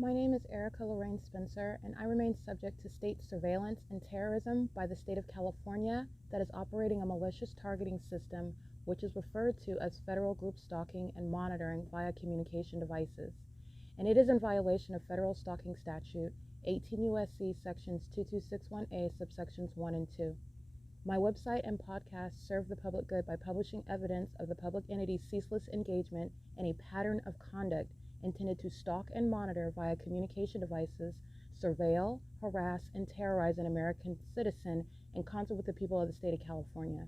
My name is Erica Lorraine Spencer, and I remain subject to state surveillance and terrorism by the state of California that is operating a malicious targeting system, which is referred to as federal group stalking and monitoring via communication devices. And it is in violation of federal stalking statute 18 U.S.C. sections 2261A subsections 1 and 2. My website and podcast serve the public good by publishing evidence of the public entity's ceaseless engagement in a pattern of conduct intended to stalk and monitor via communication devices, surveil, harass, and terrorize an American citizen in concert with the people of the state of California.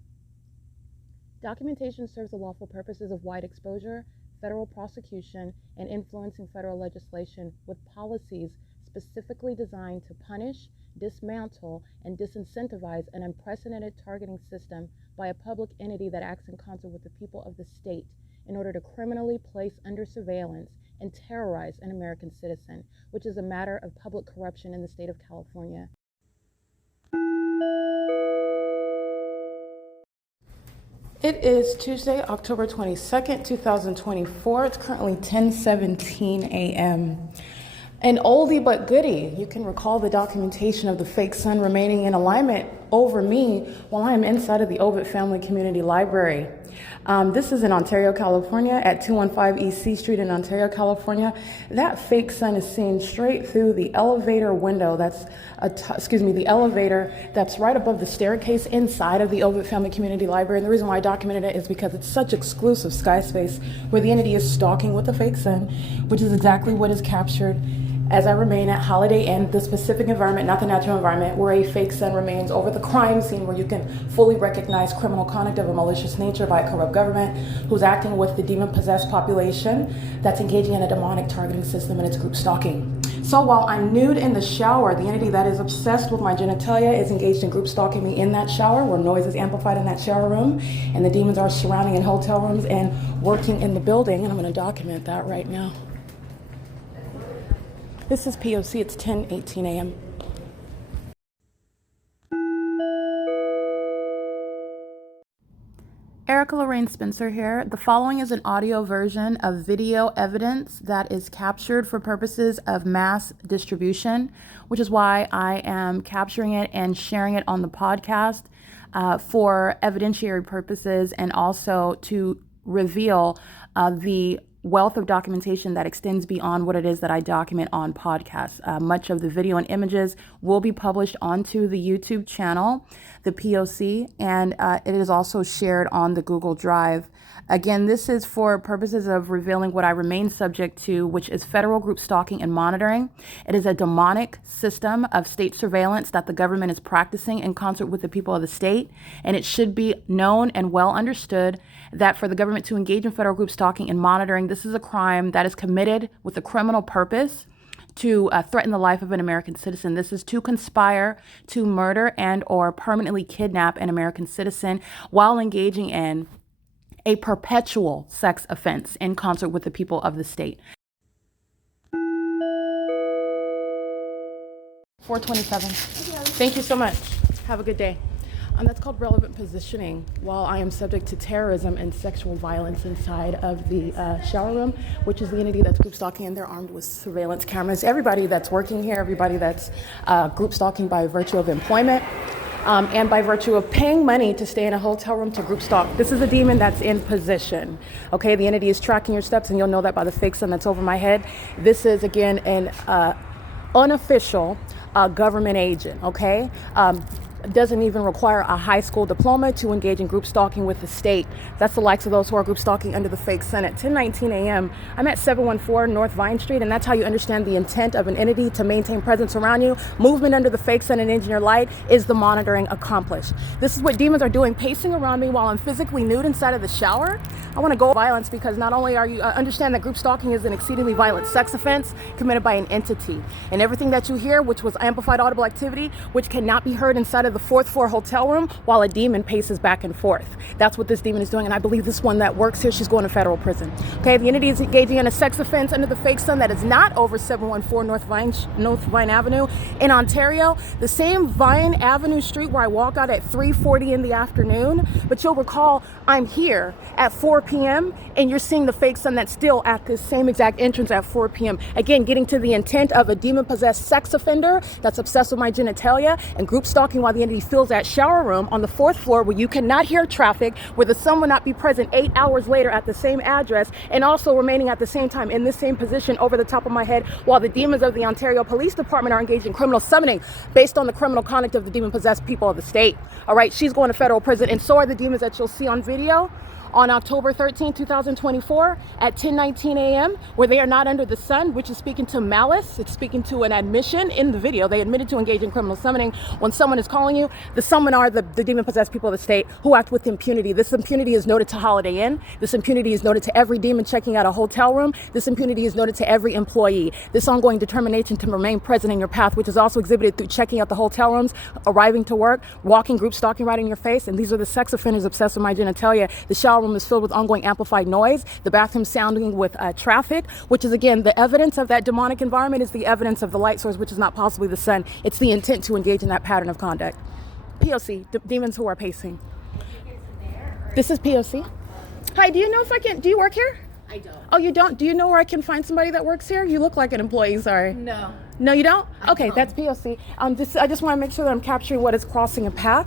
Documentation serves the lawful purposes of wide exposure, federal prosecution, and influencing federal legislation with policies specifically designed to punish, dismantle, and disincentivize an unprecedented targeting system by a public entity that acts in concert with the people of the state in order to criminally place under surveillance and terrorize an American citizen, which is a matter of public corruption in the state of California. It is Tuesday, October 22nd, 2024. It's currently 10:17 a.m. An oldie but goodie. You can recall the documentation of the fake sun remaining in alignment over me while I am inside of the Ovid Family Community Library. This is in Ontario, California, at 215 East C Street in Ontario, California. That fake sun is seen straight through the elevator window. The elevator that's right above the staircase inside of the Ovid Family Community Library. And the reason why I documented it is because it's such exclusive sky space where the entity is stalking with the fake sun, which is exactly what is captured as I remain at Holiday Inn, the specific environment, not the natural environment, where a fake sun remains over the crime scene, where you can fully recognize criminal conduct of a malicious nature by a corrupt government who's acting with the demon-possessed population that's engaging in a demonic targeting system and its group stalking. So while I'm nude in the shower, the entity that is obsessed with my genitalia is engaged in group stalking me in that shower, where noise is amplified in that shower room, and the demons are surrounding in hotel rooms and working in the building, and I'm going to document that right now. This is P.O.C. It's 10:18 a.m. Erica Lorraine Spencer here. The following is an audio version of video evidence that is captured for purposes of mass distribution, which is why I am capturing it and sharing it on the podcast for evidentiary purposes, and also to reveal the wealth of documentation that extends beyond what it is that I document on podcasts. Much of the video and images will be published onto the YouTube channel, the P.O.C., and it is also shared on the Google Drive. Again, this is for purposes of revealing what I remain subject to, which is federal group stalking and monitoring. It is a demonic system of state surveillance that the government is practicing in concert with the people of the state, and it should be known and well understood that for the government to engage in federal group stalking and monitoring, this is a crime that is committed with a criminal purpose to threaten the life of an American citizen. This is to conspire to murder and or permanently kidnap an American citizen while engaging in a perpetual sex offense in concert with the people of the state. 427. Thank you so much. Have a good day. That's called relevant positioning while I am subject to terrorism and sexual violence inside of the shower room, which is the entity that's group stalking, and they're armed with surveillance cameras. Everybody that's working here, everybody that's group stalking by virtue of employment, and by virtue of paying money to stay in a hotel room to group stalk. This is a demon that's in position. Okay, the entity is tracking your steps, and you'll know that by the fake sun that's over my head. This is, again, an unofficial government agent, okay? Doesn't even require a high school diploma to engage in group stalking with the state. That's the likes of those who are group stalking under the fake sun. At 10:19 a.m., I'm at 714 North Vine Street, and that's how you understand the intent of an entity to maintain presence around you. Movement under the fake sun and engineer light is the monitoring accomplished. This is what demons are doing, pacing around me while I'm physically nude inside of the shower. I want to go violence because not only are you understand that group stalking is an exceedingly violent sex offense committed by an entity, and everything that you hear, which was amplified audible activity, which cannot be heard inside of of the fourth floor hotel room while a demon paces back and forth. That's what this demon is doing, and I believe this one that works here, she's going to federal prison. Okay, the entity is engaging in a sex offense under the fake sun that is not over 714 North Vine Avenue in Ontario, the same Vine Avenue street where I walk out at 3:40 in the afternoon. But you'll recall I'm here at 4 p.m. and you're seeing the fake sun that's still at this same exact entrance at 4 p.m. Again, getting to the intent of a demon-possessed sex offender that's obsessed with my genitalia and group stalking while the entity fills that shower room on the fourth floor where you cannot hear traffic, where the sun will not be present 8 hours later at the same address, and also remaining at the same time in this same position over the top of my head while the demons of the Ontario Police Department are engaged in criminal summoning based on the criminal conduct of the demon-possessed people of the state. All right, she's going to federal prison, and so are the demons that you'll see on video on October 13, 2024 at 10:19 a.m. where they are not under the sun, which is speaking to malice. It's speaking to an admission in the video. They admitted to engage in criminal summoning. When someone is calling you, the summon are the demon-possessed people of the state who act with impunity. This impunity is noted to Holiday Inn. This impunity is noted to every demon checking out a hotel room. This impunity is noted to every employee. This ongoing determination to remain present in your path, which is also exhibited through checking out the hotel rooms, arriving to work, walking, group stalking right in your face. And these are the sex offenders obsessed with my genitalia. The shower room is filled with ongoing amplified noise. The bathroom sounding with traffic, which is again the evidence of that demonic environment is the evidence of the light source, which is not possibly the sun. It's the intent to engage in that pattern of conduct. P.O.C. Demons who are pacing. This is P.O.C. Hi, do you know if I can? Do you work here? I don't. Oh, you don't? Do you know where I can find somebody that works here? You look like an employee. Sorry. No. No, you don't? Okay, don't. that's P.O.C. I just want to make sure that I'm capturing what is crossing a path.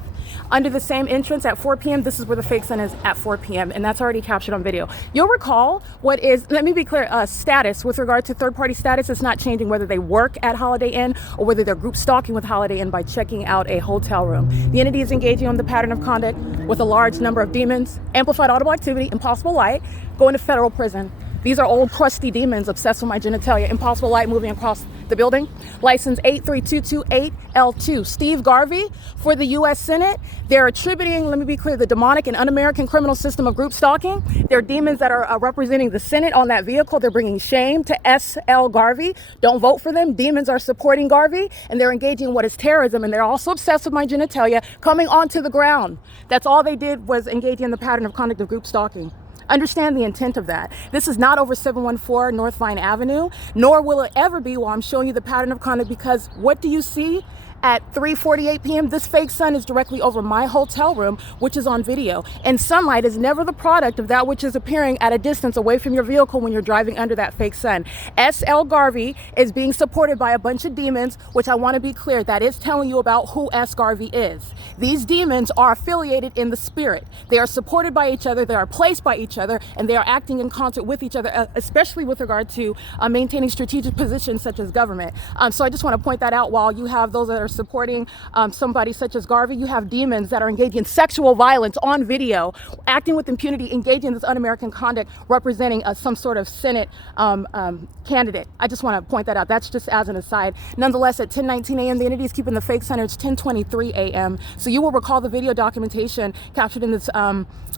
Under the same entrance at 4 p.m., this is where the fake sun is at 4 p.m., and that's already captured on video. You'll recall what is, let me be clear, status with regard to third-party status is not changing whether they work at Holiday Inn or whether they're group stalking with Holiday Inn by checking out a hotel room. The entity is engaging on the pattern of conduct with a large number of demons, amplified audible activity, impossible light, going to federal prison. These are old crusty demons obsessed with my genitalia. Impossible light moving across the building. License 83228L2. Steve Garvey for the U.S. Senate. They're attributing, let me be clear, the demonic and un-American criminal system of group stalking. They're demons that are representing the Senate on that vehicle. They're bringing shame to S.L. Garvey. Don't vote for them. Demons are supporting Garvey, and they're engaging in what is terrorism, and they're also obsessed with my genitalia coming onto the ground. That's all they did was engage in the pattern of conduct of group stalking. Understand the intent of that. This is not over 714 North Vine Avenue, nor will it ever be while I'm showing you the pattern of conduct, because what do you see? At 3:48 p.m., this fake sun is directly over my hotel room, which is on video. And sunlight is never the product of that which is appearing at a distance away from your vehicle when you're driving under that fake sun. S.L. Garvey is being supported by a bunch of demons, which I want to be clear, that is telling you about who S. Garvey is. These demons are affiliated in the spirit. They are supported by each other, they are placed by each other, and they are acting in concert with each other, especially with regard to maintaining strategic positions such as government. So I just want to point that out. While you have those that are supporting somebody such as Garvey, you have demons that are engaging in sexual violence on video, acting with impunity, engaging in this un-American conduct, representing some sort of Senate candidate. I just want to point that out. That's just as an aside. Nonetheless, at 10:19 a.m., the entity is keeping the fake center. It's 10:23 a.m. So you will recall the video documentation captured in this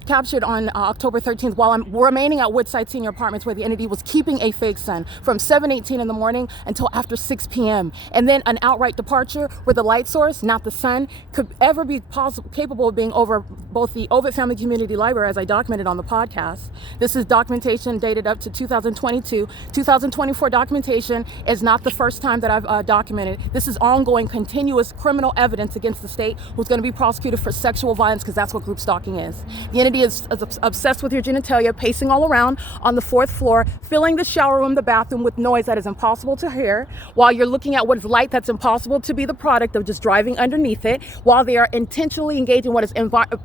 captured on October 13th while I'm remaining at Woodside Senior Apartments, where the entity was keeping a fake sun from 7:18 in the morning until after 6 p.m. And then an outright departure where the light source, not the sun, could ever be capable of being over both the Ovid Family Community Library, as I documented on the podcast. This is documentation dated up to 2022. 2024 documentation is not the first time that I've documented. This is ongoing, continuous criminal evidence against the state who's going to be prosecuted for sexual violence, because that's what group stalking is. The entity is obsessed with your genitalia, pacing all around on the fourth floor, filling the shower room, the bathroom with noise that is impossible to hear, while you're looking at what is light that's impossible to be the product of just driving underneath it, while they are intentionally engaging what is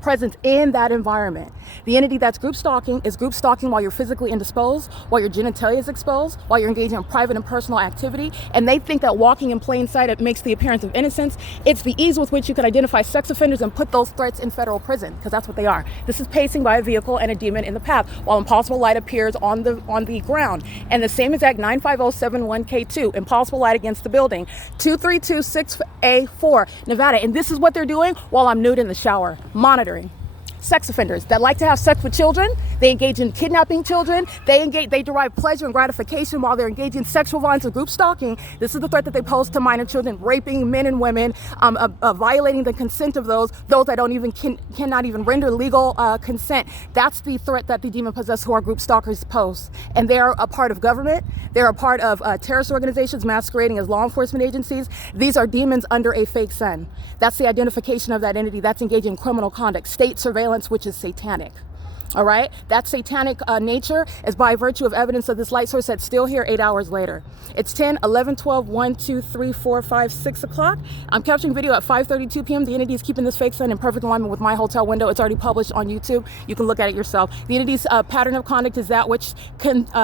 present in that environment. The entity that's group stalking is group stalking while you're physically indisposed, while your genitalia is exposed, while you're engaging in private and personal activity, and they think that walking in plain sight, it makes the appearance of innocence. It's the ease with which you can identify sex offenders and put those threats in federal prison, because that's what they are. This is pacing by a vehicle and a demon in the path, while impossible light appears on the ground. And the same exact 95071K2, impossible light against the building, 2326A4, Nevada. And this is what they're doing while I'm nude in the shower, monitoring. sex offenders that like to have sex with children. They engage in kidnapping children. They derive pleasure and gratification while they're engaging in sexual violence or group stalking. This is the threat that they pose to minor children, raping men and women, violating the consent of those that don't even cannot even render legal consent. That's the threat that the demon-possessed who are group stalkers pose. And they are a part of government. They're a part of terrorist organizations masquerading as law enforcement agencies. These are demons under a fake sun. That's the identification of that entity that's engaging in criminal conduct, state surveillance, which is satanic. All right, that satanic nature is by virtue of evidence of this light source that's still here 8 hours later. It's 10, 11, 12, 1, 2, 3, 4, 5, 6 o'clock. I'm capturing video at 5:32 p.m. The entity is keeping this fake sun in perfect alignment with my hotel window. It's already published on YouTube. You can look at it yourself. The entity's pattern of conduct is that which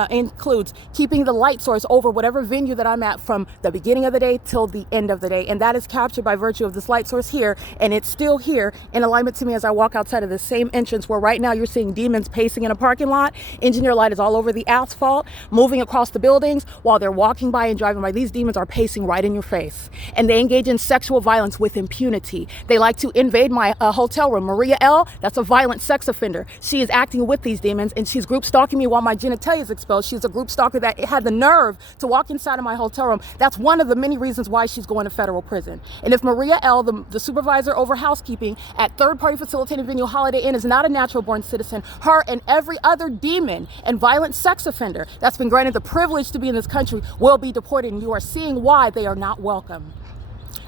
includes keeping the light source over whatever venue that I'm at from the beginning of the day till the end of the day. And that is captured by virtue of this light source here. And it's still here in alignment to me as I walk outside of the same entrance where right now you're seeing demons pacing in a parking lot. Engineer light is all over the asphalt, moving across the buildings while they're walking by and driving by. These demons are pacing right in your face. And they engage in sexual violence with impunity. They like to invade my hotel room. Maria L., that's a violent sex offender. She is acting with these demons and she's group stalking me while my genitalia is exposed. She's a group stalker that had the nerve to walk inside of my hotel room. That's one of the many reasons why she's going to federal prison. And if Maria L., the supervisor over housekeeping at third-party facilitated venue Holiday Inn, is not a natural-born citizen, her and every other demon and violent sex offender that's been granted the privilege to be in this country will be deported, and you are seeing why they are not welcome.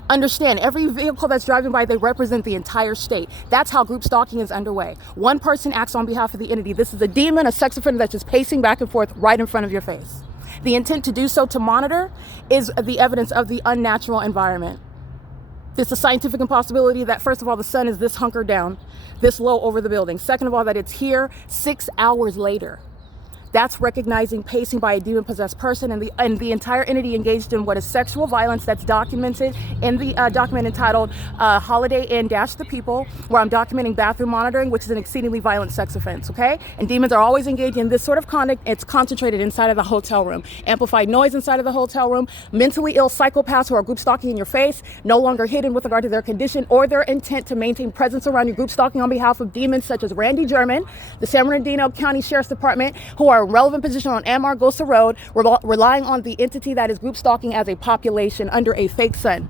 Understand, every vehicle that's driving by, they represent the entire state. That's how group stalking is underway. One person acts on behalf of the entity. This is a demon, a sex offender that's just pacing back and forth right in front of your face. The intent to do so to monitor is the evidence of the unnatural environment. There's a scientific impossibility that, first of all, the sun is this hunkered down, this low over the building. Second of all, that it's here 6 hours later. That's recognizing pacing by a demon-possessed person, and the entire entity engaged in what is sexual violence that's documented in the document entitled Holiday Inn - the People, where I'm documenting bathroom monitoring, which is an exceedingly violent sex offense, okay? And demons are always engaged in this sort of conduct. It's concentrated inside of the hotel room. Amplified noise inside of the hotel room. Mentally ill psychopaths who are group stalking in your face, no longer hidden with regard to their condition or their intent to maintain presence around your, group stalking on behalf of demons such as Randy German, the San Bernardino County Sheriff's Department, who are a relevant position on Amargosa Road, relying on the entity that is group stalking as a population under a fake sun.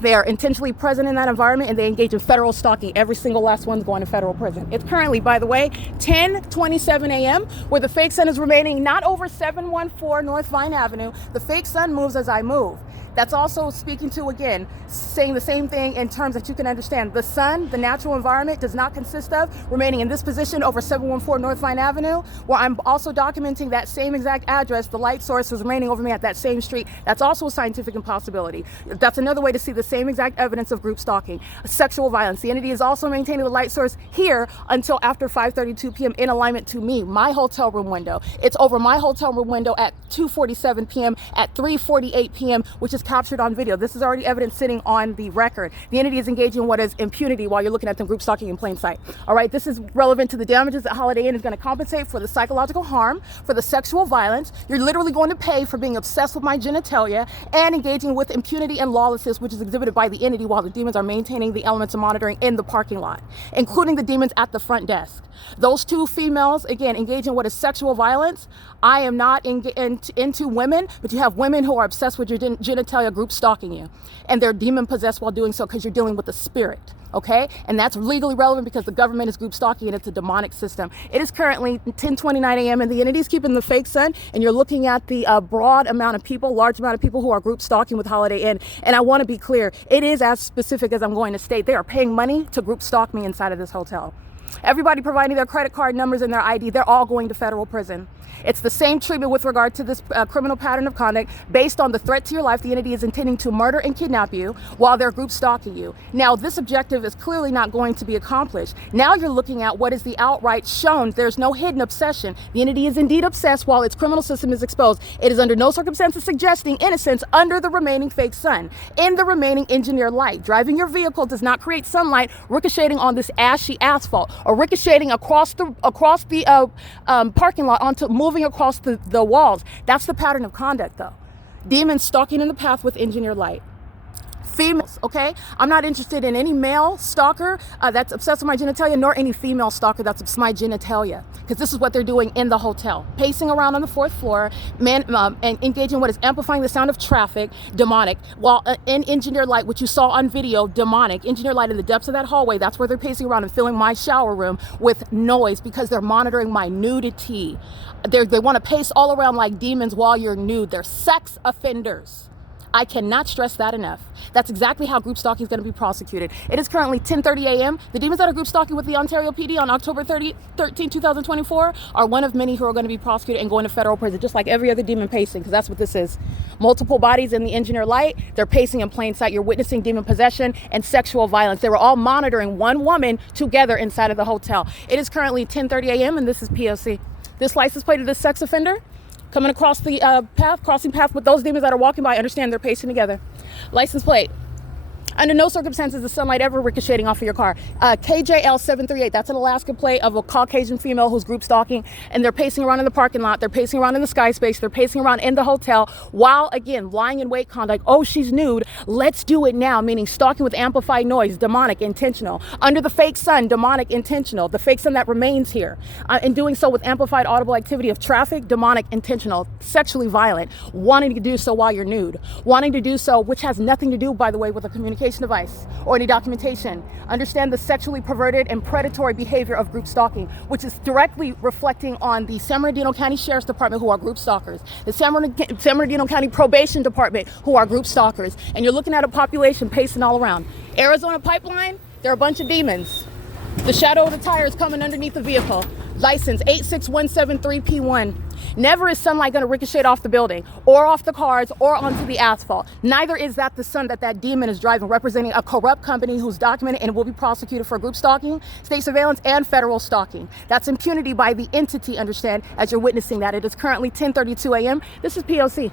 They are intentionally present in that environment, and they engage in federal stalking. Every single last one's going to federal prison. It's currently, by the way, 10:27 a.m., where the fake sun is remaining not over 714 North Vine Avenue. The fake sun moves as I move. That's also speaking to, again, saying the same thing in terms that you can understand. The sun, the natural environment, does not consist of remaining in this position over 714 North Vine Avenue, where I'm also documenting that same exact address. The light source was remaining over me at that same street. That's also a scientific impossibility. That's another way to see the same exact evidence of group stalking. Sexual violence. The entity is also maintaining the light source here until after 5:32 p.m. in alignment to me, my hotel room window. It's over my hotel room window at 2:47 p.m., at 3:48 p.m., which is captured on video. This is already evidence sitting on the record. The entity is engaging in what is impunity while you're looking at them group stalking in plain sight. All right, this is relevant to the damages that Holiday Inn is going to compensate for the psychological harm, for the sexual violence. You're literally going to pay for being obsessed with my genitalia and engaging with impunity and lawlessness, which is exhibited by the entity while the demons are maintaining the elements of monitoring in the parking lot, including the demons at the front desk. Those two females, again, engage in what is sexual violence. I am not into women, but you have women who are obsessed with your genitalia group stalking you, and they're demon possessed while doing so because you're dealing with the spirit. Okay, and that's legally relevant because the government is group stalking and it's a demonic system. It is currently 10:29 a.m. and the entity is keeping the fake sun, and you're looking at the broad amount of people, large amount of people who are group stalking with Holiday Inn. And I want to be clear, it is as specific as I'm going to state. They are paying money to group stalk me inside of this hotel. Everybody providing their credit card numbers and their ID, they're all going to federal prison. It's the same treatment with regard to this criminal pattern of conduct. Based on the threat to your life, the entity is intending to murder and kidnap you while they're group stalking you. Now, this objective is clearly not going to be accomplished. Now you're looking at what is the outright shown. There's no hidden obsession. The entity is indeed obsessed while its criminal system is exposed. It is under no circumstances suggesting innocence under the remaining fake sun. In the remaining engineered light, driving your vehicle does not create sunlight ricocheting on this ashy asphalt or ricocheting across the parking lot onto moving across the walls. That's the pattern of conduct, though. Demons stalking in the path with engineered light. Females okay? I'm not interested in any male stalker that's obsessed with my genitalia, nor any female stalker that's obsessed with my genitalia, because this is what they're doing in the hotel. Pacing around on the 4th floor, and engaging what is amplifying the sound of traffic, demonic, while in engineered light, which you saw on video, demonic, engineered light in the depths of that hallway, that's where they're pacing around and filling my shower room with noise because they're monitoring my nudity. They want to pace all around like demons while you're nude. They're sex offenders. I cannot stress that enough. That's exactly how group stalking is going to be prosecuted. It is currently 10:30 a.m. The demons that are group stalking with the Ontario PD on October 13, 2024 are one of many who are going to be prosecuted and going to federal prison, just like every other demon pacing, because that's what this is. Multiple bodies in the engineer light. They're pacing in plain sight. You're witnessing demon possession and sexual violence. They were all monitoring one woman together inside of the hotel. It is currently 10:30 a.m. and this is P.O.C. This license plate of this sex offender coming across the crossing path with those demons that are walking by, understand they're pacing together. License plate. Under no circumstances is sunlight ever ricocheting off of your car. KJL 738, that's an Alaska plate of a Caucasian female who's group stalking, and they're pacing around in the parking lot, they're pacing around in the sky space, they're pacing around in the hotel, while, again, lying in wait conduct. Oh, she's nude, let's do it now, meaning stalking with amplified noise, demonic, intentional. Under the fake sun, demonic, intentional. The fake sun that remains here. And doing so with amplified audible activity of traffic, demonic, intentional, sexually violent, wanting to do so while you're nude. Wanting to do so, which has nothing to do, by the way, with a communication device or any documentation. Understand the sexually perverted and predatory behavior of group stalking, which is directly reflecting on the San Bernardino County Sheriff's Department, who are group stalkers, the San Bernardino County Probation Department, who are group stalkers, and you're looking at a population pacing all around. Arizona Pipeline, they're a bunch of demons. The shadow of the tire is coming underneath the vehicle. License 86173P1. Never is sunlight going to ricochet off the building or off the cars or onto the asphalt. Neither is that the sun that demon is driving, representing a corrupt company who's documented and will be prosecuted for group stalking, state surveillance, and federal stalking. That's impunity by the entity, understand, as you're witnessing that. It is currently 10:32 a.m. This is P.O.C.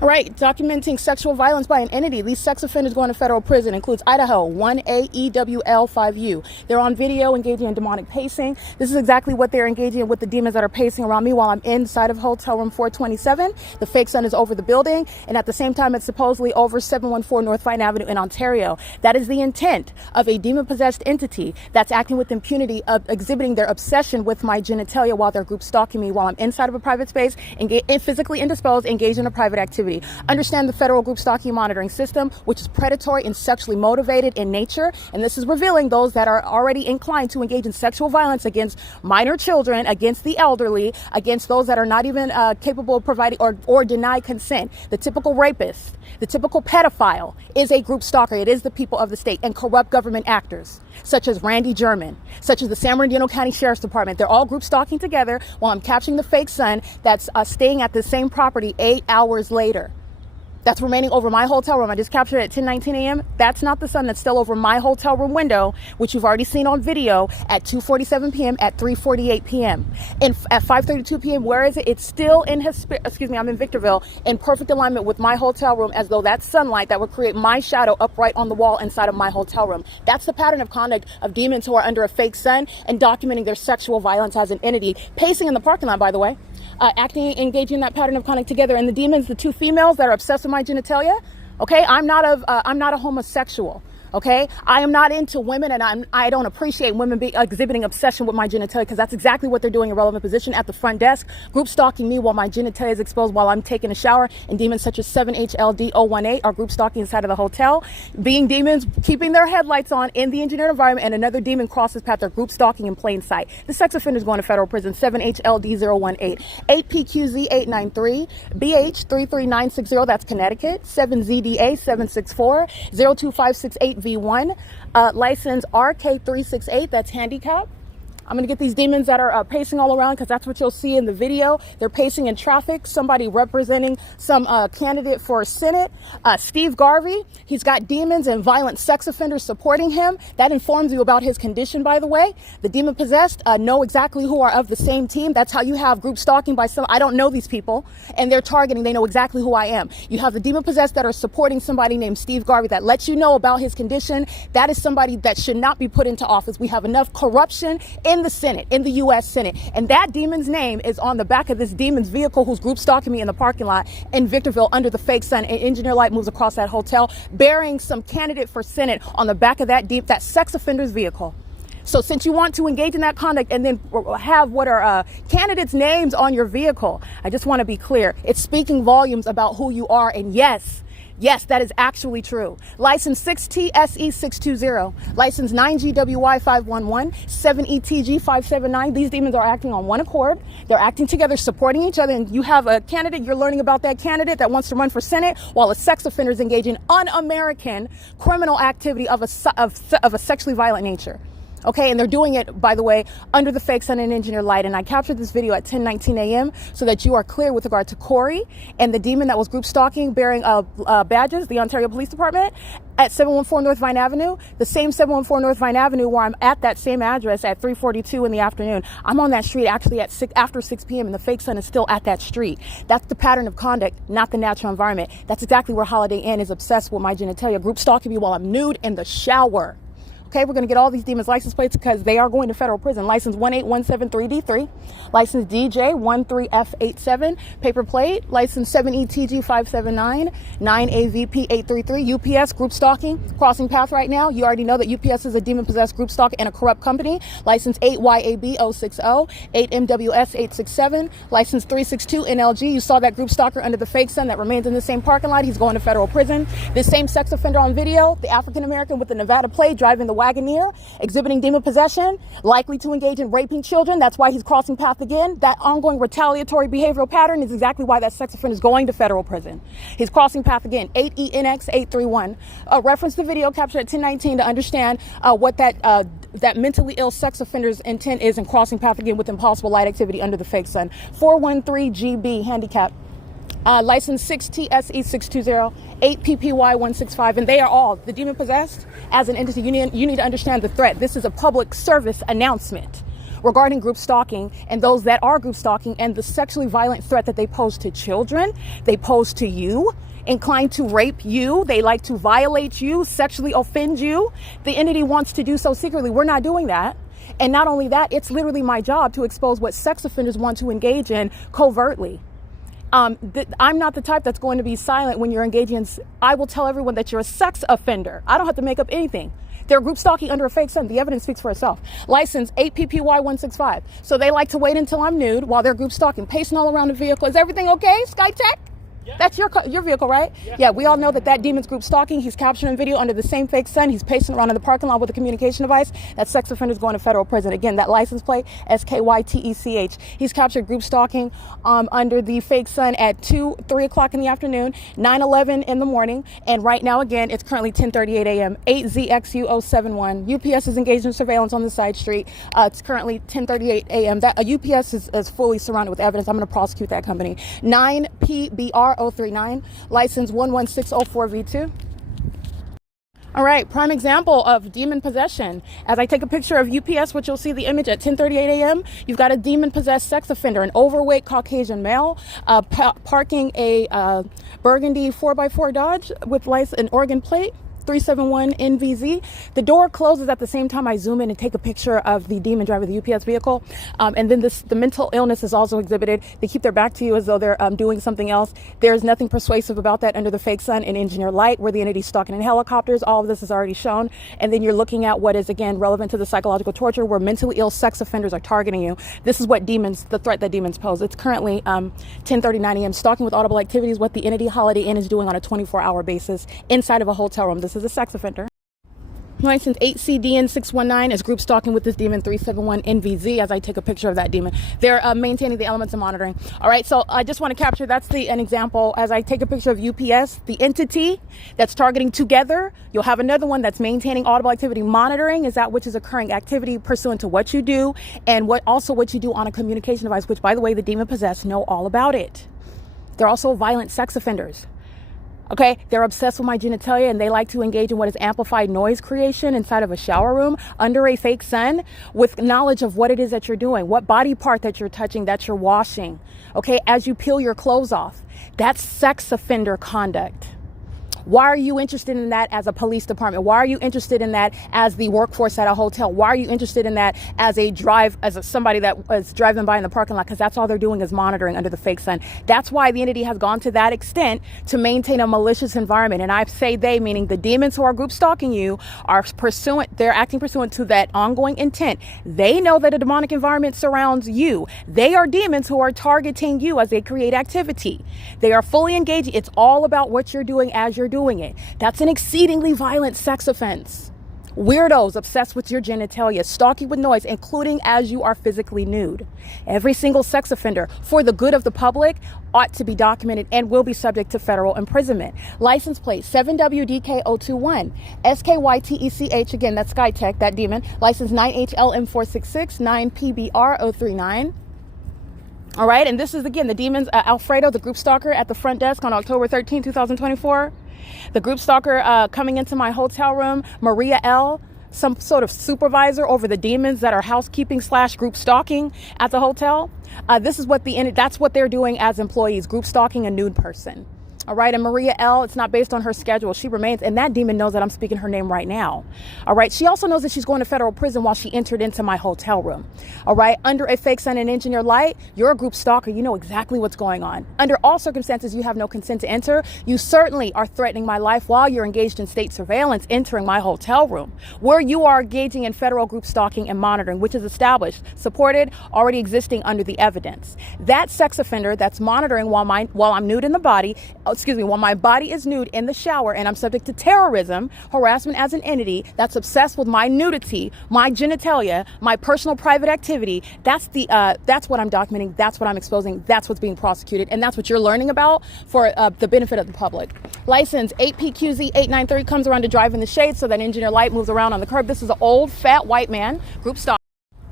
All right, documenting sexual violence by an entity. These sex offenders going to federal prison includes Idaho 1AEWL5U. They're on video engaging in demonic pacing. This is exactly what they're engaging in with the demons that are pacing around me while I'm inside of hotel room 427. The fake sun is over the building, and at the same time, it's supposedly over 714 North Vine Avenue in Ontario. That is the intent of a demon-possessed entity that's acting with impunity, of exhibiting their obsession with my genitalia while they're group stalking me while I'm inside of a private space, physically indisposed, engaged in a private activity. Understand the federal group stalking monitoring system, which is predatory and sexually motivated in nature. And this is revealing those that are already inclined to engage in sexual violence against minor children, against the elderly, against those that are not even capable of providing or deny consent. The typical rapist, the typical pedophile is a group stalker. It is the people of the state and corrupt government actors, such as Randy German, such as the San Bernardino County Sheriff's Department. They're all group stalking together while I'm capturing the fake son that's staying at the same property 8 hours later. That's remaining over my hotel room. I just captured it at 10:19 a.m. That's not the sun that's still over my hotel room window, which you've already seen on video at 2:47 p.m. at 3:48 p.m. And at 5:32 p.m., where is it? It's still in I'm in Victorville, in perfect alignment with my hotel room, as though that's sunlight that would create my shadow upright on the wall inside of my hotel room. That's the pattern of conduct of demons who are under a fake sun and documenting their sexual violence as an entity, pacing in the parking lot, by the way. Engaging in that pattern of conduct together. And the demons, the two females that are obsessed with my genitalia, okay, I'm not a homosexual. Okay, I am not into women, and I don't appreciate women exhibiting obsession with my genitalia, because that's exactly what they're doing in relevant position at the front desk, group stalking me while my genitalia is exposed while I'm taking a shower. And demons such as 7HLD018 are group stalking inside of the hotel, being demons keeping their headlights on in the engineered environment, and another demon crosses path. They're group stalking in plain sight. The sex offender is going to federal prison. 7HLD018, 8PQZ893, BH33960, that's Connecticut, 7ZDA764, 02568 V1, license RK368, that's handicap. I'm going to get these demons that are pacing all around, because that's what you'll see in the video. They're pacing in traffic. Somebody representing some candidate for Senate. Steve Garvey, he's got demons and violent sex offenders supporting him. That informs you about his condition, by the way. The demon possessed know exactly who are of the same team. That's how you have group stalking by some. I don't know these people, and they're targeting. They know exactly who I am. You have the demon possessed that are supporting somebody named Steve Garvey that lets you know about his condition. That is somebody that should not be put into office. We have enough corruption in in the Senate, in the U.S. Senate. And that demon's name is on the back of this demon's vehicle who's group stalking me in the parking lot in Victorville under the fake sun. And Engineer Light moves across that hotel bearing some candidate for Senate on the back of that sex offender's vehicle. So since you want to engage in that conduct and then have what are candidates' names on your vehicle, I just want to be clear. It's speaking volumes about who you are. And yes, that is actually true. License 6TSE620, license 9GWY511, 7ETG579. These demons are acting on one accord. They're acting together, supporting each other. And you have a candidate, you're learning about that candidate that wants to run for Senate while a sex offender is engaging in un-American criminal activity of a sexually violent nature. Okay, and they're doing it, by the way, under the fake sun and Engineer Light. And I captured this video at 10:19 a.m. so that you are clear with regard to Corey and the demon that was group stalking bearing badges, the Ontario Police Department, at 714 North Vine Avenue, the same 714 North Vine Avenue where I'm at that same address at 3:42 in the afternoon. I'm on that street actually at after 6 p.m. and the fake sun is still at that street. That's the pattern of conduct, not the natural environment. That's exactly where Holiday Inn is obsessed with my genitalia, group stalking me while I'm nude in the shower. Okay, we're going to get all these demons' license plates because they are going to federal prison. License 18173D3, license DJ13F87, paper plate, license 7ETG579, 9AVP833, UPS, group stalking, crossing path right now. You already know that UPS is a demon-possessed group stalker and a corrupt company. License 8YAB060, 8MWS867, license 362NLG. You saw that group stalker under the fake sun that remains in the same parking lot. He's going to federal prison. This same sex offender on video, the African-American with the Nevada plate, driving the Wagoneer, exhibiting demon possession, likely to engage in raping children. That's why he's crossing path again. That ongoing retaliatory behavioral pattern is exactly why that sex offender is going to federal prison. He's crossing path again. 8ENX831. Reference the video captured at 10:19 to understand what that mentally ill sex offender's intent is in crossing path again with impossible light activity under the fake sun. 413GB handicap. License 6TSE620, 8PPY165, and they are all the demon possessed as an entity. You need to understand the threat. This is a public service announcement regarding group stalking and those that are group stalking and the sexually violent threat that they pose to children, they pose to you, inclined to rape you, they like to violate you, sexually offend you. The entity wants to do so secretly. We're not doing that. And not only that, it's literally my job to expose what sex offenders want to engage in covertly. I'm not the type that's going to be silent when you're engaging in. I will tell everyone that you're a sex offender. I don't have to make up anything. They're group stalking under a fake sun. The evidence speaks for itself. License 8PPY165. So they like to wait until I'm nude while they're group stalking, pacing all around the vehicle. Is everything okay, SkyTech? Yeah. That's your vehicle, right? Yeah, we all know that demon's group stalking. He's capturing video under the same fake sun. He's pacing around in the parking lot with a communication device. That sex offender is going to federal prison. Again, that license plate, SKYTECH. He's captured group stalking under the fake sun at 3 o'clock in the afternoon, 9:11 in the morning. And right now, again, it's currently 10:38 a.m., 8ZXU071. UPS is engaged in surveillance on the side street. It's currently 10:38 a.m. That UPS is fully surrounded with evidence. I'm going to prosecute that company. 9PBR039, license 11604V2. All right, prime example of demon possession. As I take a picture of UPS, which you'll see the image at 10:38 a.m., you've got a demon-possessed sex offender, an overweight Caucasian male, parking a burgundy 4x4 Dodge with an Oregon plate. 371 NVZ. The door closes at the same time I zoom in and take a picture of the demon driver, the UPS vehicle. And then the mental illness is also exhibited. They keep their back to you as though they're doing something else. There's nothing persuasive about that under the fake sun and Engineer Light, where the entity stalking in helicopters. All of this is already shown. And then you're looking at what is, again, relevant to the psychological torture, where mentally ill sex offenders are targeting you. This is what the threat that demons pose. It's currently 10:39 a.m. Stalking with audible activities, what the entity Holiday Inn is doing on a 24-hour basis inside of a hotel room. This is a sex offender. License 8CDN619 is group stalking with this demon 371 NVZ as I take a picture of that demon. They're maintaining the elements of monitoring. All right, so I just want to capture, that's an example. As I take a picture of UPS, the entity that's targeting together, you'll have another one that's maintaining audible activity monitoring, is that which is occurring activity pursuant to what you do and what you do on a communication device, which, by the way, the demon possessed know all about it. They're also violent sex offenders. Okay, they're obsessed with my genitalia and they like to engage in what is amplified noise creation inside of a shower room under a fake sun with knowledge of what it is that you're doing, what body part that you're touching, that you're washing. Okay, as you peel your clothes off. That's sex offender conduct. Why are you interested in that as a police department? Why are you interested in that as the workforce at a hotel? Why are you interested in that as somebody that was driving by in the parking lot? Because that's all they're doing is monitoring under the fake sun. That's why the entity has gone to that extent to maintain a malicious environment. And I say they, meaning the demons who are group stalking you, they're acting pursuant to that ongoing intent. They know that a demonic environment surrounds you. They are demons who are targeting you as they create activity. They are fully engaged. It's all about what you're doing as you're doing it. That's an exceedingly violent sex offense. Weirdos obsessed with your genitalia, stalking with noise, including as you are physically nude. Every single sex offender, for the good of the public, ought to be documented and will be subject to federal imprisonment. License plate 7WDK021, SKYTECH, again, that's SkyTech, that demon. License 9HLM466, 9PBR039. All right, and this is, again, the demons, Alfredo, the group stalker at the front desk on October 13, 2024. The group stalker coming into my hotel room, Maria L., some sort of supervisor over the demons that are housekeeping / group stalking at the hotel. That's what they're doing as employees, group stalking a nude person. All right. And Maria L., it's not based on her schedule. She remains. And that demon knows that I'm speaking her name right now. All right. She also knows that she's going to federal prison while she entered into my hotel room. All right. Under a fake sun and engineer light, you're a group stalker. You know exactly what's going on. Under all circumstances, you have no consent to enter. You certainly are threatening my life while you're engaged in state surveillance, entering my hotel room, where you are engaging in federal group stalking and monitoring, which is established, supported, already existing under the evidence. That sex offender that's monitoring while I'm nude in the body, while my body is nude in the shower and I'm subject to terrorism, harassment as an entity that's obsessed with my nudity, my genitalia, my personal private activity, that's what I'm documenting, that's what I'm exposing, that's what's being prosecuted, and that's what you're learning about for the benefit of the public. License 8PQZ893 comes around to drive in the shade so that engineer light moves around on the curb. This is an old, fat white man, group stalker.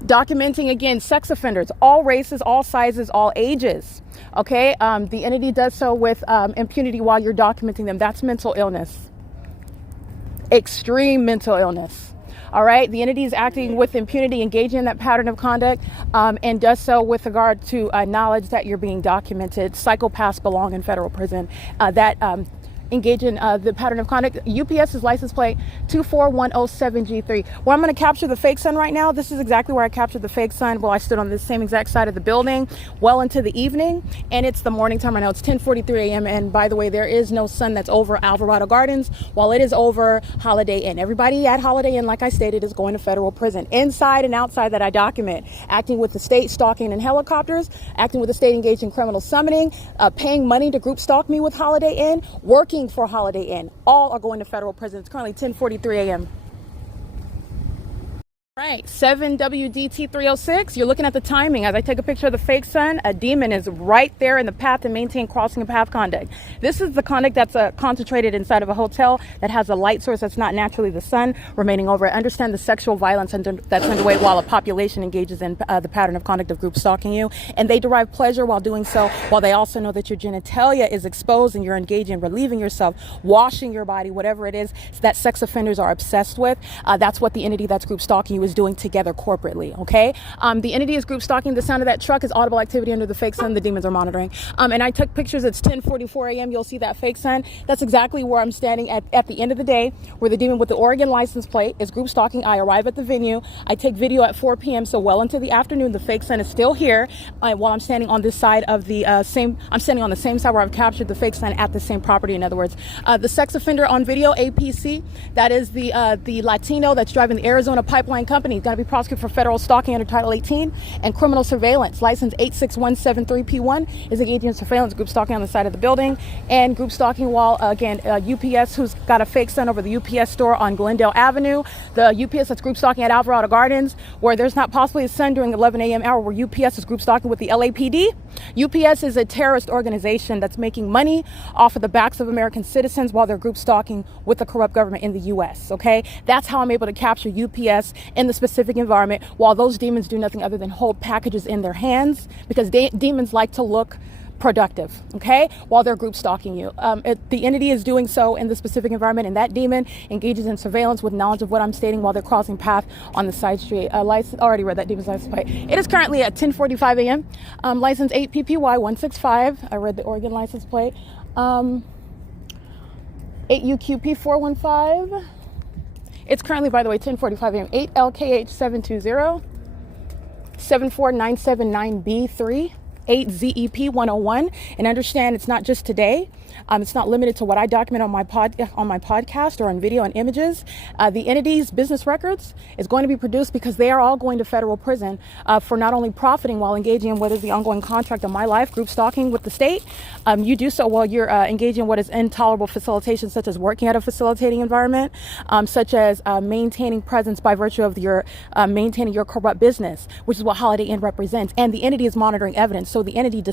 Documenting, again, sex offenders, all races, all sizes, all ages. Okay, the entity does so with impunity while you're documenting them. That's mental illness, extreme mental illness. All right, the entity is acting with impunity, engaging in that pattern of conduct, and does so with regard to knowledge that you're being documented. Psychopaths belong in federal prison. Engage in the pattern of conduct. UPS's license plate 24107G3. Where I'm going to capture the fake sun right now, this is exactly where I captured the fake sun. Well, I stood on the same exact side of the building well into the evening, and it's the morning time right now. It's 10:43 a.m. And by the way, there is no sun that's over Alvarado Gardens, while it is over Holiday Inn. Everybody at Holiday Inn, like I stated, is going to federal prison. Inside and outside that I document, acting with the state, stalking in helicopters, acting with the state engaged in criminal summoning, paying money to group stalk me with Holiday Inn, working for Holiday Inn, all are going to federal prison. It's currently 10:43 a.m. Right, 7WDT306. You're looking at the timing. As I take a picture of the fake sun, a demon is right there in the path to maintain crossing a path conduct. This is the conduct that's concentrated inside of a hotel that has a light source that's not naturally the sun remaining over it. Understand the sexual violence that's underway while a population engages in the pattern of conduct of group stalking you. And they derive pleasure while doing so, while they also know that your genitalia is exposed and you're engaging in relieving yourself, washing your body, whatever it is that sex offenders are obsessed with. That's what the entity that's group stalking you is doing together corporately. Okay, the entity is group stalking. The sound of that truck is audible activity under the fake sun. The demons are monitoring. And I took pictures. It's 10:44 a.m. You'll see that fake sun. That's exactly where I'm standing at the end of the day, where the demon with the Oregon license plate is group stalking. I arrive at the venue. I take video at 4 p.m. So well into the afternoon. The fake sun is still here while I'm standing on this side of the I'm standing on the same side where I've captured the fake sun at the same property. In other words, the sex offender on video, APC, that is the Latino that's driving the Arizona Pipeline Company. He's going to be prosecuted for federal stalking under Title 18 and criminal surveillance. License 86173P1 is engaging in surveillance, group stalking on the side of the building, and group stalking while, again, UPS, who's got a fake sun over the UPS store on Glendale Avenue. The UPS that's group stalking at Alvarado Gardens, where there's not possibly a sun during 11 a.m. hour, where UPS is group stalking with the LAPD. UPS is a terrorist organization that's making money off of the backs of American citizens while they're group stalking with the corrupt government in the U.S. Okay, that's how I'm able to capture UPS in the specific environment while those demons do nothing other than hold packages in their hands, because demons like to look productive, okay, while they're group stalking you. The entity is doing so in the specific environment, and that demon engages in surveillance with knowledge of what I'm stating while they're crossing path on the side street. License, already read that demon's license plate. It is currently at 10:45 a.m. License 8PPY165. I read the Oregon license plate. 8UQP 415. It's currently, by the way, 10:45 a.m. 8LKH 720. 74979B3. 8ZEP 101. And understand it's not just today. It's not limited to what I document on my podcast or on video and images. The entity's business records is going to be produced because they are all going to federal prison for not only profiting while engaging in what is the ongoing contract of my life, group stalking with the state. You do so while you're engaging in what is intolerable facilitation, such as working at a facilitating environment, such as maintaining presence by virtue of your maintaining your corrupt business, which is what Holiday Inn represents. And the entity is monitoring evidence. So the entity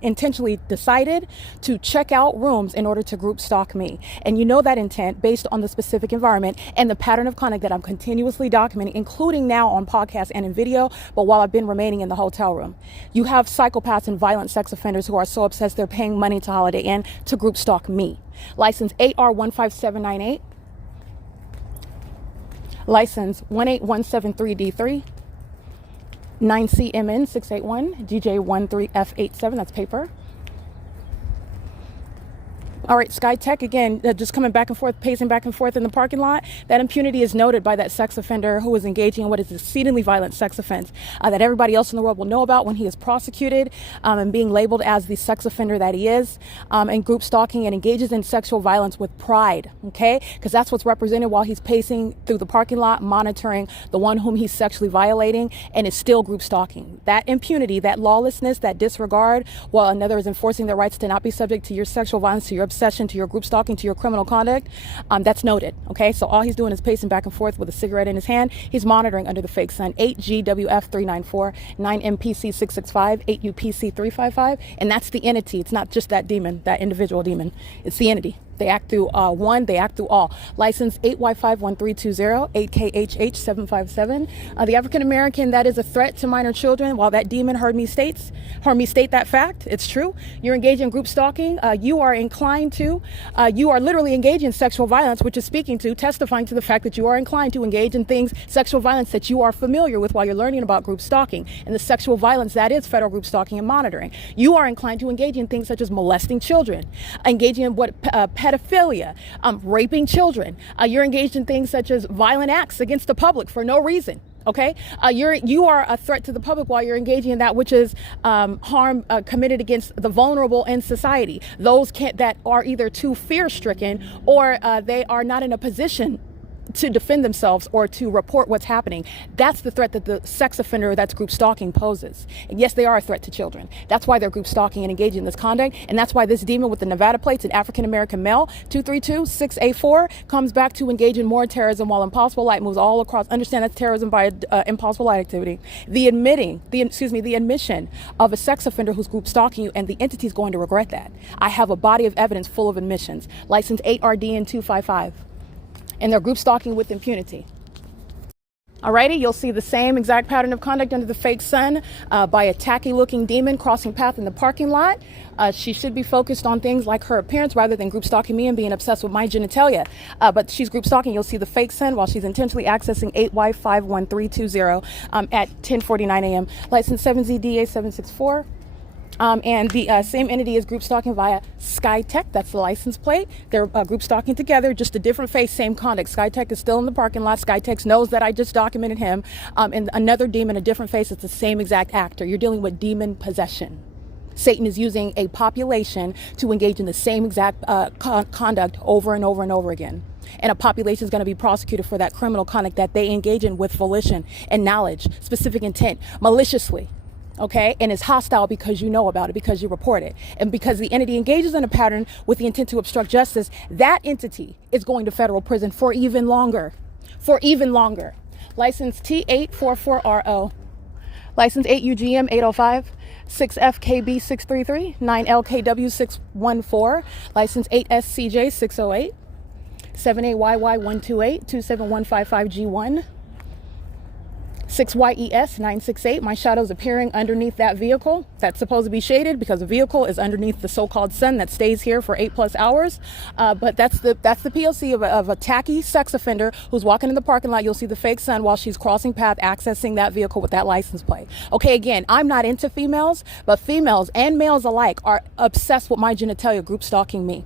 intentionally decided to check out rooms in order to group stalk me. And you know that intent based on the specific environment and the pattern of conduct that I'm continuously documenting, including now on podcast and in video, but while I've been remaining in the hotel room. You have psychopaths and violent sex offenders who are so obsessed they're paying money to Holiday Inn to group stalk me. License AR15798. License 18173D3. 9CMN681, DJ13F87, that's paper. All right, SkyTech, again, just coming back and forth, pacing back and forth in the parking lot. That impunity is noted by that sex offender who is engaging in what is an exceedingly violent sex offense that everybody else in the world will know about when he is prosecuted and being labeled as the sex offender that he is, and group stalking and engages in sexual violence with pride, okay? Because that's what's represented while he's pacing through the parking lot, monitoring the one whom he's sexually violating, and is still group stalking. That impunity, that lawlessness, that disregard, while another is enforcing their rights to not be subject to your sexual violence, to your obsession, to your group stalking, to your criminal conduct, that's noted, okay? So all he's doing is pacing back and forth with a cigarette in his hand. He's monitoring under the fake sun. 8GWF394, 9MPC665, 8UPC355, and that's the entity. It's not just that demon, that individual demon. It's the entity. They act through one, they act through all. License 8Y51320, 8KHH757. The African American that is a threat to minor children, while that demon heard me state that fact, it's true. You're engaged in group stalking. You are inclined to, you are literally engaged in sexual violence, which is speaking to, testifying to the fact that you are inclined to engage in things, sexual violence that you are familiar with while you're learning about group stalking and the sexual violence that is federal group stalking and monitoring. You are inclined to engage in things such as molesting children, engaging in what pedophilia, raping children. You're engaged in things such as violent acts against the public for no reason. Okay, you are a threat to the public while you're engaging in that which is harm committed against the vulnerable in society. Those that are either too fear-stricken or they are not in a position to defend themselves or to report what's happening. That's the threat that the sex offender that's group stalking poses. And yes, they are a threat to children. That's why they're group stalking and engaging in this conduct. And that's why this demon with the Nevada plates, an African-American male, 232684, comes back to engage in more terrorism while impossible light moves all across. Understand that's terrorism by impossible light activity. The admission of a sex offender who's group stalking you, and the entity is going to regret that. I have a body of evidence full of admissions. License 8RDN255. And they're group stalking with impunity. Alrighty, you'll see the same exact pattern of conduct under the fake sun by a tacky looking demon crossing path in the parking lot. She should be focused on things like her appearance rather than group stalking me and being obsessed with my genitalia. But she's group stalking. You'll see the fake sun while she's intentionally accessing 8Y51320 at 10:49 a.m. License 7ZDA764. And the same entity is group stalking via SkyTech. That's the license plate. They're group stalking together, just a different face, same conduct. SkyTech is still in the parking lot. SkyTech knows that I just documented him. And another demon, a different face. It's the same exact actor. You're dealing with demon possession. Satan is using a population to engage in the same exact conduct over and over and over again. And a population is going to be prosecuted for that criminal conduct that they engage in with volition and knowledge, specific intent, maliciously. Okay, and is hostile because you know about it, because you report it. And because the entity engages in a pattern with the intent to obstruct justice, that entity is going to federal prison for even longer. License T844RO. License 8UGM805. 6FKB633. 9LKW614. License 8SCJ608. 78YY128. 27155G1. 6YES 968. My shadow's appearing underneath that vehicle that's supposed to be shaded because the vehicle is underneath the so-called sun that stays here for 8+ hours. But that's the P.O.C. of a tacky sex offender who's walking in the parking lot. You'll see the fake sun while she's crossing path, accessing that vehicle with that license plate. Okay, again, I'm not into females, but females and males alike are obsessed with my genitalia, group stalking me.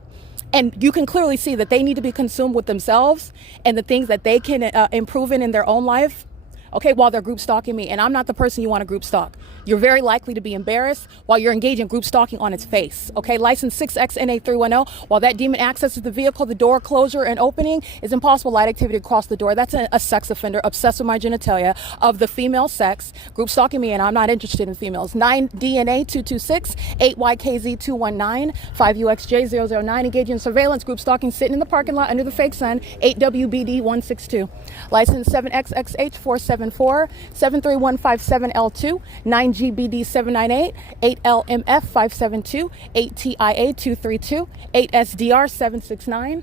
And you can clearly see that they need to be consumed with themselves and the things that they can improve in their own life, okay, while they're group stalking me. And I'm not the person you want to group stalk. You're very likely to be embarrassed while you're engaged in group stalking on its face, okay? License 6XNA310. While that demon accesses the vehicle, the door closure and opening is impossible light activity across the door. That's a sex offender obsessed with my genitalia of the female sex, group stalking me, and I'm not interested in females. 9DNA226, 8YKZ219, 5UXJ009, engaging in surveillance, group stalking, sitting in the parking lot under the fake sun, 8WBD162. License 7XXH474, 73157L2, 9GBD 798, 8LMF 572, 8TIA 232, 8SDR 769.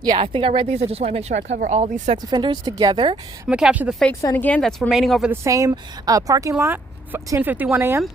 Yeah, I think I read these. I just want to make sure I cover all these sex offenders together. I'm gonna capture the fake sun again. That's remaining over the same parking lot, 10:51 a.m.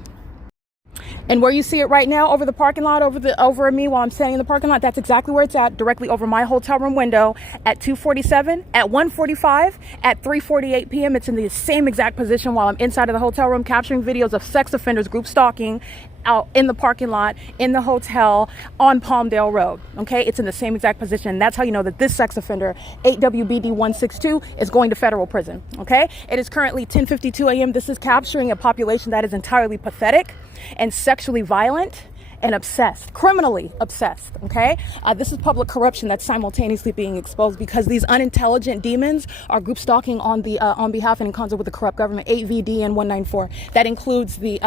And where you see it right now over the parking lot, over me while I'm standing in the parking lot, that's exactly where it's at, directly over my hotel room window at 2:47, at 1:45, at 3:48 p.m. It's in the same exact position while I'm inside of the hotel room capturing videos of sex offenders group stalking out in the parking lot, in the hotel, on Palmdale Road, okay? It's in the same exact position. That's how you know that this sex offender, 8WBD162, is going to federal prison, okay? It is currently 10:52 a.m. This is capturing a population that is entirely pathetic and sexually violent and obsessed, criminally obsessed, okay? This is public corruption that's simultaneously being exposed because these unintelligent demons are group stalking on behalf and in concert with the corrupt government, 8VD and 194. That includes the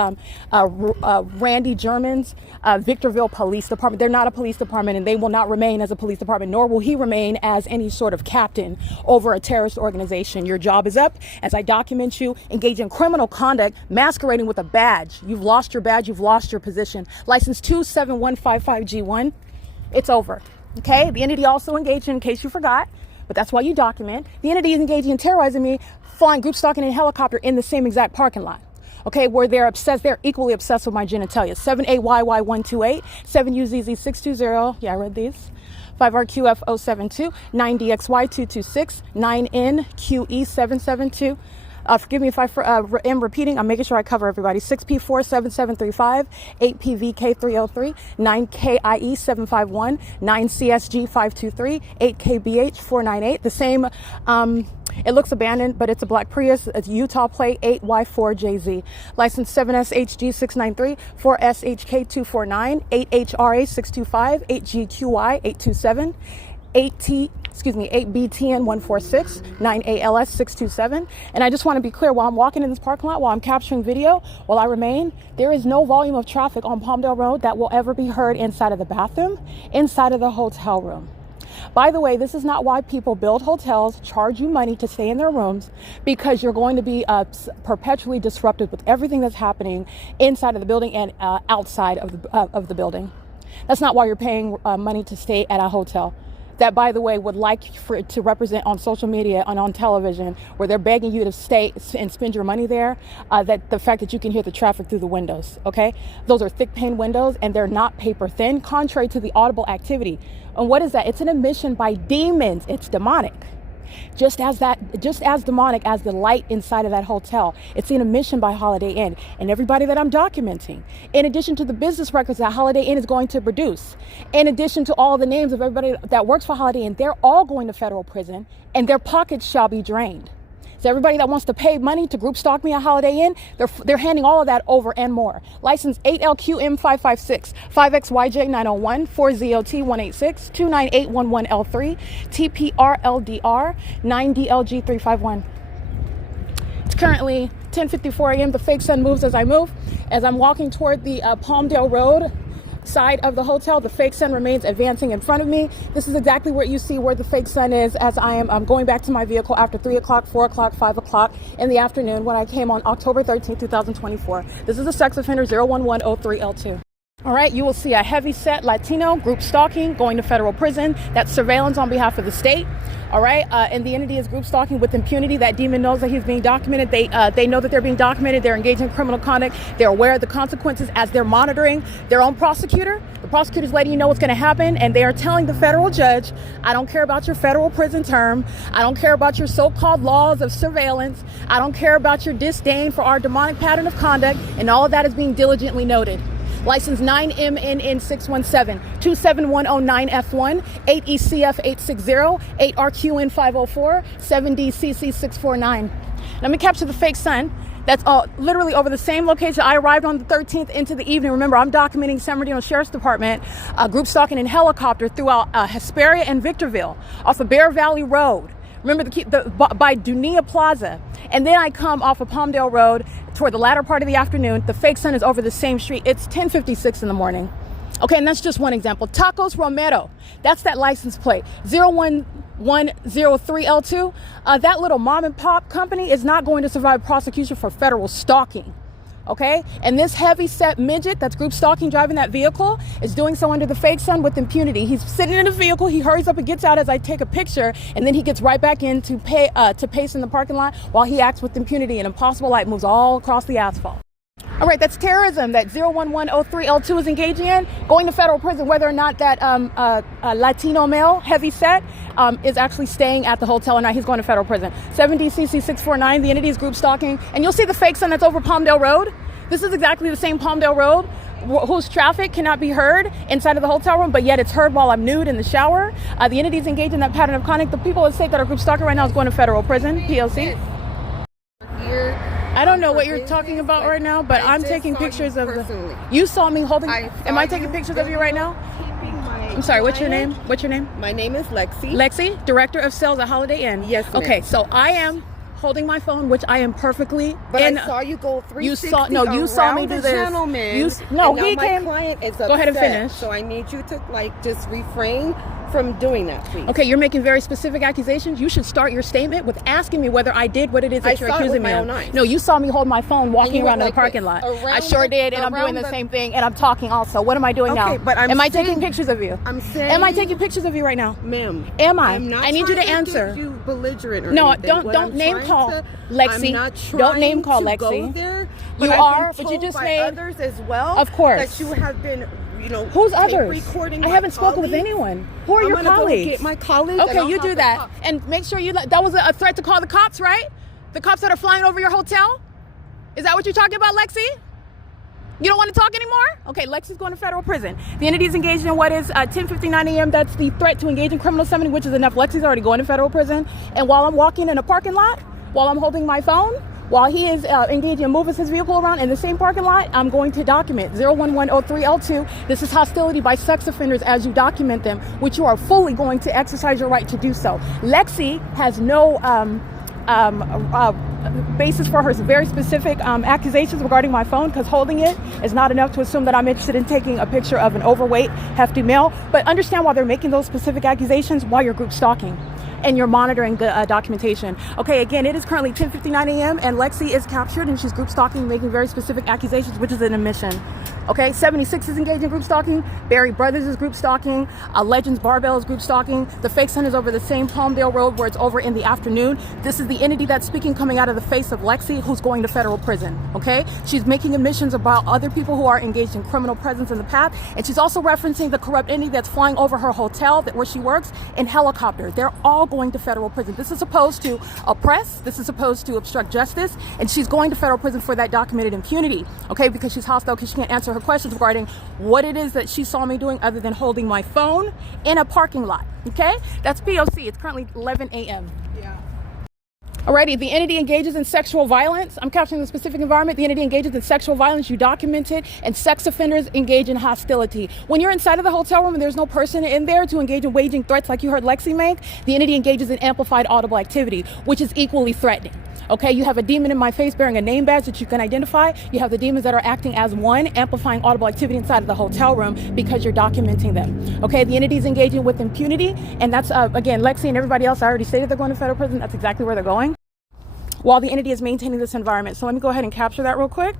Randy German's Victorville Police Department. They're not a police department and they will not remain as a police department, nor will he remain as any sort of captain over a terrorist organization. Your job is up. As I document you, engage in criminal conduct, masquerading with a badge. You've lost your badge, you've lost your position. License 27155G1, it's over, okay? The entity also engaged in case you forgot, but that's why you document. The entity is engaging in terrorizing me, flying group stalking in a helicopter in the same exact parking lot, okay, where they're obsessed, they're equally obsessed with my genitalia. 7AYY128, 7UZZ620, yeah, I read these. 5RQF072, 9DXY226, 9NQE772. Forgive me if I am repeating. I'm making sure I cover everybody. 6P47735, 8PVK303, 9KIE751, 9CSG523, 8KBH498. The same, it looks abandoned, but it's a black Prius. It's Utah plate 8Y4JZ. License 7SHG693, 4SHK249, 8HRA625, 8GQY827, 8BTN146, 9ALS627. And I just want to be clear, while I'm walking in this parking lot, while I'm capturing video, while I remain, there is no volume of traffic on Palmdale Road that will ever be heard inside of the bathroom, inside of the hotel room. By the way, this is not why people build hotels, charge you money to stay in their rooms, because you're going to be perpetually disrupted with everything that's happening inside of the building and outside of the building. That's not why you're paying money to stay at a hotel. That, by the way, would like for it to represent on social media and on television, where they're begging you to stay and spend your money there, that the fact that you can hear the traffic through the windows, okay? Those are thick pane windows and they're not paper thin, contrary to the audible activity. And what is that? It's an emission by demons. It's demonic. Just as demonic as the light inside of that hotel. It's an emission by Holiday Inn and everybody that I'm documenting. In addition to the business records that Holiday Inn is going to produce, in addition to all the names of everybody that works for Holiday Inn, they're all going to federal prison and their pockets shall be drained. So everybody that wants to pay money to group stalk me at Holiday Inn, they're handing all of that over and more. License 8LQM556, 5XYJ901, 4ZOT186, 29811L3, TPRLDR, 9DLG351. It's currently 10:54 a.m. The fake sun moves as I move. As I'm walking toward the Palmdale Road side of the hotel, the fake sun remains advancing in front of me. This is exactly where you see where the fake sun is as I am going back to my vehicle after 3 o'clock, 4 o'clock, 5 o'clock in the afternoon when I came on October 13, 2024. This is a sex offender 01103L2. All right, you will see a heavy set Latino group stalking going to federal prison. That's surveillance on behalf of the state. All right, and the entity is group stalking with impunity. That demon knows that he's being documented. They know that they're being documented. They're engaged in criminal conduct. They're aware of the consequences as they're monitoring their own prosecutor. The prosecutor's letting you know what's going to happen, and they are telling the federal judge, I don't care about your federal prison term. I don't care about your so-called laws of surveillance. I don't care about your disdain for our demonic pattern of conduct, and all of that is being diligently noted. License 9MNN617, 27109F1, 8ECF860, 8RQN504, 7DCC649. Let me capture the fake sun. That's literally over the same location. I arrived on the 13th into the evening. Remember, I'm documenting San Bernardino Sheriff's Department group stalking in helicopter throughout Hesperia and Victorville off of Bear Valley Road. Remember, by Dunia Plaza. And then I come off of Palmdale Road toward the latter part of the afternoon. The fake sun is over the same street. It's 10:56 in the morning. Okay, and that's just one example. Tacos Romero, that's that license plate, 01103L2. That little mom and pop company is not going to survive prosecution for federal stalking. Okay, and this heavy set midget that's group stalking driving that vehicle is doing so under the fake sun with impunity. He's sitting in the vehicle, he hurries up and gets out as I take a picture, and then he gets right back in to pace in the parking lot while he acts with impunity, and impossible light moves all across the asphalt. All right, that's terrorism that 01103L2 is engaging in, going to federal prison, whether or not that Latino male, heavy set, is actually staying at the hotel or not. He's going to federal prison. 7DCC649, the entity is group stalking. And you'll see the fake sun that's over Palmdale Road. This is exactly the same Palmdale Road whose traffic cannot be heard inside of the hotel room, but yet it's heard while I'm nude in the shower. The entity is engaged in that pattern of conduct. The people at stake that are group stalking right now is going to federal prison, P.O.C. I don't know what you're talking about right now, but I'm taking pictures of the... You saw me holding... Am I taking pictures of you right now? I'm sorry, what's your name? What's your name? My name is Lexi. Lexi, Director of Sales at Holiday Inn. Yes, ma'am. Okay, so I am holding my phone, which I am perfectly... But I saw you go 360 you saw me do this. Gentleman. He came... Client is upset, go ahead and finish. So I need you to just refrain from doing that, please. Okay, you're making very specific accusations. You should start your statement with asking me whether I did what it is that you're accusing me of. No, you saw me hold my phone walking around in the parking lot. I sure did, and I'm doing the same thing, and I'm talking also. What am I doing now? But am I taking pictures of you? I'm saying... Am I taking pictures of you right now? Ma'am. Am I? I'm not I need you to answer. Get you belligerent or no, anything. don't name call Lexi. Don't name call Lexi. You are, but you just made others as well. Of course. That you have been... who's others? I haven't spoken with anyone. Who are your colleagues? Go get my colleagues. Okay, you do that. And make sure that was a threat to call the cops, right? The cops that are flying over your hotel? Is that what you're talking about, Lexi? You don't want to talk anymore? Okay, Lexi's going to federal prison. The entity is engaged in what is 10:59 a.m. That's the threat to engage in criminal summoning, which is enough. Lexi's already going to federal prison. And while I'm walking in a parking lot, while I'm holding my phone, while he is engaged in moving his vehicle around in the same parking lot, I'm going to document 01103L2. This is hostility by sex offenders as you document them, which you are fully going to exercise your right to do so. Lexi has no basis for her very specific accusations regarding my phone, because holding it is not enough to assume that I'm interested in taking a picture of an overweight, hefty male. But understand why they're making those specific accusations while you're group stalking and you're monitoring the documentation. Okay, again, it is currently 10:59 a.m. and Lexi is captured and she's group stalking, making very specific accusations, which is an admission. Okay, 76 is engaged in group stalking. Barry Brothers is group stalking. Legends Barbell is group stalking. The fake sun is over the same Palmdale Road where it's over in the afternoon. This is the entity that's speaking coming out of the face of Lexi, who's going to federal prison. Okay, she's making admissions about other people who are engaged in criminal presence in the path, and she's also referencing the corrupt entity that's flying over her hotel where she works in helicopter. They're all going to federal prison. This is supposed to oppress. This is supposed to obstruct justice, and she's going to federal prison for that documented impunity. Okay, because she's hostile, because she can't answer her questions regarding what it is that she saw me doing other than holding my phone in a parking lot. Okay, that's P.O.C. It's currently 11 a.m. Yeah. Alrighty, the entity engages in sexual violence. I'm capturing the specific environment. The entity engages in sexual violence. You document it, and sex offenders engage in hostility. When you're inside of the hotel room and there's no person in there to engage in waging threats like you heard Lexi make, the entity engages in amplified audible activity, which is equally threatening. Okay, you have a demon in my face bearing a name badge that you can identify. You have the demons that are acting as one, amplifying audible activity inside of the hotel room because you're documenting them. Okay, the entity is engaging with impunity, and that's, again, Lexi and everybody else, I already stated they're going to federal prison. That's exactly where they're going, while the entity is maintaining this environment. So let me go ahead and capture that real quick.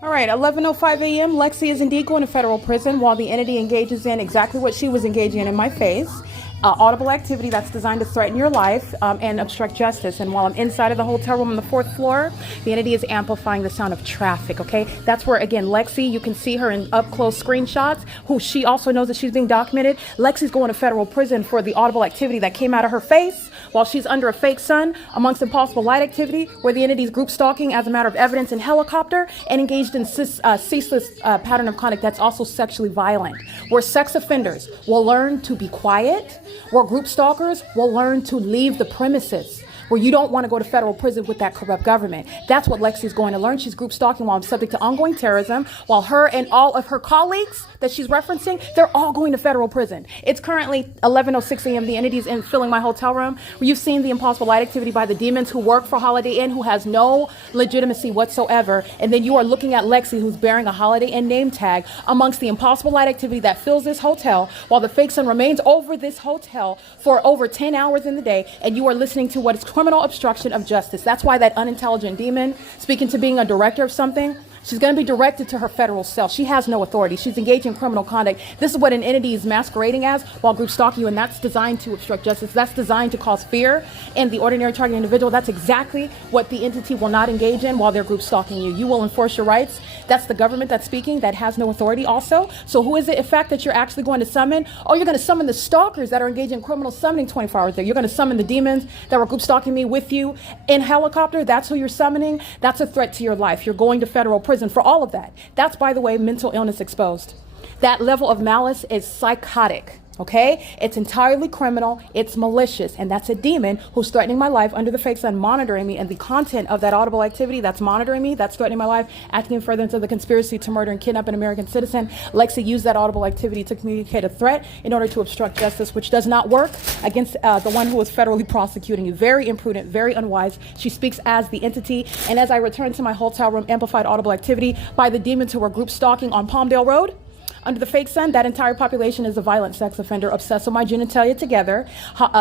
All right, 11:05 a.m. Lexi is indeed going to federal prison while the entity engages in exactly what she was engaging in my face. Audible activity that's designed to threaten your life and obstruct justice. And while I'm inside of the hotel room on the 4th floor, the entity is amplifying the sound of traffic, okay? That's where, again, Lexi, you can see her in up-close screenshots, who she also knows that she's being documented. Lexi's going to federal prison for the audible activity that came out of her face while she's under a fake sun amongst impossible light activity, where the entity's group stalking as a matter of evidence in helicopter, and engaged in ceaseless pattern of conduct that's also sexually violent, where sex offenders will learn to be quiet, where group stalkers will learn to leave the premises, where you don't want to go to federal prison with that corrupt government. That's what Lexi's going to learn. She's group stalking while I'm subject to ongoing terrorism, while her and all of her colleagues that she's referencing, they're all going to federal prison. It's currently 11:06 a.m. The entity's in filling my hotel room, where you've seen the impossible light activity by the demons who work for Holiday Inn, who has no legitimacy whatsoever. And then you are looking at Lexi, who's bearing a Holiday Inn name tag amongst the impossible light activity that fills this hotel, while the fake sun remains over this hotel for over 10 hours in the day. And you are listening to what is criminal obstruction of justice. That's why that unintelligent demon, speaking to being a director of something, she's going to be directed to her federal cell. She has no authority. She's engaged in criminal conduct. This is what an entity is masquerading as while group stalking you, and that's designed to obstruct justice. That's designed to cause fear in the ordinary target individual. That's exactly what the entity will not engage in while they're group stalking you. You will enforce your rights. That's the government that's speaking, that has no authority also. So who is it, in fact, that you're actually going to summon? Oh, you're going to summon the stalkers that are engaged in criminal summoning 24 hours a day. You're going to summon the demons that were group stalking me with you in helicopter. That's who you're summoning. That's a threat to your life. You're going to federal prison for all of that. That's, by the way, mental illness exposed. That level of malice is psychotic. Okay, it's entirely criminal, it's malicious, and that's a demon who's threatening my life under the fake sun, monitoring me, and the content of that audible activity that's monitoring me, that's threatening my life, acting in furtherance of the conspiracy to murder and kidnap an American citizen. Lexi used that audible activity to communicate a threat in order to obstruct justice, which does not work against the one who is federally prosecuting you. Very imprudent, very unwise. She speaks as the entity, and as I return to my hotel room, amplified audible activity by the demons who were group stalking on Palmdale Road. Under the fake sun, that entire population is a violent sex offender, obsessed with my genitalia together,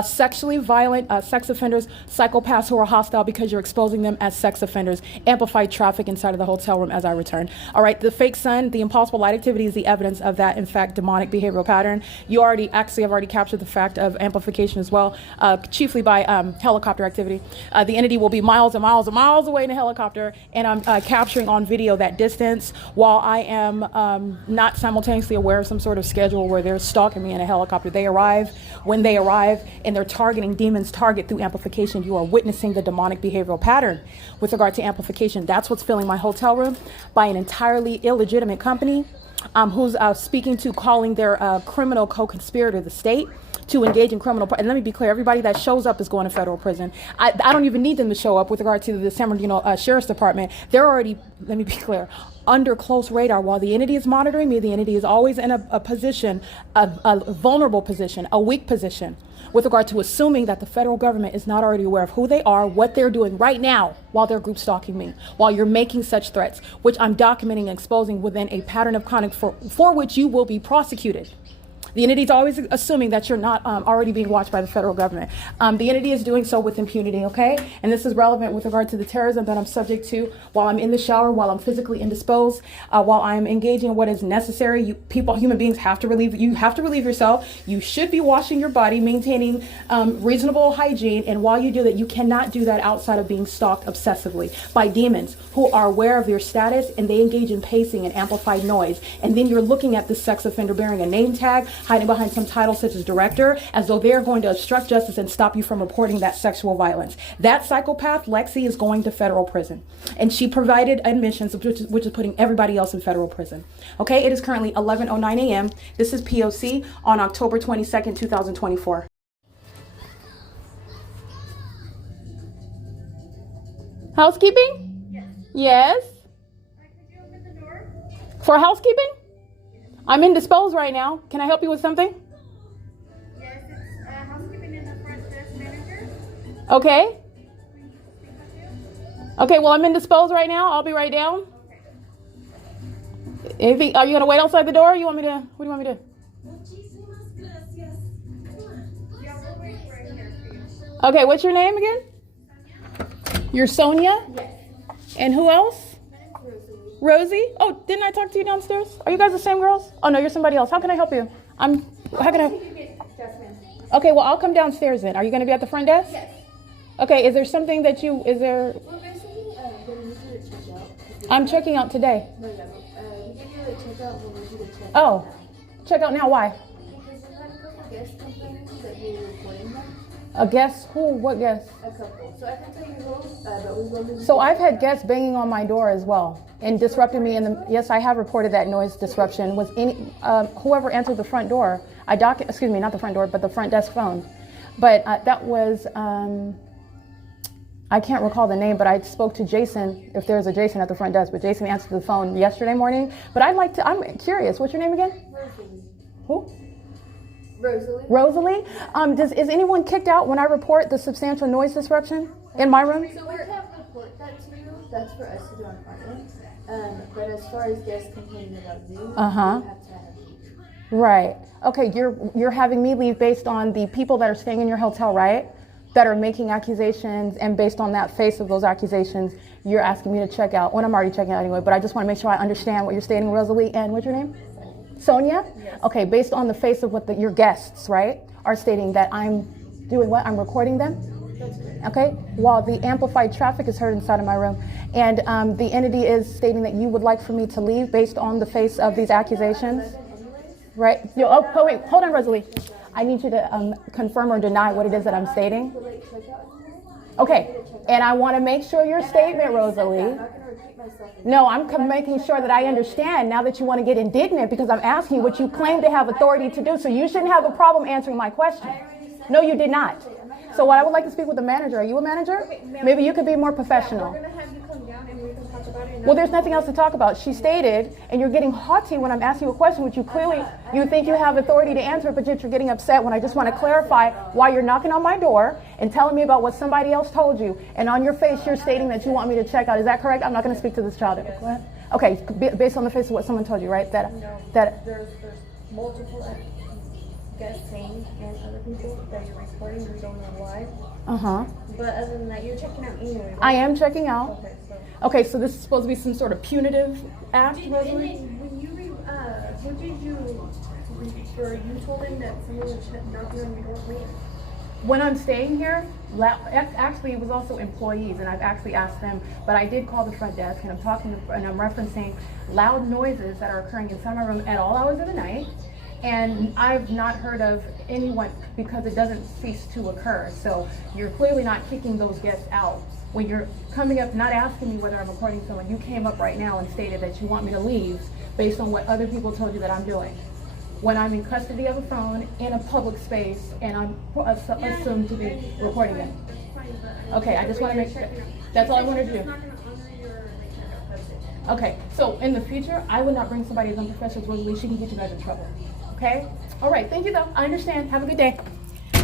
sexually violent sex offenders, psychopaths who are hostile because you're exposing them as sex offenders, amplified traffic inside of the hotel room as I return. All right, the fake sun, the impossible light activity is the evidence of that, in fact, demonic behavioral pattern. You have already captured the fact of amplification as well, chiefly by helicopter activity. The entity will be miles and miles and miles away in a helicopter, and I'm capturing on video that distance while I am not simultaneously aware of some sort of schedule where they're stalking me in a helicopter. They arrive when they arrive, and they're targeting demons target through amplification. You are witnessing the demonic behavioral pattern with regard to amplification. That's what's filling my hotel room by an entirely illegitimate company who's speaking to calling their criminal co-conspirator the state to engage in criminal. And let me be clear, everybody that shows up is going to federal prison. I don't even need them to show up with regard to the San Bernardino Sheriff's Department. They're already, let me be clear, under close radar. While the entity is monitoring me, the entity is always in a position, a vulnerable position, a weak position, with regard to assuming that the federal government is not already aware of who they are, what they're doing right now while they're group stalking me, while you're making such threats, which I'm documenting and exposing within a pattern of conduct for which you will be prosecuted. The entity is always assuming that you're not already being watched by the federal government. The entity is doing so with impunity, okay? And this is relevant with regard to the terrorism that I'm subject to while I'm in the shower, while I'm physically indisposed, while I'm engaging in what is necessary. Human beings have to relieve yourself. You should be washing your body, maintaining reasonable hygiene. And while you do that, you cannot do that outside of being stalked obsessively by demons who are aware of your status, and they engage in pacing and amplified noise. And then you're looking at this sex offender bearing a name tag, hiding behind some title such as director, as though they're going to obstruct justice and stop you from reporting that sexual violence. That psychopath, Lexi, is going to federal prison. And she provided admissions, which is putting everybody else in federal prison. Okay, it is currently 11:09 a.m. This is P.O.C. on October 22nd, 2024. Housekeeping? Yes. Yes. Could you open the door? For housekeeping? I'm indisposed right now. Can I help you with something? Yes, it's housekeeping in the front desk manager. Okay. Okay, well, I'm indisposed right now. I'll be right down. Okay. Anything, are you going to wait outside the door? Or you want me to, what do you want me to do? Yeah, we'll wait right here for you. Okay, what's your name again? Sonia. You're Sonia? Yes. And who else? My name's Rosie. Rosie? Oh, didn't I talk to you downstairs? Are you guys the same girls? Oh, no, you're somebody else. How can I help you? How can I? Okay, well, I'll come downstairs then. Are you going to be at the front desk? Yes. Okay, is there something that you, is there? Well, basically, we need you to check out. I'm checking out today. No, we give you a checkout when we need you to check out. Oh, check out now. Why? Because we've had a couple guests complaining that you're recording them. A guest? Who? What guest? A couple. So I can tell you who, but we will be. So I've had guests banging on my door as well and disrupting me. Yes, I have reported that noise disruption with whoever answered the front door. Excuse me, not the front door, but the front desk phone. But that was, I can't recall the name, but I spoke to Jason, if there's a Jason at the front desk, but Jason answered the phone yesterday morning. But I'm curious, what's your name again? Rosalie. Who? Rosalie. Rosalie? Is anyone kicked out when I report the substantial noise disruption in my room? So we can't report that to you. That's for us to do on our end. But as far as guests complaining about you, you have to have you. Right. Okay, you're having me leave based on the people that are staying in your hotel, right? That are making accusations, and based on that face of those accusations, you're asking me to check out. Well, I'm already checking out anyway, but I just want to make sure I understand what you're stating, Rosalie. And what's your name? Sonia? Yes. Okay, based on the face of what your guests, right, are stating that I'm doing what? I'm recording them? That's right. Okay, while the amplified traffic is heard inside of my room, and the entity is stating that you would like for me to leave based on the face of these accusations, right? Wait, hold on, Rosalie. I need you to confirm or deny what it is that I'm stating. Okay, and I want to make sure your statement, Rosalie. No, I'm making sure that I understand now that you want to get indignant because I'm asking you what you claim to have authority to do. So you shouldn't have a problem answering my question. No, you did not. So what I would like to speak with the manager. Are you a manager? Maybe you could be more professional. We're gonna have you come down and we can talk about it. Well, there's nothing else to talk about. She stated, and you're getting haughty when I'm asking you a question, which you clearly, you think you have authority to answer, but yet you're getting upset when I just want to clarify why you're knocking on my door and telling me about what somebody else told you. And on your face, you're stating that you want me to check out. Is that correct? I'm not going to speak to this child. Go ahead. Okay, based on the face of what someone told you, right? There's multiple guests saying and other people that you're recording. We don't know why. But other than that, you're checking out anyway. Right? I am checking out. Okay, Okay, so this is supposed to be some sort of punitive act, Rosalie? When you what did you refer? You told him that someone was knocking on your door. Wait. When I'm staying here, actually it was also employees, and I've actually asked them, but I did call the front desk, and I'm referencing loud noises that are occurring inside my room at all hours of the night. And I've not heard of anyone, because it doesn't cease to occur. So you're clearly not kicking those guests out. When you're coming up, not asking me whether I'm recording someone, you came up right now and stated that you want me to leave based on what other people told you that I'm doing. When I'm in custody of a phone in a public space and I'm assumed to be recording them. Okay, I just want to make sure. That's all I wanted to do. Okay, so in the future, I would not bring somebody as unprofessional as Rosalie. She can get you guys in trouble. Okay? All right, thank you though. I understand. Have a good day.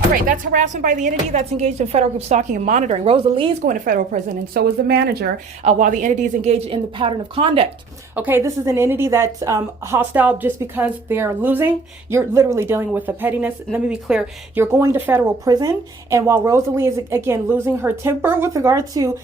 All right, that's harassment by the entity that's engaged in federal group stalking and monitoring. Rosalie is going to federal prison, and so is the manager, while the entity is engaged in the pattern of conduct. Okay, this is an entity that's hostile just because they're losing. You're literally dealing with the pettiness. And let me be clear, you're going to federal prison, and while Rosalie is, again, losing her temper with regard to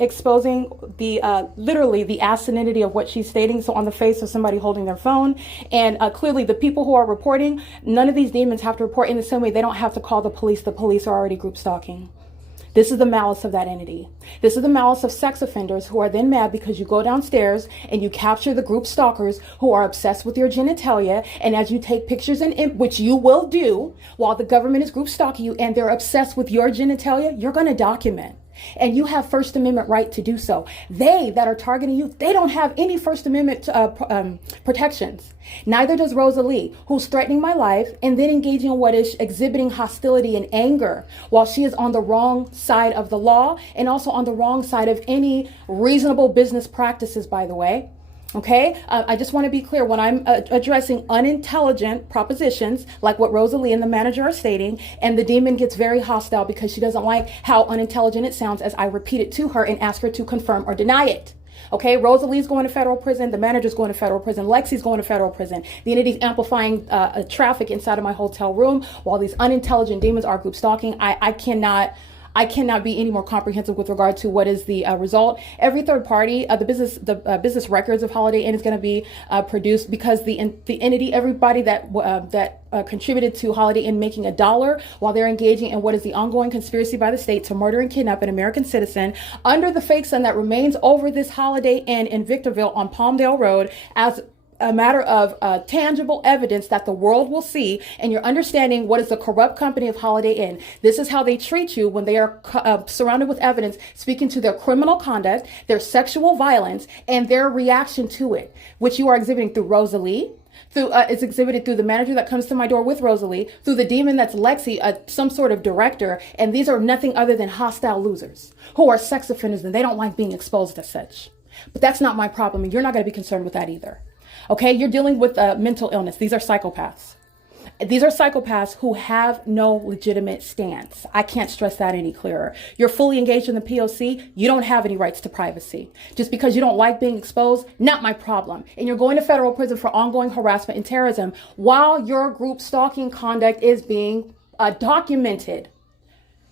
exposing the literally the asininity of what she's stating, so on the face of somebody holding their phone, and clearly the people who are reporting, none of these demons have to report in the same way. They don't have to call the police are already group stalking. This is the malice of that entity. This is the malice of sex offenders who are then mad because you go downstairs and you capture the group stalkers who are obsessed with your genitalia, and as you take pictures, which you will do while the government is group stalking you and they're obsessed with your genitalia, you're going to document. And you have First Amendment right to do so. They that are targeting you, they don't have any First Amendment protections. Neither does Rosalie, who's threatening my life and then engaging in what is exhibiting hostility and anger while she is on the wrong side of the law and also on the wrong side of any reasonable business practices, by the way. Okay, I just want to be clear when I'm addressing unintelligent propositions like what Rosalie and the manager are stating, and the demon gets very hostile because she doesn't like how unintelligent it sounds as I repeat it to her and ask her to confirm or deny it. Okay, Rosalie's going to federal prison. The manager's going to federal prison. Lexi's going to federal prison. The entity's amplifying traffic inside of my hotel room while these unintelligent demons are group stalking. I cannot be any more comprehensive with regard to what is the result. Every third party, the business records of Holiday Inn is going to be produced because the entity, everybody that contributed to Holiday Inn making $1 while they're engaging in what is the ongoing conspiracy by the state to murder and kidnap an American citizen under the fake sun that remains over this Holiday Inn in Victorville on Palmdale Road as a matter of tangible evidence that the world will see, and you're understanding what is the corrupt company of Holiday Inn. This is how they treat you when they are surrounded with evidence, speaking to their criminal conduct, their sexual violence, and their reaction to it, which you are exhibiting through Rosalie. It's exhibited through the manager that comes to my door with Rosalie, through the demon that's Lexi, some sort of director, and these are nothing other than hostile losers who are sex offenders, and they don't like being exposed as such. But that's not my problem, and you're not going to be concerned with that either. Okay, you're dealing with mental illness. These are psychopaths. These are psychopaths who have no legitimate stance. I can't stress that any clearer. You're fully engaged in the P.O.C. You don't have any rights to privacy. Just because you don't like being exposed, not my problem. And you're going to federal prison for ongoing harassment and terrorism while your group stalking conduct is being documented.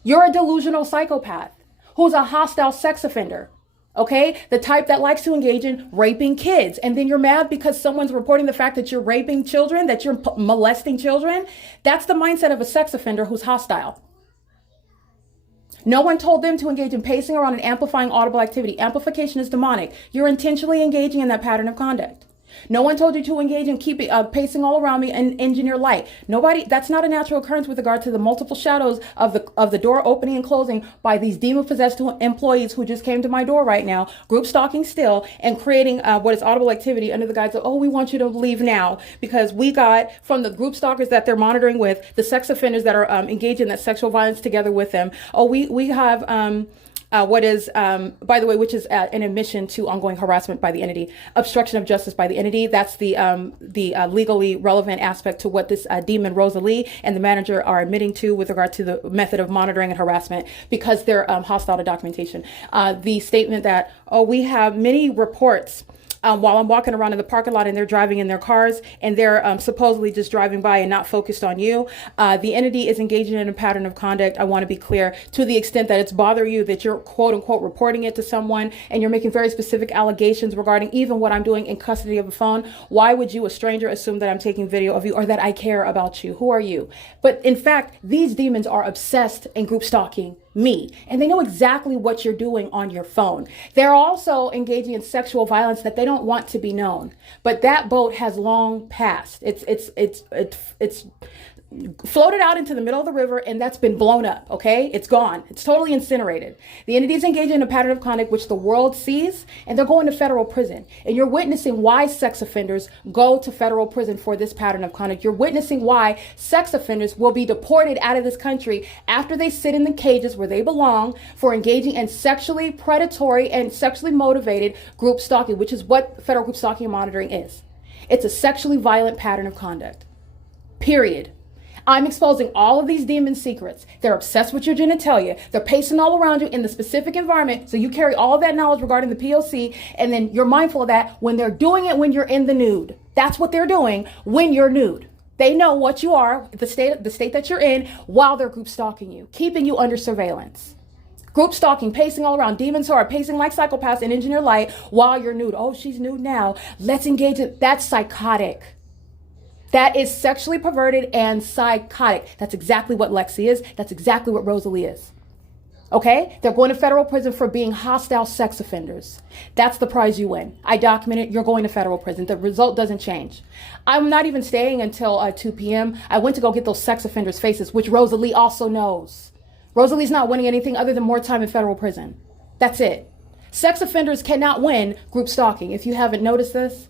You're a delusional psychopath who's a hostile sex offender. Okay, the type that likes to engage in raping kids. And then you're mad because someone's reporting the fact that you're raping children, that you're molesting children. That's the mindset of a sex offender who's hostile. No one told them to engage in pacing around and amplifying audible activity. Amplification is demonic. You're intentionally engaging in that pattern of conduct. No one told you to engage in keeping pacing all around me and engineer light. Nobody. That's not a natural occurrence with regard to the multiple shadows of the door opening and closing by these demon-possessed employees who just came to my door right now, group stalking still, and creating what is audible activity under the guise of, oh, we want you to leave now because we got from the group stalkers that they're monitoring with, the sex offenders that are engaged in that sexual violence together with them. Oh, we have by the way, which is an admission to ongoing harassment by the entity, obstruction of justice by the entity. That's the legally relevant aspect to what this demon Rosalie and the manager are admitting to with regard to the method of monitoring and harassment, because they're hostile to documentation. The statement that, oh, we have many reports while I'm walking around in the parking lot and they're driving in their cars and they're supposedly just driving by and not focused on you. The entity is engaging in a pattern of conduct, I want to be clear, to the extent that it's bothering you that you're quote unquote reporting it to someone and you're making very specific allegations regarding even what I'm doing in custody of a phone. Why would you, a stranger, assume that I'm taking video of you or that I care about you? Who are you? But in fact, these demons are obsessed in group stalking me, and they know exactly what you're doing on your phone. They're also engaging in sexual violence that they don't want to be known, but that boat has long passed. It's floated out into the middle of the river, and that's been blown up. Okay, it's gone. It's totally incinerated. The entity is engaging in a pattern of conduct which the world sees, and they're going to federal prison. And you're witnessing why sex offenders go to federal prison for this pattern of conduct. You're witnessing why sex offenders will be deported out of this country after they sit in the cages where they belong for engaging in sexually predatory and sexually motivated group stalking, which is what federal group stalking and monitoring is. It's a sexually violent pattern of conduct. Period. I'm exposing all of these demon secrets. They're obsessed with your genitalia. They're pacing all around you in the specific environment. So you carry all of that knowledge regarding the P.O.C. and then you're mindful of that when they're doing it when you're in the nude. That's what they're doing when you're nude. They know what you are, the state that you're in, while they're group stalking you, keeping you under surveillance. Group stalking, pacing all around. Demons who are pacing like psychopaths and engineer light while you're nude. Oh, she's nude now. Let's engage it. That's psychotic. That is sexually perverted and psychotic. That's exactly what Lexi is. That's exactly what Rosalie is. Okay? They're going to federal prison for being hostile sex offenders. That's the prize you win. I document it. You're going to federal prison. The result doesn't change. I'm not even staying until 2 p.m. I went to go get those sex offenders' faces, which Rosalie also knows. Rosalie's not winning anything other than more time in federal prison. That's it. Sex offenders cannot win group stalking. If you haven't noticed this,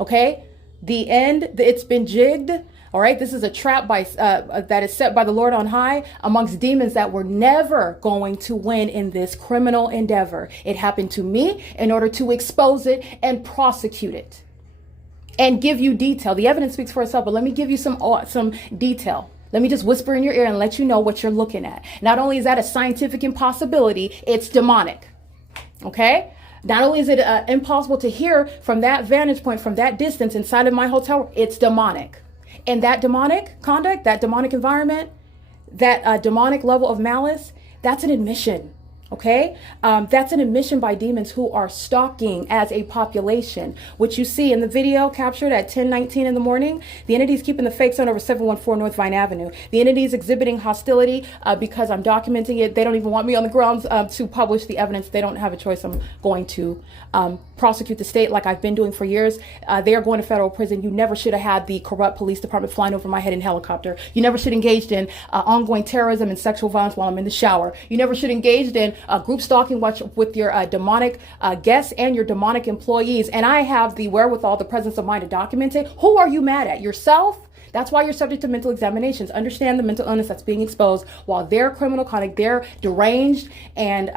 okay? The end, it's been jigged. All right, this is a trap that is set by the Lord on high amongst demons that were never going to win in this criminal endeavor. It happened to me in order to expose it and prosecute it and give you detail. The evidence speaks for itself, but let me give you some detail. Let me just whisper in your ear and let you know what you're looking at. Not only is that a scientific impossibility, it's demonic. Okay? Not only is it impossible to hear from that vantage point, from that distance inside of my hotel, it's demonic. And that demonic conduct, that demonic environment, that demonic level of malice, that's an admission. Okay, that's an admission by demons who are stalking as a population, which you see in the video captured at 10:19 in the morning. The entity is keeping the fake sun over 714 North Vine Avenue. The entity is exhibiting hostility because I'm documenting it. They don't even want me on the grounds to publish the evidence. They don't have a choice. I'm going to prosecute the state like I've been doing for years. They are going to federal prison. You never should have had the corrupt police department flying over my head in helicopter. You never should engaged in ongoing terrorism and sexual violence while I'm in the shower. You never should engaged in group stalking with your demonic guests and your demonic employees. And I have the wherewithal, the presence of mind to document it. Who are you mad at? Yourself? That's why you're subject to mental examinations. Understand the mental illness that's being exposed while their criminal conduct, their deranged and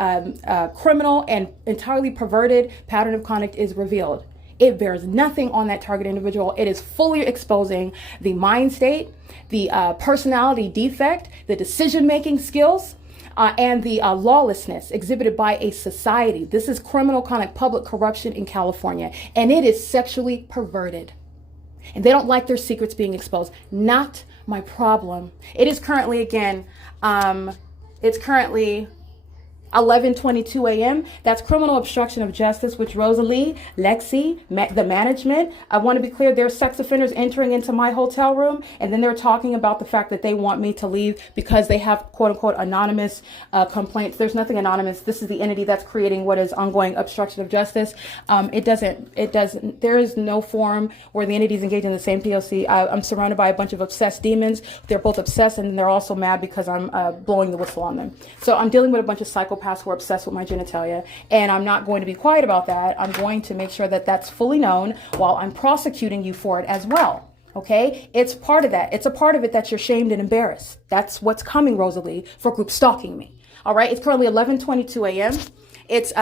criminal and entirely perverted pattern of conduct is revealed. It bears nothing on that target individual. It is fully exposing the mind state, the personality defect, the decision-making skills, and the lawlessness exhibited by a society. This is criminal conduct, public corruption in California, and it is sexually perverted. And they don't like their secrets being exposed. Not my problem. It is currently, again, it's currently 11:22 a.m. That's criminal obstruction of justice, which Rosalie, Lexi, the management. I want to be clear, there's sex offenders entering into my hotel room, and then they're talking about the fact that they want me to leave because they have quote unquote anonymous complaints. There's nothing anonymous. This is the entity that's creating what is ongoing obstruction of justice. There is no forum where the entities engage in the same P.O.C. I'm surrounded by a bunch of obsessed demons. They're both obsessed and they're also mad because I'm blowing the whistle on them. So I'm dealing with a bunch of psychopaths who are obsessed with my genitalia, and I'm not going to be quiet about that. I'm going to make sure that that's fully known while I'm prosecuting you for it as well. Okay, it's part of that. It's a part of it that you're shamed and embarrassed. That's what's coming, Rosalie, for group stalking me. All right, it's currently 11:22 a.m. It's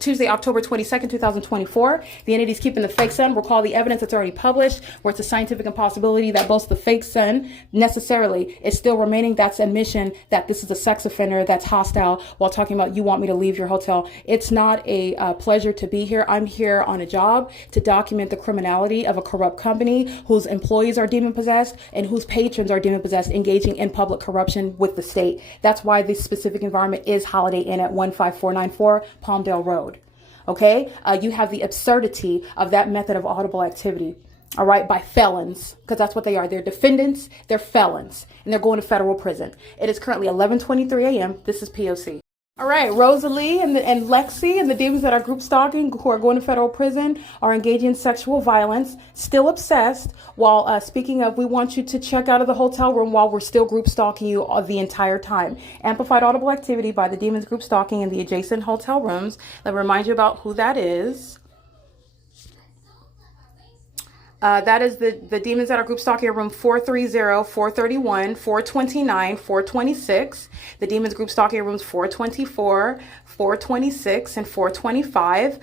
Tuesday, October 22nd, 2024. The entity's keeping the fake sun. Recall the evidence that's already published, where it's a scientific impossibility that both the fake sun necessarily is still remaining. That's admission that this is a sex offender that's hostile while talking about you want me to leave your hotel. It's not a pleasure to be here. I'm here on a job to document the criminality of a corrupt company whose employees are demon possessed and whose patrons are demon possessed, engaging in public corruption with the state. That's why this specific environment is Holiday Inn at 15494 Palmdale Road. Okay, you have the absurdity of that method of audible activity, all right, by felons, because that's what they are. They're defendants, they're felons, and they're going to federal prison. It is currently 11:23 a.m. This is P.O.C. All right, Rosalie and Lexi and the demons that are group stalking, who are going to federal prison, are engaging in sexual violence, still obsessed. While speaking of, we want you to check out of the hotel room while we're still group stalking you the entire time. Amplified audible activity by the demons group stalking in the adjacent hotel rooms. Let me remind you about who that is. That is the demons that are group stalking in room 430, 431, 429, 426. The demons group stalking in rooms 424, 426, and 425.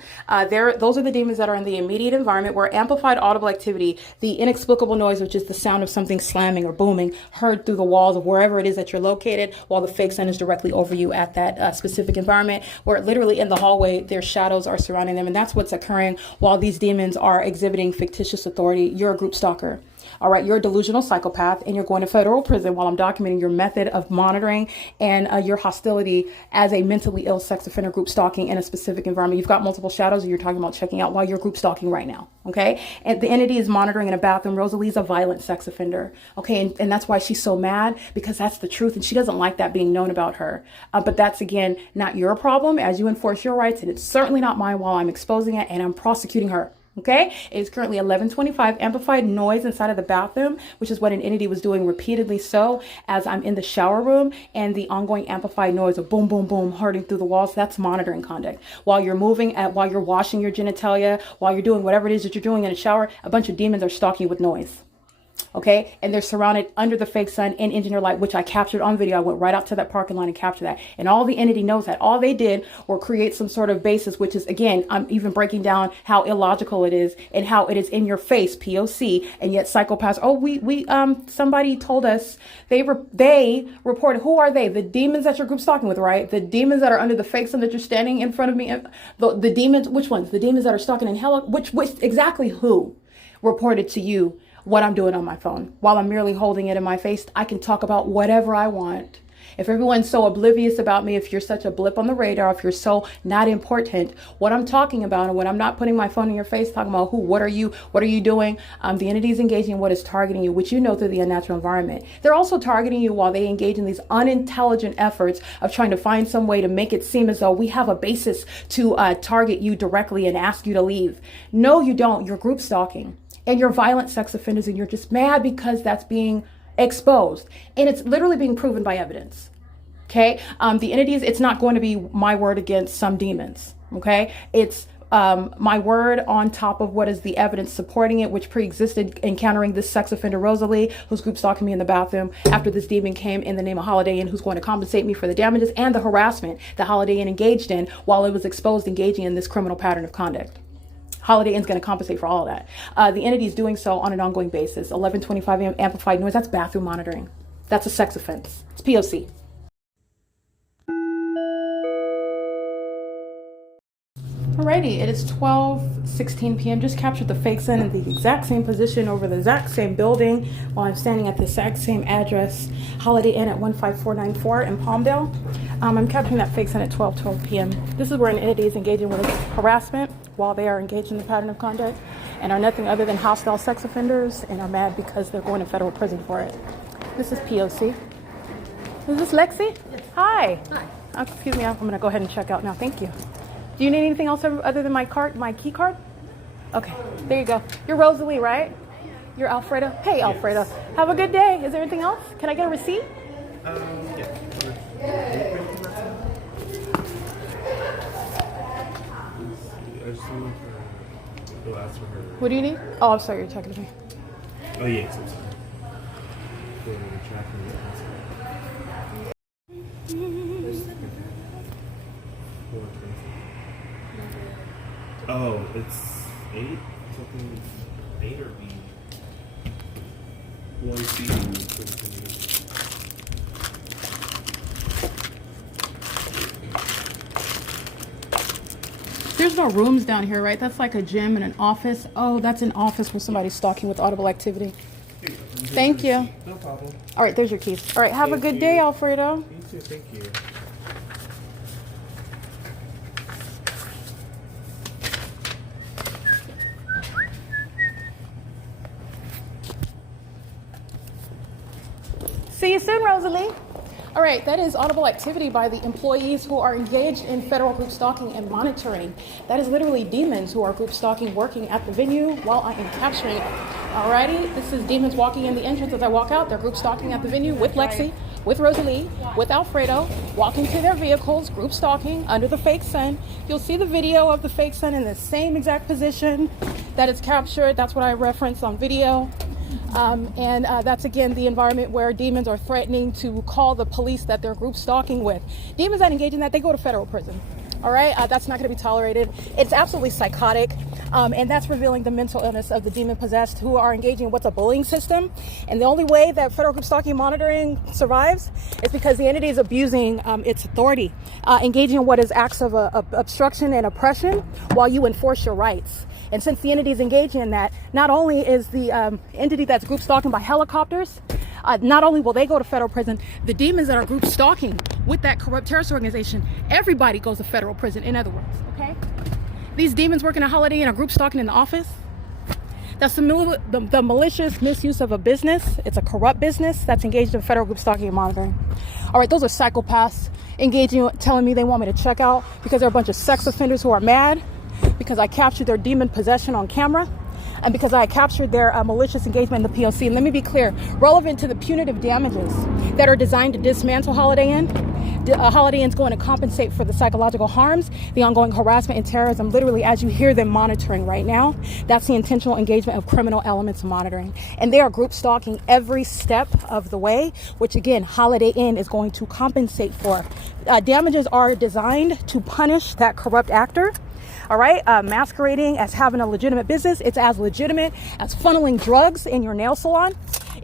Those are the demons that are in the immediate environment where amplified audible activity, the inexplicable noise, which is the sound of something slamming or booming, heard through the walls of wherever it is that you're located, while the fake sun is directly over you at that specific environment, where literally in the hallway, their shadows are surrounding them. And that's what's occurring while these demons are exhibiting fictitious authority. You're a group stalker. All right, you're a delusional psychopath, and you're going to federal prison while I'm documenting your method of monitoring and your hostility as a mentally ill sex offender group stalking in a specific environment. You've got multiple shadows, and you're talking about checking out while you're group stalking right now. Okay, and the entity is monitoring in a bathroom. Rosalie's a violent sex offender. Okay, and that's why she's so mad, because that's the truth, and she doesn't like that being known about her. But that's, again, not your problem as you enforce your rights, and it's certainly not mine while I'm exposing it and I'm prosecuting her. Okay, it is currently 11:25. Amplified noise inside of the bathroom, which is what an entity was doing repeatedly so as I'm in the shower room, and the ongoing amplified noise of boom, boom, boom, hurting through the walls. That's monitoring conduct. While you're moving, while you're washing your genitalia, while you're doing whatever it is that you're doing in a shower, a bunch of demons are stalking you with noise. Okay, and they're surrounded under the fake sun in engineer light, which I captured on video. I went right out to that parking lot and captured that. And all the entity knows that. All they did were create some sort of basis, which is, again, I'm even breaking down how illogical it is and how it is in your face, POC, and yet psychopaths. Oh, somebody told us they reported. Who are they? The demons that you're group stalking with, right? The demons that are under the fake sun that you're standing in front of me. The demons, which ones? The demons that are stalking in hell. Which exactly who reported to you what I'm doing on my phone while I'm merely holding it in my face? I can talk about whatever I want. If everyone's so oblivious about me, if you're such a blip on the radar, if you're so not important, what I'm talking about, and when I'm not putting my phone in your face talking about who, what are you doing? The entity is engaging in what is targeting you, which you know through the unnatural environment. They're also targeting you while they engage in these unintelligent efforts of trying to find some way to make it seem as though we have a basis to target you directly and ask you to leave. No, you don't. You're group stalking and you're violent sex offenders, and you're just mad because that's being exposed, and it's literally being proven by evidence. Okay, the entities, it's not going to be my word against some demons. Okay, it's my word on top of what is the evidence supporting it, which pre-existed encountering this sex offender Rosalie, who's group stalking me in the bathroom after this demon came in the name of Holiday Inn, who's going to compensate me for the damages and the harassment that Holiday Inn engaged in while it was exposed engaging in this criminal pattern of conduct. Holiday Inn's going to compensate for all of that. The entity is doing so on an ongoing basis. 1125 amplified noise, that's bathroom monitoring. That's a sex offense. It's P.O.C. Alrighty, it is 12:16 p.m. Just captured the fake sun in the exact same position over the exact same building while I'm standing at the exact same address, Holiday Inn at 15494 in Palmdale. I'm capturing that fake sun at 12:12 p.m. This is where an entity is engaging with harassment while they are engaged in the pattern of conduct and are nothing other than hostile sex offenders and are mad because they're going to federal prison for it. This is P.O.C. Is this Lexi? Yes. Hi. Hi. Excuse me, I'm going to go ahead and check out now. Thank you. Do you need anything else other than my key card? Okay, there you go. You're Rosalie, right? You're Alfredo. Hey, Alfredo. Have a good day. Is there anything else? Can I get a receipt? Yeah. What do you need? Oh, I'm sorry, you're talking to me. Oh, yes, I'm sorry. For tracking the Oh, it's 8? Something 8 or B? 1C. There's no rooms down here, right? That's like a gym and an office. Oh, that's an office where somebody's stalking with audible activity. Thank you. No problem. All right, there's your keys. All right, have a good day, Alfredo. You too, thank you. See you soon, Rosalie. All right, that is audible activity by the employees who are engaged in federal group stalking and monitoring. That is literally demons who are group stalking working at the venue while I am capturing it. Alrighty, this is demons walking in the entrance as I walk out. They're group stalking at the venue with Lexi, with Rosalie, with Alfredo, walking to their vehicles, group stalking under the fake sun. You'll see the video of the fake sun in the same exact position that is captured. That's what I referenced on video. That's again the environment where demons are threatening to call the police that they're group stalking with. Demons that engage in that, they go to federal prison. All right, that's not going to be tolerated. It's absolutely psychotic, and that's revealing the mental illness of the demon possessed who are engaging in what's a bullying system. And the only way that federal group stalking monitoring survives is because the entity is abusing its authority, engaging in what is acts of obstruction and oppression while you enforce your rights. And since the entity is engaging in that, not only is the entity that's group stalking by helicopters, not only will they go to federal prison, the demons that are group stalking with that corrupt terrorist organization, everybody goes to federal prison, in other words, okay? These demons working at Holiday Inn are group stalking in the office. That's the malicious misuse of a business. It's a corrupt business that's engaged in federal group stalking and monitoring. All right, those are psychopaths engaging, telling me they want me to check out because they're a bunch of sex offenders who are mad because I captured their demon possession on camera and because I captured their malicious engagement in the P.O.C. And let me be clear, relevant to the punitive damages that are designed to dismantle Holiday Inn, Holiday Inn's going to compensate for the psychological harms, the ongoing harassment and terrorism, literally as you hear them monitoring right now. That's the intentional engagement of criminal elements of monitoring. And they are group stalking every step of the way, which again, Holiday Inn is going to compensate for. Damages are designed to punish that corrupt actor. All right, masquerading as having a legitimate business. It's as legitimate as funneling drugs in your nail salon.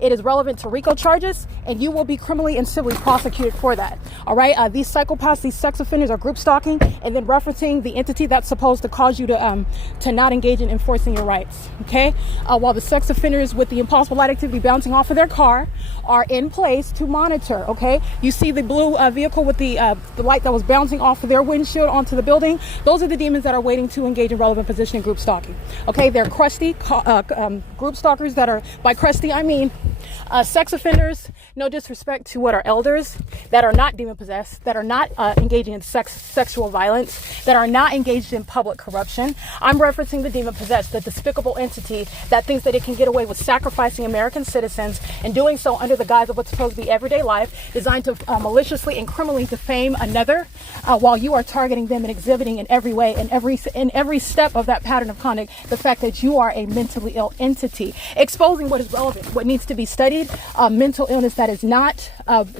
It is relevant to RICO charges, and you will be criminally and civilly prosecuted for that. All right. These psychopaths, these sex offenders, are group stalking and then referencing the entity that's supposed to cause you to not engage in enforcing your rights. Okay. While the sex offenders with the impossible light activity bouncing off of their car are in place to monitor. Okay. You see the blue vehicle with the light that was bouncing off of their windshield onto the building. Those are the demons that are waiting to engage in relevant position in group stalking. Okay. They're crusty group stalkers that are, by crusty I mean sex offenders, no disrespect to what are elders, that are not demon possessed, that are not engaging in sexual violence, that are not engaged in public corruption. I'm referencing the demon possessed, the despicable entity that thinks that it can get away with sacrificing American citizens and doing so under the guise of what's supposed to be everyday life, designed to maliciously and criminally defame another, while you are targeting them and exhibiting in every way, in every step of that pattern of conduct, the fact that you are a mentally ill entity, exposing what is relevant, what needs to be studied, mental illness that is not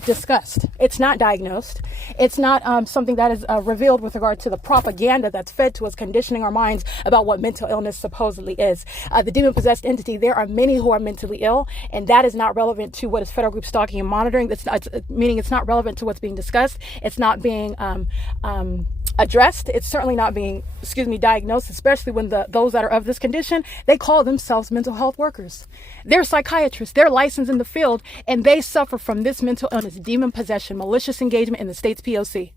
discussed. It's not diagnosed. It's not something that is revealed with regard to the propaganda that's fed to us, conditioning our minds about what mental illness supposedly is. The demon-possessed entity, there are many who are mentally ill, and that is not relevant to what is federal group stalking and monitoring. Meaning it's not relevant to what's being discussed. It's not being addressed. It's certainly not being, diagnosed, especially when those that are of this condition, they call themselves mental health workers. They're psychiatrists, they're licensed in the field, and they suffer from this mental illness, demon possession, malicious engagement in the state's P.O.C.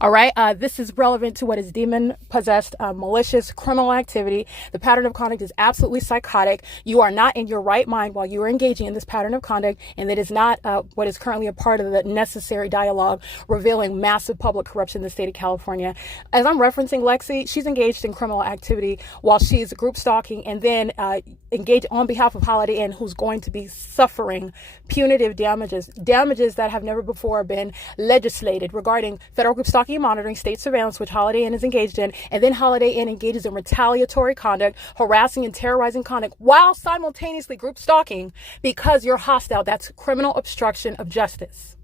All right. This is relevant to what is demon possessed, malicious criminal activity. The pattern of conduct is absolutely psychotic. You are not in your right mind while you are engaging in this pattern of conduct, and it is not what is currently a part of the necessary dialogue revealing massive public corruption in the state of California. As I'm referencing Lexi, she's engaged in criminal activity while she's group stalking and then engaged on behalf of Holiday Inn, who's going to be suffering punitive damages that have never before been legislated regarding federal group stalking and monitoring, state surveillance, which Holiday Inn is engaged in, and then Holiday Inn engages in retaliatory conduct, harassing and terrorizing conduct while simultaneously group stalking because you're hostile. That's criminal obstruction of justice.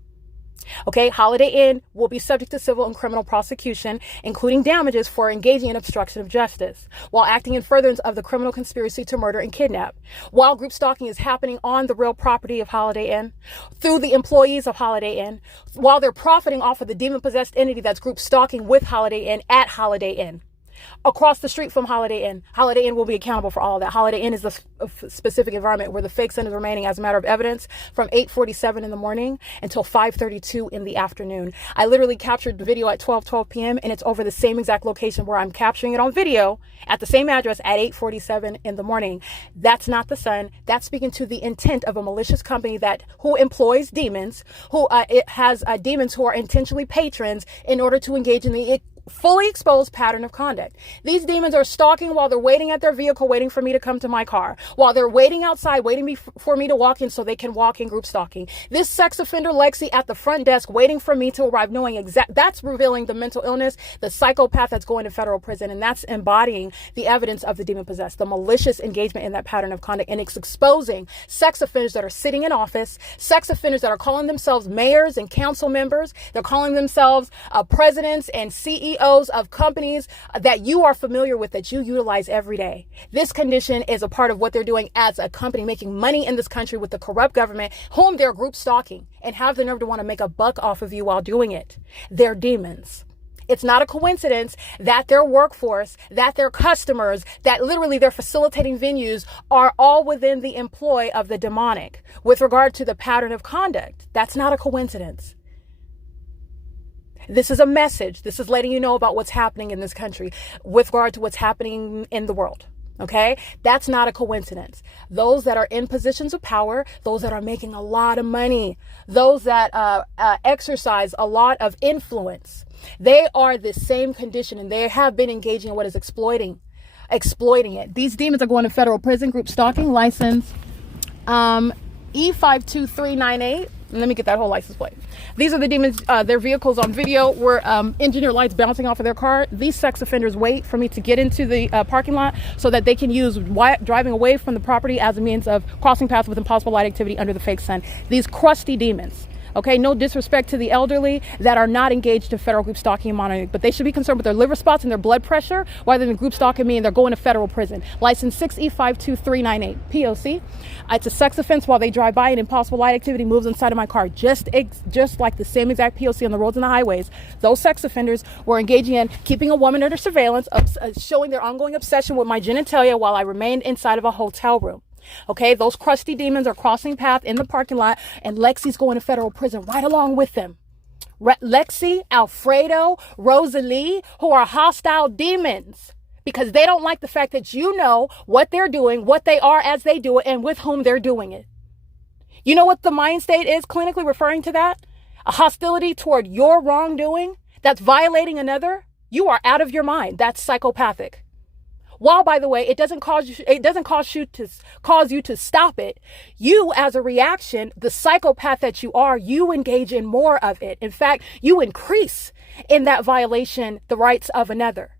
Okay, Holiday Inn will be subject to civil and criminal prosecution, including damages for engaging in obstruction of justice, while acting in furtherance of the criminal conspiracy to murder and kidnap, while group stalking is happening on the real property of Holiday Inn, through the employees of Holiday Inn, while they're profiting off of the demon-possessed entity that's group stalking with Holiday Inn at Holiday Inn. Across the street from Holiday Inn. Holiday Inn will be accountable for all of that. Holiday Inn is the specific environment where the fake sun is remaining as a matter of evidence from 8:47 in the morning until 5:32 in the afternoon. I literally captured the video at 12:12 p.m. and it's over the same exact location where I'm capturing it on video at the same address at 8:47 in the morning. That's not the sun. That's speaking to the intent of a malicious company who employs demons, who it has demons who are intentionally patrons in order to engage in the fully exposed pattern of conduct. These demons are stalking while they're waiting at their vehicle, waiting for me to come to my car, while they're waiting outside, waiting for me to walk in so they can walk in group stalking. This sex offender Lexi at the front desk waiting for me to arrive, knowing that's revealing the mental illness, the psychopath that's going to federal prison, and that's embodying the evidence of the demon possessed, the malicious engagement in that pattern of conduct, and it's exposing sex offenders that are sitting in office, sex offenders that are calling themselves mayors and council members, they're calling themselves presidents and CEOs of companies that you are familiar with, that you utilize every day. This condition is a part of what they're doing as a company, making money in this country with the corrupt government, whom they're group stalking and have the nerve to want to make a buck off of you while doing it. They're demons. It's not a coincidence that their workforce, that their customers, that literally their facilitating venues are all within the employ of the demonic with regard to the pattern of conduct. That's not a coincidence. This is a message. This is letting you know about what's happening in this country with regard to what's happening in the world. Okay, that's not a coincidence. Those that are in positions of power, those that are making a lot of money, those that exercise a lot of influence, they are the same condition, and they have been engaging in what is exploiting it. These demons are going to federal prison, group stalking, license E52398. Let me get that whole license plate. These are the demons. Their vehicles on video were engineer lights bouncing off of their car. These sex offenders wait for me to get into the parking lot so that they can use driving away from the property as a means of crossing paths with impossible light activity under the fake sun. These crusty demons. Okay, no disrespect to the elderly that are not engaged in federal group stalking and monitoring, but they should be concerned with their liver spots and their blood pressure rather than group stalking me and they're going to federal prison. License 6E52398, P.O.C. It's a sex offense while they drive by and impossible light activity moves inside of my car. Just like the same exact P.O.C. on the roads and the highways. Those sex offenders were engaging in keeping a woman under surveillance, showing their ongoing obsession with my genitalia while I remained inside of a hotel room. Okay, those crusty demons are crossing path in the parking lot and Lexi's going to federal prison right along with them. Lexi, Alfredo, Rosalie, who are hostile demons because they don't like the fact that you know what they're doing, what they are as they do it, and with whom they're doing it. You know what the mind state is clinically referring to that? A hostility toward your wrongdoing that's violating another. You are out of your mind. That's psychopathic. While, by the way, it doesn't cause you to stop it. You, as a reaction, the psychopath that you are, you engage in more of it. In fact, you increase in that violation the rights of another.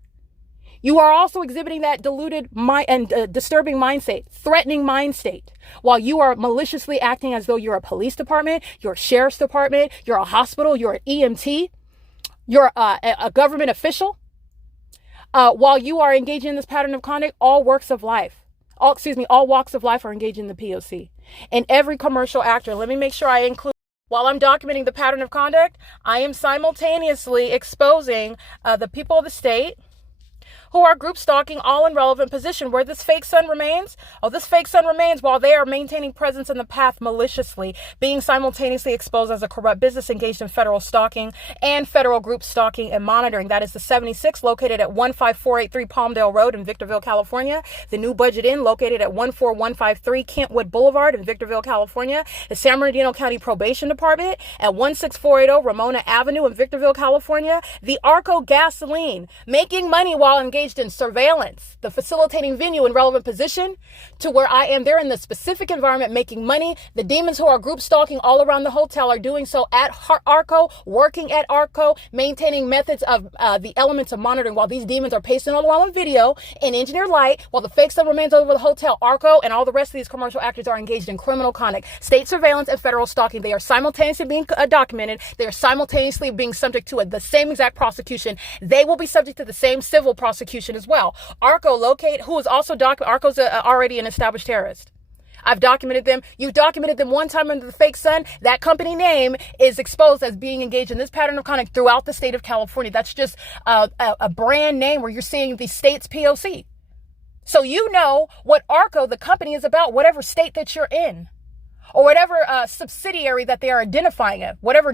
You are also exhibiting that deluded mind and disturbing mind state, threatening mind state, while you are maliciously acting as though you're a police department, you're a sheriff's department, you're a hospital, you're an EMT, you're a government official. While you are engaging in this pattern of conduct, all walks of life are engaged in the P.O.C. And every commercial actor, let me make sure I include, while I'm documenting the pattern of conduct, I am simultaneously exposing the people of the state who are group stalking all in relevant position. Where this fake sun remains? Oh, this fake sun remains while they are maintaining presence in the path maliciously, being simultaneously exposed as a corrupt business engaged in federal stalking and federal group stalking and monitoring. That is the 76 located at 15483 Palmdale Road in Victorville, California. The New Budget Inn located at 14153 Kentwood Boulevard in Victorville, California. The San Bernardino County Probation Department at 16480 Ramona Avenue in Victorville, California. The Arco Gasoline, making money while engaged in surveillance, the facilitating venue in relevant position to where I am. They're in the specific environment making money. The demons who are group stalking all around the hotel are doing so at Arco, working at Arco, maintaining methods of the elements of monitoring while these demons are pasting all around on video in engineered light while the fake sun remains over the hotel. Arco and all the rest of these commercial actors are engaged in criminal conduct, state surveillance, and federal stalking. They are simultaneously being documented. They are simultaneously being subject to the same exact prosecution. They will be subject to the same civil prosecution as well. Arco who is also Arco's already an established terrorist. I've documented them. You've documented them one time under the fake sun. That company name is exposed as being engaged in this pattern of conduct throughout the state of California. That's just a brand name where you're seeing the state's P.O.C. So you know what Arco, the company, is about, whatever state that you're in. Or whatever subsidiary that they are identifying it, whatever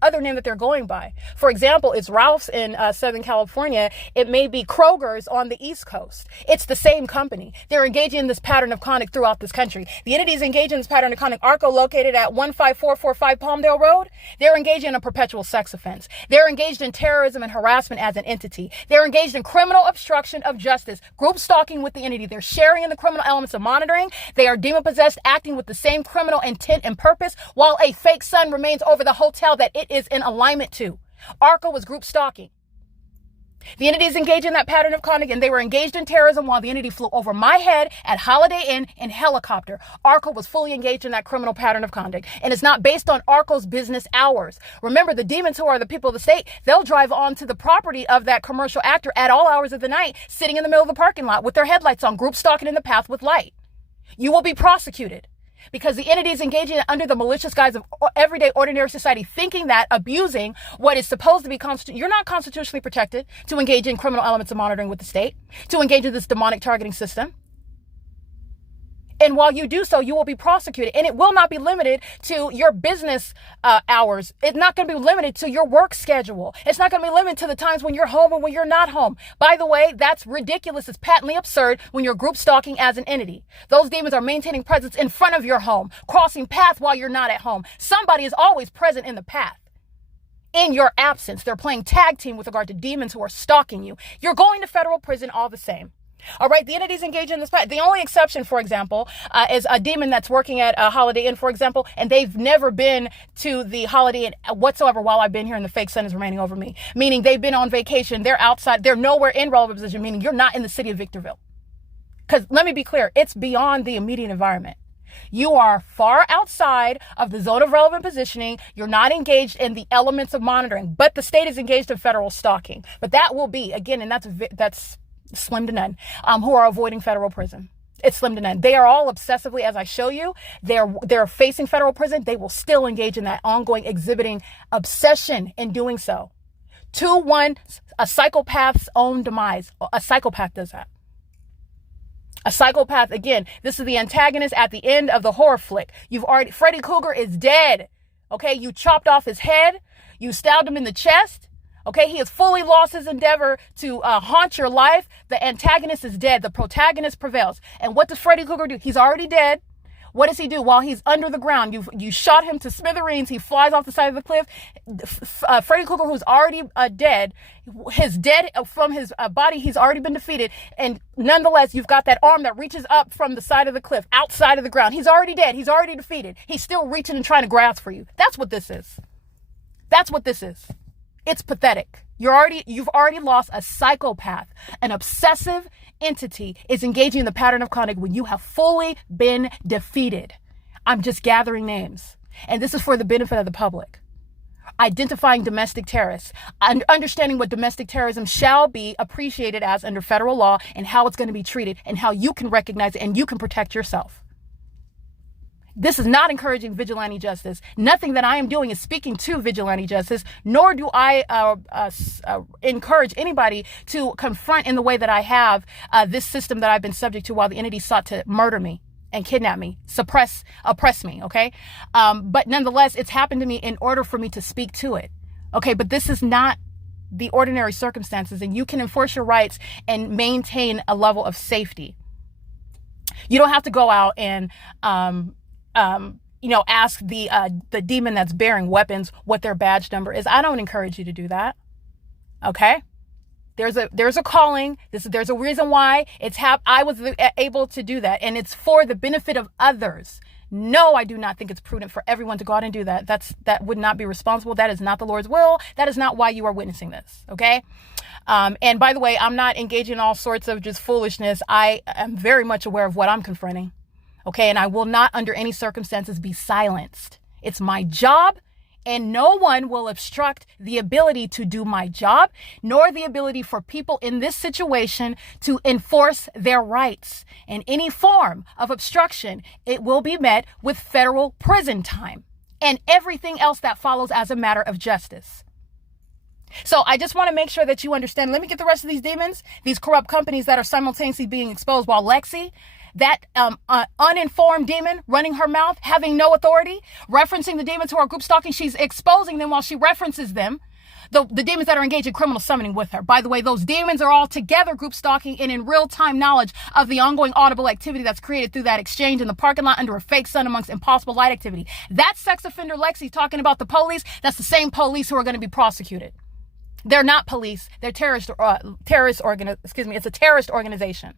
other name that they're going by. For example, it's Ralph's in Southern California. It may be Kroger's on the East Coast. It's the same company. They're engaging in this pattern of conduct throughout this country. The entities engaged in this pattern of conduct, Arco located at 15445 Palmdale Road, they're engaged in a perpetual sex offense. They're engaged in terrorism and harassment as an entity. They're engaged in criminal obstruction of justice, group stalking with the entity. They're sharing in the criminal elements of monitoring. They are demon-possessed, acting with the same criminal intent and purpose while a fake sun remains over the hotel that it is in alignment to. Arco was group stalking. The entity is engaged in that pattern of conduct, and they were engaged in terrorism while the entity flew over my head at Holiday Inn in helicopter. Arco was fully engaged in that criminal pattern of conduct, and it's not based on Arco's business hours. Remember, the demons who are the people of the state, they'll drive onto the property of that commercial actor at all hours of the night, sitting in the middle of the parking lot with their headlights on, group stalking in the path with light. You will be prosecuted. Because the entity is engaging under the malicious guise of everyday ordinary society, thinking that abusing what is supposed to be you're not constitutionally protected to engage in criminal elements of monitoring with the state, to engage in this demonic targeting system. And while you do so, you will be prosecuted. And it will not be limited to your business hours. It's not going to be limited to your work schedule. It's not going to be limited to the times when you're home and when you're not home. By the way, that's ridiculous. It's patently absurd when you're group stalking as an entity. Those demons are maintaining presence in front of your home, crossing paths while you're not at home. Somebody is always present in the path. In your absence, they're playing tag team with regard to demons who are stalking you. You're going to federal prison all the same. All right, the entities engaged in this. The only exception, for example, is a demon that's working at a Holiday Inn, for example, and they've never been to the Holiday Inn whatsoever while I've been here and the fake sun is remaining over me. Meaning they've been on vacation. They're outside. They're nowhere in relevant position, meaning you're not in the city of Victorville. Because let me be clear, it's beyond the immediate environment. You are far outside of the zone of relevant positioning. You're not engaged in the elements of monitoring, but the state is engaged in federal stalking. But that will be, again, and that's slim to none, who are avoiding federal prison. It's slim to none. They are all obsessively, as I show you, they're facing federal prison. They will still engage in that ongoing exhibiting obsession in doing so. 2-1, a psychopath's own demise. A psychopath does that. A psychopath, again, this is the antagonist at the end of the horror flick. Freddy Krueger is dead. Okay, you chopped off his head. You stabbed him in the chest. Okay, he has fully lost his endeavor to haunt your life. The antagonist is dead. The protagonist prevails. And what does Freddy Krueger do? He's already dead. What does he do? While he's under the ground, you shot him to smithereens. He flies off the side of the cliff. Freddy Krueger, who's already dead, his dead from his body, he's already been defeated. And nonetheless, you've got that arm that reaches up from the side of the cliff, outside of the ground. He's already dead. He's already defeated. He's still reaching and trying to grasp for you. That's what this is. That's what this is. It's pathetic. You've already lost a psychopath. An obsessive entity is engaging in the pattern of conduct when you have fully been defeated. I'm just gathering names. And this is for the benefit of the public. Identifying domestic terrorists, understanding what domestic terrorism shall be appreciated as under federal law and how it's going to be treated and how you can recognize it and you can protect yourself. This is not encouraging vigilante justice. Nothing that I am doing is speaking to vigilante justice, nor do I encourage anybody to confront in the way that I have this system that I've been subject to while the entity sought to murder me and kidnap me, oppress me, okay? But nonetheless, it's happened to me in order for me to speak to it, okay? But this is not the ordinary circumstances, and you can enforce your rights and maintain a level of safety. You don't have to go out and ask the demon that's bearing weapons what their badge number is. I don't encourage you to do that. Okay? There's a calling. There's a reason why I was able to do that, and it's for the benefit of others. No, I do not think it's prudent for everyone to go out and do that. That would not be responsible. That is not the Lord's will. That is not why you are witnessing this. Okay? And by the way, I'm not engaging in all sorts of just foolishness. I am very much aware of what I'm confronting. Okay, and I will not under any circumstances be silenced. It's my job, and no one will obstruct the ability to do my job, nor the ability for people in this situation to enforce their rights. In any form of obstruction, it will be met with federal prison time and everything else that follows as a matter of justice. So I just want to make sure that you understand. Let me get the rest of these demons, these corrupt companies that are simultaneously being exposed while Lexi, that uninformed demon running her mouth, having no authority, referencing the demons who are group stalking, she's exposing them while she references them. The demons that are engaged in criminal summoning with her. By the way, those demons are all together group stalking and in real-time knowledge of the ongoing audible activity that's created through that exchange in the parking lot under a fake sun amongst impossible light activity. That sex offender Lexi talking about the police, that's the same police who are going to be prosecuted. They're not police. They're it's a terrorist organization.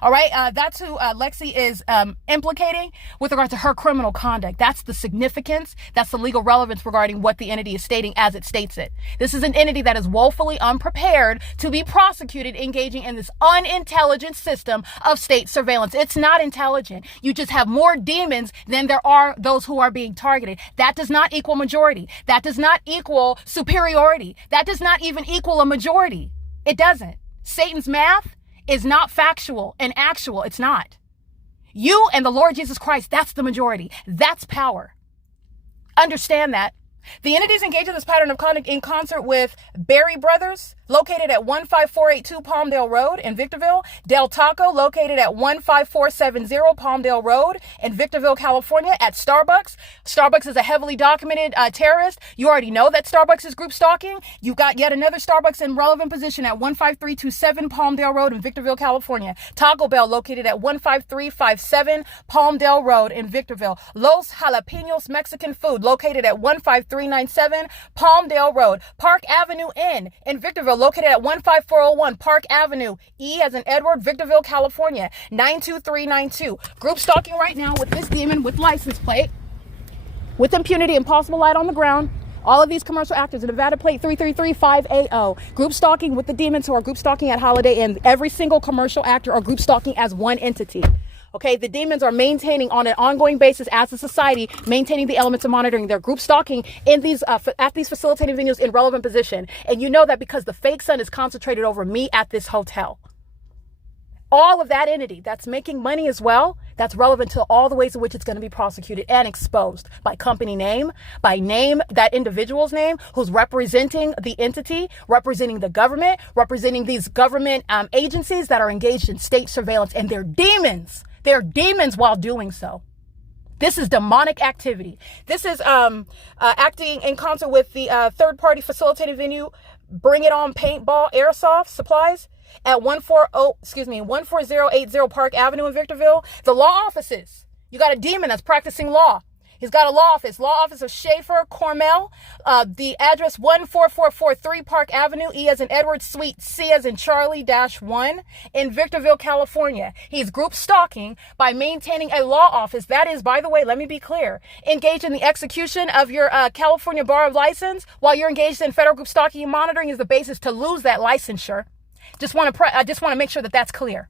All right. That's who Lexi is implicating with regard to her criminal conduct. That's the significance. That's the legal relevance regarding what the entity is stating as it states it. This is an entity that is woefully unprepared to be prosecuted engaging in this unintelligent system of state surveillance. It's not intelligent. You just have more demons than there are those who are being targeted. That does not equal majority. That does not equal superiority. That does not even equal a majority. It doesn't. Satan's math is not factual and actual. It's not. You and the Lord Jesus Christ, that's the majority. That's power. Understand that. The entities engaged in this pattern of conduct in concert with Berry Brothers, located at 15482 Palmdale Road in Victorville. Del Taco, located at 15470 Palmdale Road in Victorville, California, at Starbucks. Starbucks is a heavily documented terrorist. You already know that Starbucks is group stalking. You've got yet another Starbucks in relevant position at 15327 Palmdale Road in Victorville, California. Taco Bell, located at 15357 Palmdale Road in Victorville. Los Jalapenos Mexican Food, located at 15397 Palmdale Road. Park Avenue Inn in Victorville, located at 15401 Park Avenue, E as in Edward, Victorville, California, 92392. Group stalking right now with this demon with license plate, with impunity, impossible light on the ground. All of these commercial actors, Nevada plate 333580. Group stalking with the demons who are group stalking at Holiday Inn. Every single commercial actor are group stalking as one entity. Okay, the demons are maintaining on an ongoing basis as a society, maintaining the elements of monitoring. They're group stalking in these at these facilitating venues in relevant position. And you know that because the fake sun is concentrated over me at this hotel. All of that entity that's making money as well, that's relevant to all the ways in which it's going to be prosecuted and exposed by company name, by name, that individual's name, who's representing the entity, representing the government, representing these government agencies that are engaged in state surveillance, and they're demons. They're demons while doing so. This is demonic activity. This is acting in concert with the third-party facilitated venue, Bring It On paintball airsoft supplies at 14080 Park Avenue in Victorville. The law offices. You got a demon that's practicing law. He's got a law office of Schaefer, Cormel. The address 14443 Park Avenue, E as in Edward, Suite C as in Charlie -1 in Victorville, California. He's group stalking by maintaining a law office. That is, by the way, let me be clear, engaged in the execution of your California bar of license while you're engaged in federal group stalking and monitoring is the basis to lose that licensure. I just want to make sure that that's clear.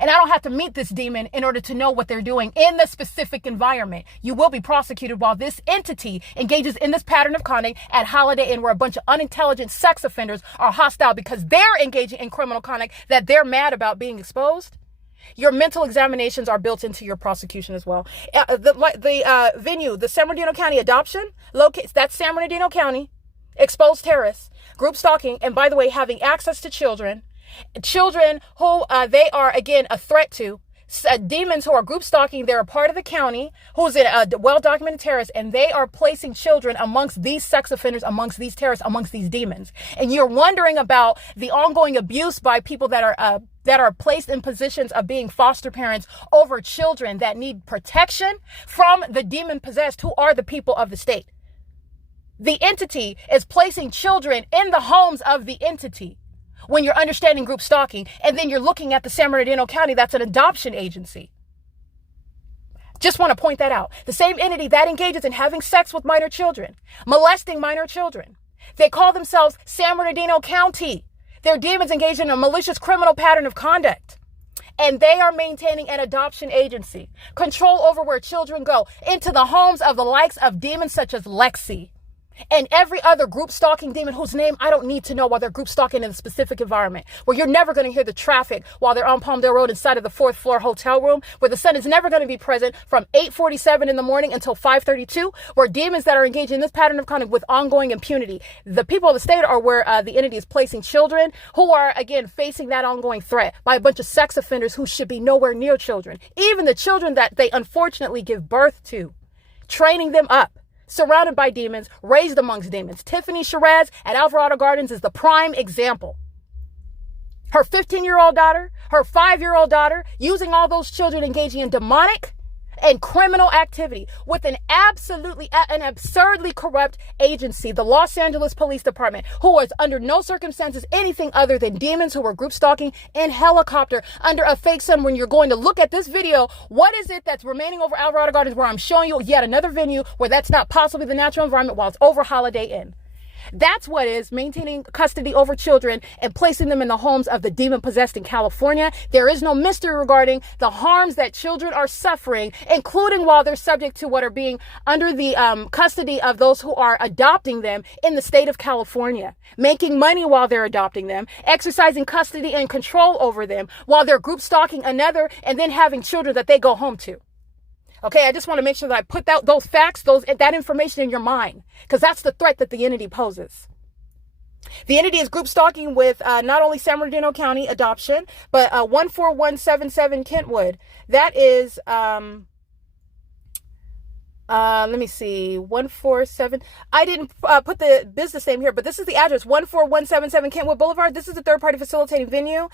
And I don't have to meet this demon in order to know what they're doing in the specific environment. You will be prosecuted while this entity engages in this pattern of conduct at Holiday Inn, where a bunch of unintelligent sex offenders are hostile because they're engaging in criminal conduct that they're mad about being exposed. Your mental examinations are built into your prosecution as well. The venue, the San Bernardino County adoption, locates, that's San Bernardino County, exposed terrorists, group stalking, and by the way, having access to children who they are, again, a threat to, demons who are group stalking. They're a part of the county who's a well-documented terrorist, and they are placing children amongst these sex offenders, amongst these terrorists, amongst these demons. And you're wondering about the ongoing abuse by people that are placed in positions of being foster parents over children that need protection from the demon possessed, who are the people of the state. The entity is placing children in the homes of the entity. When you're understanding group stalking, and then you're looking at the San Bernardino County, that's an adoption agency. Just want to point that out. The same entity that engages in having sex with minor children, molesting minor children. They call themselves San Bernardino County. They're demons engaged in a malicious criminal pattern of conduct. And they are maintaining an adoption agency. Control over where children go, into the homes of the likes of demons such as Lexi. And every other group stalking demon whose name I don't need to know while they're group stalking in a specific environment, where you're never going to hear the traffic while they're on PALMDALE Road inside of the 4th floor hotel room, where the sun is never going to be present from 8:47 in the morning until 5:32, where demons that are engaged in this pattern of conduct with ongoing impunity. The people of the state are where the entity is placing children who are, again, facing that ongoing threat by a bunch of sex offenders who should be nowhere near children. Even the children that they unfortunately give birth to, training them up. Surrounded by demons, raised amongst demons. Tiffany Shiraz at Alvarado Gardens is the prime example. Her 15-year-old daughter, her 5-year-old daughter, using all those children engaging in demonic and criminal activity with an absurdly corrupt agency, the Los Angeles Police Department, who was under no circumstances anything other than demons who were group stalking in helicopter under a fake sun. When you're going to look at this video, what is it that's remaining over Alvarado Gardens, where I'm showing you yet another venue where that's not possibly the natural environment while it's over Holiday Inn? That's what is maintaining custody over children and placing them in the homes of the demon possessed in California. There is no mystery regarding the harms that children are suffering, including while they're subject to what are being under the custody of those who are adopting them in the state of California, making money while they're adopting them, exercising custody and control over them while they're group stalking another, and then having children that they go home to. Okay, I just want to make sure that I put those facts, that information in your mind, because that's the threat that the entity poses. The entity is group stalking with not only San Bernardino County adoption, but 14177 Kentwood. That is, let me see, 147. I didn't put the business name here, but this is the address, 14177 Kentwood Boulevard. This is a third-party facilitating venue.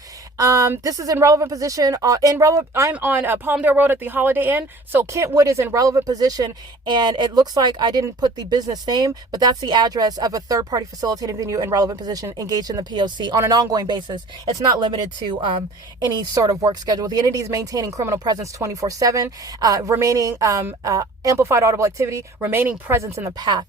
This is in relevant position. I'm on Palmdale Road at the Holiday Inn, so Kentwood is in relevant position, and it looks like I didn't put the business name, but that's the address of a third-party facilitating venue in relevant position engaged in the P.O.C. on an ongoing basis. It's not limited to any sort of work schedule. The entity is maintaining criminal presence 24/7, remaining amplified audible activity, remaining presence in the path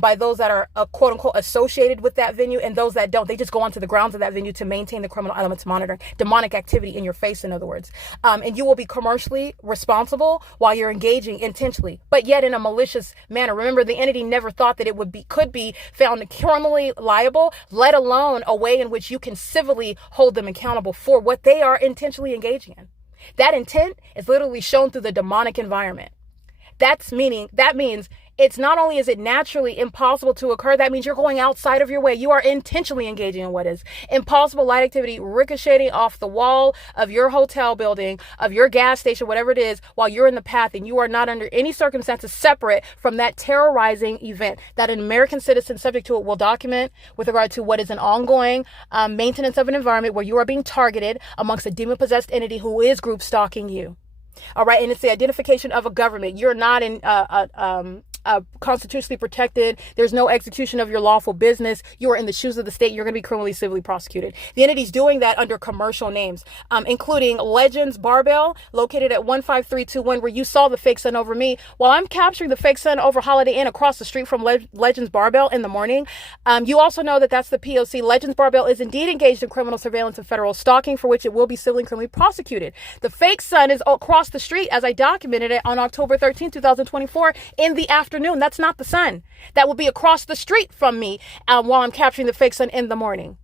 by those that are quote unquote associated with that venue, and those that don't, they just go onto the grounds of that venue to maintain the criminal elements monitoring, demonic activity in your face, in other words. And you will be commercially responsible while you're engaging intentionally, but yet in a malicious manner. Remember, the entity never thought that it could be found criminally liable, let alone a way in which you can civilly hold them accountable for what they are intentionally engaging in. That intent is literally shown through the demonic environment. That means it's not only is it naturally impossible to occur, that means you're going outside of your way. You are intentionally engaging in what is impossible light activity, ricocheting off the wall of your hotel building, of your gas station, whatever it is, while you're in the path, and you are not under any circumstances separate from that terrorizing event that an American citizen subject to it will document with regard to what is an ongoing maintenance of an environment where you are being targeted amongst a demon-possessed entity who is group stalking you. All right. And it's the identification of a government. You're not in constitutionally protected. There's no execution of your lawful business. You are in the shoes of the state. You're going to be criminally civilly prosecuted. The entity's doing that under commercial names, including Legends Barbell, located at 15321, where you saw the fake sun over me. While I'm capturing the fake sun over Holiday Inn across the street from Legends Barbell in the morning, you also know that that's the P.O.C. Legends Barbell is indeed engaged in criminal surveillance and federal stalking, for which it will be civilly and criminally prosecuted. The fake sun is across the street, as I documented it on October 13, 2024, in the afternoon. That's not the sun. That will be across the street from me while I'm capturing the fake sun in the morning.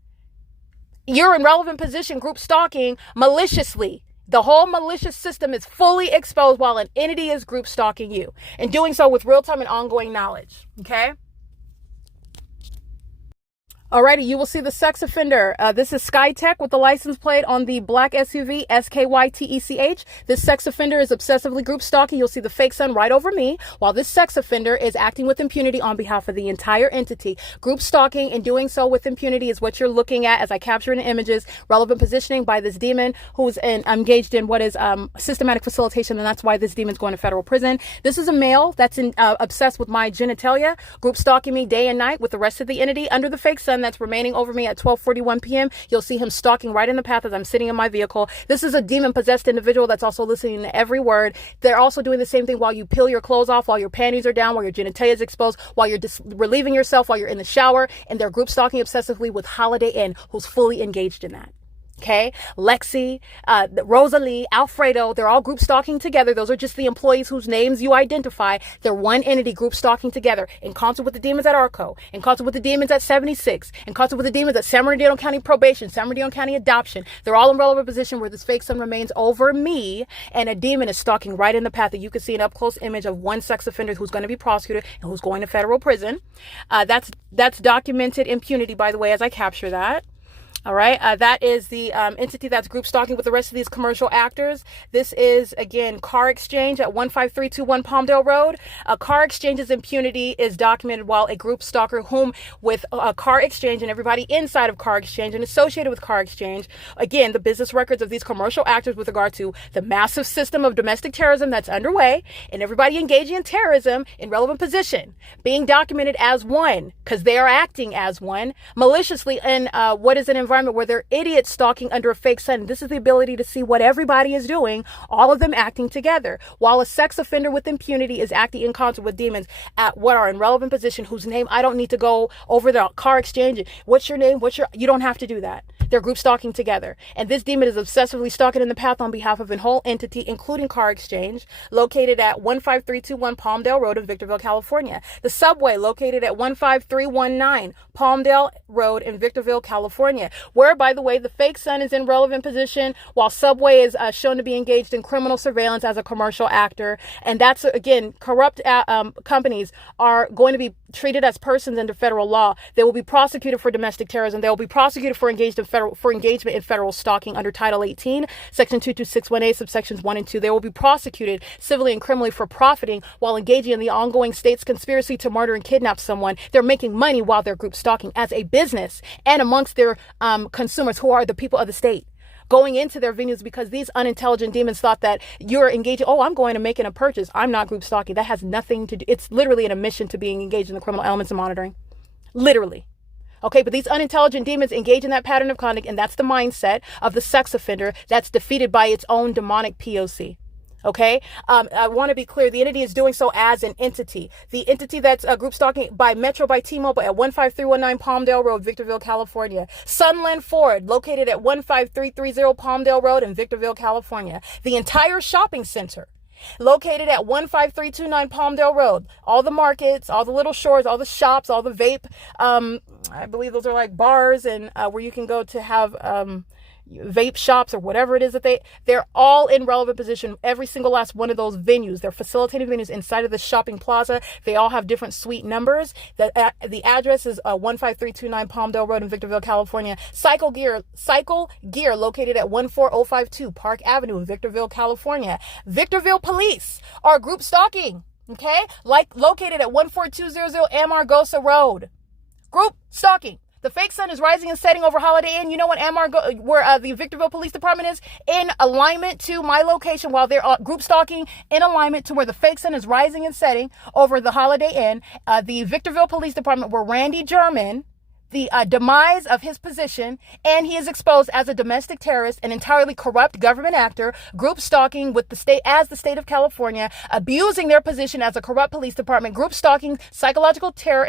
You're in relevant position, group stalking maliciously. The whole malicious system is fully exposed while an entity is group stalking you, and doing so with real-time and ongoing knowledge. Okay? Alrighty, you will see the sex offender. This is SkyTech with the license plate on the black SUV, SKYTECH. This sex offender is obsessively group stalking. You'll see the fake sun right over me, while this sex offender is acting with impunity on behalf of the entire entity. Group stalking and doing so with impunity is what you're looking at as I capture in images. Relevant positioning by this demon who's engaged in what is systematic facilitation, and that's why this demon's going to federal prison. This is a male that's obsessed with my genitalia, group stalking me day and night with the rest of the entity under the fake sun that's remaining over me at 12:41 p.m. You'll see him stalking right in the path as I'm sitting in my vehicle. This is a demon-possessed individual that's also listening to every word. They're also doing the same thing while you peel your clothes off, while your panties are down, while your genitalia is exposed, while you're relieving yourself, while you're in the shower, and they're group stalking obsessively with Holiday Inn, who's fully engaged in that. Okay, Lexi, Rosalie, Alfredo, they're all group stalking together. Those are just the employees whose names you identify. They're one entity group stalking together in concert with the demons at ARCO, in concert with the demons at 76, in concert with the demons at San Bernardino County Probation, San Bernardino County Adoption. They're all in relevant position where this fake sun remains over me, and a demon is stalking right in the path that you can see an up-close image of one sex offender who's going to be prosecuted and who's going to federal prison. That's documented impunity, by the way, as I capture that. All right. That is the entity that's group stalking with the rest of these commercial actors. This is, again, Car Exchange at 15321 Palmdale Road. Car Exchange's impunity is documented while a group stalker whom with Car Exchange and everybody inside of Car Exchange and associated with Car Exchange, again, the business records of these commercial actors with regard to the massive system of domestic terrorism that's underway and everybody engaging in terrorism in relevant position, being documented as one because they are acting as one maliciously in what is an environment where they're idiots stalking under a fake sun. This is the ability to see what everybody is doing, all of them acting together, while a sex offender with impunity is acting in concert with demons at what are in relevant position, whose name I don't need to go over the Car Exchange. What's your name? You don't have to do that. They're group stalking together. And this demon is obsessively stalking in the path on behalf of a whole entity, including Car Exchange, located at 15321 Palmdale Road in Victorville, California. The subway located at 15319 Palmdale Road in Victorville, California, where, by the way, the fake sun is in relevant position while Subway is shown to be engaged in criminal surveillance as a commercial actor. And that's, again, corrupt companies are going to be treated as persons under federal law. They will be prosecuted for domestic terrorism. They will be prosecuted for engagement in federal stalking under Title 18, Section 22618, subsections 1 and 2. They will be prosecuted civilly and criminally for profiting while engaging in the ongoing state's conspiracy to murder and kidnap someone. They're making money while they're group stalking as a business and amongst their consumers, who are the people of the state, going into their venues because these unintelligent demons thought that you're engaging. Oh, I'm going to making a purchase. I'm not group stalking. That has nothing to do. It's literally an admission to being engaged in the criminal elements of monitoring. Literally. Okay, but these unintelligent demons engage in that pattern of conduct, and that's the mindset of the sex offender that's defeated by its own demonic POC. Okay, I want to be clear. The entity is doing so as an entity. The entity that's group stalking by Metro by T-Mobile at 15319 Palmdale Road, Victorville, California. Sunland Ford, located at 15330 Palmdale Road in Victorville, California. The entire shopping center, located at 15329 Palmdale Road. All the markets, all the little stores, all the shops, all the vape. I believe those are like bars and where you can go to have vape shops or whatever it is that they're all in relevant position. Every single last one of those venues, they're facilitating venues inside of the shopping plaza. They all have different suite numbers. The address is 15329 Palmdale Road in Victorville, California. Cycle Gear located at 14052 Park Avenue in Victorville, California. Victorville Police are group stalking, okay? Like located at 14200 Amargosa Road. Group stalking. The fake sun is rising and setting over Holiday Inn. You know what where the Victorville Police Department is? In alignment to my location while they're group stalking, in alignment to where the fake sun is rising and setting over the Holiday Inn. The Victorville Police Department, where Randy German, the demise of his position, and he is exposed as a domestic terrorist, an entirely corrupt government actor, group stalking with the state of California, abusing their position as a corrupt police department, group stalking, psychological torture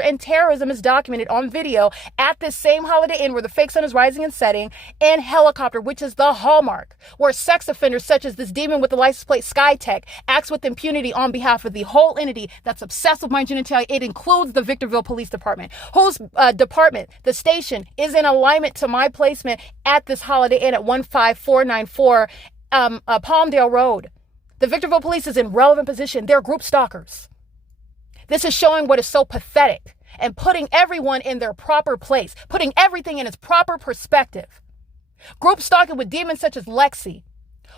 and terrorism is documented on video at this same Holiday Inn where the fake sun is rising and setting, and helicopter, which is the hallmark, where sex offenders such as this demon with the license plate SkyTech acts with impunity on behalf of the whole entity that's obsessed with my genitalia. It includes the Victorville Police Department, whose department, the station, is in alignment to my placement at this Holiday Inn at 15494 Palmdale Road. The Victorville Police is in relevant position. They're group stalkers. This is showing what is so pathetic and putting everyone in their proper place, putting everything in its proper perspective. Group stalking with demons such as Lexi,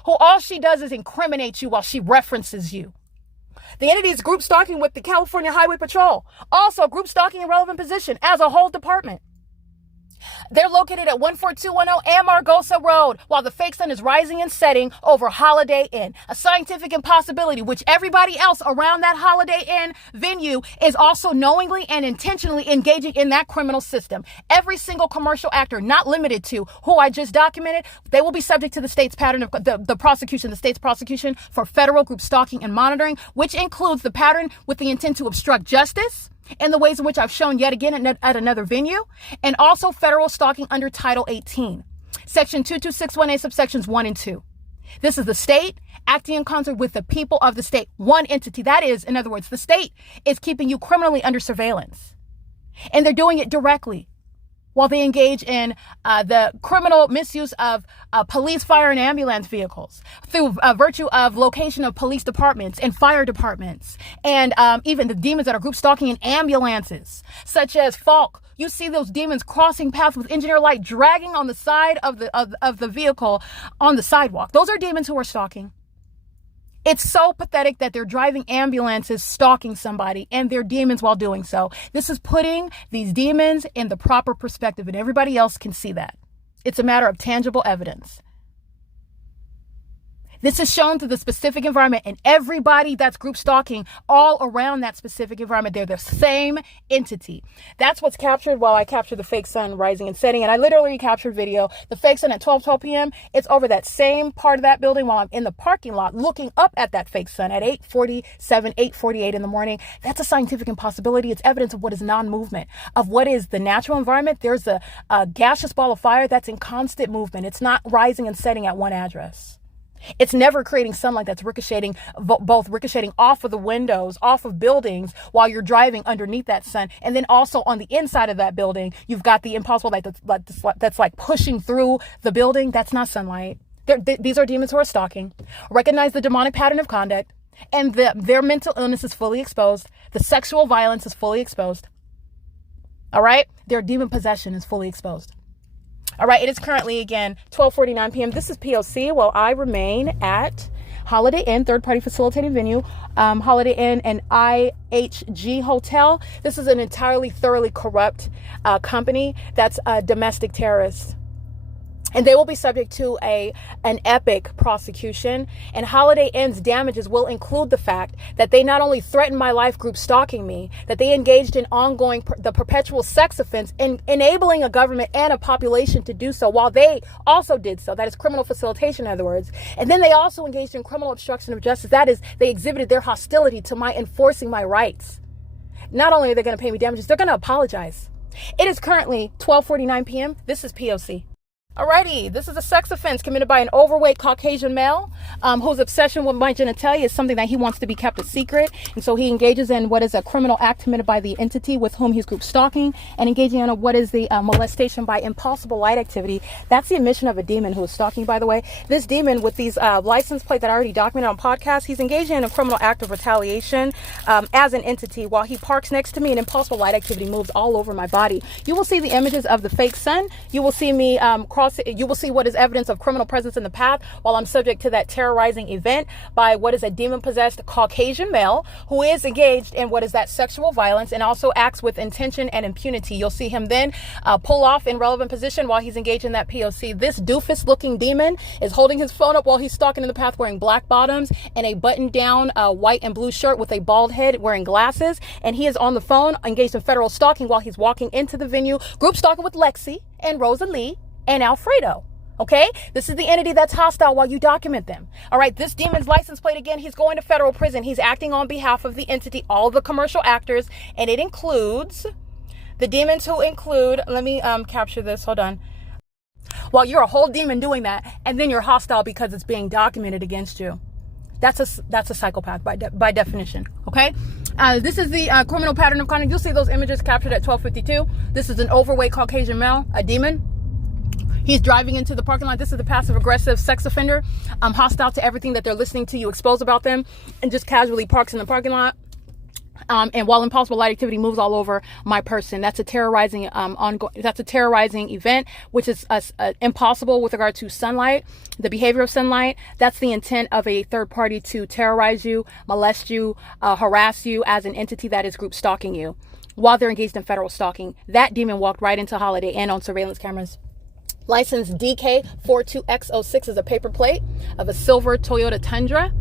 who all she does is incriminate you while she references you. The entity is group stalking with the California Highway Patrol, also group stalking in relevant position as a whole department. They're located at 14210 Amargosa Road while the fake sun is rising and setting over Holiday Inn. A scientific impossibility, which everybody else around that Holiday Inn venue is also knowingly and intentionally engaging in that criminal system. Every single commercial actor, not limited to who I just documented, they will be subject to the state's pattern of the state's prosecution for federal group stalking and monitoring, which includes the pattern with the intent to obstruct justice, in the ways in which I've shown yet again at another venue, and also federal stalking under Title 18, Section 22618, subsections 1 and 2. This is the state acting in concert with the people of the state, one entity. That is, in other words, the state is keeping you criminally under surveillance, and they're doing it directly while they engage in the criminal misuse of police, fire, and ambulance vehicles through virtue of location of police departments and fire departments, and even the demons that are group stalking in ambulances, such as Falk. You see those demons crossing paths with engineer light, dragging on the side of the vehicle on the sidewalk. Those are demons who are stalking. It's so pathetic that they're driving ambulances, stalking somebody, and they're demons while doing so. This is putting these demons in the proper perspective, and everybody else can see that. It's a matter of tangible evidence. This is shown through the specific environment, and everybody that's group stalking all around that specific environment, they're the same entity. That's what's captured while I capture the fake sun rising and setting. And I literally captured video. The fake sun at 12 p.m. It's over that same part of that building while I'm in the parking lot looking up at that fake sun at 8:47, 8:48 in the morning. That's a scientific impossibility. It's evidence of what is non-movement, of what is the natural environment. There's a gaseous ball of fire that's in constant movement. It's not rising and setting at one address. It's never creating sunlight that's ricocheting, both ricocheting off of the windows, off of buildings while you're driving underneath that sun. And then also on the inside of that building, you've got the impossible light that's like pushing through the building. That's not sunlight. These are demons who are stalking. Recognize the demonic pattern of conduct, and their mental illness is fully exposed. The sexual violence is fully exposed. All right? Their demon possession is fully exposed. All right, it is currently, again, 12:49 p.m. This is P.O.C. while I remain at Holiday Inn, third-party facilitated venue, Holiday Inn and IHG Hotel. This is an entirely thoroughly corrupt company that's a domestic terrorist. And they will be subject to an epic prosecution. And Holiday Inn's damages will include the fact that they not only threatened my life group stalking me, that they engaged in ongoing the perpetual sex offense in enabling a government and a population to do so while they also did so. That is criminal facilitation, in other words. And then they also engaged in criminal obstruction of justice. That is, they exhibited their hostility to my enforcing my rights. Not only are they going to pay me damages, they're going to apologize. It is currently 12:49 p.m. This is P.O.C. Alrighty, this is a sex offense committed by an overweight Caucasian male whose obsession with my genitalia is something that he wants to be kept a secret. And so he engages in what is a criminal act committed by the entity with whom he's group stalking, and engaging in what is the molestation by impossible light activity. That's the admission of a demon who is stalking, by the way. This demon with these license plate that I already documented on podcast, he's engaging in a criminal act of retaliation as an entity while he parks next to me, and impossible light activity moves all over my body. You will see the images of the fake sun. You will see me you will see what is evidence of criminal presence in the path while I'm subject to that terrorizing event by what is a demon-possessed Caucasian male who is engaged in what is that sexual violence and also acts with intention and impunity. You'll see him then pull off in relevant position while he's engaged in that POC. This doofus-looking demon is holding his phone up while he's stalking in the path, wearing black bottoms and a button-down white and blue shirt with a bald head, wearing glasses, and he is on the phone engaged in federal stalking while he's walking into the venue, group stalking with Lexi and Rosalie and Alfredo. Okay, this is the entity that's hostile while you document them. All right, this demon's license plate, again, he's going to federal prison. He's acting on behalf of the entity, all the commercial actors, and it includes the demons who include, let me capture this, hold on. Well, you're a whole demon doing that, and then you're hostile because it's being documented against you. That's a psychopath by definition. Okay, this is the criminal pattern of conduct. You'll see those images captured at 12:52. This is an overweight Caucasian male, a demon. He's driving into the parking lot. This is the passive aggressive sex offender, hostile to everything that they're listening to you expose about them, and just casually parks in the parking lot. And while impossible light activity moves all over my person, that's a terrorizing that's a terrorizing event, which is impossible with regard to sunlight, the behavior of sunlight. That's the intent of a third party to terrorize you, molest you, harass you as an entity that is group stalking you while they're engaged in federal stalking. That demon walked right into Holiday Inn on surveillance cameras. License DK42X06 is a paper plate of a silver Toyota Tundra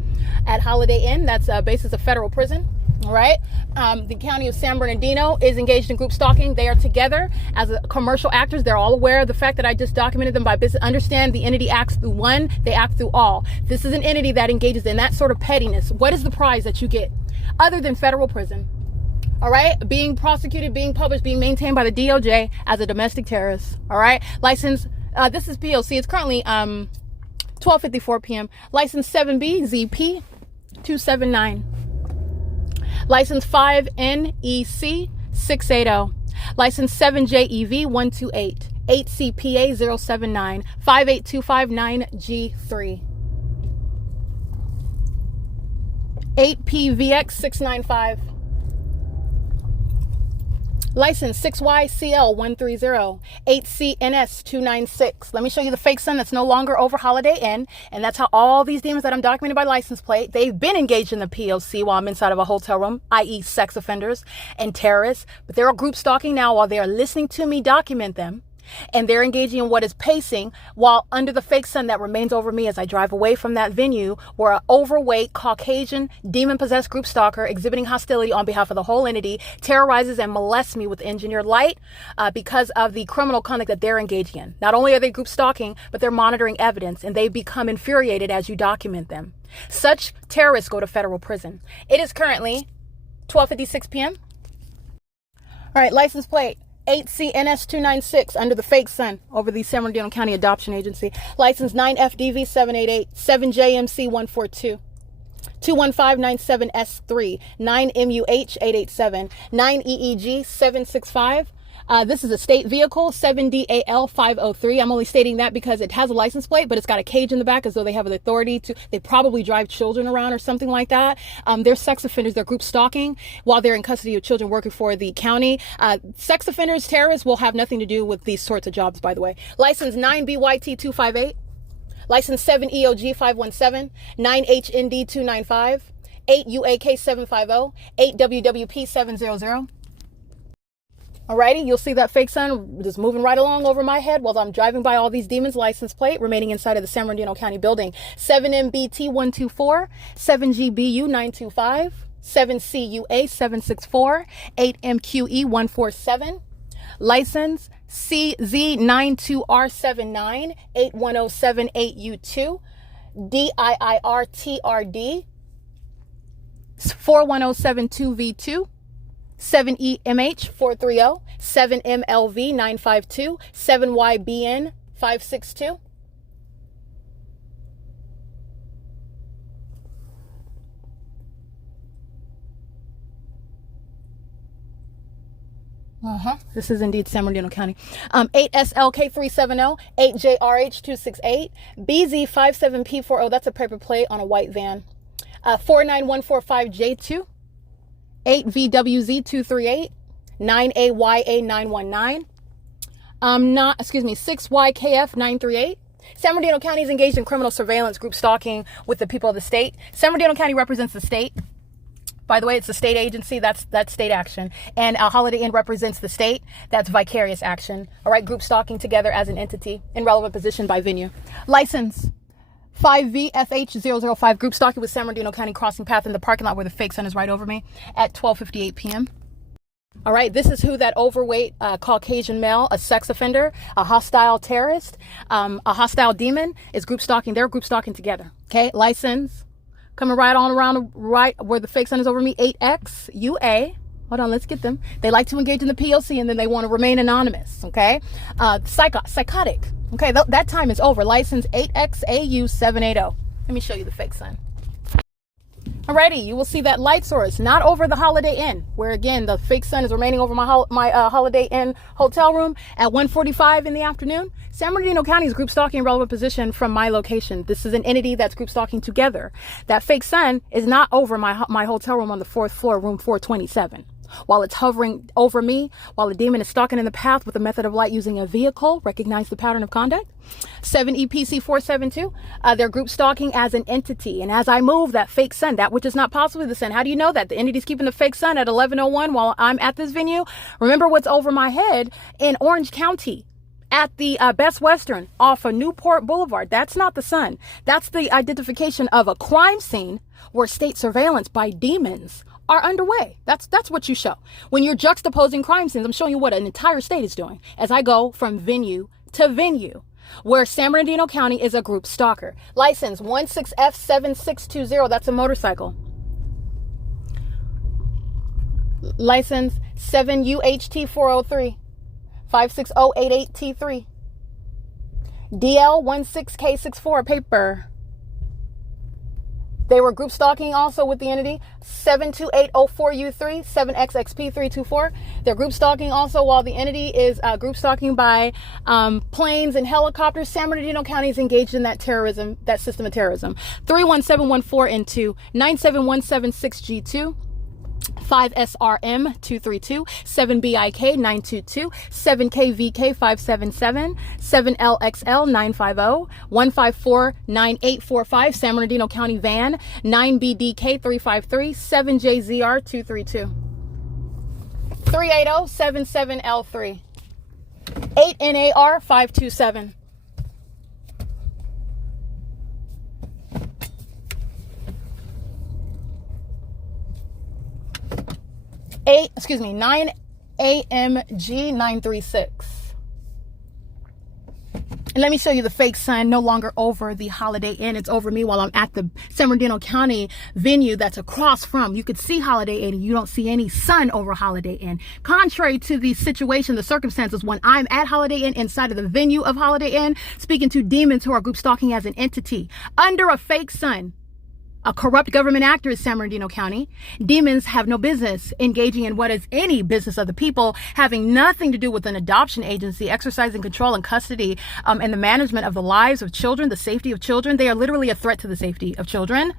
at Holiday Inn. That's a basis of federal prison. All right. The county of San Bernardino is engaged in group stalking. They are together as commercial actors. They're all aware of the fact that I just documented them by business. Understand the entity acts through one, they act through all. This is an entity that engages in that sort of pettiness. What is the prize that you get other than federal prison? All right, being prosecuted, being published, being maintained by the DOJ as a domestic terrorist. All right, license. This is P.O.C. It's currently 12:54 p.m. License 7B ZP 279. License 5NEC 680. License 7JEV 128. 8CPA 079. 58259G3. 8PVX 695. License 6YCL130, 8CNS296. Let me show you the fake sun that's no longer over Holiday Inn. And that's how all these demons that I'm documented by license plate, they've been engaged in the POC while I'm inside of a hotel room, i.e. sex offenders and terrorists. But they're group stalking now while they are listening to me document them. And they're engaging in what is pacing while under the fake sun that remains over me as I drive away from that venue where an overweight Caucasian demon-possessed group stalker exhibiting hostility on behalf of the whole entity terrorizes and molests me with engineered light because of the criminal conduct that they're engaging in. Not only are they group stalking, but they're monitoring evidence and they become infuriated as you document them. Such terrorists go to federal prison. It is currently 12:56 p.m. All right, license plate 8CNS296 under the fake sun over the San Bernardino County Adoption Agency. License 9FDV788, 7JMC142, 21597S3, 9MUH887, 9EEG765. This is a state vehicle, 7DAL503. I'm only stating that because it has a license plate, but it's got a cage in the back as though they have the authority to, they probably drive children around or something like that. They're sex offenders. They're group stalking while they're in custody of children working for the county. Sex offenders, terrorists will have nothing to do with these sorts of jobs, by the way. License 9BYT258. License 7EOG517, 9HND295, 8UAK750, 8WWP700. Alrighty, you'll see that fake sun just moving right along over my head while I'm driving by all these demons. License plate remaining inside of the San Bernardino County building. 7MBT124, 7GBU925, 7CUA764, 8MQE147. License CZ92R79, 81078U2, DIIRTRD 41072V2, 7EMH 430, 7MLV 952, 7YBN 562. This is indeed San Bernardino County. 8SLK370, 8JRH268, BZ57P40. That's a paper plate on a white van. 49145J2, 8VWZ238, 9AYA919. 6YKF938. San Bernardino County is engaged in criminal surveillance group stalking with the people of the state. San Bernardino County represents the state. By the way, it's a state agency. That's state action. And Holiday Inn represents the state. That's vicarious action. All right, group stalking together as an entity in relevant position by venue. License 5VFH005. Group stalking with San Bernardino County crossing path in the parking lot where the fake sun is right over me at 12:58 p.m. All right, this is who that overweight Caucasian male, a sex offender, a hostile terrorist, a hostile demon is group stalking. They're group stalking together. Okay, license. Coming right on around right where the fake sun is over me, 8XUA. Hold on, let's get them. They like to engage in the P.O.C. and then they want to remain anonymous, okay? Psychotic, okay? That time is over. License 8XAU780. Let me show you the fake sun. Alrighty, you will see that light source, not over the Holiday Inn, where again, the fake sun is remaining over my Holiday Inn hotel room at 1:45 in the afternoon. San Bernardino County is group stalking in relevant position from my location. This is an entity that's group stalking together. That fake sun is not over my hotel room on the 4th floor, room 427. While it's hovering over me, while the demon is stalking in the path with a method of light using a vehicle, recognize the pattern of conduct. 7EPC472, they're group stalking as an entity. And as I move that fake sun, that which is not possibly the sun, how do you know that? The entity's keeping the fake sun at 11:01 while I'm at this venue. Remember what's over my head in Orange County at the Best Western off of Newport Boulevard. That's not the sun. That's the identification of a crime scene where state surveillance by demons are underway. That's what you show. When you're juxtaposing crime scenes, I'm showing you what an entire state is doing as I go from venue to venue, where San Bernardino County is a group stalker. License 16F7620, that's a motorcycle. License 7UHT403, 56088T3. DL16K64, paper. They were group stalking also with the entity 72804U3, 7XXP324. They're group stalking also while the entity is group stalking by planes and helicopters. San Bernardino County is engaged in that terrorism, that system of terrorism. 31714 into 97176G2. 5SRM232, 7BIK922, 7KVK577, 7LXL950, 1549845, San Bernardino County van, 9BDK353, 7JZR232, 38077L3, 8NAR527. 9AMG936. And let me show you the fake sun, no longer over the Holiday Inn. It's over me while I'm at the San Bernardino County venue that's across from. You could see Holiday Inn and you don't see any sun over Holiday Inn. Contrary to the situation, the circumstances, when I'm at Holiday Inn inside of the venue of Holiday Inn, speaking to demons who are group stalking as an entity under a fake sun. A corrupt government actor is San Bernardino County. Demons have no business engaging in what is any business of the people, having nothing to do with an adoption agency, exercising control and custody and the management of the lives of children, the safety of children. They are literally a threat to the safety of children,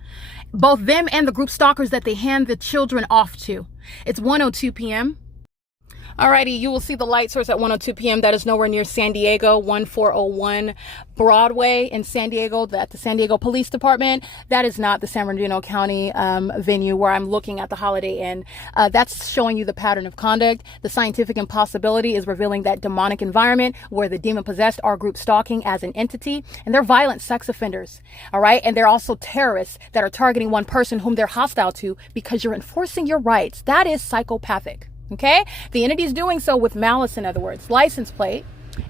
both them and the group stalkers that they hand the children off to. It's 1:02 p.m. Alrighty, you will see the light source at 1:02 p.m. That is nowhere near San Diego, 1401 Broadway in San Diego, at the San Diego Police Department. That is not the San Bernardino County venue where I'm looking at the Holiday Inn. That's showing you the pattern of conduct. The scientific impossibility is revealing that demonic environment where the demon-possessed are group stalking as an entity, and they're violent sex offenders, all right? And they're also terrorists that are targeting one person whom they're hostile to because you're enforcing your rights. That is psychopathic. Okay, the entity is doing so with malice, in other words. License plate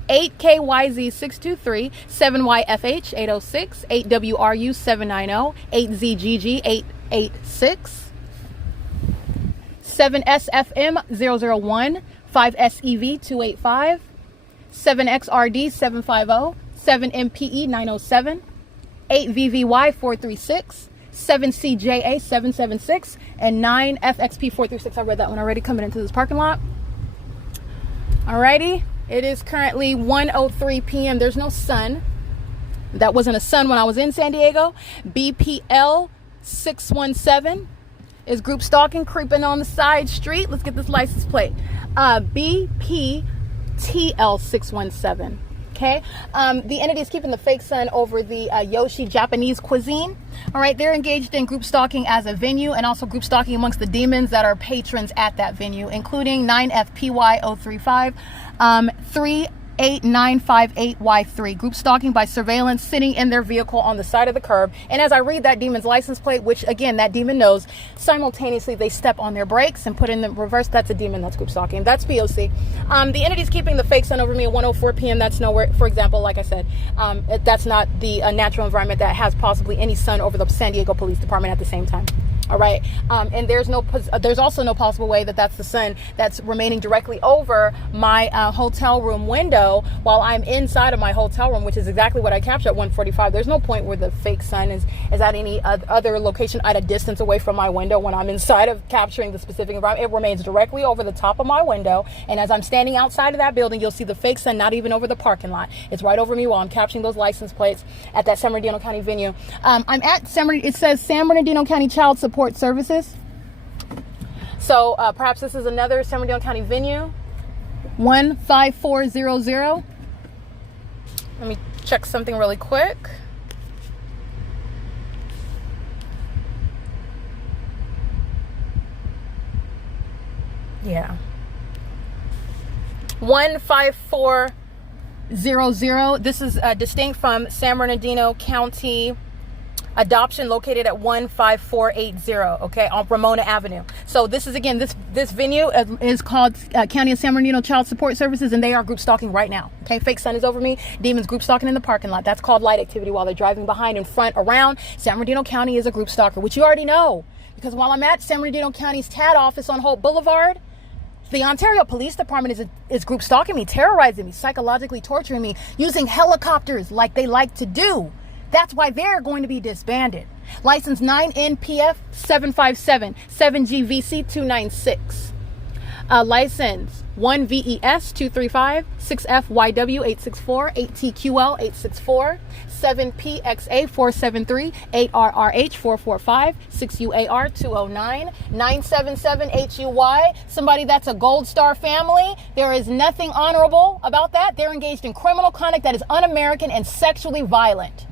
8KYZ623, 7YFH 806, 8WRU 790, 8ZGG 886, 7SFM 001, 5SEV 285, 7XRD 750, 7MPE 907, 8VVY 436, 7CJA 776, and 9FXP 436. I read that one already, coming into this parking lot. Alrighty, it is currently 1:03 p.m. There's no sun. That wasn't a sun when I was in San Diego. BPL 617 is group stalking, creeping on the side street. Let's get this license plate. BPTL 617. Okay, the entity is keeping the fake sun over the Yoshi Japanese cuisine. All right, they're engaged in group stalking as a venue and also group stalking amongst the demons that are patrons at that venue, including 9FPY035, 38958Y3. Group stalking by surveillance, sitting in their vehicle on the side of the curb. And as I read that demon's license plate, which again, that demon knows, simultaneously they step on their brakes and put in the reverse. That's a demon that's group stalking. That's P.O.C. The entity's keeping the fake sun over me at 1:04 p.m. That's nowhere, for example, like I said, that's not the natural environment that has possibly any sun over the San Diego Police Department at the same time. All right, and there's also no possible way that that's the sun that's remaining directly over my hotel room window while I'm inside of my hotel room, which is exactly what I captured at 1:45. There's no point where the fake sun is at any other location at a distance away from my window when I'm inside of capturing the specific environment. It remains directly over the top of my window, and as I'm standing outside of that building, you'll see the fake sun not even over the parking lot. It's right over me while I'm capturing those license plates at that San Bernardino County venue. I'm at it says San Bernardino County Child Support Services. So perhaps this is another San Bernardino County venue. 15400. Let me check something really quick. Yeah. 15400. This is distinct from San Bernardino County Adoption, located at 15480, okay, on Ramona Avenue. So this is, again, this venue is called County of San Bernardino Child Support Services, and they are group stalking right now. Okay, fake sun is over me. Demons group stalking in the parking lot. That's called light activity while they're driving behind, in front, around. San Bernardino County is a group stalker, which you already know, because while I'm at San Bernardino County's TAD office on Holt Boulevard, the Ontario Police Department is group stalking me, terrorizing me, psychologically torturing me, using helicopters like they like to do. That's why they're going to be disbanded. License 9NPF 757, 7GVC 296. License 1VES 235, 6FYW 864, 8TQL 864, 7PXA 473, 8RRH 445, 6UAR 209, 977HUY. Somebody that's a Gold Star family. There is nothing honorable about that. They're engaged in criminal conduct that is un-American and sexually violent,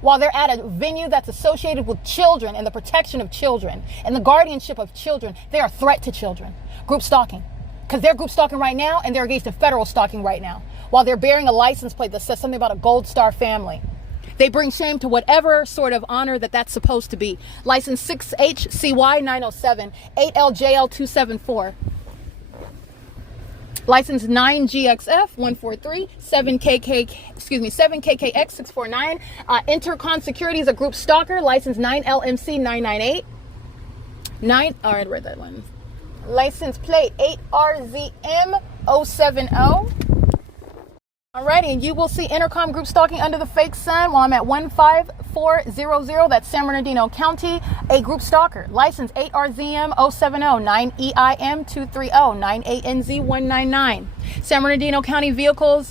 while they're at a venue that's associated with children and the protection of children and the guardianship of children. They're a threat to children. Group stalking. Because they're group stalking right now, and they're engaged in federal stalking right now, while they're bearing a license plate that says something about a Gold Star family. They bring shame to whatever sort of honor that's supposed to be. License 6HCY 907, 8LJL 274. License 9GXF 143, 7KKX 649. Intercon Security is a group stalker. License 9LMC 998. All right, I read that one. License plate 8RZM 070. Alrighty, and you will see intercom group stalking under the fake sun while I'm at 15400. That's San Bernardino County, a group stalker. License 8RZM 070, 9EIM 230, 9ANZ 199. San Bernardino County vehicles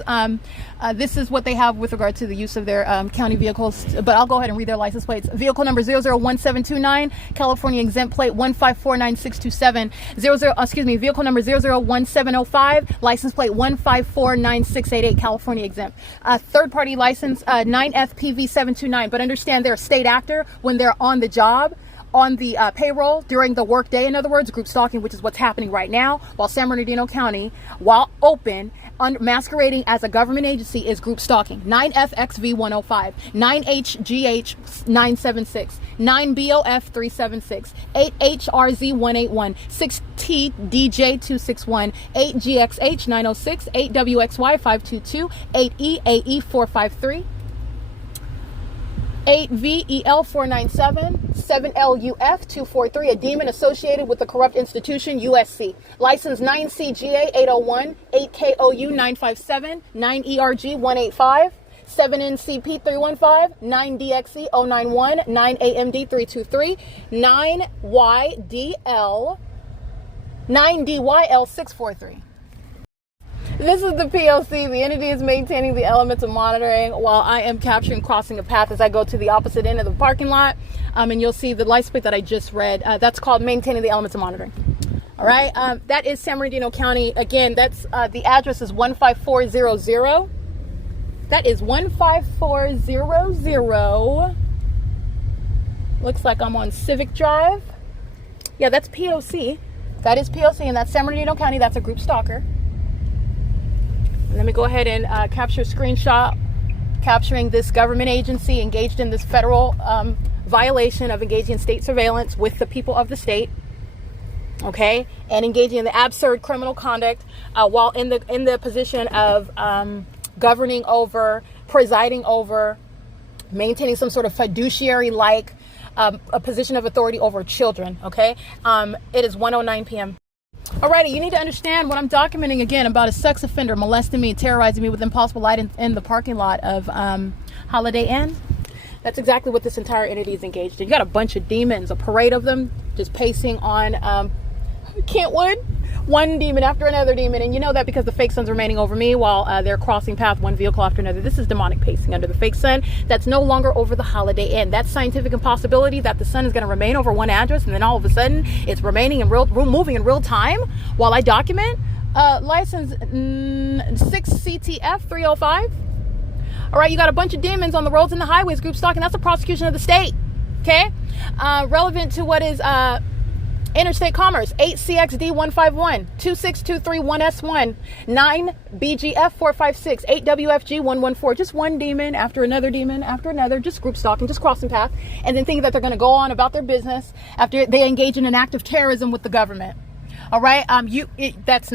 This is what they have with regard to the use of their county vehicles, but I'll go ahead and read their license plates. Vehicle number 001729, California exempt plate 1549627. Vehicle number 001705, license plate 1549688, California exempt. Third party license 9FPV729, but understand they're a state actor when they're on the job, on the payroll during the work day. In other words, group stalking, which is what's happening right now, while San Bernardino County, while open, masquerading as a government agency, is group stalking. 9FXV105, 9HGH976, 9BOF376, 8HRZ181, 6TDJ261, 8GXH906, 8WXY522, 8EAE453, 8VEL497, 7LUF243, a demon associated with the corrupt institution U.S.C. License 9CGA801, 8KOU957, 9ERG185, 7NCP315, 9DXE091, 9AMD323, 9DYL643. This is the P.O.C. The entity is maintaining the elements of monitoring while I am capturing crossing a path as I go to the opposite end of the parking lot. And you'll see the license plate that I just read. That's called maintaining the elements of monitoring. All right. That is San Bernardino County. Again, that's the address is 15400. That is 15400. Looks like I'm on Civic Drive. Yeah, that's P.O.C. That is P.O.C. and that's San Bernardino County. That's a group stalker. Let me go ahead and capture a screenshot capturing this government agency engaged in this federal violation of engaging in state surveillance with the people of the state, okay, and engaging in the absurd criminal conduct while in the position of governing over, presiding over, maintaining some sort of fiduciary-like a position of authority over children, okay? It is 1:09 p.m. Alrighty, you need to understand what I'm documenting again about a sex offender molesting me, terrorizing me with impossible light in the parking lot of Holiday Inn. That's exactly what this entire entity is engaged in. You got a bunch of demons, a parade of them, just pacing on Kentwood, one demon after another demon, and you know that because the fake sun's remaining over me while they're crossing path one vehicle after another. This is demonic pacing under the fake sun that's no longer over the Holiday Inn. That's scientific impossibility that the sun is going to remain over one address and then all of a sudden it's remaining in moving in real time while I document. License 6CTF305. All right, you got a bunch of demons on the roads and the highways, group stalking. That's a prosecution of the state, okay? Relevant to what is interstate commerce, 8CXD151, 26231S1, 9BGF456, 8WFG114. Just one demon after another, just group stalking, just crossing path, and then thinking that they're going to go on about their business after they engage in an act of terrorism with the government. All right, that's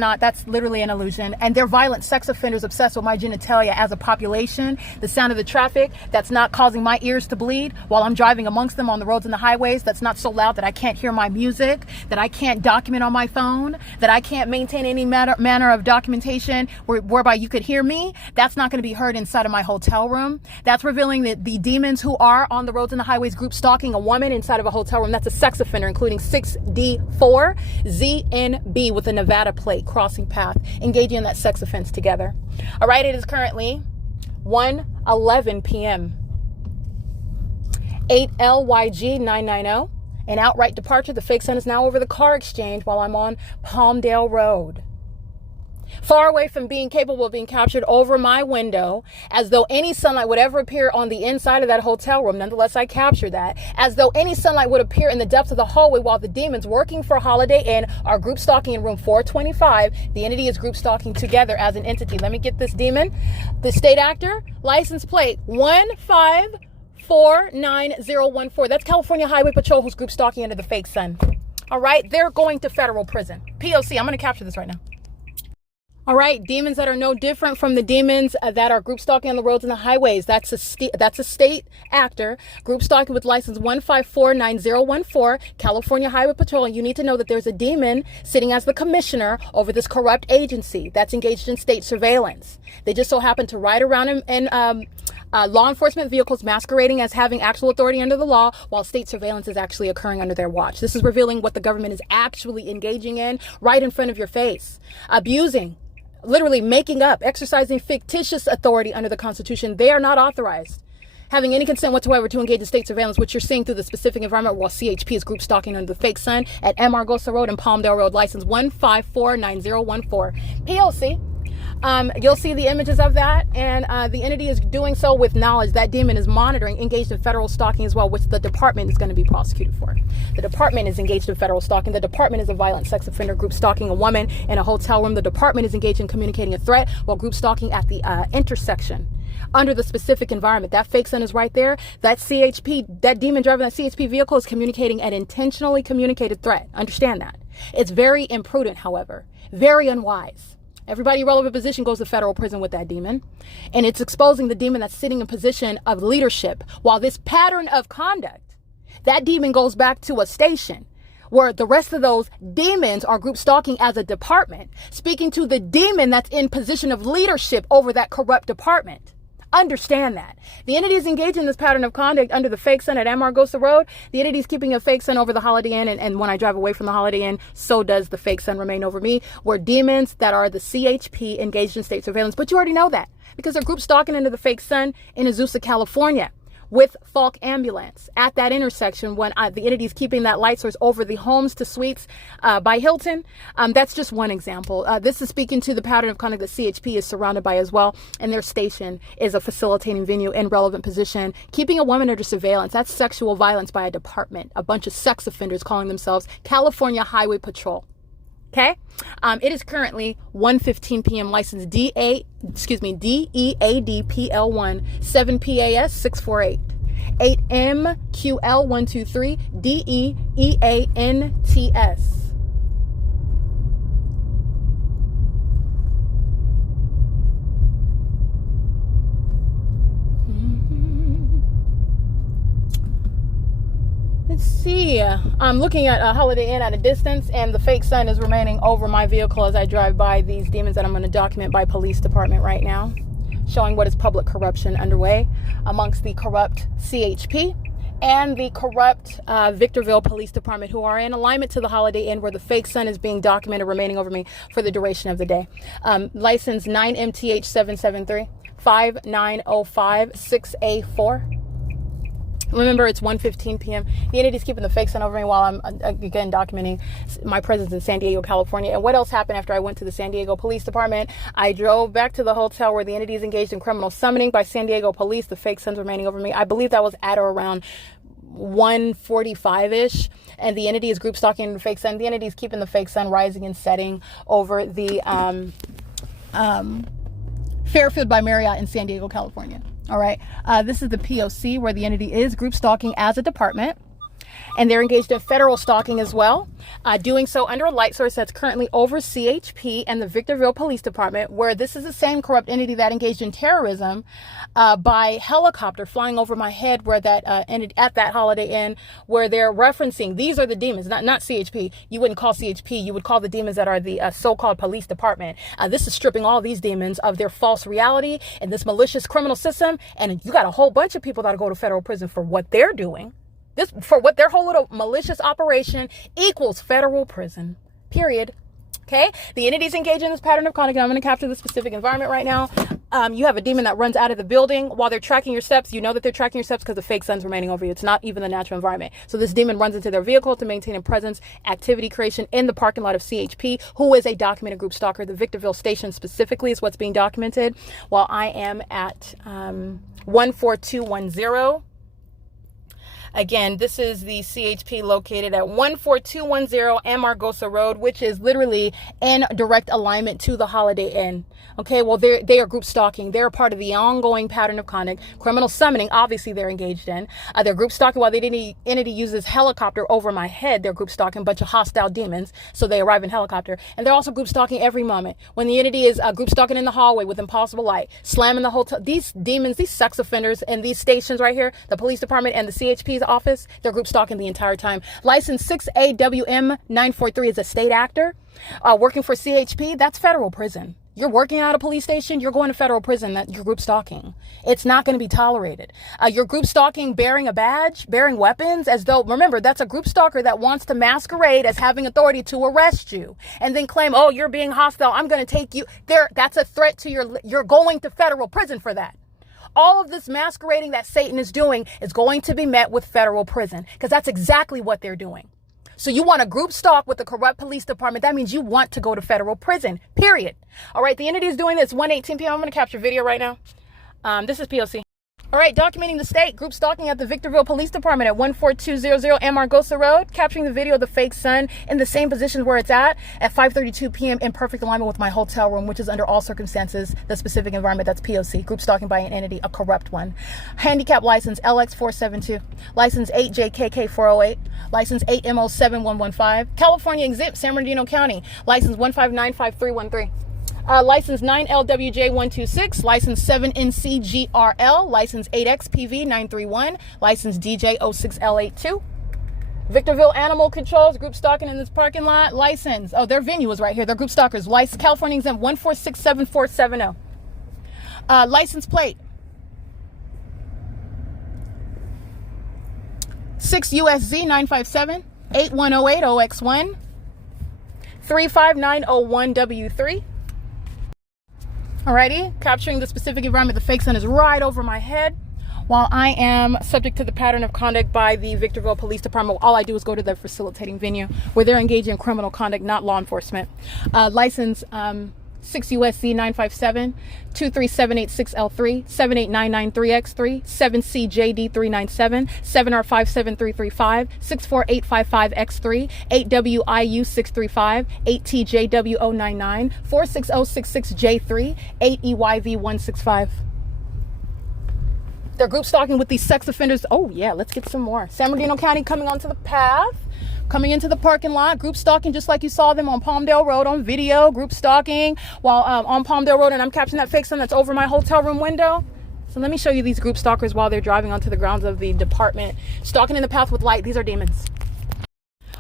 literally an illusion. And they're violent sex offenders obsessed with my genitalia as a population. The sound of the traffic that's not causing my ears to bleed while I'm driving amongst them on the roads and the highways. That's not so loud that I can't hear my music, that I can't document on my phone, that I can't maintain any manner of documentation whereby you could hear me. That's not going to be heard inside of my hotel room. That's revealing that the demons who are on the roads and the highways group stalking a woman inside of a hotel room. That's a sex offender, including 6D4ZNB with a Nevada plate, crossing path, engaging in that sex offense together. All right, it is currently 1:11 p.m. 8LYG990, an outright departure. The fake sun is now over the car exchange while I'm on PALMDALE Road. Far away from being capable of being captured over my window, as though any sunlight would ever appear on the inside of that hotel room. Nonetheless, I capture that. As though any sunlight would appear in the depths of the hallway while the demons working for Holiday Inn are group stalking in room 425. The entity is group stalking together as an entity. Let me get this demon. The state actor, license plate 1549014. That's California Highway Patrol who's group stalking under the fake sun. All right, they're going to federal prison. POC, I'm going to capture this right now. All right, demons that are no different from the demons that are group stalking on the roads and the highways. That's a state actor, group stalking with license 1549014, California Highway Patrol. And you need to know that there's a demon sitting as the commissioner over this corrupt agency that's engaged in state surveillance. They just so happen to ride around in law enforcement vehicles masquerading as having actual authority under the law while state surveillance is actually occurring under their watch. This is revealing what the government is actually engaging in right in front of your face. Abusing literally making up, exercising fictitious authority under the Constitution. They are not authorized having any consent whatsoever to engage in state surveillance, which you're seeing through the specific environment, while CHP is group stalking under the fake sun at M. Argosa Road and Palmdale Road, license 1549014. P.O.C. You'll see the images of that, and the entity is doing so with knowledge that demon is monitoring, engaged in federal stalking as well, which the department is going to be prosecuted for. The department is engaged in federal stalking. The department is a violent sex offender group stalking a woman in a hotel room. The department is engaged in communicating a threat while group stalking at the intersection under the specific environment. That fake sun is right there. That CHP, that demon driving that CHP vehicle is communicating an intentionally communicated threat. Understand that. It's very imprudent, however, very unwise. Everybody in relevant position goes to federal prison with that demon. And it's exposing the demon that's sitting in position of leadership. While this pattern of conduct, that demon goes back to a station where the rest of those demons are group stalking as a department, speaking to the demon that's in position of leadership over that corrupt department. Understand that. The entity is engaged in this pattern of conduct under the fake sun at Amargosa Road. The entity is keeping a fake sun over the Holiday Inn, and when I drive away from the Holiday Inn, so does the fake sun remain over me. We're demons that are the CHP engaged in state surveillance. But you already know that because they're group stalking under the fake sun in Azusa, California, with Falk Ambulance at that intersection when the entity is keeping that light source over the homes to suites by Hilton. That's just one example. This is speaking to the pattern of conduct that CHP is surrounded by as well, and their station is a facilitating venue in relevant position, keeping a woman under surveillance. That's sexual violence by a department, a bunch of sex offenders calling themselves California Highway Patrol. Okay, it is currently 1:15 p.m. License DEADPL1 7 PAS 648 8 MQL 123 DEEANTS. Let's see. I'm looking at a Holiday Inn at a distance, and the fake sun is remaining over my vehicle as I drive by these demons that I'm going to document by police department right now, showing what is public corruption underway amongst the corrupt CHP and the corrupt Victorville Police Department, who are in alignment to the Holiday Inn, where the fake sun is being documented remaining over me for the duration of the day. License 9MTH 773 5905 6A4. Remember, it's 1:15 p.m. The entity's keeping the fake sun over me while I'm, again, documenting my presence in San Diego, California. And what else happened after I went to the San Diego Police Department? I drove back to the hotel where the entity is engaged in criminal summoning by San Diego Police. The fake sun's remaining over me. I believe that was at or around 1:45-ish. And the entity is group stalking the fake sun. The entity is keeping the fake sun rising and setting over the Fairfield by Marriott in San Diego, California. All right. This is the P.O.C. where the entity is group stalking as a department. And they're engaged in federal stalking as well, doing so under a light source that's currently over CHP and the Victorville Police Department, where this is the same corrupt entity that engaged in terrorism by helicopter flying over my head, where that ended at that Holiday Inn, where they're referencing these are the demons, not CHP. You wouldn't call CHP, you would call the demons that are the so-called police department. This is stripping all these demons of their false reality and this malicious criminal system, and you got a whole bunch of people that go to federal prison for what they're doing. This, for what their whole little malicious operation equals federal prison, period. Okay, the entities engaged in this pattern of conduct. I'm going to capture the specific environment right now. You have a demon that runs out of the building while they're tracking your steps. You know that they're tracking your steps because the fake sun's remaining over you. It's not even the natural environment. So this demon runs into their vehicle to maintain a presence, activity creation in the parking lot of CHP, who is a documented group stalker. The Victorville station specifically is what's being documented, while I am at 14210. Again, this is the CHP located at 14210 Amargosa Road, which is literally in direct alignment to the Holiday Inn. Okay, well, they are group stalking. They're part of the ongoing pattern of conduct. Criminal summoning, obviously, they're engaged in. They're group stalking while the entity uses helicopter over my head. They're group stalking a bunch of hostile demons, so they arrive in helicopter. And they're also group stalking every moment. When the entity is group stalking in the hallway with impossible light, slamming the hotel. These demons, these sex offenders, and these stations right here, the police department and the CHP's office, they're group stalking the entire time. License 6AWM943 is a state actor working for CHP. That's federal prison. you're working at a police station, you're going to federal prison, that you're group stalking. It's not going to be tolerated. You're group stalking bearing a badge, bearing weapons, as though, remember, that's a group stalker that wants to masquerade as having authority to arrest you and then claim, oh, you're being hostile, I'm going to take you there. That's a threat to you're going to federal prison for that. All of this masquerading that Satan is doing is going to be met with federal prison, because that's exactly what they're doing. So you want a group stalk with the corrupt police department. That means you want to go to federal prison, period. All right, the entity is doing this 1:18 p.m. I'm going to capture video right now. This is P.O.C. All right, documenting the state, group stalking at the Victorville Police Department at 14200 Amargosa Road, capturing the video of the fake sun in the same position where it's at 5:32 p.m. in perfect alignment with my hotel room, which is under all circumstances the specific environment. That's P.O.C. Group stalking by an entity, a corrupt one. Handicap license LX472, license 8JKK408, license 8MO7115, California exempt, San Bernardino County, license 1595313. License 9LWJ126, license 7NCGRL, license 8XPV931, license DJ06L82. Victorville Animal Controls, group stalking in this parking lot, license. Oh, their venue is right here. They're group stalkers. License California exempt 1467470. License plate 6 U.S.C 957 8108 OX1 35901W3. Alrighty, capturing the specific environment. The fake sun is right over my head while I am subject to the pattern of conduct by the Victorville Police Department. All I do is go to their facilitating venue where they're engaging in criminal conduct, not law enforcement. License 6 U.S.C 957 23786L3 78993X3 7CJD397 7R57335 64855X3 8WIU635 8TJW099 46066J3 8EYV165. They're group stalking with these sex offenders. Oh yeah, let's get some more. San Bernardino County coming onto the path, coming into the parking lot, group stalking just like you saw them on PALMDALE Road on video, group stalking while on PALMDALE Road, and I'm capturing that fake sun that's over my hotel room window. So let me show you these group stalkers while they're driving onto the grounds of the department. Stalking in the path with light. These are demons.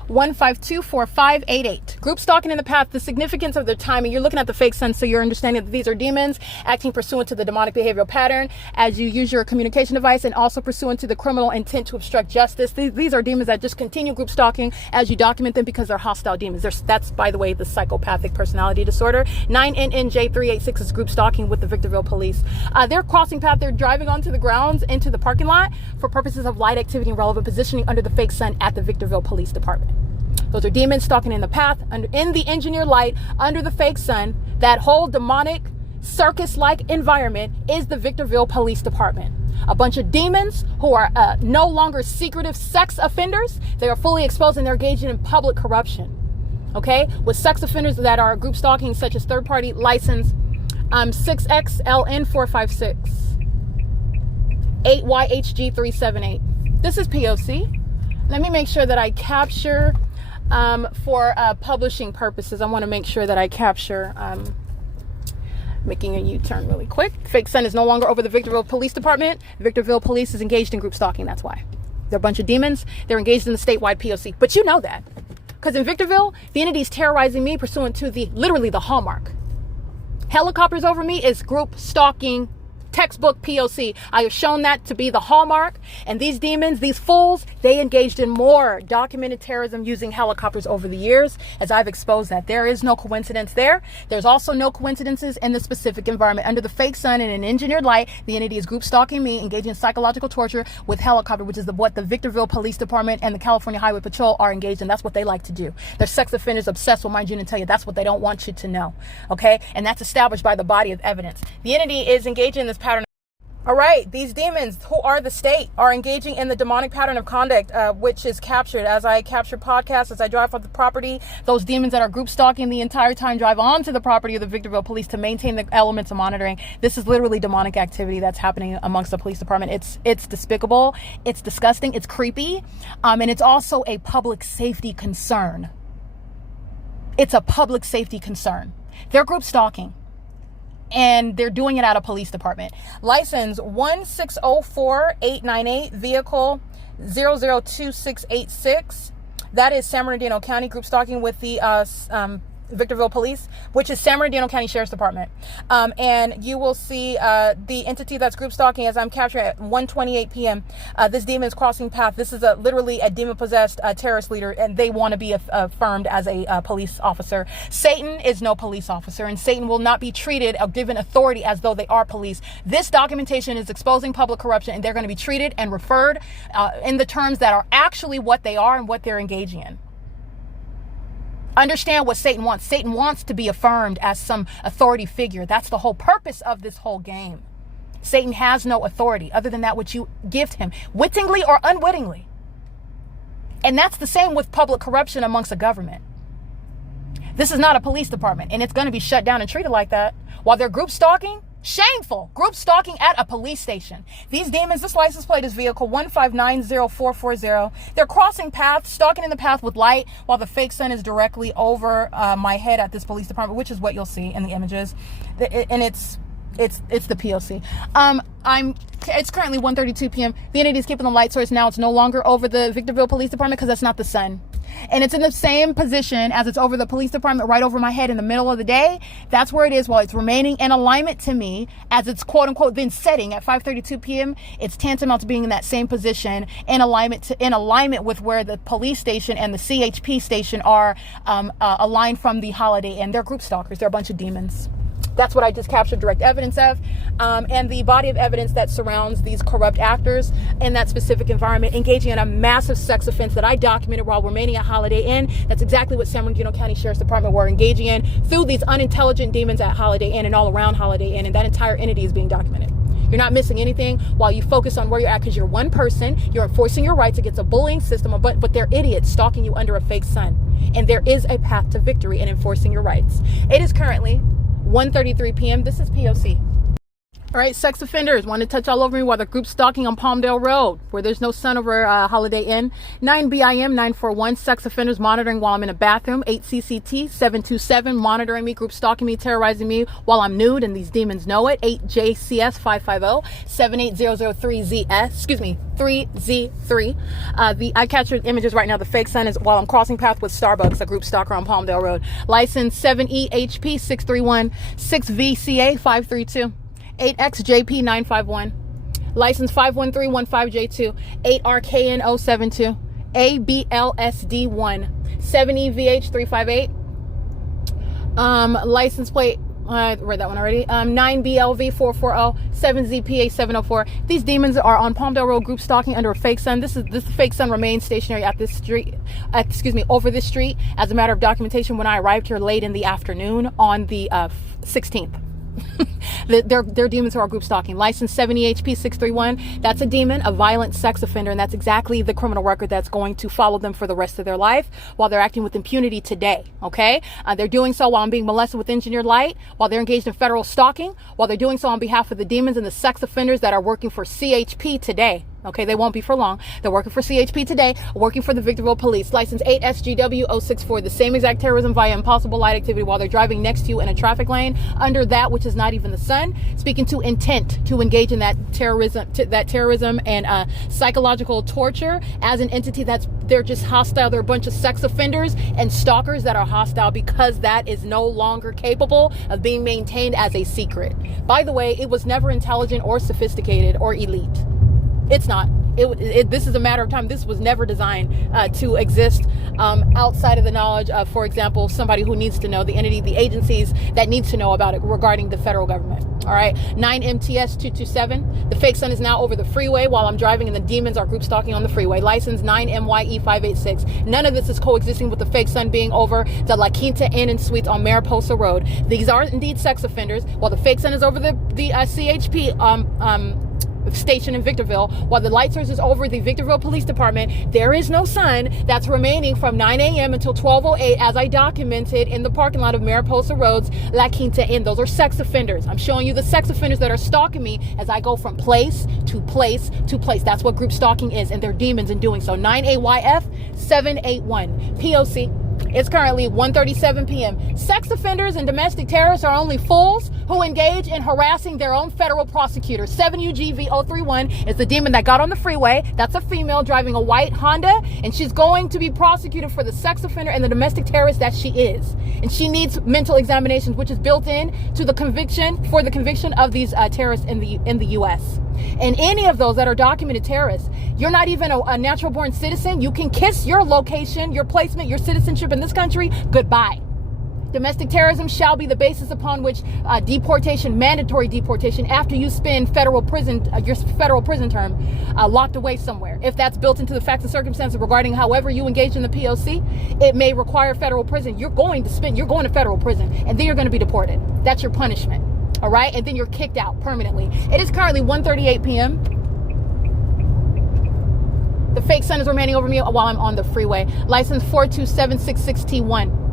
1524588. Group stalking in the path. The significance of their timing. You're looking at the fake sun, so you're understanding that these are demons acting pursuant to the demonic behavioral pattern as you use your communication device, and also pursuant to the criminal intent to obstruct justice. These are demons that just continue group stalking as you document them because they're hostile demons. That's, by the way, the psychopathic personality disorder. 9NNJ386 is group stalking with the Victorville police. They're crossing path. They're driving onto the grounds into the parking lot for purposes of light activity and relevant positioning under the fake sun at the Victorville Police Department. Those are demons stalking in the path, in the engineered light, under the fake sun. That whole demonic circus-like environment is the Victorville Police Department. A bunch of demons who are no longer secretive sex offenders. They are fully exposed and they're engaging in public corruption. Okay? With sex offenders that are group stalking, such as third-party license 6XLN456 8YHG378. This is P.O.C. Let me make sure that I capture for publishing purposes. I want to make sure that I capture making a U-turn really quick. Fake sun is no longer over the Victorville Police Department. Victorville Police is engaged in group stalking. That's why. They're a bunch of demons. They're engaged in the statewide P.O.C. But you know that. Because in Victorville, the entity is terrorizing me pursuant to literally the hallmark. Helicopters over me is group stalking, textbook P.O.C. I have shown that to be the hallmark. And these demons, these fools, they engaged in more documented terrorism using helicopters over the years, as I've exposed that. There is no coincidence there. There's also no coincidences in the specific environment. Under the fake sun and an engineered light, the entity is group stalking me, engaging in psychological torture with helicopter, which is what the Victorville Police Department and the California Highway Patrol are engaged in. That's what they like to do. They're sex offenders obsessed with mind you and tell you that's what they don't want you to know. Okay? And that's established by the body of evidence. The entity is engaging in this pattern. All right, these demons who are the state are engaging in the demonic pattern of conduct, which is captured as I capture podcasts, as I drive off the property. Those demons that are group stalking the entire time drive onto the property of the Victorville Police to maintain the elements of monitoring. This is literally demonic activity that's happening amongst the police department. It's despicable, it's disgusting, it's creepy, and it's also a public safety concern. It's a public safety concern. They're group stalking. And they're doing it out of police department. License 1604898, vehicle 002686. That is San Bernardino County, group stalking with the Victorville Police, which is San Bernardino County Sheriff's Department. And you will see the entity that's group stalking as I'm captured at 1:28 p.m. This demon is crossing path. This is literally a demon-possessed terrorist leader, and they want to be affirmed as a police officer. Satan is no police officer, and Satan will not be treated or given authority as though they are police. This documentation is exposing public corruption, and they're going to be treated and referred in the terms that are actually what they are and what they're engaging in. Understand what Satan wants. Satan wants to be affirmed as some authority figure. That's the whole purpose of this whole game. Satan has no authority other than that which you give him, wittingly or unwittingly. And that's the same with public corruption amongst the government. This is not a police department, and it's going to be shut down and treated like that. While they're group stalking, shameful group stalking at a police station. These demons, this license plate is vehicle 1590440. They're crossing paths, stalking in the path with light while the fake sun is directly over my head at this police department, which is what you'll see in the images. And it's the P.O.C. It's currently 1:32 p.m. The entity is keeping the light source now. It's no longer over the Victorville Police Department because that's not the sun. And it's in the same position as it's over the police department, right over my head in the middle of the day. That's where it is while it's remaining in alignment to me as it's quote unquote then setting at 5:32 p.m. It's tantamount to being in that same position in alignment with where the police station and the CHP station are aligned from the Holiday Inn. They're group stalkers. They're a bunch of demons. That's what I just captured direct evidence of. And the body of evidence that surrounds these corrupt actors in that specific environment engaging in a massive sex offense that I documented while remaining at Holiday Inn. That's exactly what San Bernardino County Sheriff's Department were engaging in through these unintelligent demons at Holiday Inn and all around Holiday Inn. And that entire entity is being documented. You're not missing anything while you focus on where you're at because you're one person. You're enforcing your rights against a bullying system, but they're idiots stalking you under a fake sun. And there is a path to victory in enforcing your rights. It is currently 1:33 p.m. This is P.O.C. All right, sex offenders want to touch all over me while they're group stalking on Palmdale Road, where there's no sun over Holiday Inn. 9 BIM 941, sex offenders monitoring while I'm in a bathroom. 8 CCT 727, monitoring me, group stalking me, terrorizing me while I'm nude, and these demons know it. 8 JCS 550 78003ZS, 3Z3. I captured images right now. The fake sun is while I'm crossing path with Starbucks, a group stalker on Palmdale Road. License 7EHP 631, 6VCA 532. 8XJP 951, license 51315J2, 8RKN072, ABLSD1, 7EVH 358, license plate, I read that one already, 9BLV 440, 7ZPA 704. These demons are on Palmdale Road group stalking under a fake sun. This fake sun remains stationary at this street, over this street as a matter of documentation when I arrived here late in the afternoon on the 16th. They're demons who are group stalking. License 70HP 631. That's a demon, a violent sex offender, and that's exactly the criminal record that's going to follow them for the rest of their life while they're acting with impunity today. Okay, they're doing so while I'm being molested with engineered light, while they're engaged in federal stalking, while they're doing so on behalf of the demons and the sex offenders that are working for CHP today. Okay, they won't be for long. They're working for CHP today, working for the Victorville Police. License 8SGW064, the same exact terrorism via impossible light activity while they're driving next to you in a traffic lane under that which is not even the sun, speaking to intent to engage in that terrorism and psychological torture as an entity they're just hostile. They're a bunch of sex offenders and stalkers that are hostile because that is no longer capable of being maintained as a secret. By the way, it was never intelligent or sophisticated or elite. It's not. This is a matter of time. This was never designed to exist outside of the knowledge of, for example, somebody who needs to know, the entity, the agencies that needs to know about it regarding the federal government. All right. 9 MTS 227. The fake sun is now over the freeway while I'm driving and the demons are group stalking on the freeway. License 9 MYE 586. None of this is coexisting with the fake sun being over the La Quinta Inn and Suites on Mariposa Road. These are indeed sex offenders while the fake sun is over the CHP station in Victorville, while the light source is over the Victorville Police Department. There is no sun that's remaining from 9 a.m. until 12:08 as I documented in the parking lot of Mariposa Road's La Quinta Inn. Those are sex offenders. I'm showing you the sex offenders that are stalking me as I go from place to place to place. That's what group stalking is, and they're demons in doing so. 9AYF 781 POC. It's currently 1:37 p.m. Sex offenders and domestic terrorists are only fools who engage in harassing their own federal prosecutor. 7UGV031 is the demon that got on the freeway. That's a female driving a white Honda, and she's going to be prosecuted for the sex offender and the domestic terrorist that she is. And she needs mental examinations, which is built in to the conviction of these terrorists in the U.S. And any of those that are documented terrorists, you're not even a natural born citizen. You can kiss your location, your placement, your citizenship in this country goodbye. Domestic terrorism shall be the basis upon which mandatory deportation, after you spend your federal prison term locked away somewhere. If that's built into the facts and circumstances regarding however you engage in the P.O.C, it may require federal prison. You're going to federal prison, and then you're going to be deported. That's your punishment. All right. And then you're kicked out permanently. It is currently 1:38 p.m. The fake sun is remaining over me while I'm on the freeway. License 42766T1.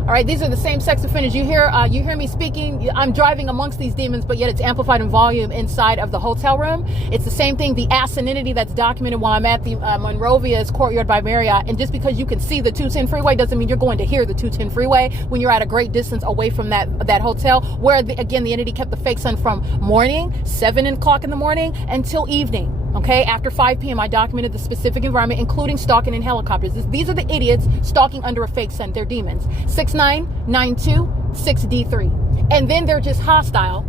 All right, these are the same sex offenders. You hear me speaking. I'm driving amongst these demons, but yet it's amplified in volume inside of the hotel room. It's the same thing, the asininity that's documented while I'm at the Monrovia's Courtyard by Marriott. And just because you can see the 210 freeway doesn't mean you're going to hear the 210 freeway when you're at a great distance away from that hotel, where again the entity kept the fake sun from morning, 7 o'clock in the morning, until evening. Okay, after 5 p.m. I documented the specific environment, including stalking in helicopters. These are the idiots stalking under a fake sun. They're demons. 6992 6D3. And then they're just hostile,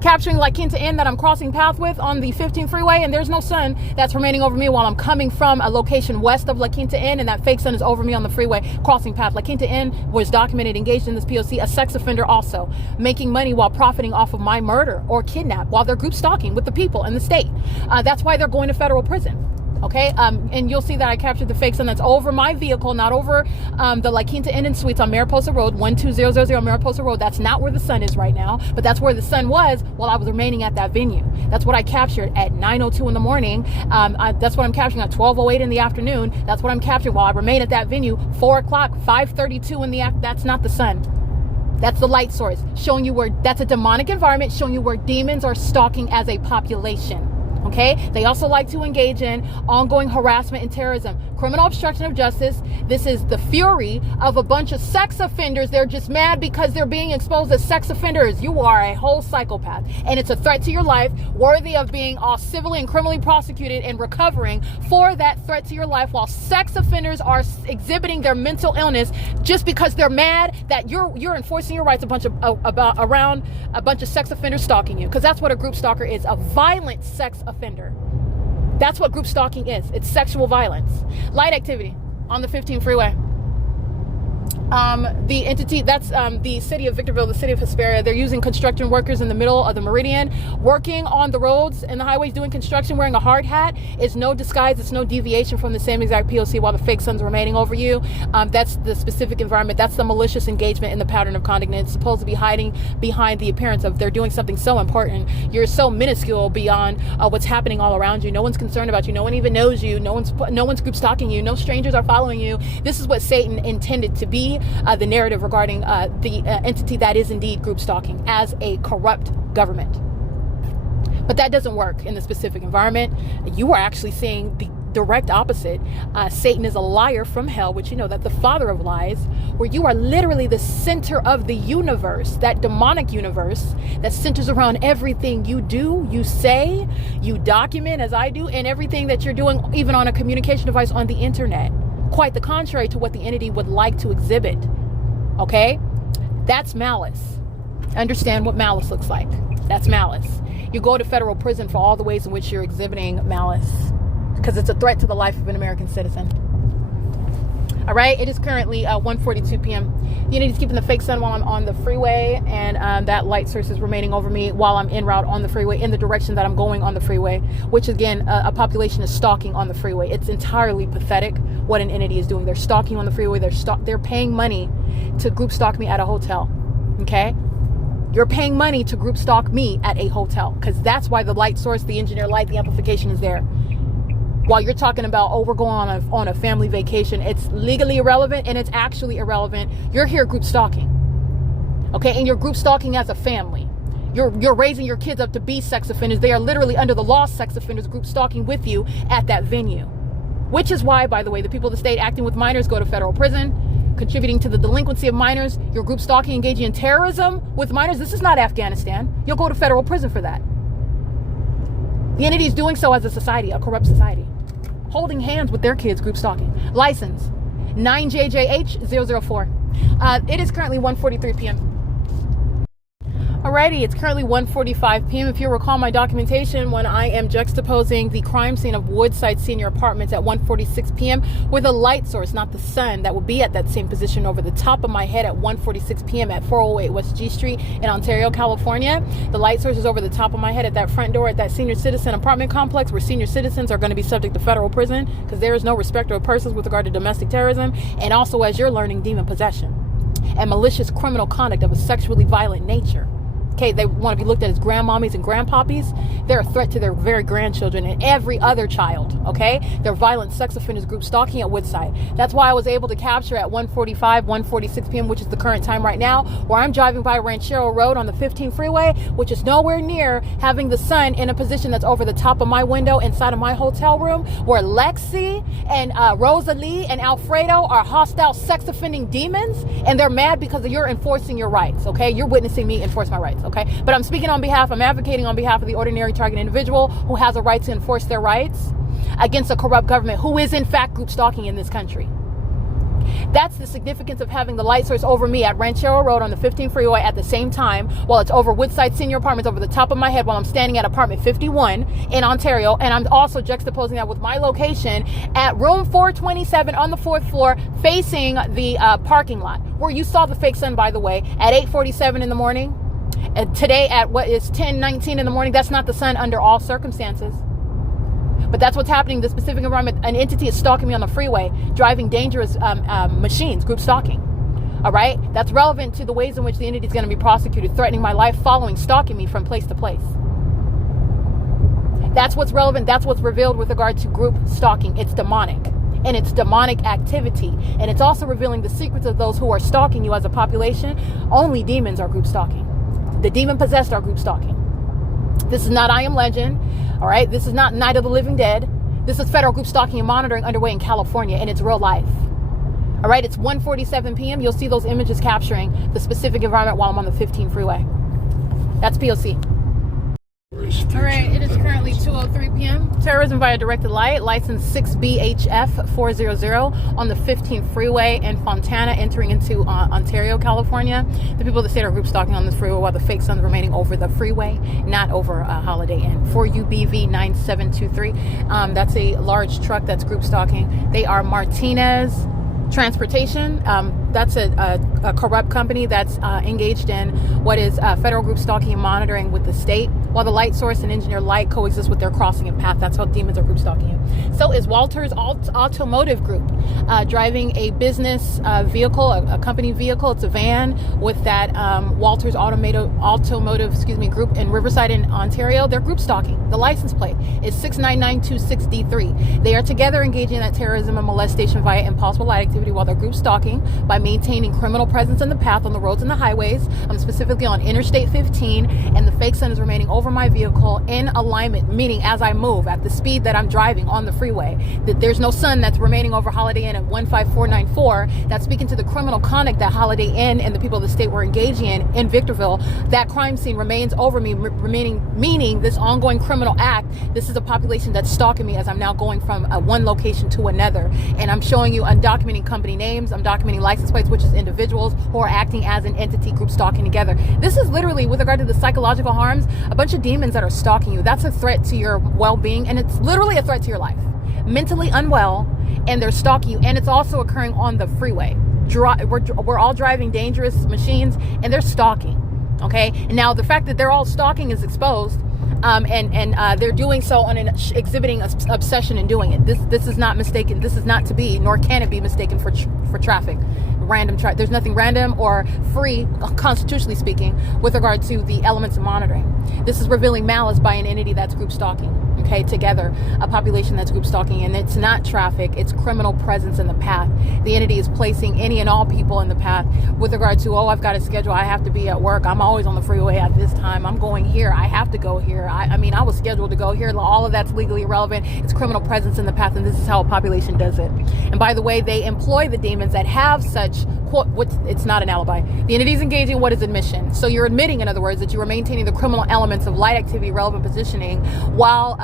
capturing like kin to end that I'm crossing path with on the 15 freeway, and there's no sun that's remaining over me while I'm coming from a location west of La Quinta Inn, and that fake sun is over me on the freeway crossing path. La Quinta Inn was documented engaged in this P.O.C, a sex offender also, making money while profiting off of my murder or kidnap while they're group stalking with the people in the state. That's why they're going to federal prison. Okay, and you'll see that I captured the fake sun that's over my vehicle, not over the La Quinta Inn and Suites on Mariposa Road, 12000 Mariposa Road. That's not where the sun is right now, but that's where the sun was while I was remaining at that venue. That's what I captured at 9:02 in the morning. That's what I'm capturing at 12:08 in the afternoon. That's what I'm capturing while I remain at that venue. 4 o'clock, 5:32 in the afternoon. That's not the sun. That's the light source, showing you where that's a demonic environment, showing you where demons are stalking as a population. Okay, they also like to engage in ongoing harassment and terrorism, criminal obstruction of justice. This is the fury of a bunch of sex offenders. They're just mad because they're being exposed as sex offenders. You are a whole psychopath, and it's a threat to your life, worthy of being all civilly and criminally prosecuted and recovering for that threat to your life, while sex offenders are exhibiting their mental illness just because they're mad that you're enforcing your rights around a bunch of sex offenders stalking you. Because that's what a group stalker is, a violent sex offender. That's what group stalking is. It's sexual violence. Light activity on the 15 freeway. The entity, that's the city of Victorville, the city of Hesperia. They're using construction workers in the middle of the meridian, working on the roads and the highways, doing construction, wearing a hard hat. It's no disguise. It's no deviation from the same exact P.O.C. while the fake sun's remaining over you. That's the specific environment. That's the malicious engagement in the pattern of conduct. And it's supposed to be hiding behind the appearance of they're doing something so important. You're so minuscule beyond what's happening all around you. No one's concerned about you. No one even knows you. No one's group stalking you. No strangers are following you. This is what Satan intended to be. The narrative regarding the entity that is indeed group stalking as a corrupt government. But that doesn't work in the specific environment. You are actually seeing the direct opposite. Satan is a liar from hell, which you know that the father of lies, where you are literally the center of the universe, that demonic universe that centers around everything you do, you say, you document as I do, and everything that you're doing, even on a communication device on the internet. Quite the contrary to what the entity would like to exhibit. Okay? That's malice. Understand what malice looks like. That's malice. You go to federal prison for all the ways in which you're exhibiting malice, because it's a threat to the life of an American citizen. All right, it is currently 1:42 p.m. The entity is keeping the fake sun while I'm on the freeway, and that light source is remaining over me while I'm en route on the freeway in the direction that I'm going on the freeway, which again, a population is stalking on the freeway. It's entirely pathetic what an entity is doing. They're stalking on the freeway. They're paying money to group stalk me at a hotel. Okay? You're paying money to group stalk me at a hotel, because that's why the light source, the engineer light, the amplification is there. While you're talking about, oh, we're going on a family vacation, it's legally irrelevant, and it's actually irrelevant. You're here group stalking. Okay? And you're group stalking as a family. You're raising your kids up to be sex offenders. They are literally under the law sex offenders group stalking with you at that venue. which is why, by the way, the people of the state acting with minors go to federal prison, contributing to the delinquency of minors. Your group stalking, engaging in terrorism with minors. This is not Afghanistan. You'll go to federal prison for that. The entity is doing so as a society, a corrupt society, holding hands with their kids, group stalking. License 9JJH004. It is currently 1:43 p.m. Alrighty, it's currently 1:45 p.m. If you recall my documentation, when I am juxtaposing the crime scene of Woodside Senior Apartments at 1:46 p.m. with a light source, not the sun, that will be at that same position over the top of my head at 1:46 p.m. at 408 West G Street in Ontario, California. The light source is over the top of my head at that front door at that senior citizen apartment complex where senior citizens are going to be subject to federal prison because there is no respect of persons with regard to domestic terrorism, and also, as you're learning, demon possession and malicious criminal conduct of a sexually violent nature. Okay, they want to be looked at as grandmommies and grandpoppies. They're a threat to their very grandchildren and every other child, okay? They're violent sex offenders group stalking at Woodside. That's why I was able to capture at 1:45, 1:46 p.m., which is the current time right now, where I'm driving by Ranchero Road on the 15 freeway, which is nowhere near having the sun in a position that's over the top of my window inside of my hotel room, where Lexi and Rosalie and Alfredo are hostile sex offending demons, and they're mad because you're enforcing your rights, okay? You're witnessing me enforce my rights. Okay, but I'm speaking on behalf, I'm advocating on behalf of the ordinary target individual who has a right to enforce their rights against a corrupt government who is in fact group stalking in this country. That's the significance of having the light source over me at Ranchero Road on the 15 freeway at the same time, while it's over Woodside Senior Apartments over the top of my head while I'm standing at apartment 51 in Ontario. And I'm also juxtaposing that with my location at room 427 on the 4th floor facing the parking lot where you saw the fake sun, by the way, at 8:47 in the morning. And today at what is 10:19 in the morning. That's not the sun under all circumstances. But that's what's happening in this specific environment. An entity is stalking me on the freeway, driving dangerous machines, group stalking. All right? That's relevant to the ways in which the entity is going to be prosecuted, threatening my life, following, stalking me from place to place. That's what's relevant. That's what's revealed with regard to group stalking. It's demonic. And it's demonic activity. And it's also revealing the secrets of those who are stalking you as a population. Only demons are group stalking. The demon possessed are group stalking. This is not I Am Legend. All right. This is not Night of the Living Dead. This is federal group stalking and monitoring underway in California, and it's real life. All right. It's 1:47 p.m. You'll see those images capturing the specific environment while I'm on the 15 freeway. That's P.O.C. All right, it is currently 2:03 p.m. Terrorism via directed light, license 6BHF400 on the 15th freeway in Fontana, entering into Ontario, California. The people of the state are group stalking on this freeway while the fake sun's remaining over the freeway, not over Holiday Inn. 4UBV9723. That's a large truck that's group stalking. They are Martinez Transportation. That's a corrupt company that's engaged in what is federal group stalking and monitoring with the state, while the light source and engineer light coexist with their crossing of path. That's how demons are group stalking you. So is Walters Automotive Group driving a business vehicle, a company vehicle. It's a van with that Walters Automotive group in Riverside in Ontario. They're group stalking. The license plate is 69926D3. They are together engaging in that terrorism and molestation via impossible light activity while they're group stalking by maintaining criminal presence in the path on the roads and the highways. I'm specifically on Interstate 15, and the fake sun is remaining over my vehicle in alignment, meaning as I move at the speed that I'm driving on the freeway, that there's no sun that's remaining over Holiday Inn at 15494. That's speaking to the criminal conduct that Holiday Inn and the people of the state were engaging in Victorville. That crime scene remains over me, meaning this ongoing criminal act. This is a population that's stalking me as I'm now going from one location to another. And I'm showing you, I'm documenting company names, I'm documenting license plates, which is individuals who are acting as an entity, group stalking together. This is literally, with regard to the psychological harms, a bunch of demons that are stalking you. That's a threat to your well-being, and it's literally a threat to your life. Mentally unwell, and they're stalking you, and it's also occurring on the freeway. We're all driving dangerous machines, and they're stalking. Okay, and now the fact that they're all stalking is exposed, and they're doing so on exhibiting obsession in doing it. This is not mistaken. This is not to be, nor can it be mistaken for traffic. There's nothing random or free, constitutionally speaking, with regard to the elements of monitoring. This is revealing malice by an entity that's group stalking. okay, together, a population that's group stalking. And it's not traffic, it's criminal presence in the path. The entity is placing any and all people in the path with regard to, oh, I've got a schedule, I have to be at work, I'm always on the freeway at this time, I'm going here, I have to go here, I mean, I was scheduled to go here. All of that's legally irrelevant. It's criminal presence in the path, and this is how a population does it. And by the way, they employ the demons that have such, quote, it's not an alibi. The entity is engaging what is admission. So you're admitting, in other words, that you are maintaining the criminal elements of light activity, relevant positioning, while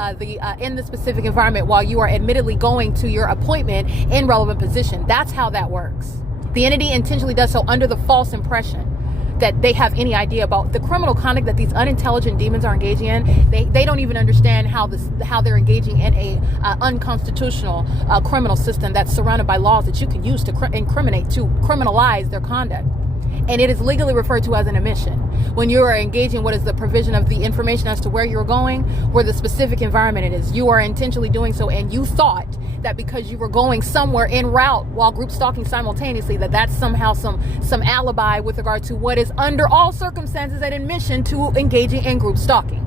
in the specific environment, while you are admittedly going to your appointment in relevant position. That's how that works. The entity intentionally does so under the false impression that they have any idea about the criminal conduct that these unintelligent demons are engaging in. They don't even understand how they're engaging in a unconstitutional criminal system that's surrounded by laws that you can use to criminalize their conduct. And it is legally referred to as an admission. When you are engaging what is the provision of the information as to where you're going, where the specific environment it is, you are intentionally doing so, and you thought that because you were going somewhere en route while group stalking simultaneously, that's somehow some alibi with regard to what is under all circumstances an admission to engaging in group stalking.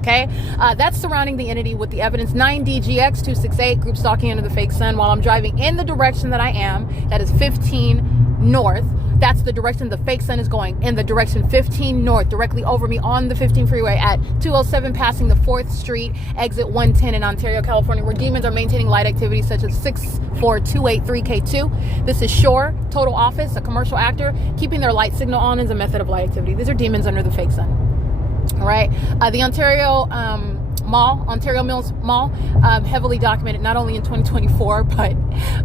Okay, that's surrounding the entity with the evidence 9DGX268, group stalking under the fake sun while I'm driving in the direction that I am, that is 15 north. That's the direction the fake sun is going, in the direction 15 north, directly over me on the 15 freeway at 207, passing the 4th Street, exit 110 in Ontario, California, where demons are maintaining light activity such as 64283K2. This is Shore, total office, a commercial actor, keeping their light signal on is a method of light activity. These are demons under the fake sun. All right. The Ontario Ontario Mills Mall, heavily documented not only in 2024, but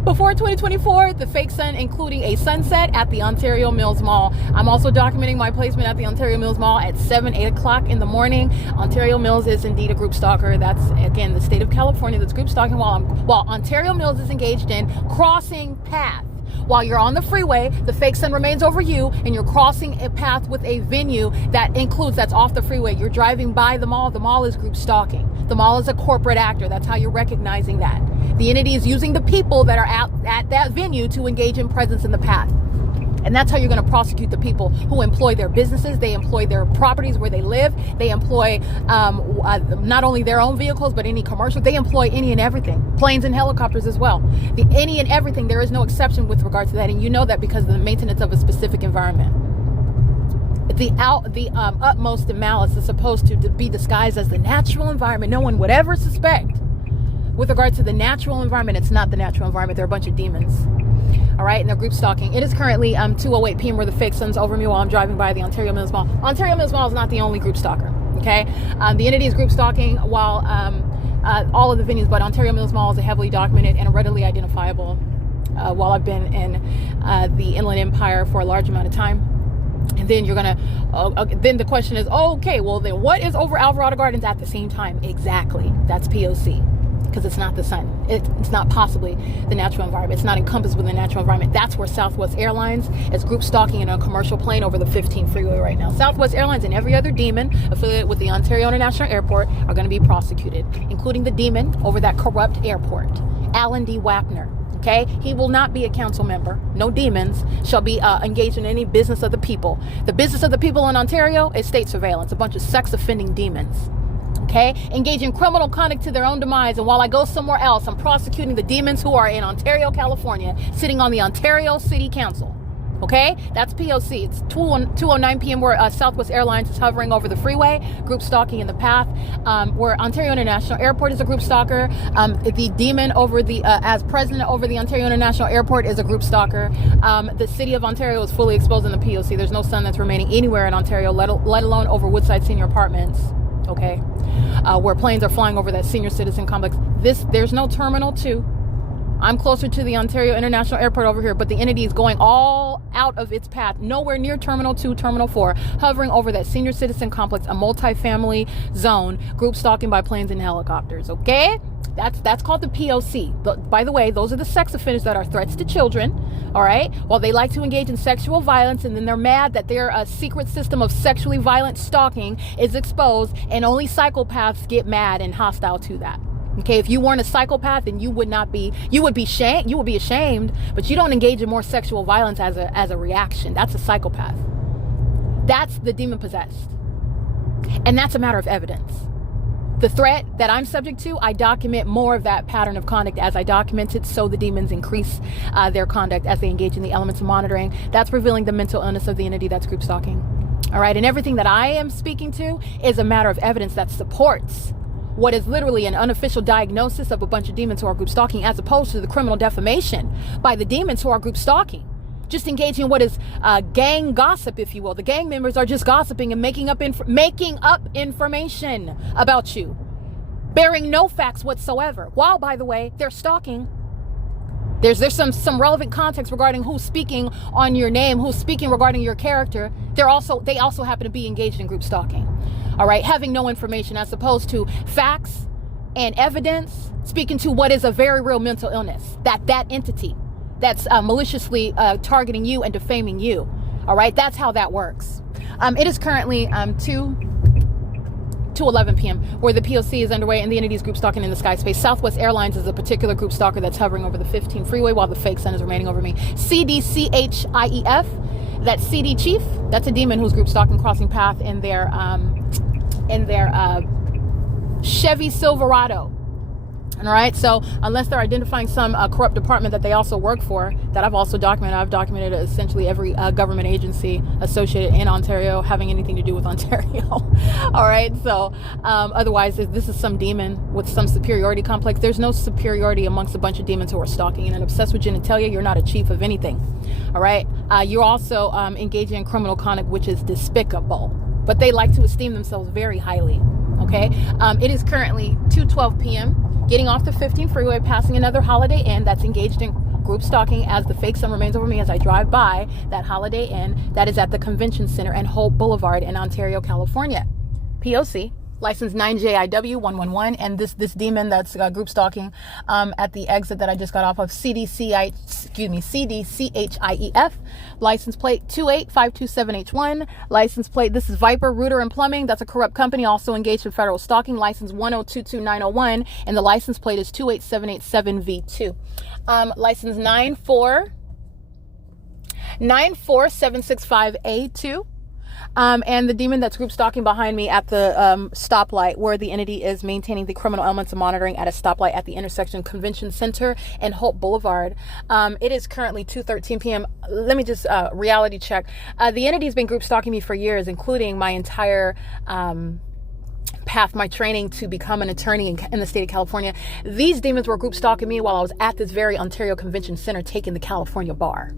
before 2024, the fake sun, including a sunset at the Ontario Mills Mall. I'm also documenting my placement at the Ontario Mills Mall at 8 o'clock in the morning. Ontario Mills is indeed a group stalker. That's, again, the state of California that's group stalking while Ontario Mills is engaged in crossing path. While you're on the freeway, the fake sun remains over you, and you're crossing a path with a venue that's off the freeway. You're driving by the mall. The mall is group stalking. The mall is a corporate actor. That's how you're recognizing that. The entity is using the people that are at that venue to engage in presence in the path. And that's how you're going to prosecute the people who employ their businesses. They employ their properties where they live. They employ not only their own vehicles, but any commercial. They employ any and everything, planes and helicopters as well. The any and everything, there is no exception with regard to that. And you know that because of the maintenance of a specific environment. The utmost in malice is supposed to be disguised as the natural environment. No one would ever suspect. With regard to the natural environment, it's not the natural environment. They're a bunch of demons. All right, and they're group stalking. It is currently 2:08 p.m. where the fake sun's over me while I'm driving by the Ontario Mills Mall. Ontario Mills Mall is not the only group stalker, okay? The entity is group stalking while all of the venues, but Ontario Mills Mall is a heavily documented and readily identifiable while I've been in the Inland Empire for a large amount of time. And then you're gonna, then the question is, okay, well then what is over Alvarado Gardens at the same time? Exactly, that's P.O.C. Because it's not the sun. It's not possibly the natural environment. It's not encompassed within the natural environment. That's where Southwest Airlines is group stalking in a commercial plane over the 15 freeway right now. Southwest Airlines and every other demon affiliated with the Ontario International Airport are going to be prosecuted, including the demon over that corrupt airport, Alan D. Wapner. Okay, he will not be a council member. No demons shall be engaged in any business of the people. The business of the people in Ontario is state surveillance, a bunch of sex offending demons. Okay, engage in criminal conduct to their own demise. And while I go somewhere else, I'm prosecuting the demons who are in Ontario, California, sitting on the Ontario City Council. Okay, that's P.O.C. It's 2:09 p.m. where Southwest Airlines is hovering over the freeway, group stalking in the path. Where Ontario International Airport is a group stalker. The demon over as president over the Ontario International Airport is a group stalker. The city of Ontario is fully exposed in the P.O.C. There's no sun that's remaining anywhere in Ontario, let alone over Woodside Senior Apartments. Okay, where planes are flying over that senior citizen complex. There's no Terminal 2. I'm closer to the Ontario International Airport over here, but the entity is going all out of its path, nowhere near Terminal 2, Terminal 4, hovering over that senior citizen complex, a multi-family zone, group stalking by planes and helicopters, okay? That's called the P.O.C. By the way, those are the sex offenders that are threats to children, all right? While they like to engage in sexual violence, and then they're mad that their secret system of sexually violent stalking is exposed, and only psychopaths get mad and hostile to that. Okay, if you weren't a psychopath, then you would be ashamed, but you don't engage in more sexual violence as a reaction. That's a psychopath. That's the demon possessed. And that's a matter of evidence. The threat that I'm subject to, I document more of that pattern of conduct as I document it, so the demons increase their conduct as they engage in the elements of monitoring. That's revealing the mental illness of the entity that's group stalking. All right, and everything that I am speaking to is a matter of evidence that supports what is literally an unofficial diagnosis of a bunch of demons who are group stalking, as opposed to the criminal defamation by the demons who are group stalking. Just engaging in what is gang gossip, if you will. The gang members are just gossiping and making up information about you, bearing no facts whatsoever. While, by the way, they're stalking. There's some relevant context regarding who's speaking on your name, who's speaking regarding your character. They also happen to be engaged in group stalking. All right, having no information as opposed to facts and evidence, speaking to what is a very real mental illness, that entity that's maliciously targeting you and defaming you. All right, that's how that works. It is currently 2:11 p.m. where the P.O.C. is underway and the entity's group stalking in the sky space. Southwest Airlines is a particular group stalker that's hovering over the 15 freeway while the fake sun is remaining over me. CEASELESS, that CD chief, that's a demon who's group stalking, crossing path in their Chevy Silverado. All right, so unless they're identifying some corrupt department that they also work for, that I've also documented. I've documented essentially every government agency associated in Ontario having anything to do with Ontario. All right, so otherwise, if this is some demon with some superiority complex, there's no superiority amongst a bunch of demons who are stalking and obsessed with genitalia. You're not a chief of anything. All right, you're also engaging in criminal conduct, which is despicable, but they like to esteem themselves very highly. Okay, it is currently 2:12 p.m. Getting off the 15 freeway, passing another Holiday Inn that's engaged in group stalking as the fake sun remains over me as I drive by that Holiday Inn that is at the Convention Center and Holt Boulevard in Ontario, California. P.O.C. license 9JIW111, and this demon that's group stalking at the exit that I just got off of, CDCHIEF, license plate 28527H1, license plate, this is Viper Router and Plumbing, that's a corrupt company also engaged in federal stalking, license 1022901, and the license plate is 28787V2. License 94765A2. And the demon that's group stalking behind me at the stoplight where the entity is maintaining the criminal elements of monitoring at a stoplight at the intersection Convention Center and Holt Boulevard. It is currently 2:13 p.m. Let me just reality check. The entity's been group stalking me for years, including my entire path, my training to become an attorney in the state of California. These demons were group stalking me while I was at this very Ontario Convention Center taking the California bar.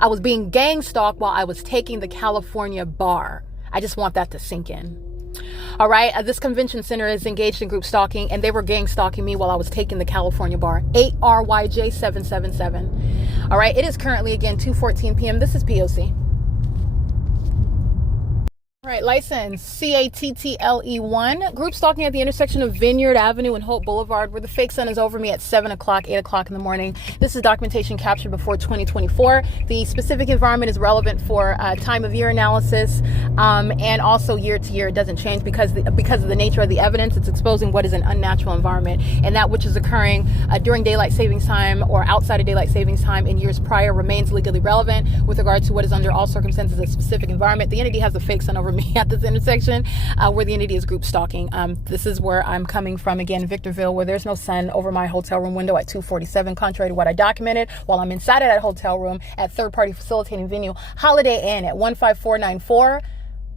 I was being gang stalked while I was taking the California bar. I just want that to sink in. All right, this convention center is engaged in group stalking, and they were gang stalking me while I was taking the California bar. 8RYJ777. All right, it is currently, again, 2:14 p.m. This is P.O.C. All right, license CATTLE1, group stalking at the intersection of Vineyard Avenue and Holt Boulevard, where the fake sun is over me at 7 o'clock, 8 o'clock in the morning. This is documentation captured before 2024. The specific environment is relevant for time of year analysis, and also year to year. It doesn't change because of the nature of the evidence. It's exposing what is an unnatural environment, and that which is occurring during daylight savings time or outside of daylight savings time in years prior remains legally relevant with regard to what is under all circumstances a specific environment. The entity has the fake sun over me at this intersection where the entity is group stalking. This is where I'm coming from, again, Victorville, where there's no sun over my hotel room window at 2:47, contrary to what I documented while I'm inside of that hotel room at third-party facilitating venue Holiday Inn at 15494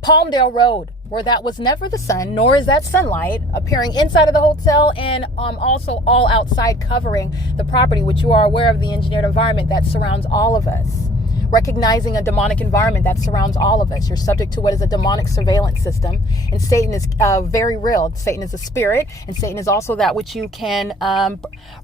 Palmdale Road, where that was never the sun, nor is that sunlight appearing inside of the hotel, and also all outside covering the property, which you are aware of the engineered environment that surrounds all of us. Recognizing a demonic environment that surrounds all of us. You're subject to what is a demonic surveillance system, and Satan is very real. Satan is a spirit, and Satan is also that which you can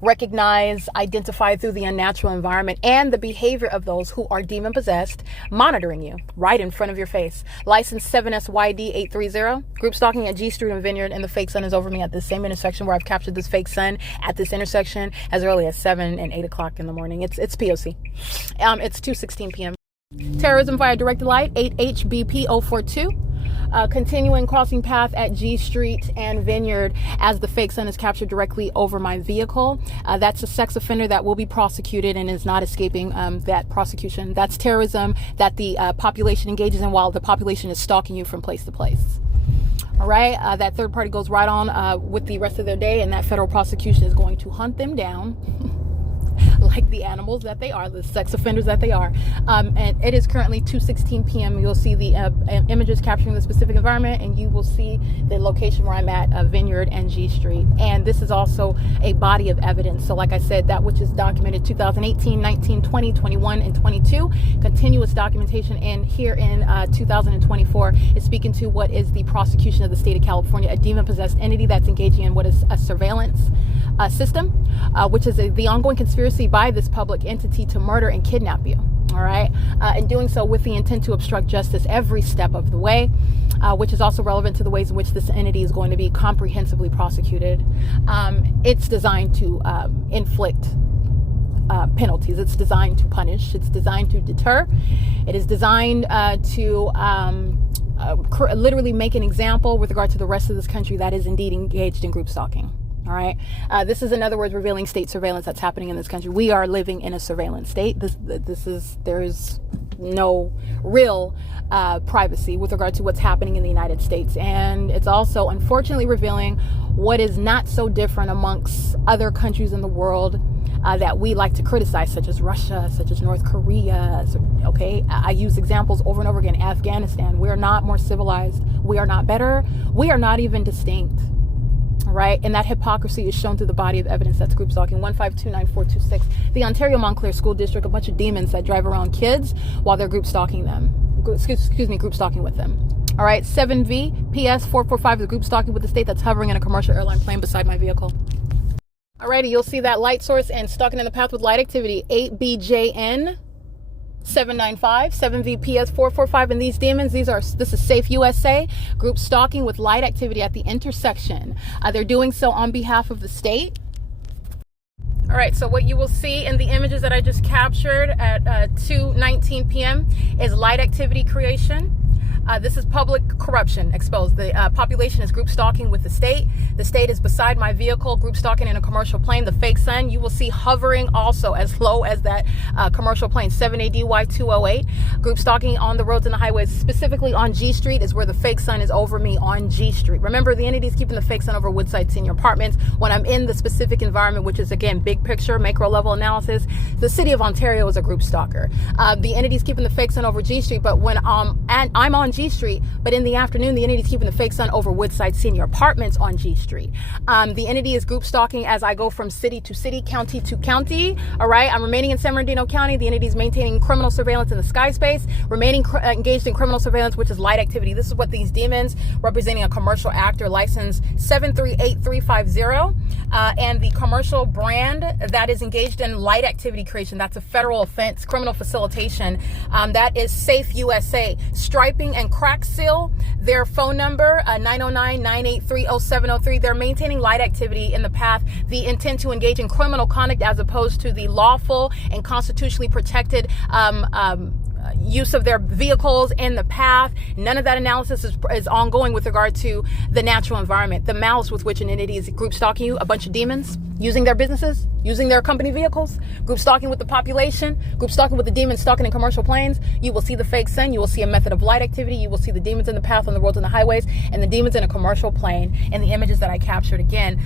recognize, identify through the unnatural environment and the behavior of those who are demon possessed, monitoring you right in front of your face. License 7SYD830, group stalking at G Street and Vineyard, and the fake sun is over me at this same intersection where I've captured this fake sun at this intersection as early as 7 and 8 o'clock in the morning. It's P.O.C. It's 2:16 p.m. Terrorism via directed light, 8HBP042. Continuing crossing path at G Street and Vineyard as the fake sun is captured directly over my vehicle. That's a sex offender that will be prosecuted and is not escaping that prosecution. That's terrorism that the population engages in while the population is stalking you from place to place. All right, that third party goes right on with the rest of their day, and that federal prosecution is going to hunt them down like the animals that they are, the sex offenders that they are. And it is currently 2:16 p.m. You'll see the images capturing the specific environment, and you will see the location where I'm at, Vineyard and G Street. And this is also a body of evidence. So like I said, that which is documented 2018, 19, 20, 21, and 22, continuous documentation. And here in 2024 is speaking to what is the prosecution of the state of California, a demon-possessed entity that's engaging in what is a surveillance system, which is the ongoing conspiracy by this public entity to murder and kidnap you. All right, and doing so with the intent to obstruct justice every step of the way, which is also relevant to the ways in which this entity is going to be comprehensively prosecuted. It's designed to inflict penalties. It's designed to punish. It's designed to deter. It is designed to literally make an example with regard to the rest of this country that is indeed engaged in group stalking. All right. This is, in other words, revealing state surveillance that's happening in this country. We are living in a surveillance state. There is no real privacy with regard to what's happening in the United States. And it's also unfortunately revealing what is not so different amongst other countries in the world that we like to criticize, such as Russia, such as North Korea. Okay, I use examples over and over again. Afghanistan. We are not more civilized. We are not better. We are not even distinct. Right, and that hypocrisy is shown through the body of evidence that's group stalking. 1529426, the Ontario Montclair School District, a bunch of demons that drive around kids while they're group stalking them. Group stalking with them. All right, 7V PS 445, the group stalking with the state that's hovering in a commercial airline plane beside my vehicle. Alrighty, you'll see that light source and stalking in the path with light activity. 8BJN 795, 7VPS 445, and these demons, this is Safe U.S.A. group stalking with light activity at the intersection. They're doing so on behalf of the state. All right, so what you will see in the images that I just captured at 2:19 p.m. is light activity creation. This is public corruption exposed. The population is group stalking with the state. The state is beside my vehicle, group stalking in a commercial plane. The fake sun you will see hovering also as low as that commercial plane, 7ADY208. Group stalking on the roads and the highways, specifically on G Street, is where the fake sun is over me on G Street. Remember, the entity is keeping the fake sun over Woodside Senior Apartments. When I'm in the specific environment, which is, again, big picture, macro level analysis, the city of Ontario is a group stalker. The entity is keeping the fake sun over G Street, but when I'm on G Street, but in the afternoon, the entity is keeping the fake sun over Woodside Senior Apartments on G Street. The entity is group stalking as I go from city to city, county to county. All right, I'm remaining in San Bernardino County. The entity is maintaining criminal surveillance in the sky space, remaining engaged in criminal surveillance, which is light activity. This is what these demons, representing a commercial actor, license 738350, and the commercial brand that is engaged in light activity creation. That's a federal offense, criminal facilitation. That is Safe USA. Striping and crack seal, their phone number 909-983-0703. They're maintaining light activity in the path, the intent to engage in criminal conduct as opposed to the lawful and constitutionally protected use of their vehicles in the path. None of that analysis is ongoing with regard to the natural environment. The malice with which an entity is group stalking you, a bunch of demons using their businesses, using their company vehicles, group stalking with the population, group stalking with the demons stalking in commercial planes. You will see the fake sun. You will see a method of light activity. You will see the demons in the path on the roads and the highways, and the demons in a commercial plane. And the images that I captured again,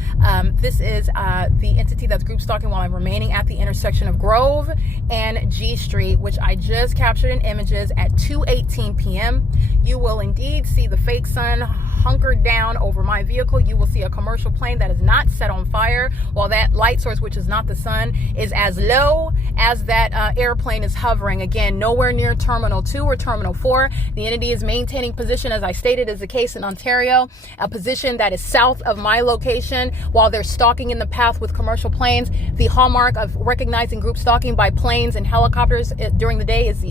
this is the entity that's group stalking while I'm remaining at the intersection of Grove and G Street, which I just captured in images at 2:18 p.m. You will indeed see the fake sun hunkered down over my vehicle. You will see a commercial plane that is not set on fire, while that light source, which is not the sun, is as low as that airplane is hovering. Again, nowhere near Terminal 2 or Terminal 4. The entity is maintaining position, as I stated is the case in Ontario, a position that is south of my location while they're stalking in the path with commercial planes. The hallmark of recognizing group stalking by planes and helicopters during the day is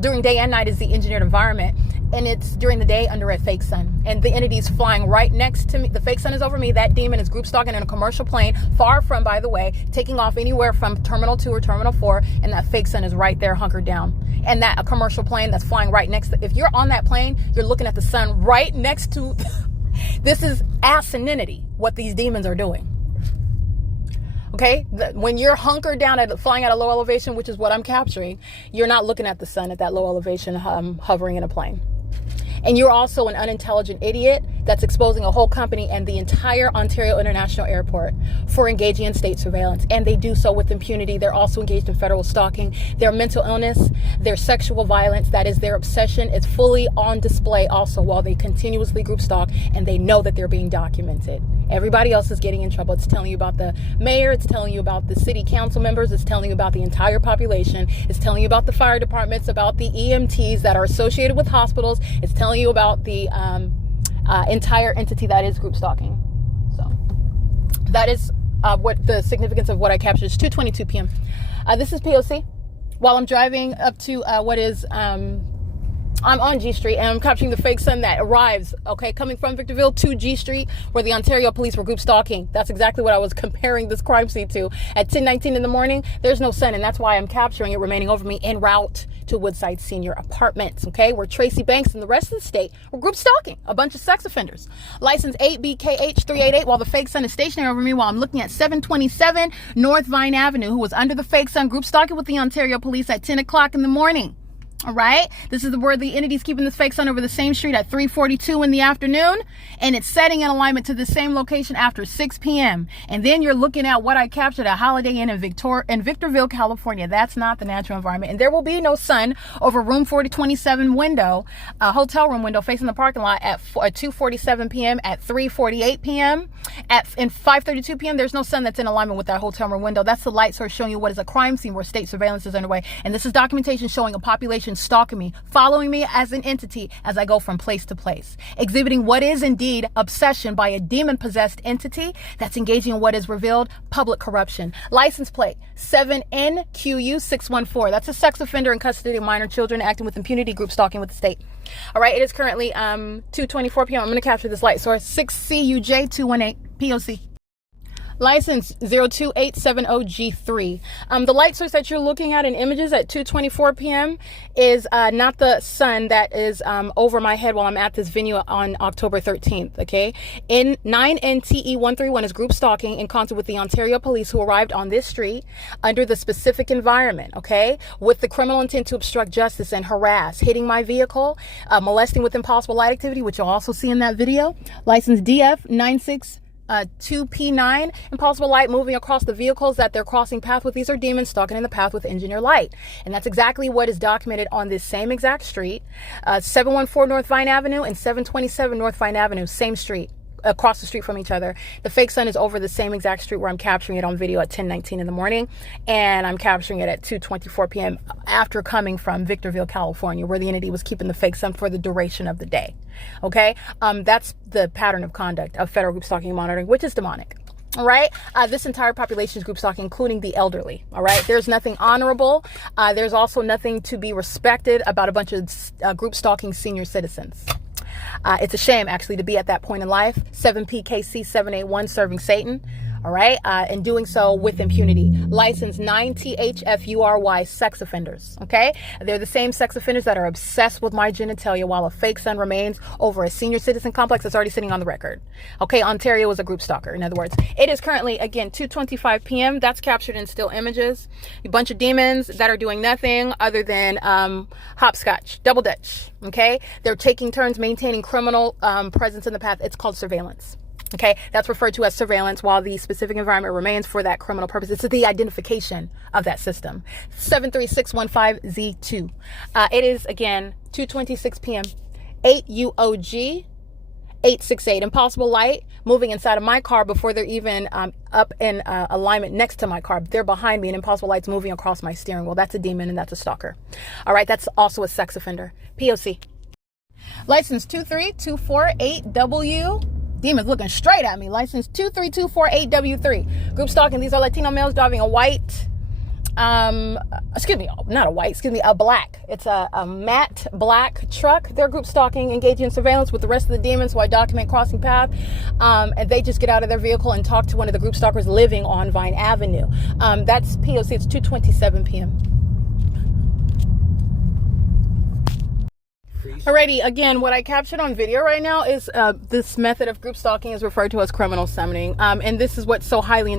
during day and night is the engineered environment. And it's during the day under a fake sun. And the entity is flying right next to me. The fake sun is over me. That demon is group stalking in a commercial plane, far from, by the way, taking off anywhere from Terminal 2 or Terminal 4. And that fake sun is right there hunkered down. And that a commercial plane that's flying right next to, if you're on that plane, you're looking at the sun right next to, this is asininity, what these demons are doing. Okay, when you're hunkered down flying at a low elevation, which is what I'm capturing, you're not looking at the sun at that low elevation, hovering in a plane. And you're also an unintelligent idiot that's exposing a whole company and the entire Ontario International Airport for engaging in state surveillance. And they do so with impunity. They're also engaged in federal stalking. Their mental illness, their sexual violence, that is their obsession, is fully on display also while they continuously group stalk, and they know that they're being documented. Everybody else is getting in trouble. It's telling you about the mayor. It's telling you about the city council members. It's telling you about the entire population. It's telling you about the fire departments, about the EMTs that are associated with hospitals. It's telling you about the entire entity that is group stalking. So that is what the significance of what I captured is 2:22 p.m. This is P.O.C. While I'm driving up to I'm on G Street and I'm capturing the fake sun that arrives, okay, coming from Victorville to G Street, where the Ontario police were group stalking. That's exactly what I was comparing this crime scene to. At 10:19 in the morning, there's no sun, and that's why I'm capturing it remaining over me en route to Woodside Senior Apartments, okay, where Tracy Banks and the rest of the state were group stalking a bunch of sex offenders. License 8BKH388, while the fake sun is stationary over me while I'm looking at 727 North Vine Avenue, who was under the fake sun group stalking with the Ontario police at 10 o'clock in the morning. All right, this is where the entity's keeping this fake sun over the same street at 3:42 in the afternoon, and it's setting in alignment to the same location after 6 p.m. And then you're looking at what I captured at Holiday Inn in Victorville, California. That's not the natural environment, and there will be no sun over room 4027 window, hotel room window facing the parking lot at 2:47 p.m. at 3:48 p.m. in 5:32 p.m. There's no sun that's in alignment with that hotel room window. That's the light source showing you what is a crime scene where state surveillance is underway, and this is documentation showing a population stalking me, following me as an entity as I go from place to place, exhibiting what is indeed obsession by a demon-possessed entity that's engaging in what is revealed public corruption. License plate 7NQU614. That's a sex offender in custody of minor children acting with impunity, group stalking with the state. All right, it is currently 2:24 p.m. I'm going to capture this light source 6CUJ218 POC. License 02870G3. The light source that you're looking at in images at 2:24 p.m. is not the sun that is over my head while I'm at this venue on October 13th, okay? In 9NTE131 is group stalking in concert with the Ontario police who arrived on this street under the specific environment, okay? With the criminal intent to obstruct justice and harass, hitting my vehicle, molesting with impossible light activity, which you'll also see in that video. License DF96 2P9, impossible light moving across the vehicles that they're crossing path with. These are demons stalking in the path with engineer light. And that's exactly what is documented on this same exact street, 714 North Vine Avenue and 727 North Vine Avenue, same street, across the street from each other. The fake sun is over the same exact street where I'm capturing it on video at 10:19 in the morning, and I'm capturing it at 2:24 p.m. after coming from Victorville, California, where the entity was keeping the fake sun for the duration of the day. Okay, that's the pattern of conduct of federal group stalking and monitoring, which is demonic. All right, this entire population is group stalking, including the elderly. All right, there's nothing honorable. There's also nothing to be respected about a bunch of group stalking senior citizens. It's a shame, actually, to be at that point in life. 7PKC781 serving Satan. All right. And doing so with impunity. License 9THFURY sex offenders. Okay. They're the same sex offenders that are obsessed with my genitalia while a fake sun remains over a senior citizen complex that's already sitting on the record. Okay. Ontario is a group stalker. In other words, it is currently, again, 2:25 p.m. That's captured in still images. A bunch of demons that are doing nothing other than hopscotch, double dutch. Okay. They're taking turns maintaining criminal presence in the path. It's called surveillance. Okay, that's referred to as surveillance while the specific environment remains for that criminal purpose. It's the identification of that system. 73615Z2. It is, again, 2:26 p.m. 8UOG 868. Impossible light moving inside of my car before they're even up in alignment next to my car. They're behind me, and impossible light's moving across my steering wheel. That's a demon, and that's a stalker. All right, that's also a sex offender. POC. License 23248W. Demons looking straight at me. License 23248W3. Group stalking. These are Latino males driving a white, a black. It's a matte black truck. They're group stalking, engaging in surveillance with the rest of the demons who I document crossing path. And they just get out of their vehicle and talk to one of the group stalkers living on Vine Avenue. That's POC. It's 2:27 p.m. Alrighty, again, what I captured on video right now is this method of group stalking is referred to as criminal summoning. And this is what's so highly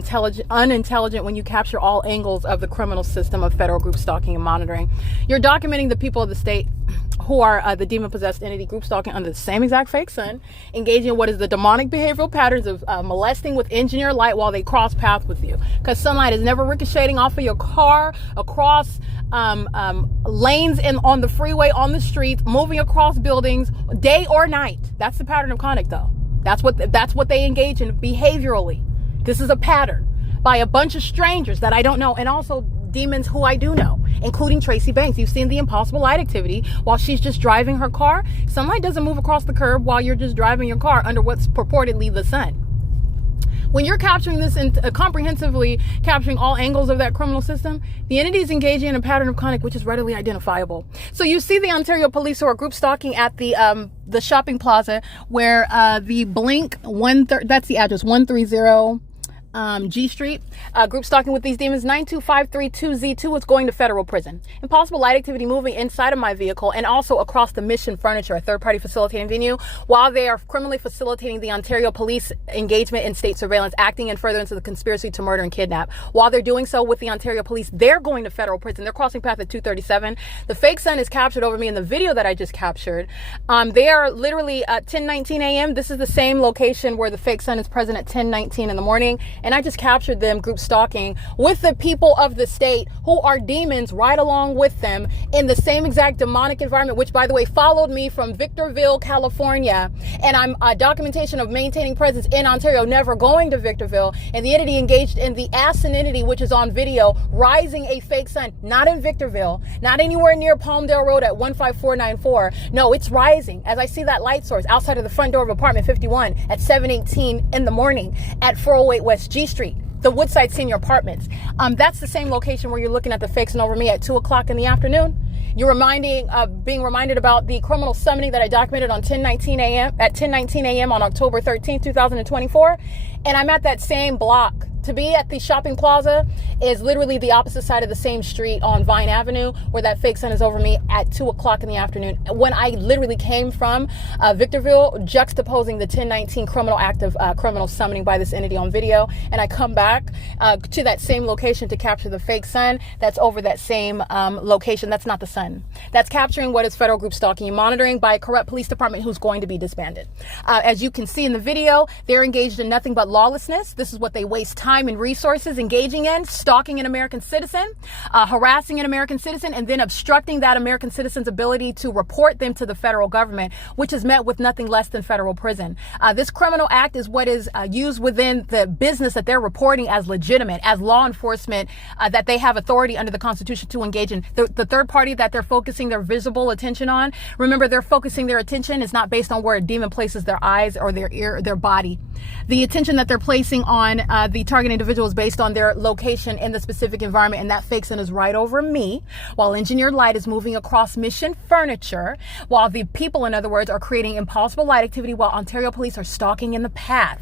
unintelligent when you capture all angles of the criminal system of federal group stalking and monitoring. You're documenting the people of the state who are the demon-possessed entity group stalking under the same exact fake sun, engaging in what is the demonic behavioral patterns of molesting with engineered light while they cross paths with you. Because sunlight is never ricocheting off of your car, across lanes and on the freeway, on the streets, moving across buildings, day or night. That's the pattern of conduct, though. That's what they engage in behaviorally. This is a pattern by a bunch of strangers that I don't know, and also demons who I do know, including Tracy Banks. You've seen the impossible light activity while she's just driving her car. Sunlight doesn't move across the curb while you're just driving your car under what's purportedly the sun. When you're capturing this and comprehensively capturing all angles of that criminal system, the entity is engaging in a pattern of conduct which is readily identifiable. So you see the Ontario police who are group stalking at the shopping plaza where the Blink that's the address 130 G Street, group stalking with these demons. 92532Z2 is going to federal prison. Impossible light activity moving inside of my vehicle and also across the Mission Furniture, a third-party facilitating venue, while they are criminally facilitating the Ontario police engagement in state surveillance, acting in furtherance of the conspiracy to murder and kidnap. While they're doing so with the Ontario police, they're going to federal prison. They're crossing path at 237. The fake sun is captured over me in the video that I just captured. They are literally at 10:19 a.m. This is the same location where the fake sun is present at 10:19 in the morning. And I just captured them group stalking with the people of the state who are demons right along with them in the same exact demonic environment, which, by the way, followed me from Victorville, California. And I'm a documentation of maintaining presence in Ontario, never going to Victorville. And the entity engaged in the entity, which is on video, rising a fake sun, not in Victorville, not anywhere near PALMDALE Road at 15494. No, it's rising as I see that light source outside of the front door of apartment 51 at 7:18 in the morning at 408 West G Street, the Woodside Senior Apartments. That's the same location where you're looking at the fake sun over me at 2 o'clock in the afternoon. You're being reminded about the criminal summoning that I documented on 10:19 a.m. on October 13th, 2024. And I'm at that same block. To be at the shopping plaza is literally the opposite side of the same street on Vine Avenue where that fake sun is over me at 2 o'clock in the afternoon. When I literally came from Victorville, juxtaposing the 1019 criminal act of criminal summoning by this entity on video. And I come back to that same location to capture the fake sun that's over that same location. That's not the sun. That's capturing what is federal group stalking and monitoring by a corrupt police department who's going to be disbanded. As you can see in the video, they're engaged in nothing but lawlessness. This is what they waste time and resources engaging in: stalking an American citizen, harassing an American citizen, and then obstructing that American citizen's ability to report them to the federal government, which is met with nothing less than federal prison. This criminal act is what is used within the business that they're reporting as legitimate, as law enforcement, that they have authority under the Constitution to engage in. The third party that they're focusing their visible attention on, remember, they're focusing their attention is not based on where a demon places their eyes or their ear or their body. The attention that they're placing on the target individuals based on their location in the specific environment, and that fake sun is right over me while engineered light is moving across Mission Furniture, while the people, in other words, are creating impossible light activity while Ontario police are stalking in the path.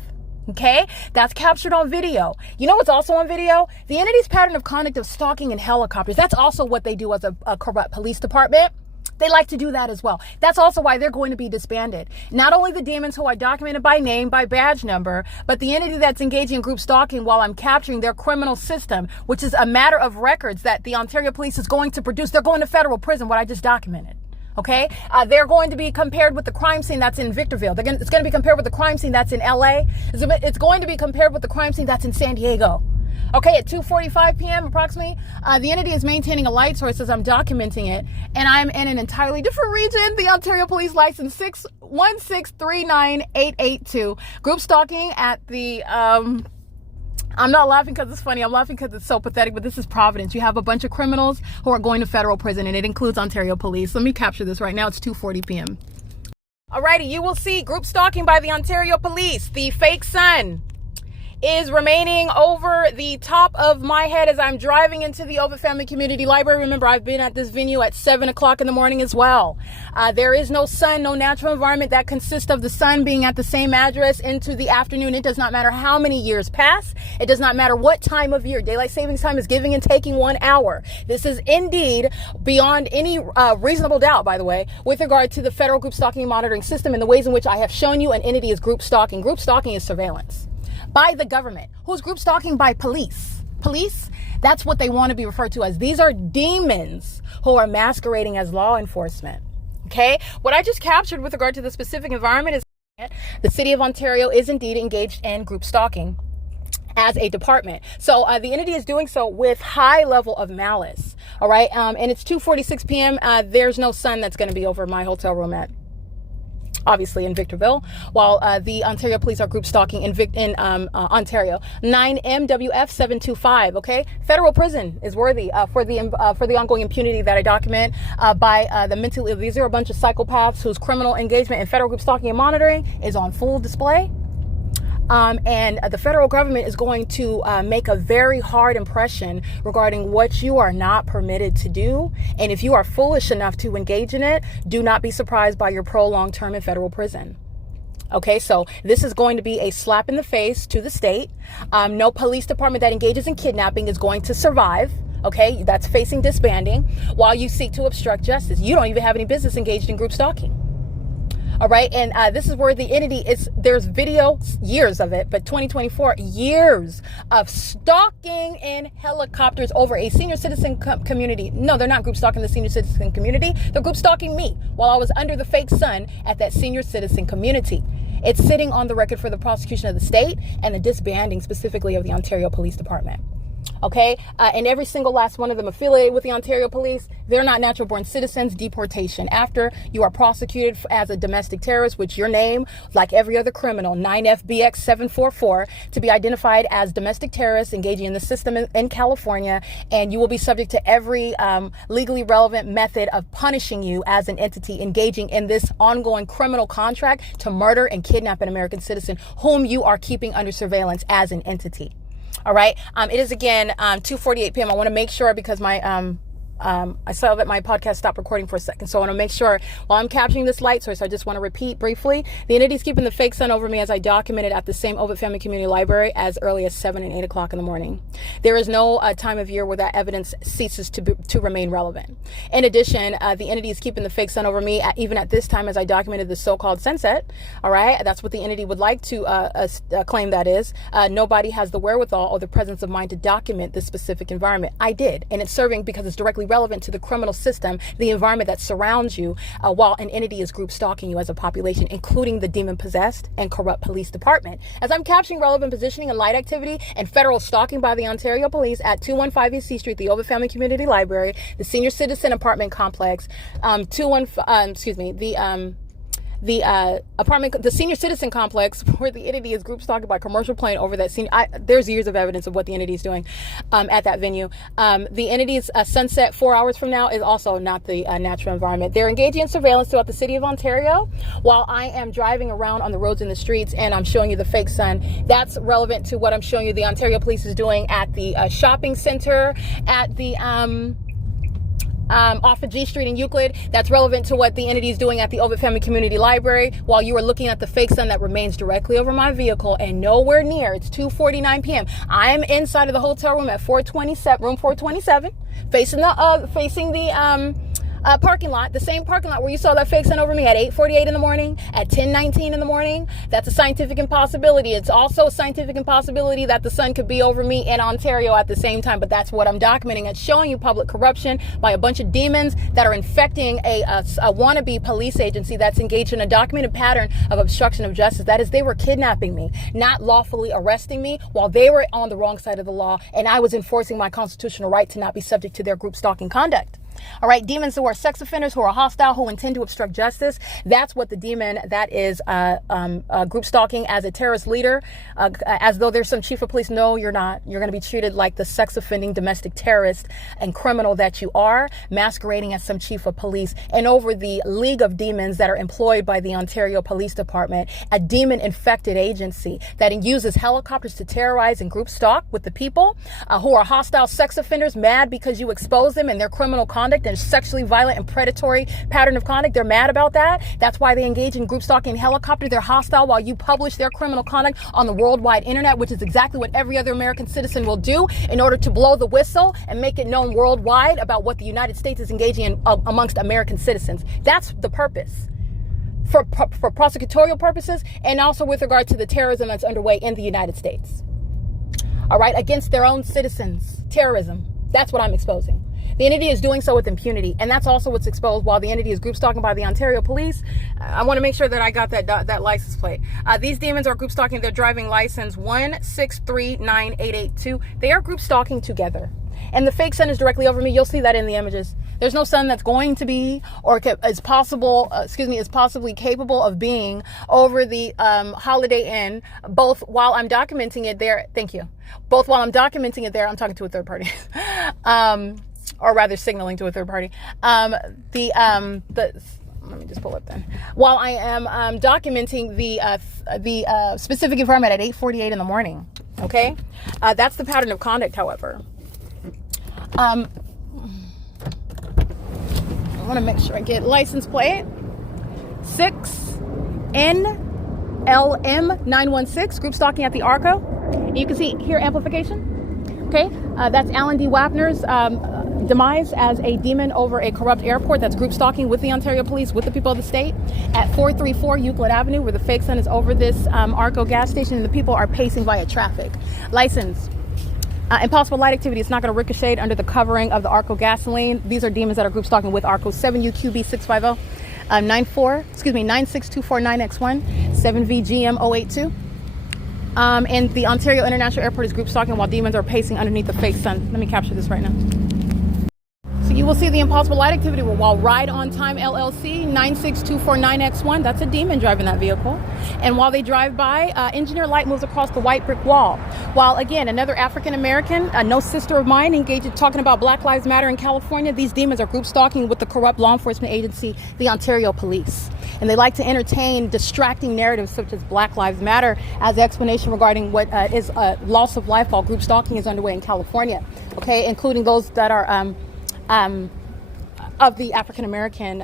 Okay, that's captured on video. You know what's also on video? The entity's pattern of conduct of stalking in helicopters. That's also what they do as a corrupt police department. They like to do that as well. That's also why they're going to be disbanded. Not only the demons who I documented by name, by badge number, but the entity that's engaging in group stalking while I'm capturing their criminal system, which is a matter of records that the Ontario police is going to produce. They're going to federal prison, what I just documented. Okay, they're going to be compared with the crime scene that's in Victorville. It's going to be compared with the crime scene that's in LA. It's going to be compared with the crime scene that's in San Diego. Okay, at 2:45 p.m. approximately, the entity is maintaining a light source as I'm documenting it, and I'm in an entirely different region. The Ontario Police License 616398882. Group stalking at the I'm not laughing because it's funny. I'm laughing because it's so pathetic, but this is Providence. You have a bunch of criminals who are going to federal prison, and it includes Ontario Police. Let me capture this right now. It's 2:40 p.m. Alrighty, you will see group stalking by the Ontario Police, the fake sun. is remaining over the top of my head as I'm driving into the Ovid Family Community Library. Remember, I've been at this venue at 7 o'clock in the morning as well. There is no sun, no natural environment that consists of the sun being at the same address into the afternoon. It does not matter how many years pass. It does not matter what time of year. Daylight savings time is giving and taking 1 hour. This is indeed beyond any reasonable doubt, by the way, with regard to the federal group stalking and monitoring system and the ways in which I have shown you an entity is group stalking. Group stalking is surveillance by the government. Who's group stalking? By police. Police, that's what they want to be referred to as. These are demons who are masquerading as law enforcement. Okay? What I just captured with regard to the specific environment is the city of Ontario is indeed engaged in group stalking as a department. So the entity is doing so with high level of malice. All right. And it's 2:46 p.m. There's no sun that's going to be over my hotel room at, obviously, in Victorville, while the Ontario police are group stalking in Ontario. 9 MWF 725. Okay, federal prison is worthy for the ongoing impunity that I document by the mentally ill. These are a bunch of psychopaths whose criminal engagement in federal group stalking and monitoring is on full display. And the federal government is going to make a very hard impression regarding what you are not permitted to do. And if you are foolish enough to engage in it, do not be surprised by your prolonged term in federal prison. Okay, so this is going to be a slap in the face to the state. No police department that engages in kidnapping is going to survive. Okay, that's facing disbanding while you seek to obstruct justice. You don't even have any business engaged in group stalking. All right. And this is where the entity is. There's video, years of it, but 2024, years of stalking in helicopters over a senior citizen community. No, they're not group stalking the senior citizen community. They're group stalking me while I was under the fake sun at that senior citizen community. It's sitting on the record for the prosecution of the state and the disbanding specifically of the Ontario Police Department. Okay, and every single last one of them affiliated with the Ontario Police, they're not natural born citizens. Deportation after you are prosecuted as a domestic terrorist, which your name, like every other criminal, 9FBX 744, to be identified as domestic terrorists engaging in the system in California, and you will be subject to every legally relevant method of punishing you as an entity engaging in this ongoing criminal contract to murder and kidnap an American citizen whom you are keeping under surveillance as an entity. All right. It is again 2:48 p.m. I want to make sure because my I saw that my podcast stopped recording for a second. So I want to make sure while I'm capturing this light source, I just want to repeat briefly. The entity's keeping the fake sun over me as I documented at the same Ovid Family Community Library as early as 7 and 8 o'clock in the morning. There is no time of year where that evidence ceases to remain relevant. In addition, the entity is keeping the fake sun over me even at this time as I documented the so-called sunset. All right. That's what the entity would like to claim that is. Nobody has the wherewithal or the presence of mind to document this specific environment. I did. And it's serving because it's directly relevant to the criminal system, the environment that surrounds you, while an entity is group stalking you as a population, including the demon-possessed and corrupt police department. As I'm capturing relevant positioning and light activity and federal stalking by the Ontario Police at 215 U.S.C. Street, the Ovid Family Community Library, the Senior Citizen Apartment Complex, the Senior Citizen Complex, where the entity is group stalking by commercial plane over that senior. There's years of evidence of what the entity is doing at that venue. The entity's sunset 4 hours from now is also not the natural environment. They're engaging in surveillance throughout the city of Ontario while I am driving around on the roads and the streets, and I'm showing you the fake sun. That's relevant to what I'm showing you the Ontario Police is doing at the shopping center, at the off of G Street in Euclid. That's relevant to what the entity is doing at the Ovid Family Community Library while you are looking at the fake sun that remains directly over my vehicle and nowhere near. It's 2:49 p.m. I am inside of the hotel room at 427, room 427, facing the parking lot, the same parking lot where you saw that fake sun over me at 8:48 in the morning, at 10:19 in the morning. That's a scientific impossibility. It's also a scientific impossibility that the sun could be over me in Ontario at the same time, but that's what I'm documenting. It's showing you public corruption by a bunch of demons that are infecting a wannabe police agency that's engaged in a documented pattern of obstruction of justice. That is, they were kidnapping me, not lawfully arresting me while they were on the wrong side of the law, and I was enforcing my constitutional right to not be subject to their group stalking conduct. All right, demons who are sex offenders, who are hostile, who intend to obstruct justice. That's what the demon that is group stalking as a terrorist leader, as though there's some chief of police. No, you're not. You're going to be treated like the sex offending domestic terrorist and criminal that you are, masquerading as some chief of police. And over the league of demons that are employed by the Ontario Police Department, a demon infected agency that uses helicopters to terrorize and group stalk with the people who are hostile sex offenders, mad because you expose them and their criminal conduct and sexually violent and predatory pattern of conduct. They're mad about that. That's why they engage in group stalking and helicopter. They're hostile while you publish their criminal conduct on the worldwide internet, which is exactly what every other American citizen will do in order to blow the whistle and make it known worldwide about what the United States is engaging in amongst American citizens. That's the purpose. For prosecutorial purposes, and also with regard to the terrorism that's underway in the United States. All right, against their own citizens, terrorism. That's what I'm exposing. The entity is doing so with impunity, and that's also what's exposed while the entity is group stalking by the Ontario Police. I want to make sure that I got that license plate. These demons are group stalking their driving license 1639882. They are group stalking together. And the fake sun is directly over me. You'll see that in the images. There's no sun that's going to be or is possibly capable of being over the Holiday Inn, both while I'm documenting it there. Thank you. Both while I'm documenting it there, I'm talking to a third party. Or rather signaling to a third party. Let me just pull up then. While I am documenting the specific environment at 8:48 in the morning. Okay? That's the pattern of conduct, however. I want to make sure I get license plate 6NLM916, group stalking at the ARCO. You can see here amplification. Okay, that's Alan D. Wapner's demise as a demon over a corrupt airport that's group stalking with the Ontario Police, with the people of the state at 434 Euclid Avenue, where the fake sun is over this ARCO gas station and the people are pacing via traffic. License. Impossible light activity is not going to ricochet under the covering of the ARCO gasoline. These are demons that are group stalking with ARCO 7UQB650 96249X1 7VGM082. And the Ontario International Airport is group stalking while demons are pacing underneath the fake sun. Let me capture this right now. So you will see the impossible light activity while Ride on Time LLC 96249X1, that's a demon driving that vehicle. And while they drive by, engineer light moves across the white brick wall. While again, another African American, no sister of mine, engaged in talking about Black Lives Matter in California. These demons are group stalking with the corrupt law enforcement agency, the Ontario Police. And they like to entertain distracting narratives such as Black Lives Matter as explanation regarding what is loss of life while group stalking is underway in California. Okay, including those that are of the African American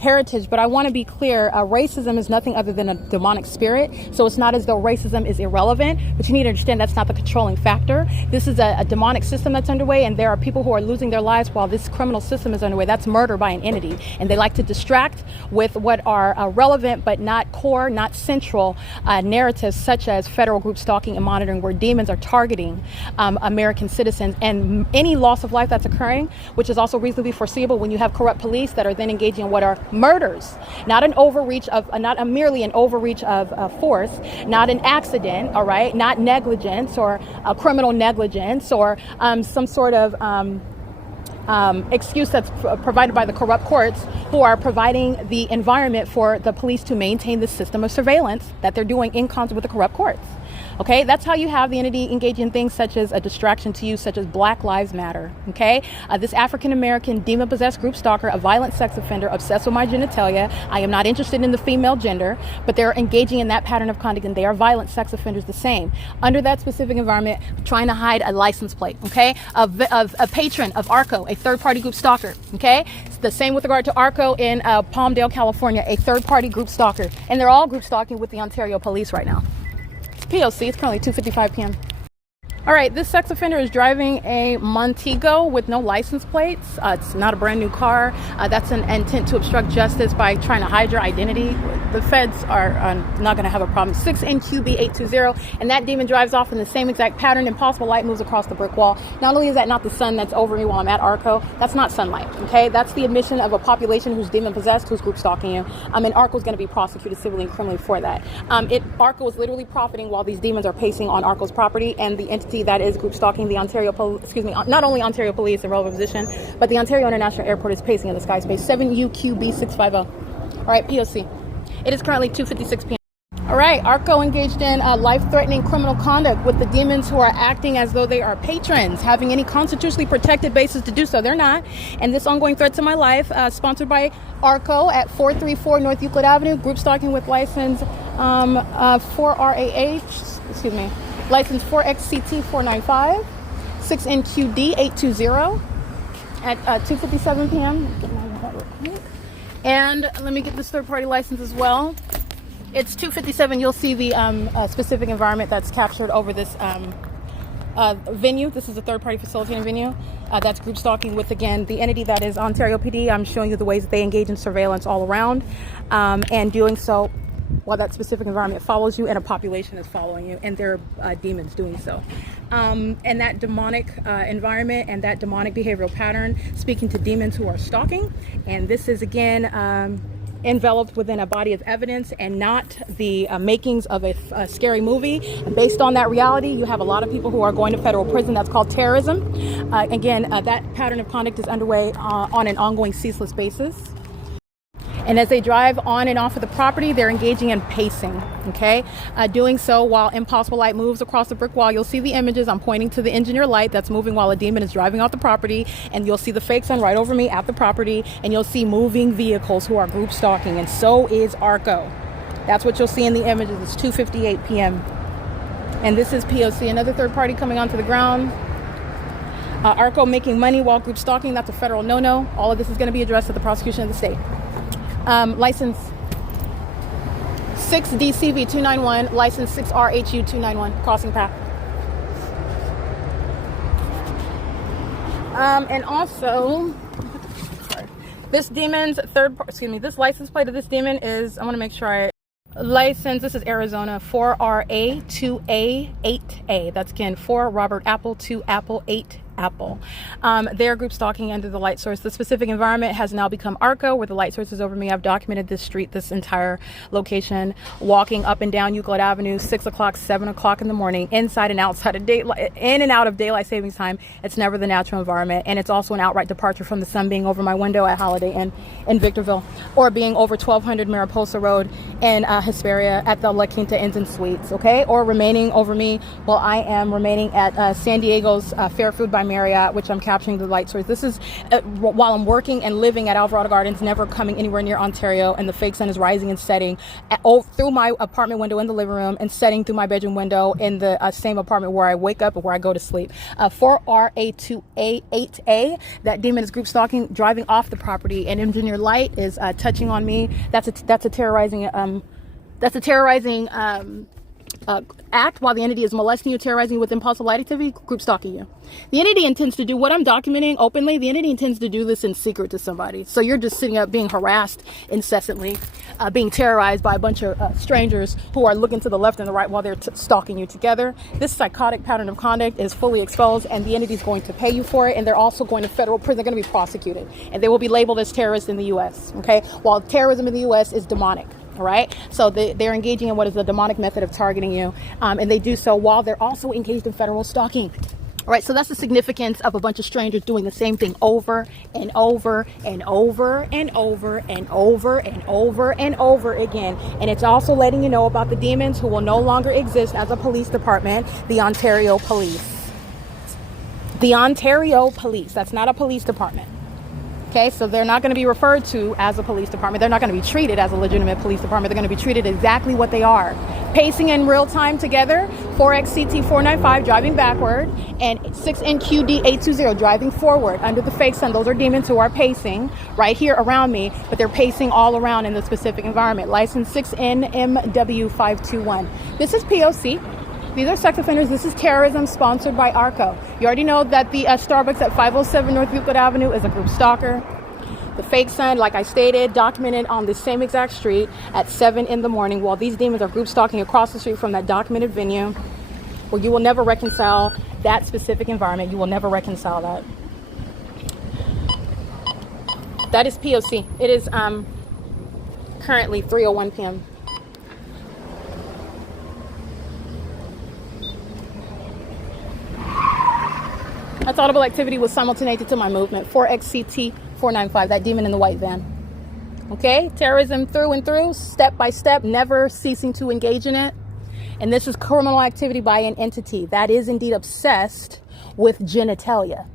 heritage. But I want to be clear, racism is nothing other than a demonic spirit. So it's not as though racism is irrelevant, but you need to understand that's not the controlling factor. This is a demonic system that's underway, and there are people who are losing their lives while this criminal system is underway. That's murder by an entity. And they like to distract with what are relevant but not core, not central narratives, such as federal group stalking and monitoring, where demons are targeting American citizens. And any loss of life that's occurring, which is also reasonably foreseeable when you have corrupt police that are then engaging in what are murders, not an overreach of, merely an overreach of force, not an accident, all right, not negligence or criminal negligence or some sort of excuse that's provided by the corrupt courts who are providing the environment for the police to maintain this system of surveillance that they're doing in concert with the corrupt courts. Okay, that's how you have the entity engage in things such as a distraction to you, such as Black Lives Matter. Okay, this African-American demon-possessed group stalker, a violent sex offender, obsessed with my genitalia. I am not interested in the female gender, but they're engaging in that pattern of conduct, and they are violent sex offenders the same. Under that specific environment, trying to hide a license plate, okay, of a patron of ARCO, a third-party group stalker, okay? It's the same with regard to ARCO in Palmdale, California, a third-party group stalker. And they're all group stalking with the Ontario Police right now. P.O.C. It's currently 2:55 p.m. All right, this sex offender is driving a Montego with no license plates. It's not a brand new car. That's an intent to obstruct justice by trying to hide your identity. The feds are not going to have a problem. 6NQB820, and that demon drives off in the same exact pattern. Impossible light moves across the brick wall. Not only is that not the sun that's over me while I'm at ARCO, that's not sunlight, okay? That's the admission of a population who's demon-possessed, who's group stalking you. And ARCO is going to be prosecuted civilly and criminally for that. ARCO is literally profiting while these demons are pacing on ARCO's property, and the entity P.O.C. that is group stalking. The Ontario, not only Ontario Police, a relevant position, but the Ontario International Airport is pacing in the sky space. 7UQB650. All right, P.O.C. It is currently 2:56 p.m. All right, ARCO engaged in life-threatening criminal conduct with the demons who are acting as though they are patrons, having any constitutionally protected basis to do so. They're not. And this ongoing threat to my life, sponsored by ARCO at 434 North Euclid Avenue, group stalking with license 4RAH, license 4XCT495, 6NQD 820 at 2:57 p.m. Get my wallet real quick. And let me get this third-party license as well. It's 2:57. You'll see the specific environment that's captured over this venue. This is a third-party facilitating venue. That's group stalking with, again, the entity that is Ontario PD. I'm showing you the ways that they engage in surveillance all around, and doing so while that specific environment follows you and a population is following you, and there are demons doing so. And that demonic environment and that demonic behavioral pattern, speaking to demons who are stalking. And this is, again, enveloped within a body of evidence and not the makings of a scary movie. And based on that reality, you have a lot of people who are going to federal prison. That's called terrorism. Again, that pattern of conduct is underway on an ongoing ceaseless basis. And as they drive on and off of the property, they're engaging in pacing, okay? Doing so while impossible light moves across the brick wall. You'll see the images. I'm pointing to the engineer light that's moving while a demon is driving off the property. And you'll see the fake sun right over me at the property. And you'll see moving vehicles who are group stalking. And so is ARCO. That's what you'll see in the images. It's 2:58 p.m. And this is P.O.C., another third party coming onto the ground. ARCO making money while group stalking. That's a federal no-no. All of this is going to be addressed at the prosecution of the state. License 6DCV291, license 6RHU291, crossing path. And also, this demon's this license plate of this demon is, I want to make sure license, this is Arizona, 4RA2A8A. That's again 4 Robert Apple 2 Apple 8 Apple. They're group stalking under the light source. The specific environment has now become ARCO, where the light source is over me. I've documented this street, this entire location, walking up and down Euclid Avenue, 6 o'clock, 7 o'clock in the morning, inside and outside of daylight, in and out of daylight savings time. It's never the natural environment, and it's also an outright departure from the sun being over my window at Holiday Inn in Victorville, or being over 1200 Mariposa Road in Hesperia at the La Quinta Inns and Suites, okay? Or remaining over me while I am remaining at San Diego's Fairfood by Marriott, which I'm capturing the light source. This is while I'm working and living at Alvarado Gardens, never coming anywhere near Ontario, and the fake sun is rising and setting through my apartment window in the living room and setting through my bedroom window in the same apartment where I wake up and where I go to sleep. 4RA2A8A, that demon is group stalking, driving off the property, and engineer light is touching on me. That's a terrorizing act while the entity is molesting you, terrorizing you with impulsive light activity, group stalking you. The entity intends to do what I'm documenting openly. The entity intends to do this in secret to somebody. So you're just sitting up being harassed incessantly, being terrorized by a bunch of strangers who are looking to the left and the right while they're stalking you together. This psychotic pattern of conduct is fully exposed, and the entity is going to pay you for it, and they're also going to federal prison. They're going to be prosecuted, and they will be labeled as terrorists in the U.S., okay? While terrorism in the U.S. is demonic. All right. So they're engaging in what is a demonic method of targeting you. And they do so while they're also engaged in federal stalking. All right. So that's the significance of a bunch of strangers doing the same thing over and over and over and over and over and over and over again. And it's also letting you know about the demons who will no longer exist as a police department, the Ontario Police. The Ontario Police. That's not a police department. Okay, so they're not going to be referred to as a police department. They're not going to be treated as a legitimate police department. They're going to be treated exactly what they are. Pacing in real time together, 4XCT495 driving backward, and 6NQD820 driving forward under the fake sun. Those are demons who are pacing right here around me, but they're pacing all around in the specific environment. License 6NMW521. This is P.O.C. These are sex offenders. This is terrorism sponsored by ARCO. You already know that the Starbucks at 507 North Euclid Avenue is a group stalker. The fake sun, like I stated, documented on the same exact street at 7 in the morning, while these demons are group stalking across the street from that documented venue. Well, you will never reconcile that specific environment. You will never reconcile that. That is P.O.C. It is currently 3:01 p.m. That's audible activity was simultaneous to my movement. 4XCT 495, that demon in the white van. Okay, terrorism through and through, step by step, never ceasing to engage in it. And this is criminal activity by an entity that is indeed obsessed with genitalia.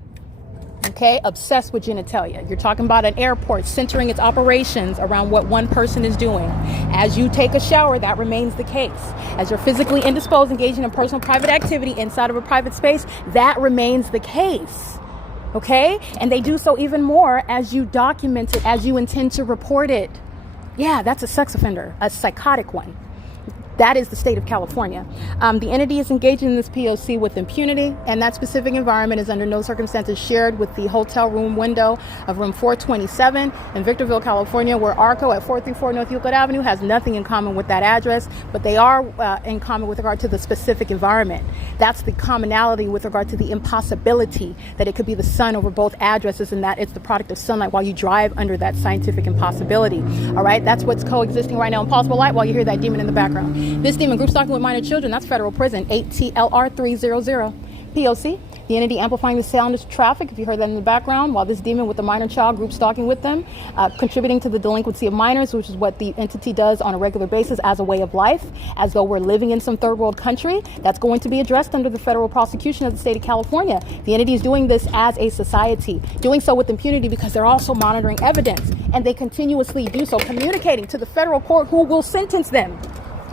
Okay, obsessed with genitalia. You're talking about an airport centering its operations around what one person is doing. As you take a shower, that remains the case. As you're physically indisposed, engaging in personal private activity inside of a private space, that remains the case. Okay, and they do so even more as you document it, as you intend to report it. Yeah, that's a sex offender, a psychotic one. That is the state of California. The entity is engaging in this P.O.C. with impunity, and that specific environment is under no circumstances shared with the hotel room window of room 427 in Victorville, California, where ARCO at 434 North Euclid Avenue has nothing in common with that address, but they are in common with regard to the specific environment. That's the commonality with regard to the impossibility that it could be the sun over both addresses, and that it's the product of sunlight while you drive under that scientific impossibility. All right, that's what's coexisting right now in possible light while you hear that demon in the background. This demon group stalking with minor children, that's federal prison, 8TLR 300. P.O.C. The entity amplifying the sound of traffic, if you heard that in the background, while this demon with the minor child group stalking with them, contributing to the delinquency of minors, which is what the entity does on a regular basis as a way of life, as though we're living in some third world country. That's going to be addressed under the federal prosecution of the state of California. The entity is doing this as a society, doing so with impunity because they're also monitoring evidence, and they continuously do so, communicating to the federal court who will sentence them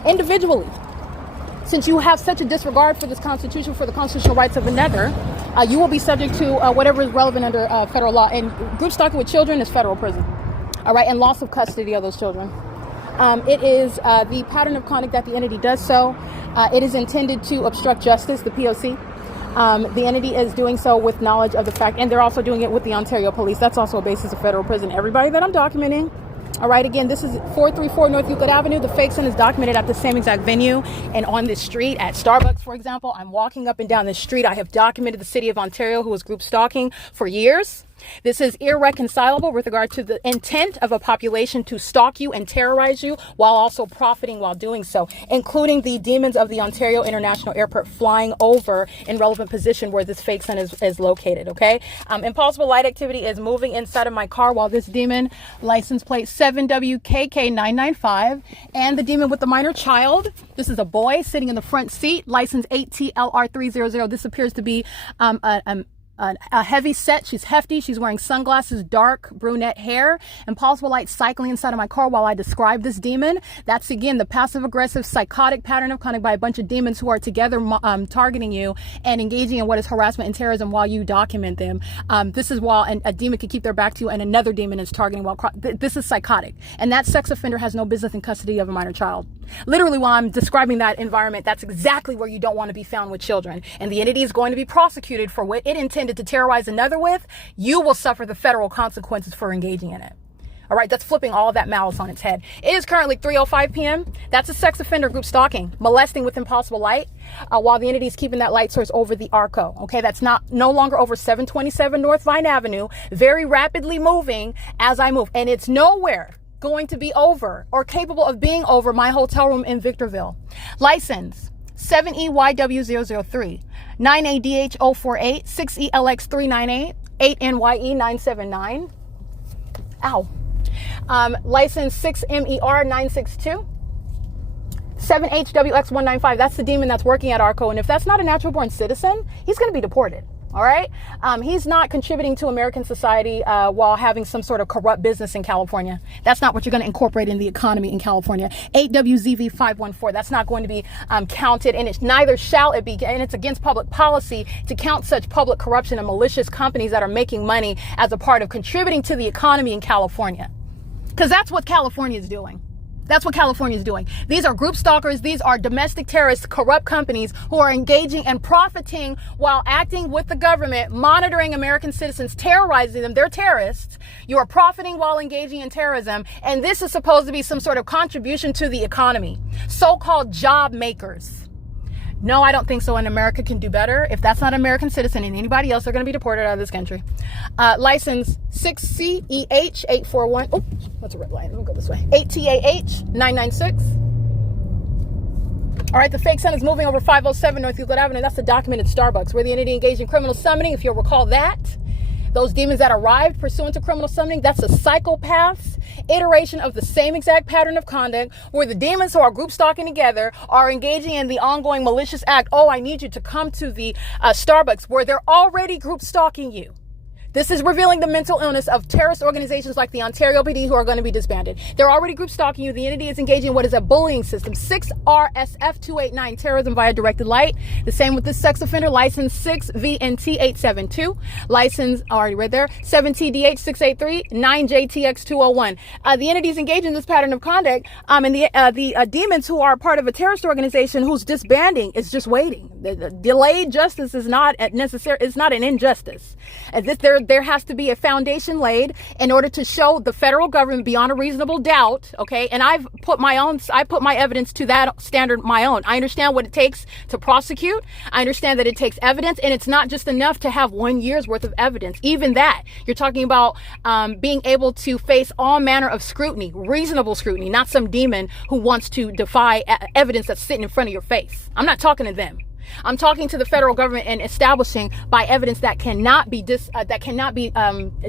individually. Since you have such a disregard for this Constitution, for the constitutional rights of another, you will be subject to whatever is relevant under federal law. And group stalking with children is federal prison. All right, and loss of custody of those children. It is the pattern of conduct that the entity does so. It is intended to obstruct justice, the P.O.C. The entity is doing so with knowledge of the fact, and they're also doing it with the Ontario police. That's also a basis of federal prison. Everybody that I'm documenting. All right, again, this is 434 North Euclid Avenue. The fake sun is documented at the same exact venue and on this street at Starbucks, for example. I'm walking up and down this street. I have documented the city of Ontario, who was group stalking for years. This is irreconcilable with regard to the intent of a population to stalk you and terrorize you while also profiting while doing so, including the demons of the Ontario International Airport flying over in relevant position where this fake sun is located, okay? Impossible light activity is moving inside of my car while this demon, license plate 7WKK995, and the demon with the minor child, this is a boy sitting in the front seat, license 8TLR300. This appears to be a heavy set. She's hefty. She's wearing sunglasses, dark brunette hair, and possible light cycling inside of my car while I describe this demon. That's, again, the passive aggressive psychotic pattern of conduct by a bunch of demons who are together targeting you and engaging in what is harassment and terrorism while you document them. This is while a demon could keep their back to you and another demon is targeting while this is psychotic. And that sex offender has no business in custody of a minor child. Literally, while I'm describing that environment, that's exactly where you don't want to be found with children. And the entity is going to be prosecuted for what it intended to terrorize another with. You will suffer the federal consequences for engaging in it. All right, that's flipping all of that malice on its head. It is currently 3:05 p.m. That's a sex offender group stalking, molesting with impossible light, while the entity is keeping that light source over the ARCO. Okay, that's no longer over 727 North Vine Avenue, very rapidly moving as I move. And it's nowhere going to be over or capable of being over my hotel room in Victorville. License 7EYW003, 9ADH048, 6ELX398, 8NYE979. Ow. License 6MER962, 7HWX195. That's the demon that's working at ARCO. And if that's not a natural born citizen, he's going to be deported. All right. He's not contributing to American society while having some sort of corrupt business in California. That's not what you're going to incorporate in the economy in California. 8WZV514. That's not going to be counted, and neither shall it be. And it's against public policy to count such public corruption and malicious companies that are making money as a part of contributing to the economy in California. Because that's what California is doing. That's what California is doing. These are group stalkers. These are domestic terrorists, corrupt companies who are engaging and profiting while acting with the government, monitoring American citizens, terrorizing them. They're terrorists. You are profiting while engaging in terrorism. And this is supposed to be some sort of contribution to the economy. So-called job makers. No, I don't think so. And America can do better. If that's not an American citizen and anybody else, they're going to be deported out of this country. License 6CEH841. Oh, that's a red line. Let me go this way. 8TAH996. All right, the fake son is moving over 507 North Euclid Avenue. That's the documented Starbucks where the entity engaged in criminal summoning. If you'll recall that, those demons that arrived pursuant to criminal summoning, that's a psychopath's iteration of the same exact pattern of conduct where the demons who are group stalking together are engaging in the ongoing malicious act. Oh, I need you to come to the Starbucks where they're already group stalking you. This is revealing the mental illness of terrorist organizations like the Ontario PD who are going to be disbanded. They're already group stalking you. The entity is engaging in what is a bullying system. 6 RSF 289, terrorism via directed light. The same with this sex offender, license 6 VNT 872. License, already read there, 7 TDH 683, 9 JTX 201. The entity is engaging in this pattern of conduct. And the demons who are part of a terrorist organization who's disbanding is just waiting. The delayed justice is not necessary. It's not an injustice. There has to be a foundation laid in order to show the federal government beyond a reasonable doubt. Okay. And I put my evidence to that standard, my own. I understand what it takes to prosecute. I understand that it takes evidence, and it's not just enough to have 1 year's worth of evidence. Even that, you're talking about being able to face all manner of scrutiny, reasonable scrutiny, not some demon who wants to defy evidence that's sitting in front of your face. I'm not talking to them. I'm talking to the federal government and establishing by evidence that cannot be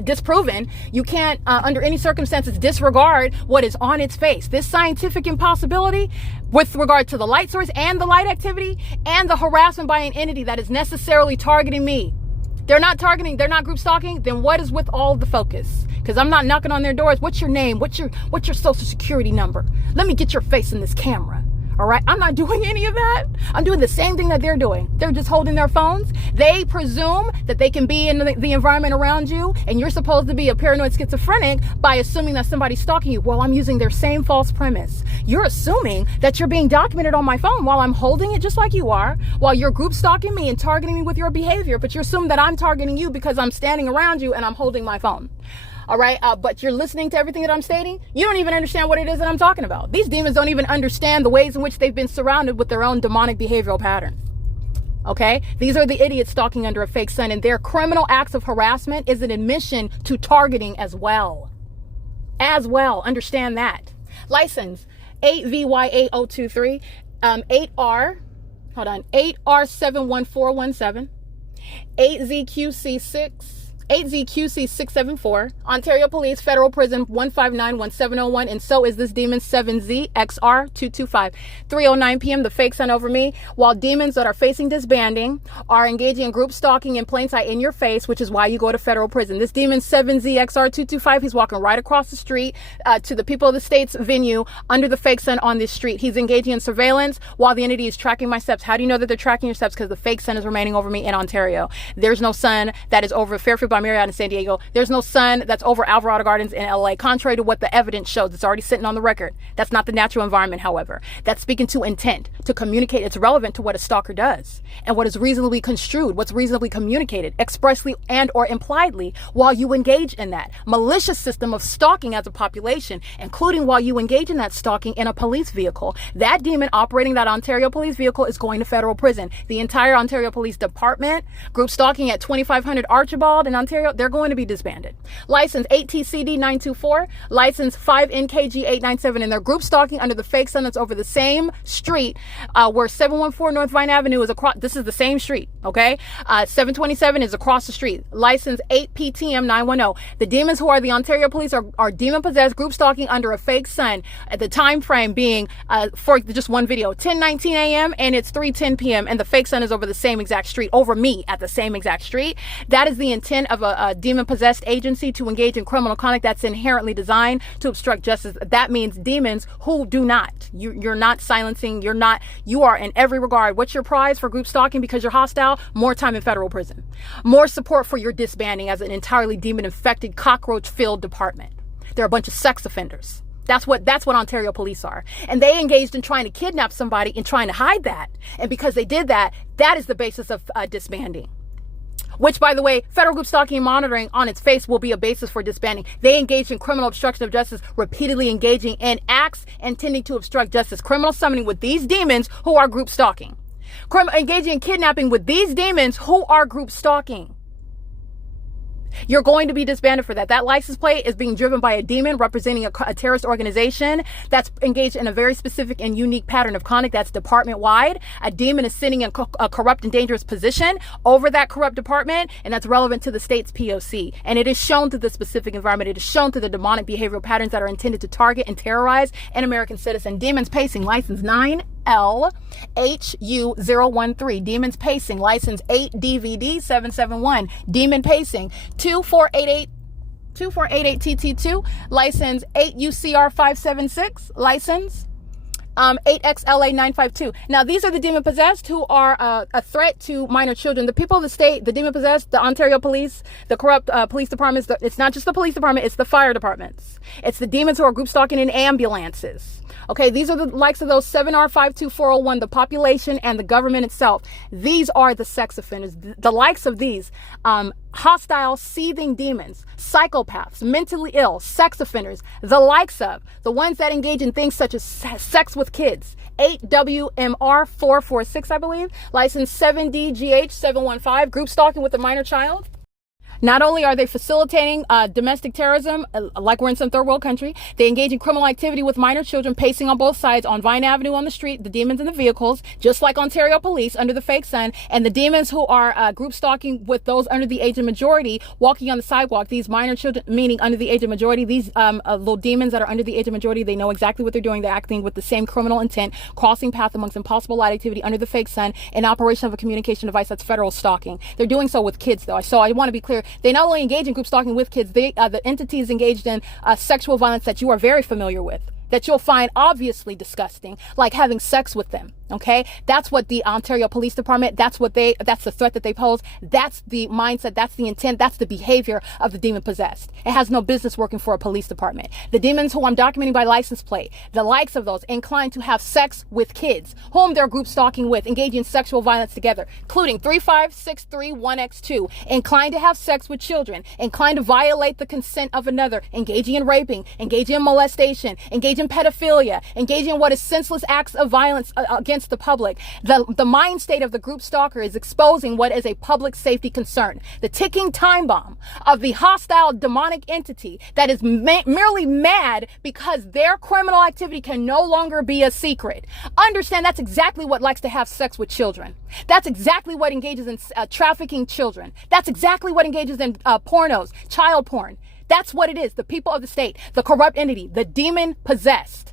disproven. You can't, under any circumstances, disregard what is on its face. This scientific impossibility with regard to the light source and the light activity and the harassment by an entity that is necessarily targeting me. They're not group stalking. Then what is with all the focus? Because I'm not knocking on their doors. What's your name? What's your social security number? Let me get your face in this camera. All right. I'm not doing any of that. I'm doing the same thing that they're doing. They're just holding their phones. They presume that they can be in the environment around you, and you're supposed to be a paranoid schizophrenic by assuming that somebody's stalking you. Well, I'm using their same false premise. You're assuming that you're being documented on my phone while I'm holding it just like you are, while you're group stalking me and targeting me with your behavior, but you're assuming that I'm targeting you because I'm standing around you and I'm holding my phone. All right. But you're listening to everything that I'm stating. You don't even understand what it is that I'm talking about. These demons don't even understand the ways in which they've been surrounded with their own demonic behavioral pattern. Okay. These are the idiots stalking under a fake sun, and their criminal acts of harassment is an admission to targeting as well. Understand that. License 8VYA023, 8R71417, 8ZQC6. 8ZQC674, Ontario Police, Federal Prison 1591701, and so is this demon 7ZXR225. 3:09 p.m. The fake sun over me, while demons that are facing disbanding are engaging in group stalking in plain sight in your face, which is why you go to federal prison. This demon 7ZXR225, he's walking right across the street to the People of the State's venue under the fake sun on this street. He's engaging in surveillance while the entity is tracking my steps. How do you know that they're tracking your steps? Because the fake sun is remaining over me in Ontario. There's no sun that is over Fairfield by Marriott in San Diego. There's no sun that's over Alvarado Gardens in LA, contrary to what the evidence shows. It's already sitting on the record. That's not the natural environment, however. That's speaking to intent, to communicate. It's relevant to what a stalker does and what is reasonably construed, what's reasonably communicated, expressly and or impliedly while you engage in that malicious system of stalking as a population, including while you engage in that stalking in a police vehicle. That demon operating that Ontario police vehicle is going to federal prison. The entire Ontario Police Department, group stalking at 2500 Archibald in Ontario, they're going to be disbanded. License 8TCD924, license 5NKG897, and they're group stalking under the fake sun that's over the same street where 714 North Vine Avenue is across. This is the same street, okay? 727 is across the street. License 8PTM910. The demons who are the Ontario police are demon-possessed, group stalking under a fake sun, at the time frame being, for just one video, 10:19 a.m. and it's 3:10 p.m. and the fake sun is over the same exact street, over me at the same exact street. That is the intent of a demon-possessed agency to engage in criminal conduct that's inherently designed to obstruct justice. That means demons who do not. You're not silencing. You are in every regard. What's your prize for group stalking because you're hostile? More time in federal prison. More support for your disbanding as an entirely demon-infected, cockroach-filled department. They're a bunch of sex offenders. That's what Ontario police are. And they engaged in trying to kidnap somebody and trying to hide that. And because they did that, that is the basis of disbanding. Which, by the way, federal group stalking and monitoring on its face will be a basis for disbanding. They engaged in criminal obstruction of justice, repeatedly engaging in acts intending to obstruct justice. Criminal summoning with these demons who are group stalking. Engaging in kidnapping with these demons who are group stalking. You're going to be disbanded for that. That license plate is being driven by a demon representing a terrorist organization that's engaged in a very specific and unique pattern of conduct that's department-wide. A demon is sitting in a corrupt and dangerous position over that corrupt department, and that's relevant to the state's P.O.C. And it is shown through the specific environment. It is shown through the demonic behavioral patterns that are intended to target and terrorize an American citizen. Demons Pacing, license 9LHU013. Demons Pacing, license 8DVD771. Demon Pacing, 2488TT2, license 8UCR576, license 8XLA952. Now, these are the demon possessed who are a threat to minor children. The people of the state, the demon possessed, the Ontario police, the corrupt police departments. It's not just the police department, it's the fire departments. It's the demons who are group stalking in ambulances. Okay, these are the likes of those 7R52401, the population and the government itself. These are the sex offenders. The likes of these hostile, seething demons, psychopaths, mentally ill, sex offenders, the likes of the ones that engage in things such as sex with kids. 8WMR446, I believe, license 7DGH715, group stalking with a minor child. Not only are they facilitating domestic terrorism, like we're in some third world country, they engage in criminal activity with minor children, pacing on both sides on Vine Avenue on the street, the demons in the vehicles, just like Ontario police under the fake sun, and the demons who are group stalking with those under the age of majority, walking on the sidewalk. These minor children, meaning under the age of majority, these little demons that are under the age of majority, they know exactly what they're doing. They're acting with the same criminal intent, crossing path amongst impossible light activity under the fake sun, in operation of a communication device that's federal stalking. They're doing so with kids, though. So I want to be clear. They not only engage in group stalking with kids, the entities engaged in sexual violence that you are very familiar with, that you'll find obviously disgusting, like having sex with them. Okay, that's what the Ontario Police Department, that's the threat that they pose. That's the mindset, that's the intent, that's the behavior of the demon possessed. It has no business working for a police department. The demons who I'm documenting by license plate, the likes of those inclined to have sex with kids, whom they're group stalking with, engaging in sexual violence together, including 35631X2, inclined to have sex with children, inclined to violate the consent of another, engaging in raping, engaging in molestation, engaging in pedophilia, engaging in what is senseless acts of violence against the public. The mind state of the group stalker is exposing what is a public safety concern. The ticking time bomb of the hostile demonic entity that is merely mad because their criminal activity can no longer be a secret. Understand that's exactly what likes to have sex with children. That's exactly what engages in trafficking children. That's exactly what engages in pornos, child porn. That's what it is. The people of the state, the corrupt entity, the demon possessed.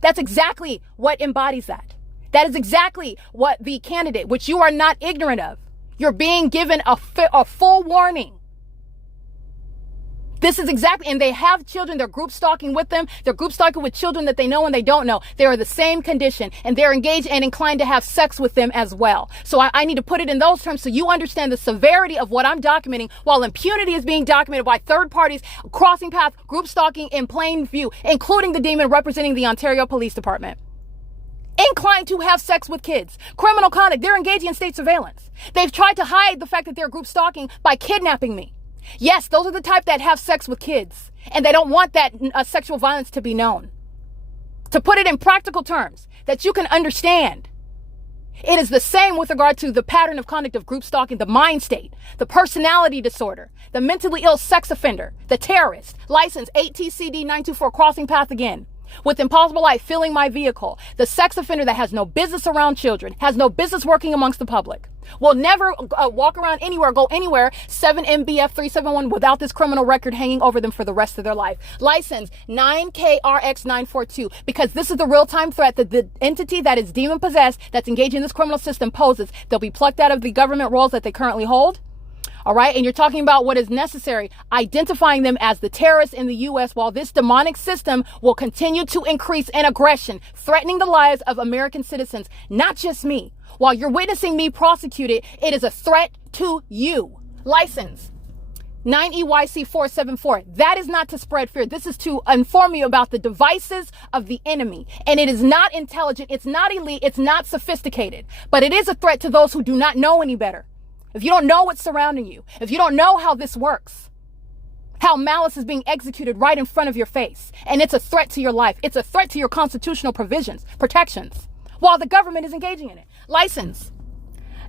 That's exactly what embodies that. That is exactly what the candidate, which you are not ignorant of, you're being given a full warning. This is exactly, and they have children, they're group stalking with them. They're group stalking with children that they know and they don't know. They are the same condition, and they're engaged and inclined to have sex with them as well. So I need to put it in those terms so you understand the severity of what I'm documenting, while impunity is being documented by third parties, crossing path, group stalking in plain view, including the demon representing the Ontario Police Department. Inclined to have sex with kids. Criminal conduct. They're engaging in state surveillance. They've tried to hide the fact that they're group stalking by kidnapping me. Yes, those are the type that have sex with kids, and they don't want that sexual violence to be known. To put it in practical terms that you can understand, it is the same with regard to the pattern of conduct of group stalking, the mind state, the personality disorder, the mentally ill sex offender, the terrorist, license 8TCD924, crossing path again, with impossible light filling my vehicle, the sex offender that has no business around children, has no business working amongst the public, will never walk around anywhere, go anywhere, 7MBF371 without this criminal record hanging over them for the rest of their life. License 9KRX942, because this is the real-time threat that the entity that is demon-possessed, that's engaged in this criminal system poses. They'll be plucked out of the government roles that they currently hold. All right. And you're talking about what is necessary, identifying them as the terrorists in the U.S. while this demonic system will continue to increase in aggression, threatening the lives of American citizens, not just me. While you're witnessing me prosecuted, it is a threat to you. License 9EYC474. That is not to spread fear. This is to inform you about the devices of the enemy. And it is not intelligent. It's not elite. It's not sophisticated. But it is a threat to those who do not know any better. If you don't know what's surrounding you, if you don't know how this works, how malice is being executed right in front of your face, and it's a threat to your life, it's a threat to your constitutional protections, while the government is engaging in it. License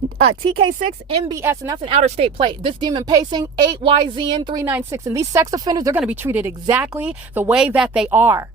TK6 MBS, and that's an outer state plate. This demon pacing 8YZN396. And these sex offenders, they're going to be treated exactly the way that they are.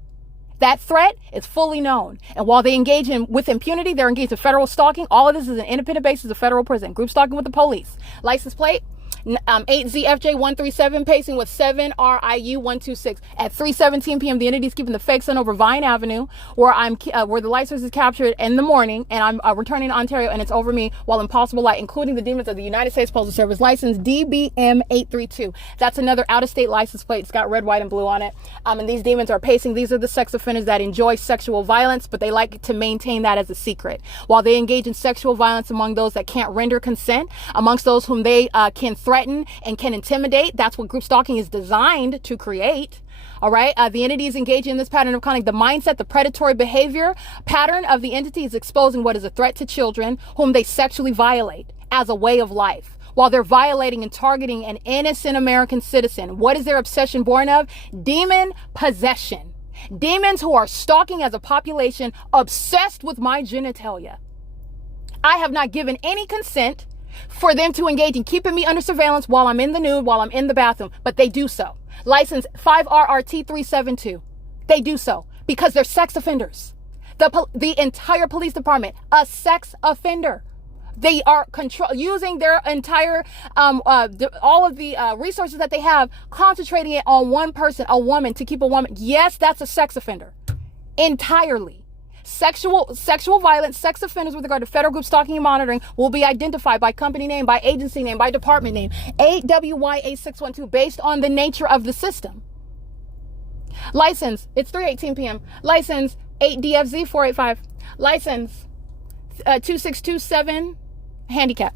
That threat is fully known. And while they engage with impunity, they're engaged in federal stalking. All of this is an independent basis of federal prison. Group stalking with the police. License plate 8ZFJ137, pacing with 7RIU126. At 3:17 p.m., the entity is keeping the fake sun over Vine Avenue, where the license is captured in the morning, and I'm returning to Ontario, and it's over me while in possible light, including the demons of the United States Postal Service license DBM832. That's another out-of-state license plate. It's got red, white, and blue on it. And these demons are pacing. These are the sex offenders that enjoy sexual violence, but they like to maintain that as a secret. While they engage in sexual violence among those that can't render consent, amongst those whom they can threaten and can intimidate. That's what group stalking is designed to create. All right. The entity is engaging in this pattern of conduct. The mindset, the predatory behavior pattern of the entity is exposing what is a threat to children whom they sexually violate as a way of life, while they're violating and targeting an innocent American citizen. What is their obsession born of? Demon possession. Demons who are stalking as a population, obsessed with my genitalia. I have not given any consent for them to engage in keeping me under surveillance while I'm in the nude, while I'm in the bathroom, but they do so. License 5RRT372. They do so because they're sex offenders. The entire police department, a sex offender. They are using their entire, all of the resources that they have, concentrating it on one person, a woman, to keep a woman. Yes, that's a sex offender. Entirely. Sexual violence, sex offenders with regard to federal group stalking and monitoring will be identified by company name, by agency name, by department name, AWY8612, based on the nature of the system. License, it's 3:18 p.m. License 8DFZ485. License 2627, handicap.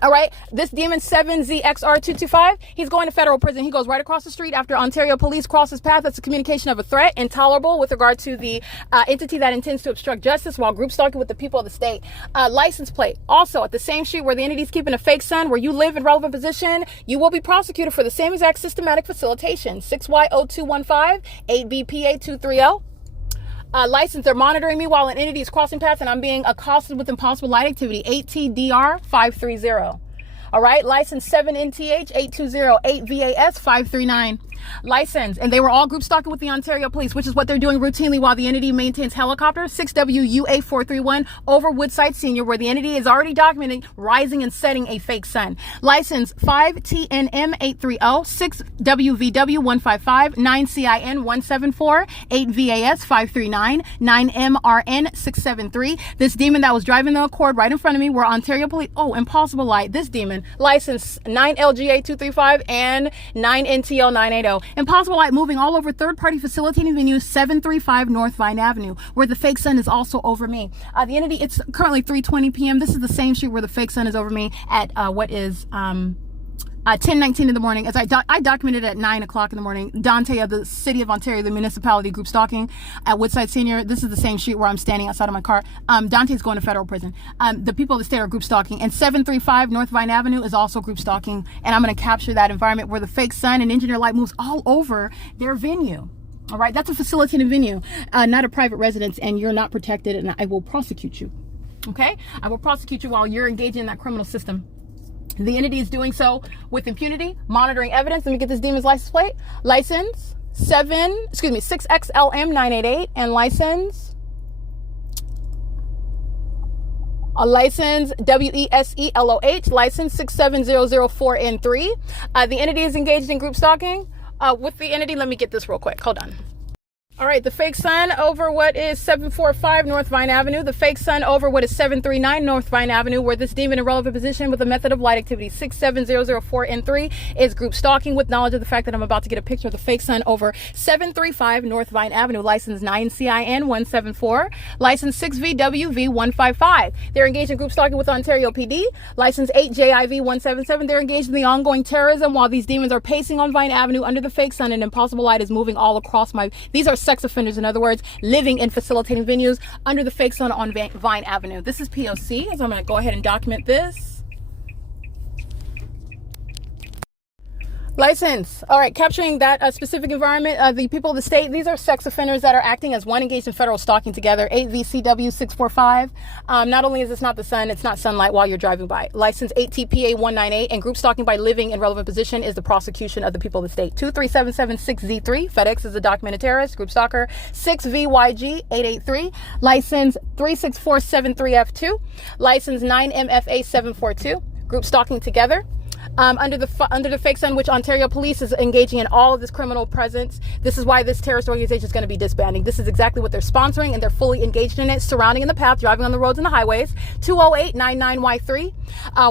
All right. This demon 7ZXR225, he's going to federal prison. He goes right across the street after Ontario police cross his path. That's a communication of a threat, intolerable with regard to the entity that intends to obstruct justice while group stalking with the people of the state. License plate. Also, at the same street where the entity is keeping a fake son, where you live in relevant position, you will be prosecuted for the same exact systematic facilitation. 6Y0215, 8BPA230. License, they're monitoring me while an entity is crossing paths and I'm being accosted with impossible light activity. 8TDR530. All right. License 7NTH 820, 8VAS 539. License, and they were all group stalking with the Ontario police, which is what they're doing routinely while the entity maintains helicopters. 6WUA431 over Woodside Senior, where the entity is already documenting rising and setting a fake sun. License 5TNM830, 6WVW155, 9CIN174, 8VAS 539, 9MRN673. This demon that was driving the Accord right in front of me were Ontario police. Oh, impossible light. This demon. License 9LGA235 and 9NTL980. Impossible light moving all over third-party facilitating venues 735 North Vine Avenue, where the fake sun is also over me. The entity, it's currently 3:20 p.m. This is the same street where the fake sun is over me at 10:19 in the morning. As I documented at 9 o'clock in the morning. Dante of the City of Ontario, the municipality, group stalking at Woodside Senior. This is the same street where I'm standing outside of my car. Dante's going to federal prison. The people of the state are group stalking. And 735 North Vine Avenue is also group stalking. And I'm going to capture that environment where the fake sun and engineer light moves all over their venue. All right, that's a facilitated venue, not a private residence, and you're not protected, and I will prosecute you. Okay, I will prosecute you while you're engaging in that criminal system. The entity is doing so with impunity, monitoring evidence. Let me get this demon's license plate. License 6XLM988 and license WESELOH, license 67004N3. The entity is engaged in group stalking with the entity. Let me get this real quick. Hold on. All right, the fake sun over what is 745 North Vine Avenue. The fake sun over what is 739 North Vine Avenue, where this demon in relevant position with a method of light activity 67004N3 is group stalking with knowledge of the fact that I'm about to get a picture of the fake sun over 735 North Vine Avenue. License 9CIN174, license 6VWV155. They're engaged in group stalking with Ontario PD. License 8JIV177. They're engaged in the ongoing terrorism while these demons are pacing on Vine Avenue under the fake sun, and impossible light is moving all across these are sex offenders, in other words, living in facilitating venues under the fake sun on Vine Avenue. This is P.O.C, so I'm going to go ahead and document this. License. All right, capturing that specific environment. The people of the state, these are sex offenders that are acting as one engaged in federal stalking together. 8 VCW 645. Not only is this not the sun, it's not sunlight while you're driving by. License 8 TPA 198, and group stalking by living in relevant position is the prosecution of the people of the state. 23776Z3. FedEx is a documented terrorist, group stalker. 6 VYG 883. License 36473F2. License 9 MFA 742. Group stalking together. Under the fake sun, which Ontario police is engaging in all of this criminal presence. This is why this terrorist organization is going to be disbanding. This is exactly what they're sponsoring, and they're fully engaged in it, surrounding in the path, driving on the roads and the highways. 20899Y3.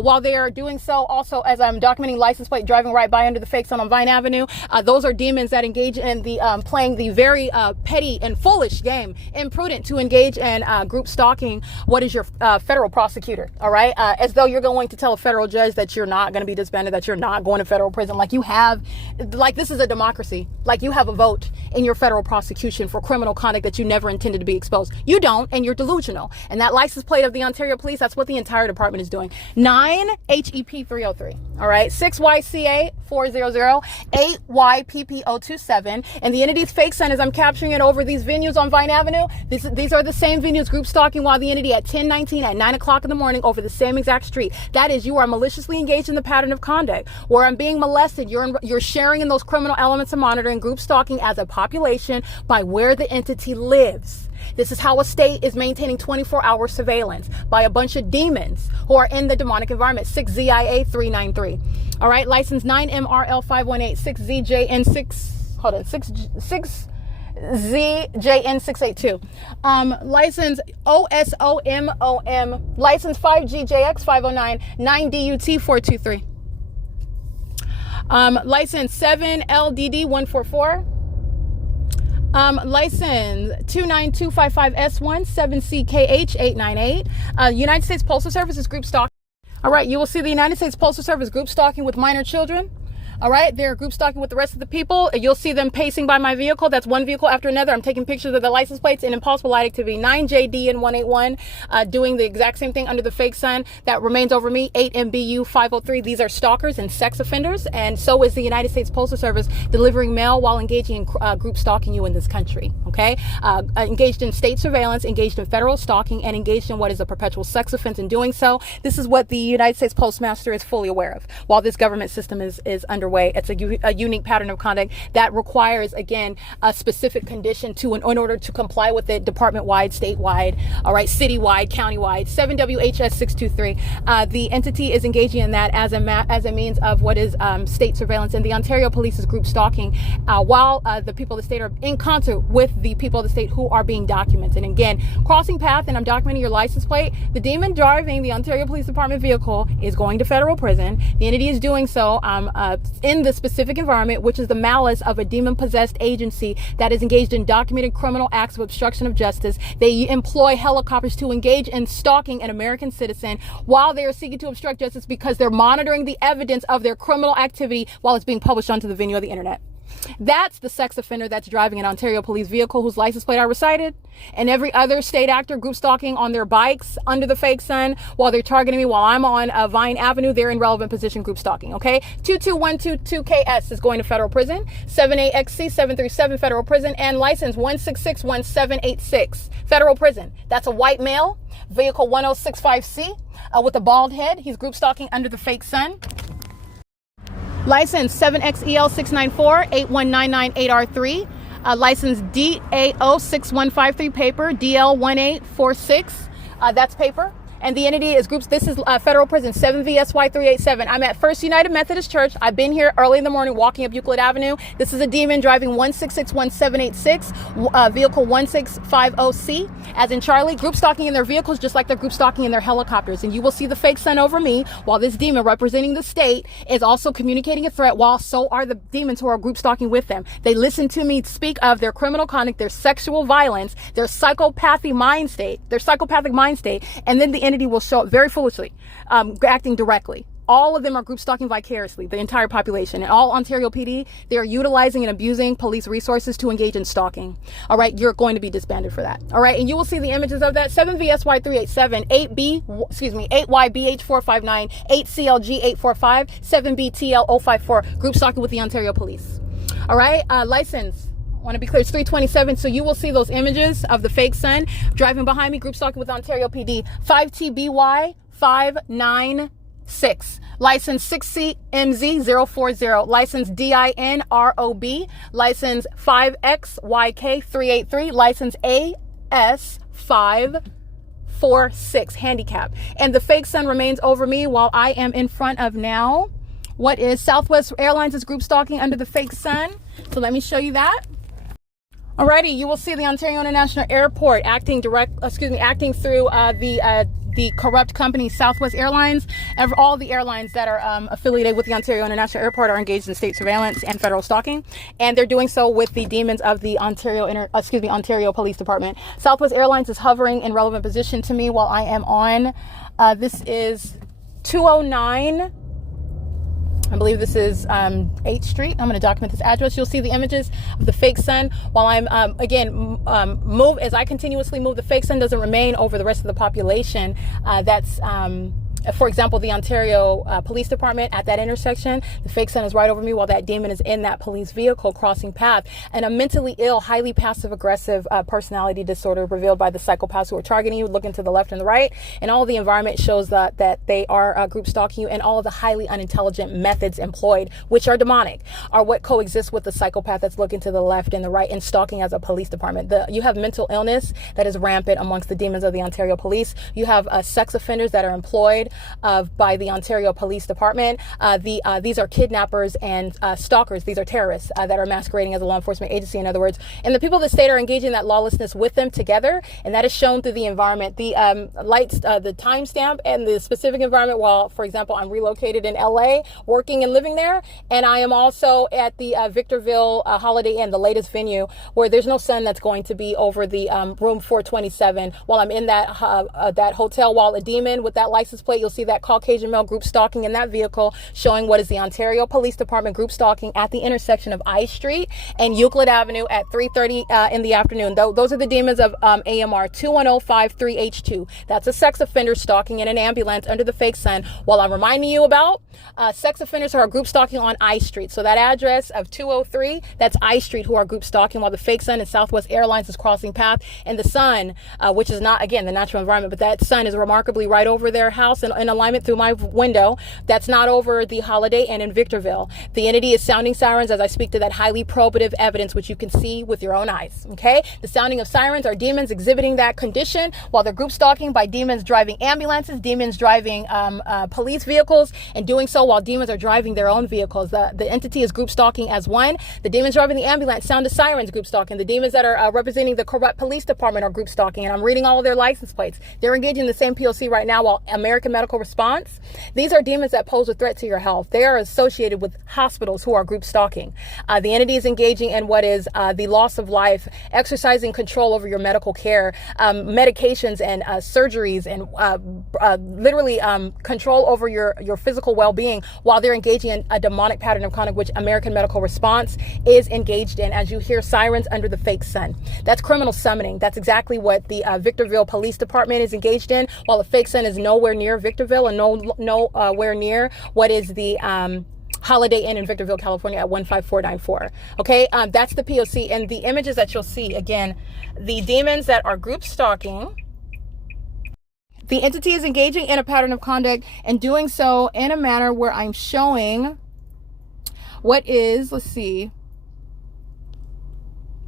While they are doing so, also as I'm documenting license plate driving right by under the fake sun on Vine Avenue, those are demons that engage in the playing the very petty and foolish game, imprudent to engage in group stalking. What is your federal prosecutor? All right, as though you're going to tell a federal judge that you're not going to be disbanded, that you're not going to federal prison, like you have, like this is a democracy, like you have a vote in your federal prosecution for criminal conduct that you never intended to be exposed. You don't, and you're delusional. And that license plate of the Ontario police, that's what the entire department is doing. 9 HEP 303. All right, 6 YCA 400, 8 YPP 027, and the entity's fake sun as I'm capturing it over these venues on Vine Avenue. These are the same venues group stalking while the entity at 10:19 at 9 o'clock in the morning over the same exact street. That is, you are maliciously engaged in the pattern of conduct where I'm being molested. You're sharing in those criminal elements of monitoring, group stalking as a population by where the entity lives. This is how a state is maintaining 24-hour surveillance by a bunch of demons who are in the demonic environment. 6 ZIA 393. All right, license 9 MRL 518, 6 ZJN 6 ZJN 682. License OSOMOM, license 5GJX 509, 9 DUT 423. License 7 LDD 144. License 29255S1 7CKH 898. United States Postal Service is group stalking. All right, you will see the United States Postal Service group stalking with minor children. All right, they're group stalking with the rest of the people. You'll see them pacing by my vehicle. That's one vehicle after another. I'm taking pictures of the license plates and impossible light activity. 9JD and 181 doing the exact same thing under the fake sun that remains over me. 8 MBU 503. These are stalkers and sex offenders, and so is the United States Postal Service delivering mail while engaging in group stalking you in this country. Okay, engaged in state surveillance, engaged in federal stalking, and engaged in what is a perpetual sex offense. In doing so, this is what the United States Postmaster is fully aware of. While this government system is underway. It's a unique pattern of conduct that requires, again, a specific condition in order to comply with it department-wide, statewide, all right, citywide, countywide. 7WHS 623. The entity is engaging in that as a means of what is state surveillance, and the Ontario Police is group stalking while the people of the state are in concert with the people of the state who are being documented. And again, crossing path, and I'm documenting your license plate. The demon driving the Ontario Police Department vehicle is going to federal prison. The entity is doing so in the specific environment, which is the malice of a demon-possessed agency that is engaged in documented criminal acts of obstruction of justice. They employ helicopters to engage in stalking an American citizen while they are seeking to obstruct justice because they're monitoring the evidence of their criminal activity while it's being published onto the venue of the internet. That's the sex offender that's driving an Ontario police vehicle whose license plate I recited, and every other state actor group stalking on their bikes under the fake sun while they're targeting me while I'm on Vine Avenue. They're in relevant position group stalking. Okay, 22122KS is going to federal prison. 78XC 737 federal prison, and license 1661786 federal prison. That's a white male, vehicle 1065C with a bald head. He's group stalking under the fake sun. License 7XEL 694 81998R3. License DAO 6153 paper DL 1846. That's paper. And the entity is groups. This is federal prison 7VSY 387. I'm at First United Methodist Church. I've been here early in the morning walking up Euclid Avenue. This is a demon driving 1661786, vehicle 1650C, as in Charlie, group stalking in their vehicles just like they're group stalking in their helicopters. And you will see the fake sun over me while this demon representing the state is also communicating a threat, while so are the demons who are group stalking with them. They listen to me speak of their criminal conduct, their sexual violence, their psychopathic mind state, and then the entity will show up very foolishly, acting directly. All of them are group stalking vicariously, the entire population. And all Ontario PD, they are utilizing and abusing police resources to engage in stalking. All right, you're going to be disbanded for that. All right, and you will see the images of that. 7VSY387, 8YBH459, 8CLG845, 7BTL054, group stalking with the Ontario Police. All right, license. I want to be clear, it's 327, so you will see those images of the fake son driving behind me, group stalking with Ontario PD. 5TBY596, license 6CMZ040, license DINROB, license 5XYK383, license AS546, handicap. And the fake son remains over me while I am in front of now what is Southwest Airlines' group stalking under the fake son. So let me show you that. Alrighty, you will see the Ontario International Airport acting through the corrupt company Southwest Airlines. All the airlines that are affiliated with the Ontario International Airport are engaged in state surveillance and federal stalking, and they're doing so with the demons of the Ontario Police Department. Southwest Airlines is hovering in relevant position to me while I am on. This is 209. I believe this is 8th Street. I'm going to document this address. You'll see the images of the fake sun while I'm, as I continuously move, the fake sun doesn't remain over the rest of the population. For example, the Ontario Police Department at that intersection, the fake son is right over me while that demon is in that police vehicle crossing path. And a mentally ill, highly passive-aggressive personality disorder revealed by the psychopaths who are targeting you, looking to the left and the right. And all of the environment shows that they are group stalking you, and all of the highly unintelligent methods employed, which are demonic, are what coexist with the psychopath that's looking to the left and the right and stalking as a police department. You have mental illness that is rampant amongst the demons of the Ontario Police. You have sex offenders that are employed by the Ontario Police Department. These are kidnappers and stalkers. These are terrorists that are masquerading as a law enforcement agency, in other words. And the people of the state are engaging in that lawlessness with them together, and that is shown through the environment. The lights, the timestamp, and the specific environment. While, for example, I'm relocated in LA, working and living there, and I am also at the Victorville Holiday Inn, the latest venue, where there's no sun that's going to be over the room 427. While I'm in that hotel, while a demon with that license plate, you'll see that Caucasian male group stalking in that vehicle, showing what is the Ontario Police Department group stalking at the intersection of I Street and Euclid Avenue at 3:30 in the afternoon. Those are the demons of AMR 21053H2. That's a sex offender stalking in an ambulance under the fake sun. While I'm reminding you about sex offenders who are group stalking on I Street. So that address of 203, that's I Street, who are group stalking while the fake sun and Southwest Airlines is crossing path. And the sun, which is not, again, the natural environment, but that sun is remarkably right over their house and in alignment through my window. That's not over the Holiday Inn in Victorville. The entity is sounding sirens as I speak to that highly probative evidence, which you can see with your own eyes. Okay, the sounding of sirens are demons exhibiting that condition while they're group stalking by demons driving ambulances, demons driving police vehicles, and doing so while demons are driving their own vehicles. The entity is group stalking as one. The demons driving the ambulance, sound of sirens, group stalking. The demons that are representing the corrupt police department are group stalking, and I'm reading all of their license plates. They're engaging in the same P.O.C. right now while American Medical Response. These are demons that pose a threat to your health. They are associated with hospitals who are group stalking. The entity is engaging in what is the loss of life, exercising control over your medical care, medications and surgeries, and literally control over your physical well-being while they're engaging in a demonic pattern of conduct, which American Medical Response is engaged in, as you hear sirens under the fake sun. That's criminal summoning. That's exactly what the Victorville Police Department is engaged in, while the fake sun is nowhere near Victorville and nowhere near what is the Holiday Inn in Victorville, California at 15494. Okay, that's the POC. And the images that you'll see, again, the demons that are group stalking, the entity is engaging in a pattern of conduct and doing so in a manner where I'm showing what is, let's see,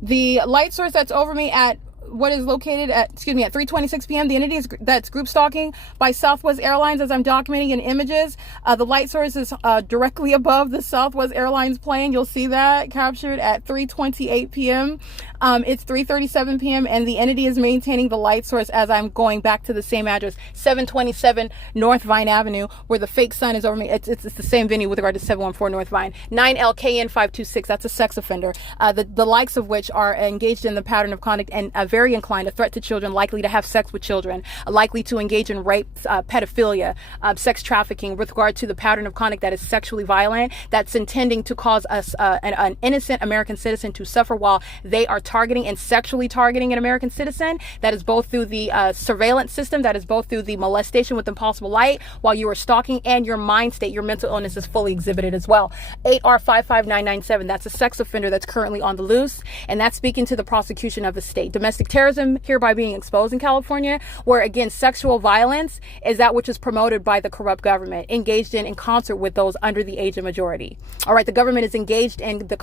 the light source that's over me at what is located at 3:26 p.m. The entity that's group stalking by Southwest Airlines, as I'm documenting in images. The light source is directly above the Southwest Airlines plane. You'll see that captured at 3:28 p.m. It's 3:37 p.m. and the entity is maintaining the light source as I'm going back to the same address, 727 North Vine Avenue, where the fake sun is over me. It's the same venue with regard to 714 North Vine. 9LKN526. That's a sex offender. The likes of which are engaged in the pattern of conduct and very very inclined, a threat to children, likely to have sex with children, likely to engage in rape, pedophilia, sex trafficking, with regard to the pattern of conduct that is sexually violent, that's intending to cause us an innocent American citizen to suffer while they are targeting and sexually targeting an American citizen. That is both through the surveillance system, that is both through the molestation with impossible light while you are stalking, and your mind state, your mental illness is fully exhibited as well. 8R55997, that's a sex offender that's currently on the loose, and that's speaking to the prosecution of the state. Domestic terrorism hereby being exposed in California, where again, sexual violence is that which is promoted by the corrupt government, engaged in concert with those under the age of majority. All right, the government is engaged in the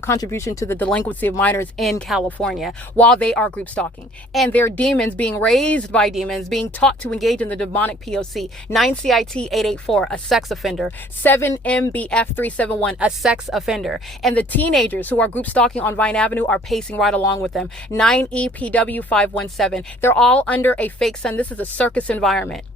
contribution to the delinquency of minors in California while they are group stalking. And they're demons being raised by demons, being taught to engage in the demonic P.O.C. 9 CIT 884, a sex offender. 7 MBF 371, a sex offender. And the teenagers who are group stalking on Vine Avenue are pacing right along with them. 9 EPW 517. They're all under a fake sun. This is a circus environment.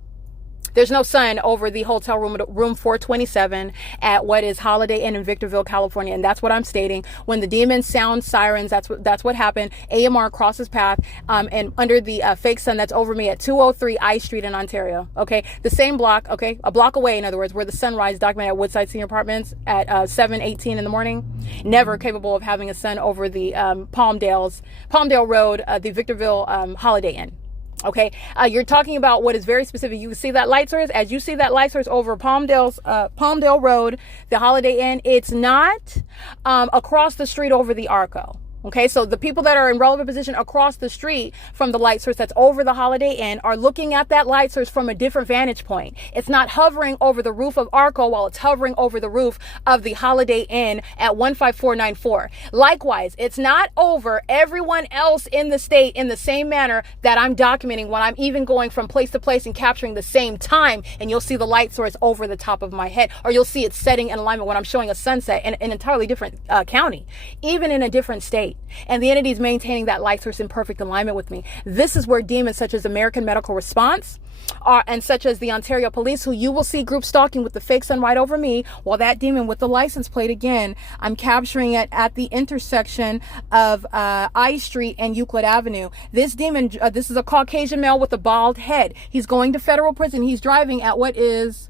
There's no sun over the hotel room 427 at what is Holiday Inn in Victorville, California. And that's what I'm stating. When the demons sound sirens, that's what happened. AMR crosses path and under the fake sun that's over me at 203 I Street in Ontario. Okay, the same block. Okay, a block away, in other words, where the sunrise documented at Woodside Senior Apartments at 7:18 in the morning. Never capable of having a sun over the Palmdale Road, the Victorville Holiday Inn. Okay, you're talking about what is very specific. You see that light source, as you see that light source over Palmdale Road, the Holiday Inn. It's not across the street over the Arco. Okay, so the people that are in relevant position across the street from the light source that's over the Holiday Inn are looking at that light source from a different vantage point. It's not hovering over the roof of Arco while it's hovering over the roof of the Holiday Inn at 15494. Likewise, it's not over everyone else in the state in the same manner that I'm documenting when I'm even going from place to place and capturing the same time. And you'll see the light source over the top of my head, or you'll see it setting in alignment when I'm showing a sunset in an entirely different county, even in a different state. And the entity is maintaining that light source in perfect alignment with me. This is where demons such as American Medical Response and such as the Ontario Police, who you will see group stalking with the fake sun right over me, while that demon with the license plate, again, I'm capturing it at the intersection of I Street and Euclid Avenue. This demon, this is a Caucasian male with a bald head. He's going to federal prison. He's driving at what is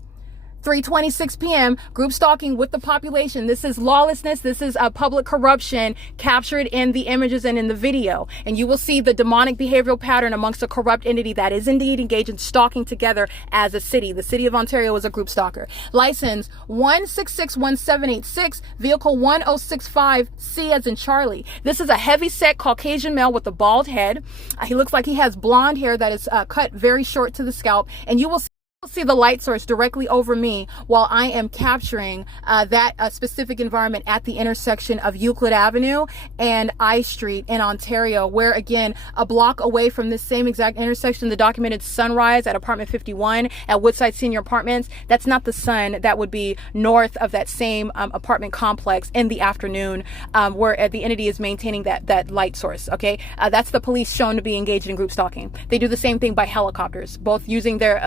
3:26 p.m. group stalking with the population. This is lawlessness. This is public corruption captured in the images and in the video. And you will see the demonic behavioral pattern amongst a corrupt entity that is indeed engaged in stalking together as a city. The city of Ontario is a group stalker. License 1661786, vehicle 1065, C as in Charlie. This is a heavy-set Caucasian male with a bald head. He looks like he has blonde hair that is cut very short to the scalp. And you will see the light source directly over me while I am capturing that specific environment at the intersection of Euclid Avenue and I Street in Ontario, where again, a block away from this same exact intersection, the documented sunrise at apartment 51 at Woodside Senior Apartments. That's not the sun that would be north of that same apartment complex in the afternoon, where the entity is maintaining that light source. Okay, that's the police shown to be engaged in group stalking. They do the same thing by helicopters, both using their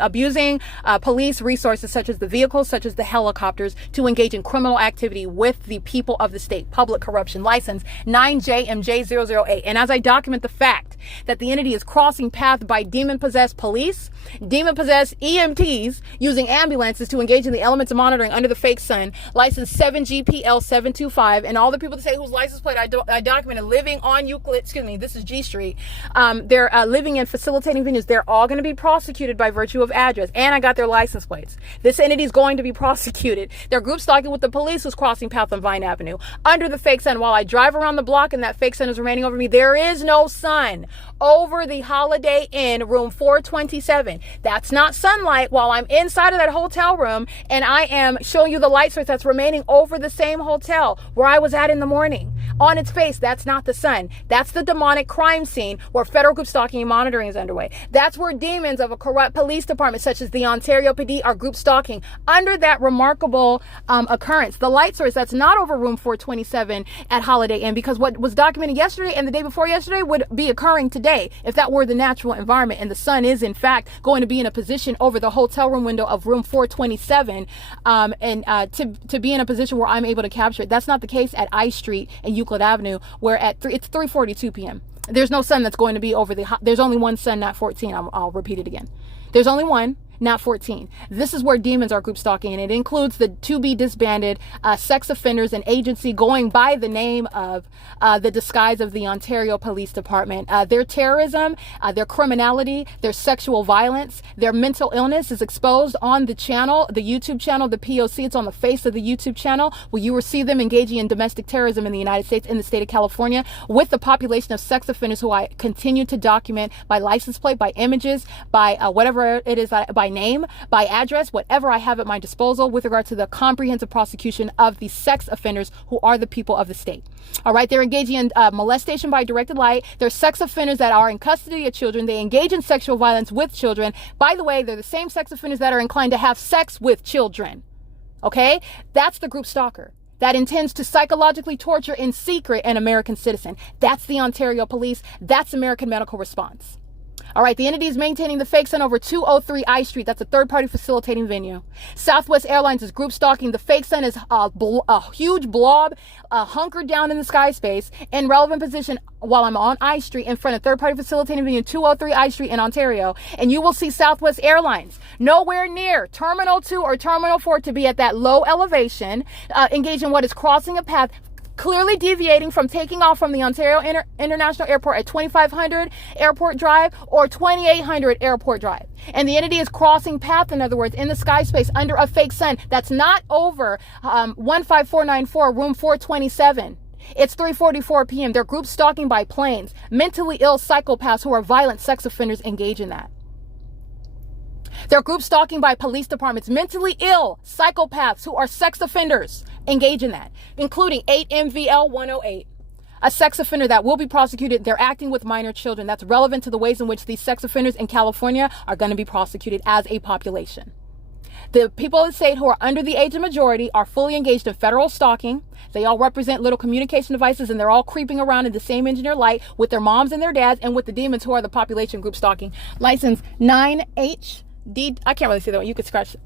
abusing police resources such as the vehicles, such as the helicopters, to engage in criminal activity with the people of the state. Public corruption. License 9JMJ008. And as I document the fact that the entity is crossing path by demon-possessed police, demon-possessed EMTs using ambulances to engage in the elements of monitoring under the fake sun, license 7GPL725, and all the people that say whose license plate I documented living on Euclid, this is G Street, they're living in facilitating venues. They're all going to be prosecuted by virtue of address, and I got their license plates. This entity is going to be prosecuted. They're group stalking with the police who's crossing path on Vine Avenue under the fake sun. While I drive around the block and that fake sun is remaining over me, there is no sun over the Holiday Inn room 427. That's not sunlight while I'm inside of that hotel room, and I am showing you the light source that's remaining over the same hotel where I was at in the morning. On its face, that's not the sun. That's the demonic crime scene where federal group stalking and monitoring is underway. That's where demons of a corrupt police department such as the Ontario PD are group stalking under that remarkable occurrence. The light source that's not over room 427 at Holiday Inn, because what was documented yesterday and the day before yesterday would be occurring today if that were the natural environment, and the sun is in fact going to be in a position over the hotel room window of room 427 to be in a position where I'm able to capture it. That's not the case at I Street and Euclid Avenue, where it's 3:42 p.m. There's no son that's going to be over there's only one son, not 14. I'll repeat it again. There's only one, not 14. This is where demons are group stalking, and it includes the to be disbanded sex offenders and agency going by the name of the disguise of the Ontario Police Department. Their terrorism, their criminality, their sexual violence, their mental illness is exposed on the channel, the YouTube channel, the P.O.C. It's on the face of the YouTube channel, where you will see them engaging in domestic terrorism in the United States, in the state of California, with the population of sex offenders who I continue to document by license plate, by images, by whatever it is, by name, by address, whatever I have at my disposal with regard to the comprehensive prosecution of the sex offenders who are the people of the state. All right, they're engaging in molestation by directed light. They're sex offenders that are in custody of children. They engage in sexual violence with children. By the way, they're the same sex offenders that are inclined to have sex with children. Okay, that's the group stalker that intends to psychologically torture in secret an American citizen. That's the Ontario Police. That's American Medical Response. All right, the entity is maintaining the fake sun over 203 I Street. That's a third-party facilitating venue. Southwest Airlines is group stalking. The fake sun is a huge blob hunkered down in the sky space in relevant position while I'm on I Street in front of third-party facilitating venue 203 I Street in Ontario. And you will see Southwest Airlines nowhere near Terminal 2 or Terminal 4 to be at that low elevation, engaged in what is crossing a path, clearly deviating from taking off from the Ontario International Airport at 2500 Airport Drive or 2800 Airport Drive. And the entity is crossing path, in other words, in the sky space under a fake sun that's not over 15494, room 427. It's 3:44 p.m. They're group stalking by planes. Mentally ill psychopaths who are violent sex offenders engage in that. They're group stalking by police departments. Mentally ill psychopaths who are sex offenders engage in that, including 8 MVL 108, a sex offender that will be prosecuted. They're acting with minor children. That's relevant to the ways in which these sex offenders in California are going to be prosecuted as a population. The people of the state who are under the age of majority are fully engaged in federal stalking. They all represent little communication devices, and they're all creeping around in the same engineer light with their moms and their dads and with the demons who are the population group stalking. License 9H I can't really see that one. You could scratch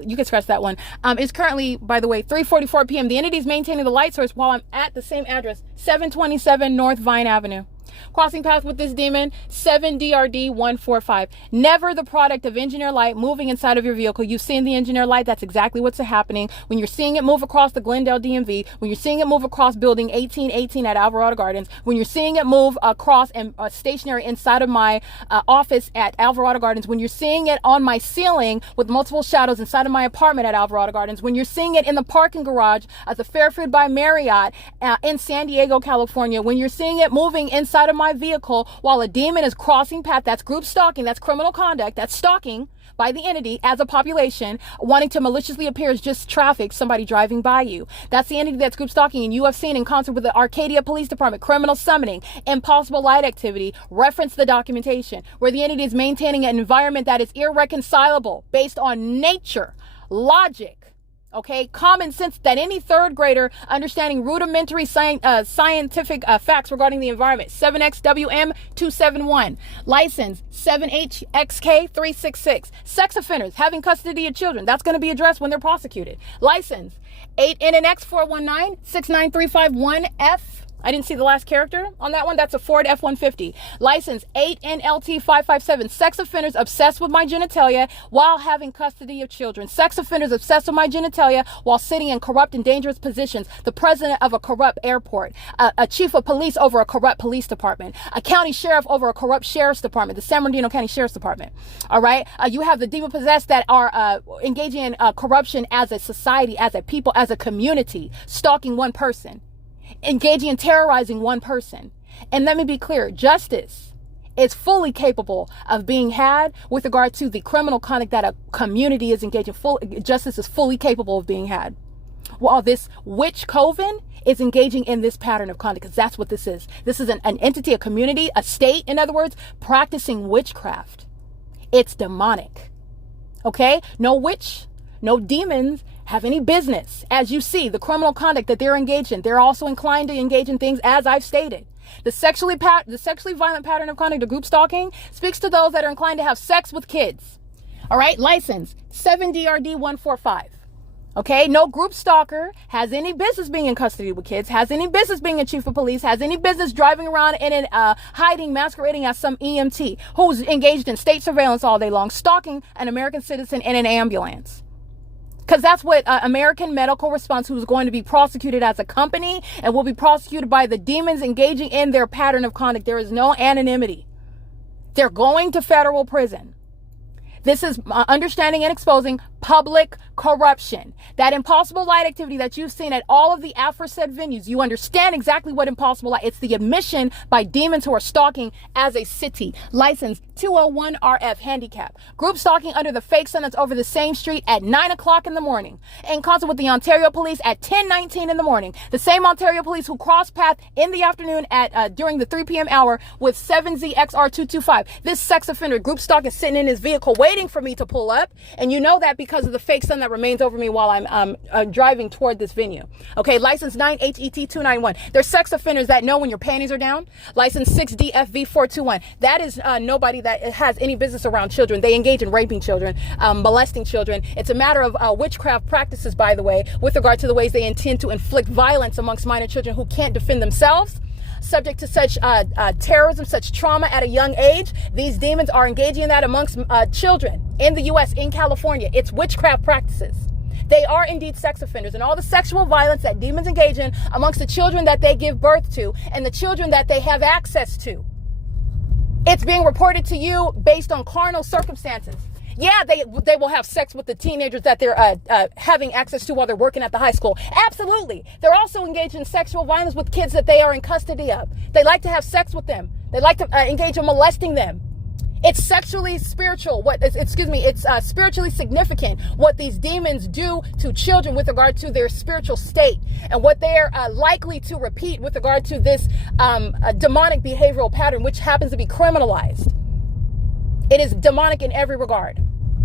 that one. It's currently, by the way, 3:44 p.m. The entity is maintaining the light source while I'm at the same address, 727 North Vine Avenue. Crossing paths with this demon, 7DRD 145. Never the product of engineer light moving inside of your vehicle. You've seen the engineer light. That's exactly what's happening. When you're seeing it move across the Glendale DMV, when you're seeing it move across building 1818 at Alvarado Gardens, when you're seeing it move across and stationary inside of my office at Alvarado Gardens, when you're seeing it on my ceiling with multiple shadows inside of my apartment at Alvarado Gardens, when you're seeing it in the parking garage at the Fairfield by Marriott in San Diego, California, when you're seeing it moving inside of my vehicle while a demon is crossing path, that's group stalking, that's criminal conduct, that's stalking by the entity as a population wanting to maliciously appear as just traffic, somebody driving by you. That's the entity that's group stalking, and you have seen in concert with the Arcadia Police Department, criminal summoning, impossible light activity, reference the documentation, where the entity is maintaining an environment that is irreconcilable based on nature, logic, okay, common sense, that any third grader understanding rudimentary scientific facts regarding the environment. 7XWM271, license 7HXK366. Sex offenders having custody of children, that's going to be addressed when they're prosecuted. License 8NNX419-69351F. I didn't see the last character on that one. That's a Ford F-150. License 8NLT557. Sex offenders obsessed with my genitalia while having custody of children. Sex offenders obsessed with my genitalia while sitting in corrupt and dangerous positions. The president of a corrupt airport. A chief of police over a corrupt police department. A county sheriff over a corrupt sheriff's department. The San Bernardino County Sheriff's Department. All right. You have the demon possessed that are engaging in corruption as a society, as a people, as a community, stalking one person, engaging in terrorizing one person. And let me be clear, justice is fully capable of being had with regard to the criminal conduct that a community is engaging. Justice is fully capable of being had, while this witch coven is engaging in this pattern of conduct, because that's what this is. This is an entity, a community, a state, in other words, practicing witchcraft. It's demonic. Okay? No witch, no demons have any business. As you see, the criminal conduct that they're engaged in, they're also inclined to engage in things as I've stated. The sexually violent pattern of conduct of group stalking speaks to those that are inclined to have sex with kids. All right, license 7DRD145. Okay, no group stalker has any business being in custody with kids, has any business being a chief of police, has any business driving around in hiding, masquerading as some EMT who's engaged in state surveillance all day long, stalking an American citizen in an ambulance. Because that's what American Medical Response, who's going to be prosecuted as a company and will be prosecuted by the demons engaging in their pattern of conduct. There is no anonymity. They're going to federal prison. This is understanding and exposing public corruption. That impossible light activity that you've seen at all of the aforesaid venues, you understand exactly what impossible light. It's the admission by demons who are stalking as a city. License 201 RF handicap. Group stalking under the fake sun that's over the same street at 9 o'clock in the morning. In concert with the Ontario police at 10:19 in the morning. The same Ontario police who cross path in the afternoon at during the 3 p.m. hour with 7ZXR225. This sex offender group stalk is sitting in his vehicle waiting for me to pull up. And you know that because of the fake sun that remains over me while I'm driving toward this venue. Okay, license 9HET291. There's sex offenders that know when your panties are down. License 6DFV421. That is nobody that has any business around children. They engage in raping children, molesting children. It's a matter of witchcraft practices, by the way, with regard to the ways they intend to inflict violence amongst minor children who can't defend themselves. Subject to such terrorism, such trauma at a young age. These demons are engaging in that amongst children in the U.S., in California. It's witchcraft practices. They are indeed sex offenders, and all the sexual violence that demons engage in amongst the children that they give birth to and the children that they have access to. It's being reported to you based on carnal circumstances. Yeah, they will have sex with the teenagers that they're having access to while they're working at the high school. Absolutely. They're also engaged in sexual violence with kids that they are in custody of. They like to have sex with them. They like to engage in molesting them. It's sexually spiritual. It's spiritually significant what these demons do to children with regard to their spiritual state and what they're likely to repeat with regard to this demonic behavioral pattern, which happens to be criminalized. It is demonic in every regard.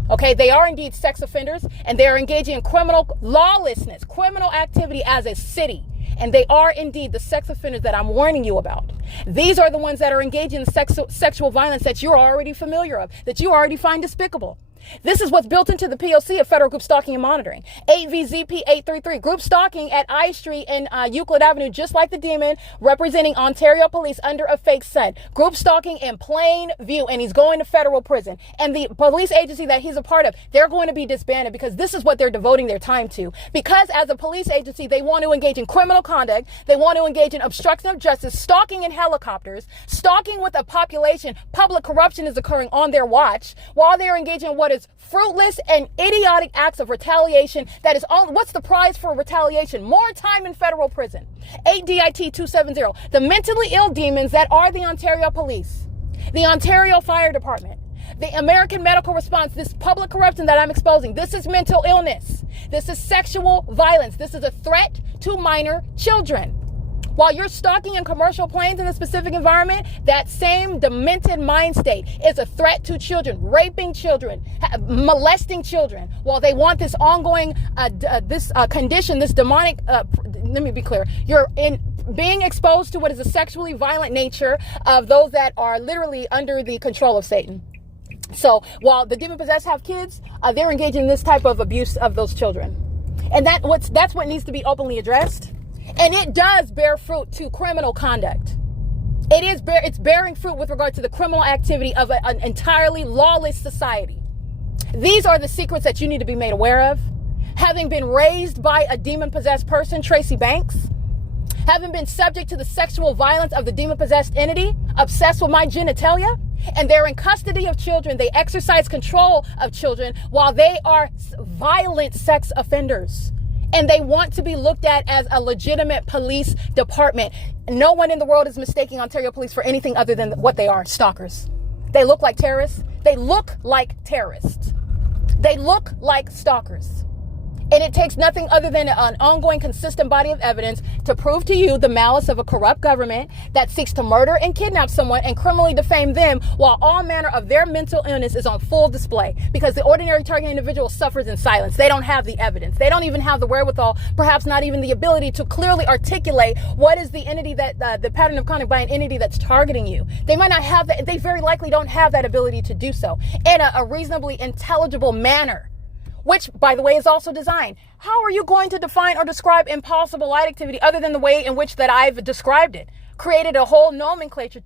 Okay, they are indeed sex offenders, and they are engaging in criminal lawlessness, criminal activity as a city. And they are indeed the sex offenders that I'm warning you about. These are the ones that are engaging in sexual violence that you're already familiar of, that you already find despicable. This is what's built into the P.O.C. of federal group stalking and monitoring. 8VZP833, group stalking at I Street and Euclid Avenue, just like the demon representing Ontario police under a fake sun. Group stalking in plain view, and he's going to federal prison. And the police agency that he's a part of, they're going to be disbanded because this is what they're devoting their time to. Because as a police agency, they want to engage in criminal conduct. They want to engage in obstruction of justice, stalking in helicopters, stalking with a population. Public corruption is occurring on their watch while they're engaging in what is fruitless and idiotic acts of retaliation. That is all. What's the prize for retaliation? More time in federal prison. 8DIT270. The mentally ill demons that are the Ontario police, the Ontario Fire Department, the American Medical Response, this public corruption that I'm exposing. This is mental illness. This is sexual violence. This is a threat to minor children. While you're stalking in commercial planes in a specific environment, that same demented mind state is a threat to children, raping children, molesting children, while they want this ongoing, condition, this demonic, let me be clear, you're being exposed to what is a sexually violent nature of those that are literally under the control of Satan. So while the demon possessed have kids, they're engaging in this type of abuse of those children. And that's what needs to be openly addressed. And it does bear fruit to criminal conduct. It's bearing fruit with regard to the criminal activity of an entirely lawless society. These are the secrets that you need to be made aware of. Having been raised by a demon-possessed person, Tracy Banks, having been subject to the sexual violence of the demon-possessed entity, obsessed with my genitalia, and they're in custody of children. They exercise control of children while they are violent sex offenders. And they want to be looked at as a legitimate police department. No one in the world is mistaking Ontario police for anything other than what they are, stalkers. They look like terrorists. They look like terrorists. They look like stalkers. And it takes nothing other than an ongoing, consistent body of evidence to prove to you the malice of a corrupt government that seeks to murder and kidnap someone and criminally defame them while all manner of their mental illness is on full display. Because the ordinary target individual suffers in silence. They don't have the evidence. They don't even have the wherewithal, perhaps not even the ability to clearly articulate what is the entity that, the pattern of conduct by an entity that's targeting you. They might not have that. They very likely don't have that ability to do so in a reasonably intelligible manner. which, by the way, is also designed. How are you going to define or describe impossible light activity other than the way in which that I've described it? Created a whole nomenclature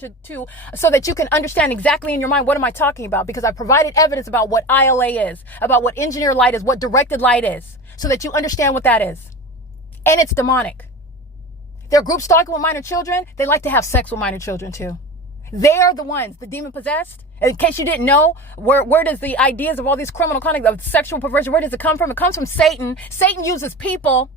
so that you can understand exactly in your mind, what am I talking about? Because I provided evidence about what ILA is, about what engineered light is, what directed light is, so that you understand what that is. And it's demonic. They're group stalking with minor children. They like to have sex with minor children too. They are the ones, the demon possessed. In case you didn't know, where does the ideas of all these criminal conduct of sexual perversion, where does it come from? It comes from Satan. Satan uses people.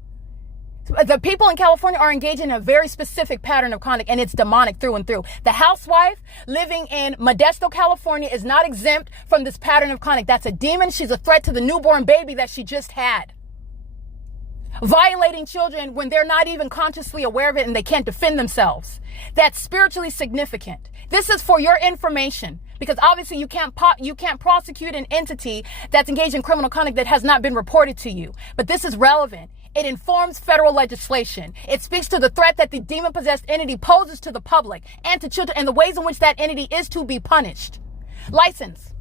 The people in California are engaged in a very specific pattern of conduct, and it's demonic through and through. The housewife living in Modesto, California is not exempt from this pattern of conduct. That's a demon. She's a threat to the newborn baby that she just had. Violating children when they're not even consciously aware of it and they can't defend themselves. That's spiritually significant. This is for your information, because obviously you can't prosecute an entity that's engaged in criminal conduct that has not been reported to you. But this is relevant. It informs federal legislation. It speaks to the threat that the demon-possessed entity poses to the public and to children, and the ways in which that entity is to be punished. License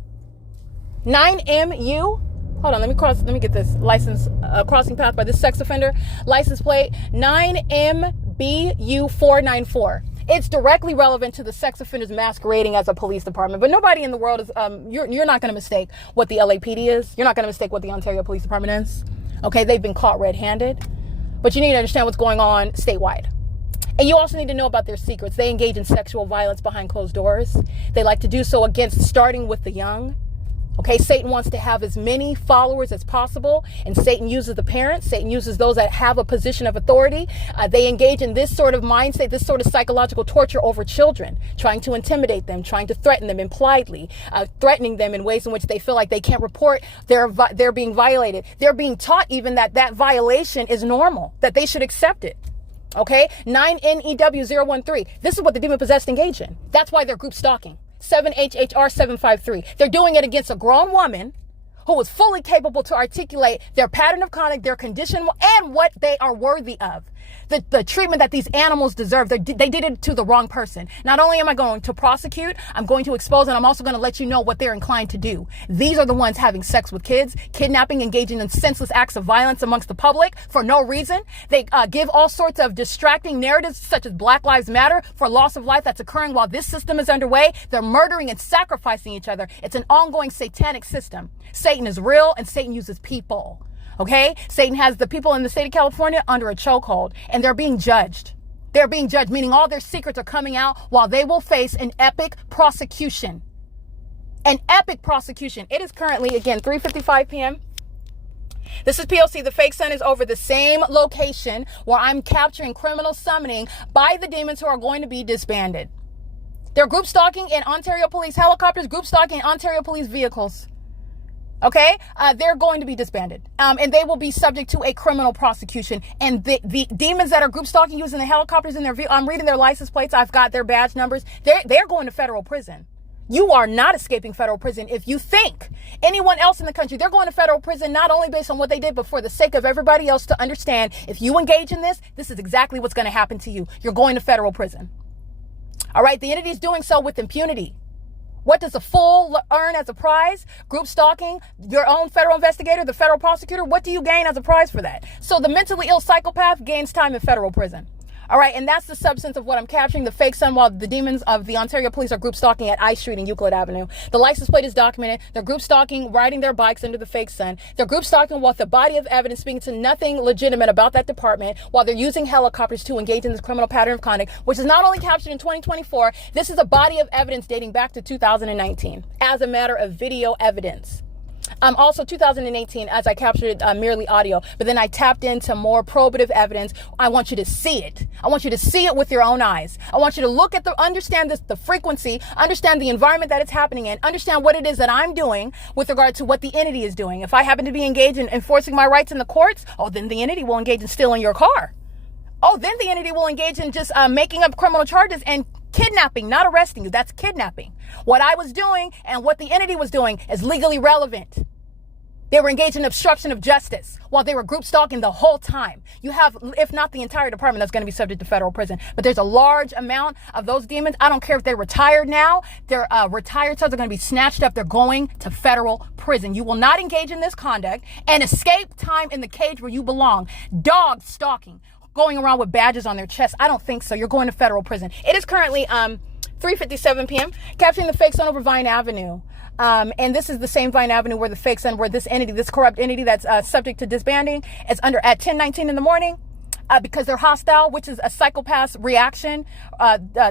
9MU. Hold on, let me get this license, crossing path by this sex offender. License plate 9MBU494. It's directly relevant to the sex offenders masquerading as a police department. But nobody in the world is, you're not going to mistake what the LAPD is. You're not going to mistake what the Ontario Police Department is. Okay, they've been caught red-handed. But you need to understand what's going on statewide. And you also need to know about their secrets. They engage in sexual violence behind closed doors. They like to do so starting with the young. Okay, Satan wants to have as many followers as possible, and Satan uses the parents. Satan uses those that have a position of authority. They engage in this sort of mindset, this sort of psychological torture over children, trying to intimidate them, trying to threaten them impliedly, threatening them in ways in which they feel like they can't report they're being violated. They're being taught even that violation is normal, that they should accept it. Okay, 9NEW013. This is what the demon-possessed engage in. That's why they're group stalking. 7HHR753. They're doing it against a grown woman who is fully capable to articulate their pattern of conduct, their condition, and what they are worthy of. The treatment that these animals deserve. They did it to the wrong person. Not only am I going to prosecute, I'm going to expose, and I'm also going to let you know what they're inclined to do. These are the ones having sex with kids, kidnapping, engaging in senseless acts of violence amongst the public for no reason. They give all sorts of distracting narratives such as Black Lives Matter for loss of life that's occurring while this system is underway. They're murdering and sacrificing each other. It's an ongoing satanic system. Satan is real, and Satan uses people. Okay? Satan has the people in the state of California under a chokehold, and they're being judged. They're being judged, meaning all their secrets are coming out while they will face an epic prosecution. An epic prosecution. It is currently, again, 3:55 p.m. This is P.O.C. The fake sun is over the same location where I'm capturing criminal summoning by the demons who are going to be disbanded. They're group stalking in Ontario police helicopters, group stalking in Ontario police vehicles. Okay, they're going to be disbanded, and they will be subject to a criminal prosecution. And the demons that are group stalking using the helicopters in their vehicle, I'm reading their license plates. I've got their badge numbers. They're going to federal prison. You are not escaping federal prison if you think anyone else in the country. They're going to federal prison not only based on what they did, but for the sake of everybody else to understand. If you engage in this is exactly what's going to happen to you. You're going to federal prison. All right, the entity is doing so with impunity. What does a fool earn as a prize? Group stalking, your own federal investigator, the federal prosecutor. What do you gain as a prize for that? So the mentally ill psychopath gains time in federal prison. All right, and that's the substance of what I'm capturing, the fake sun, while the demons of the Ontario police are group stalking at I Street and Euclid Avenue. The license plate is documented. They're group stalking, riding their bikes under the fake sun. They're group stalking with the body of evidence speaking to nothing legitimate about that department, while they're using helicopters to engage in this criminal pattern of conduct, which is not only captured in 2024, this is a body of evidence dating back to 2019 as a matter of video evidence. Also 2018, as I captured merely audio, but then I tapped into more probative evidence. I want you to see it. I want you to see it with your own eyes. I want you to understand the frequency, understand the environment that it's happening in, understand what it is that I'm doing with regard to what the entity is doing. If I happen to be engaged in enforcing my rights in the courts, then the entity will engage in stealing your car. Then the entity will engage in just making up criminal charges and kidnapping, not arresting you. That's kidnapping. What I was doing and what the entity was doing is legally relevant. They were engaged in obstruction of justice while they were group stalking the whole time. You have, if not the entire department, that's going to be subject to federal prison. But there's a large amount of those demons. I don't care if they're retired now. Their retired sons are going to be snatched up. They're going to federal prison. You will not engage in this conduct and escape time in the cage where you belong. Dogs stalking, going around with badges on their chest. I don't think so. You're going to federal prison. It is currently 3:57 p.m. Capturing the fake son over Vine Avenue. And this is the same Vine Avenue where the fake son, where this entity, this corrupt entity that's subject to disbanding, is under at 10:19 in the morning. Because they're hostile, which is a psychopath's reaction.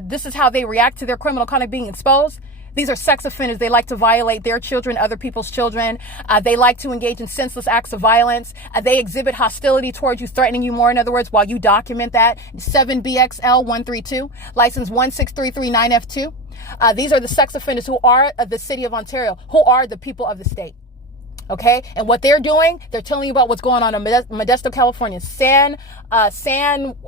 This is how they react to their criminal conduct being exposed. These are sex offenders. They like to violate their children, other people's children. They like to engage in senseless acts of violence. They exhibit hostility towards you, threatening you more, in other words, while you document that. 7BXL132, license 16339F2. These are the sex offenders who are the city of Ontario, who are the people of the state. Okay. And what they're doing, they're telling you about what's going on in Modesto, California, San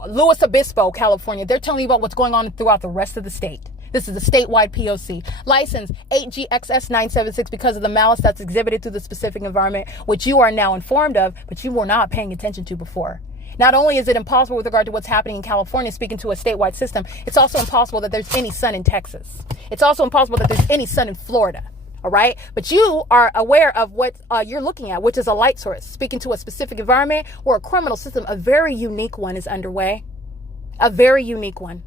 Luis Obispo, California. They're telling you about what's going on throughout the rest of the state. This is a statewide P.O.C. License 8GXS976 because of the malice that's exhibited through the specific environment, which you are now informed of, but you were not paying attention to before. Not only is it impossible with regard to what's happening in California, speaking to a statewide system, it's also impossible that there's any sun in Texas. It's also impossible that there's any sun in Florida. All right. But you are aware of what you're looking at, which is a light source, speaking to a specific environment where a criminal system, a very unique one, is underway. A very unique one.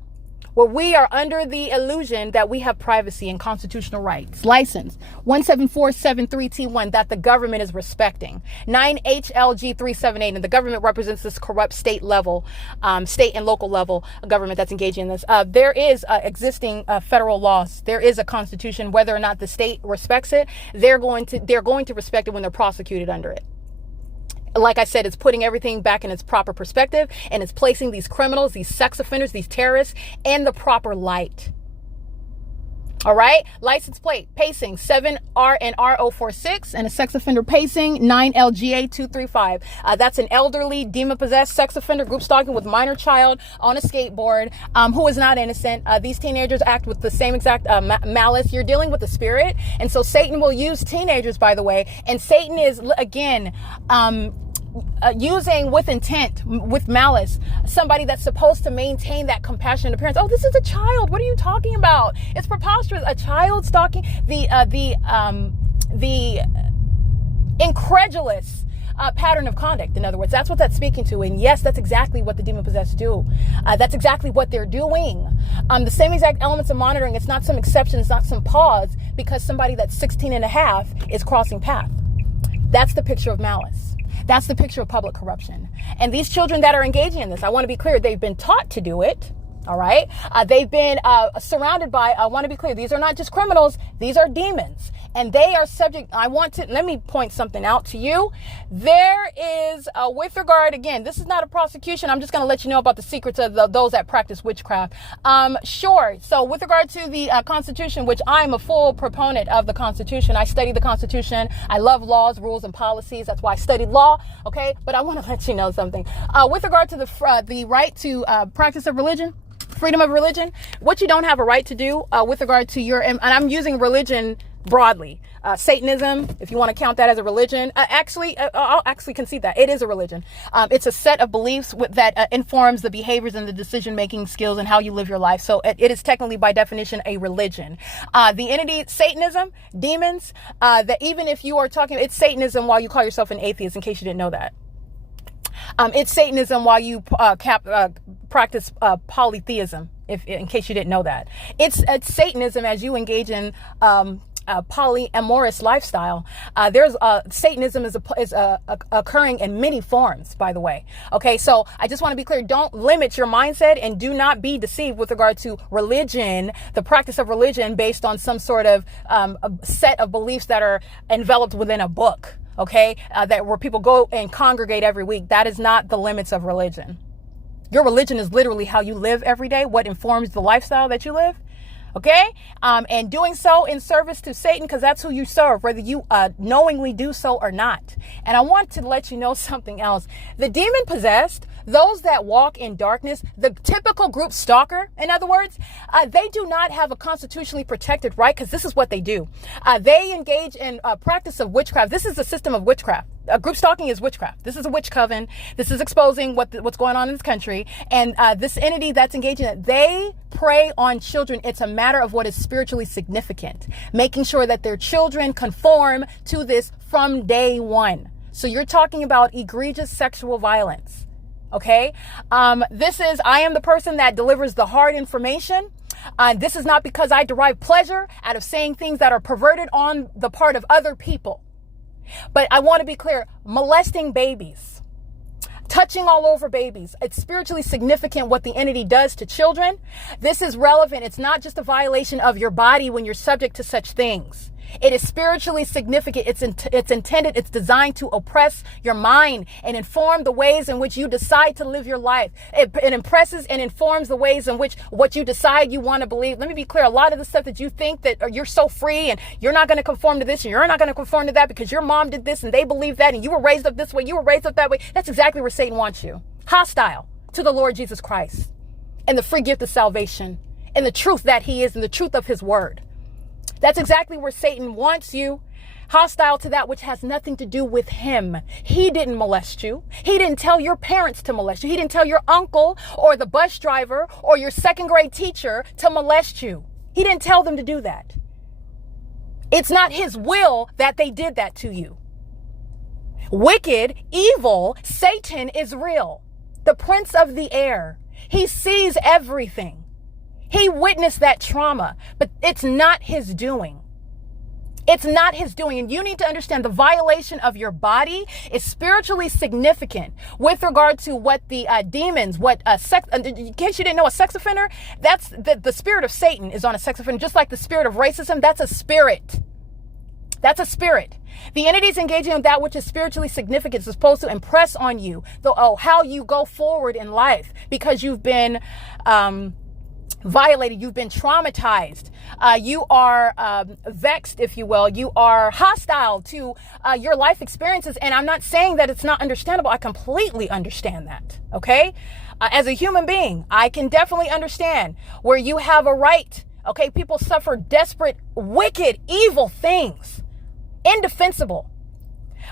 Where we are under the illusion that we have privacy and constitutional rights. License 17473T1 that the government is respecting. 9HLG378, and the government represents this corrupt state level, state and local level government that's engaging in this. There is existing federal laws. There is a constitution. Whether or not the state respects it, they're going to respect it when they're prosecuted under it. Like I said, it's putting everything back in its proper perspective, and it's placing these criminals, these sex offenders, these terrorists in the proper light. All right. License plate pacing 7RNR046 and a sex offender pacing 9LGA235. That's an elderly demon possessed sex offender group stalking with minor child on a skateboard who is not innocent. These teenagers act with the same exact malice. You're dealing with the spirit. And so Satan will use teenagers, by the way. And Satan is, again, using with intent, with malice, somebody that's supposed to maintain that compassionate appearance. Oh, this is a child. What are you talking about? It's preposterous. A child stalking the incredulous pattern of conduct. In other words, that's what that's speaking to. And yes, that's exactly what the demon possessed do. That's exactly what they're doing. The same exact elements of monitoring. It's not some exception. It's not some pause because somebody that's 16 and a half is crossing path. That's the picture of malice. That's the picture of public corruption. And these children that are engaging in this, I want to be clear, they've been taught to do it. All right. They've been surrounded by, I want to be clear, these are not just criminals. These are demons. And they are subject. Let me point something out to you. There is, with regard, again, this is not a prosecution. I'm just going to let you know about the secrets of those that practice witchcraft. Sure. So with regard to the Constitution, which I'm a full proponent of the Constitution. I study the Constitution. I love laws, rules, and policies. That's why I studied law. Okay. But I want to let you know something. With regard to the right to practice of religion, freedom of religion, what you don't have a right to do with regard to your, and I'm using religion broadly, Satanism, if you want to count that as a religion, I'll actually concede that it is a religion. It's a set of beliefs that informs the behaviors and the decision-making skills and how you live your life. So it is technically, by definition, a religion. The entity Satanism, demons, that even if you are talking, it's Satanism while you call yourself an atheist, in case you didn't know that. It's Satanism while you practice polytheism, in case you didn't know that. It's Satanism as you engage in polyamorous lifestyle. Satanism is occurring in many forms, by the way. Okay, so I just want to be clear. Don't limit your mindset and do not be deceived with regard to religion, the practice of religion based on some sort of a set of beliefs that are enveloped within a book. Okay, where people go and congregate every week. That is not the limits of religion. Your religion is literally how you live every day, what informs the lifestyle that you live. Okay? And doing so in service to Satan, because that's who you serve, whether you knowingly do so or not. And I want to let you know something else. The demon possessed, those that walk in darkness, the typical group stalker, in other words, they do not have a constitutionally protected right, because this is what they do. They engage in practice of witchcraft. This is a system of witchcraft. Group stalking is witchcraft. This is a witch coven. This is exposing what's going on in this country. And this entity that's engaging in it, they prey on children. It's a matter of what is spiritually significant, making sure that their children conform to this from day one. So you're talking about egregious sexual violence. Okay. I am the person that delivers the hard information. This is not because I derive pleasure out of saying things that are perverted on the part of other people. But I want to be clear, molesting babies, touching all over babies, it's spiritually significant what the entity does to children. This is relevant. It's not just a violation of your body when you're subject to such things. It is spiritually significant. It's intended, it's designed to oppress your mind and inform the ways in which you decide to live your life. It impresses and informs the ways in which what you decide you want to believe. Let me be clear. A lot of the stuff that you think that you're so free and you're not going to conform to this and you're not going to conform to that because your mom did this and they believe that and you were raised up this way, you were raised up that way. That's exactly where Satan wants you. Hostile to the Lord Jesus Christ and the free gift of salvation and the truth that he is and the truth of his word. That's exactly where Satan wants you, hostile to that which has nothing to do with him. He didn't molest you. He didn't tell your parents to molest you. He didn't tell your uncle or the bus driver or your second grade teacher to molest you. He didn't tell them to do that. It's not his will that they did that to you. Wicked, evil, Satan is real. The prince of the air. He sees everything. He witnessed that trauma, but it's not his doing. It's not his doing. And you need to understand the violation of your body is spiritually significant with regard to what the demons, in case you didn't know, a sex offender, that's the spirit of Satan is on a sex offender, just like the spirit of racism. That's a spirit. That's a spirit. The entities engaging in that which is spiritually significant is supposed to impress on you how you go forward in life because you've been, violated, you've been traumatized, you are vexed, if you will, you are hostile to your life experiences. And I'm not saying that it's not understandable. I completely understand that. Okay. As a human being, I can definitely understand where you have a right. Okay. People suffer desperate, wicked, evil things, indefensible.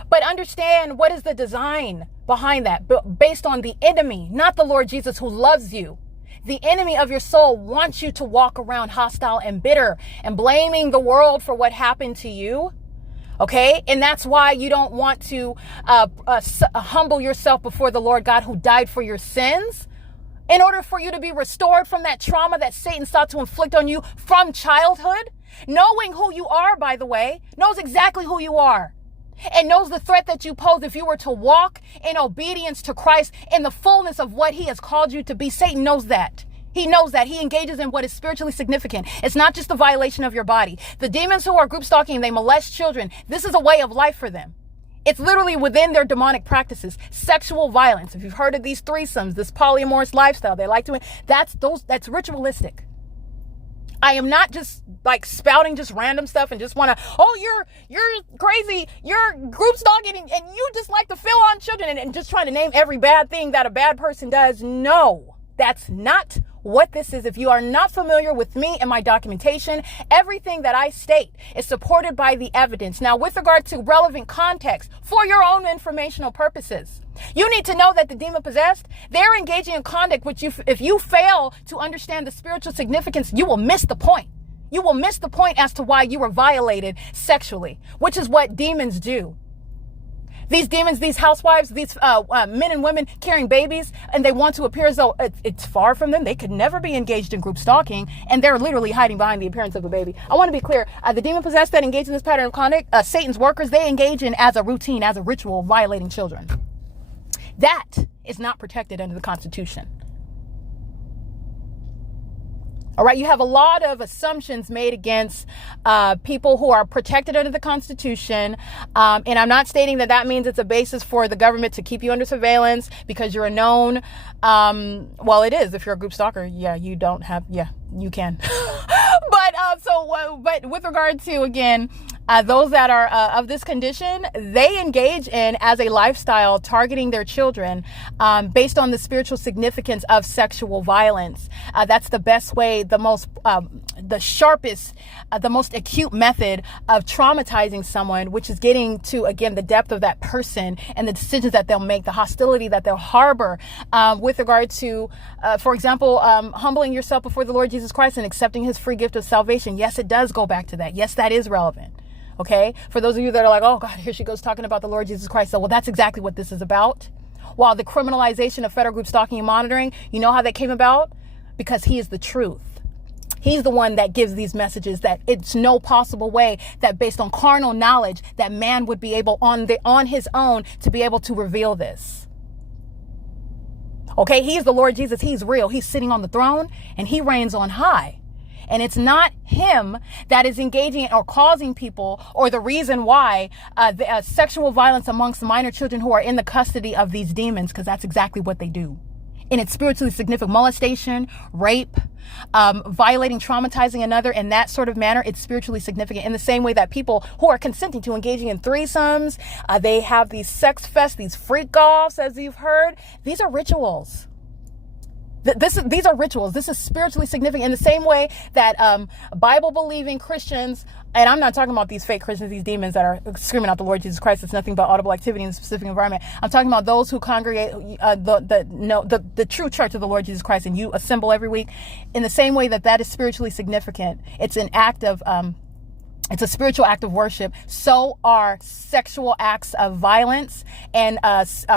But understand what is the design behind that, based on the enemy, not the Lord Jesus who loves you. The enemy of your soul wants you to walk around hostile and bitter and blaming the world for what happened to you. Okay. And that's why you don't want to humble yourself before the Lord God who died for your sins in order for you to be restored from that trauma that Satan sought to inflict on you from childhood. Knowing who you are, by the way, knows exactly who you are. And knows the threat that you pose if you were to walk in obedience to Christ in the fullness of what he has called you to be. Satan knows that. He knows that. He engages in what is spiritually significant. It's not just the violation of your body. The demons who are group stalking, they molest children. This is a way of life for them. It's literally within their demonic practices. Sexual violence. If you've heard of these threesomes, this polyamorous lifestyle they like to, that's ritualistic. I am not just like spouting just random stuff and just want to, you're crazy, you're group stalking and you just like to fill on children and just trying to name every bad thing that a bad person does. No, that's not what this is. If you are not familiar with me and my documentation, everything that I state is supported by the evidence. Now, with regard to relevant context for your own informational purposes, you need to know that the demon possessed, they're engaging in conduct which if you fail to understand the spiritual significance, you will miss the point. You will miss the point as to why you were violated sexually, which is what demons do. These demons, these housewives, these men and women carrying babies, and they want to appear as though it's far from them. They could never be engaged in group stalking, and they're literally hiding behind the appearance of a baby. I want to be clear. The demon possessed that engage in this pattern of conduct, Satan's workers, they engage in as a routine, as a ritual, violating children. That is not protected under the Constitution. All right, you have a lot of assumptions made against people who are protected under the Constitution. And I'm not stating that means it's a basis for the government to keep you under surveillance because you're a known. Well, it is. If you're a group stalker, you can. But But with regard to, again, those that are of this condition, they engage in, as a lifestyle, targeting their children based on the spiritual significance of sexual violence. That's the best way, the sharpest, the most acute method of traumatizing someone, which is getting to, again, the depth of that person and the decisions that they'll make, the hostility that they'll harbor with regard to, for example, humbling yourself before the Lord Jesus Christ and accepting his free gift of salvation. Yes, it does go back to that. Yes, that is relevant. Okay, for those of you that are like, oh God, here she goes talking about the Lord Jesus Christ. So, well, that's exactly what this is about. While the criminalization of federal group stalking and monitoring, you know how that came about? Because he is the truth. He's the one that gives these messages, that it's no possible way that based on carnal knowledge that man would be able on his own to be able to reveal this. Okay, he's the Lord Jesus. He's real. He's sitting on the throne and he reigns on high. And it's not him that is engaging or causing people, or the reason why sexual violence amongst minor children who are in the custody of these demons, because that's exactly what they do. And it's spiritually significant. Molestation, rape, violating, traumatizing another in that sort of manner, it's spiritually significant. In the same way that people who are consenting to engaging in threesomes, they have these sex fests, these freak offs, as you've heard. These are rituals. These are rituals. This is spiritually significant in the same way that Bible-believing Christians, and I'm not talking about these fake Christians, these demons that are screaming out the Lord Jesus Christ. It's nothing but audible activity in a specific environment. I'm talking about those who congregate the true church of the Lord Jesus Christ, and you assemble every week. In the same way that is spiritually significant. It's an act of it's a spiritual act of worship. So are sexual acts of violence and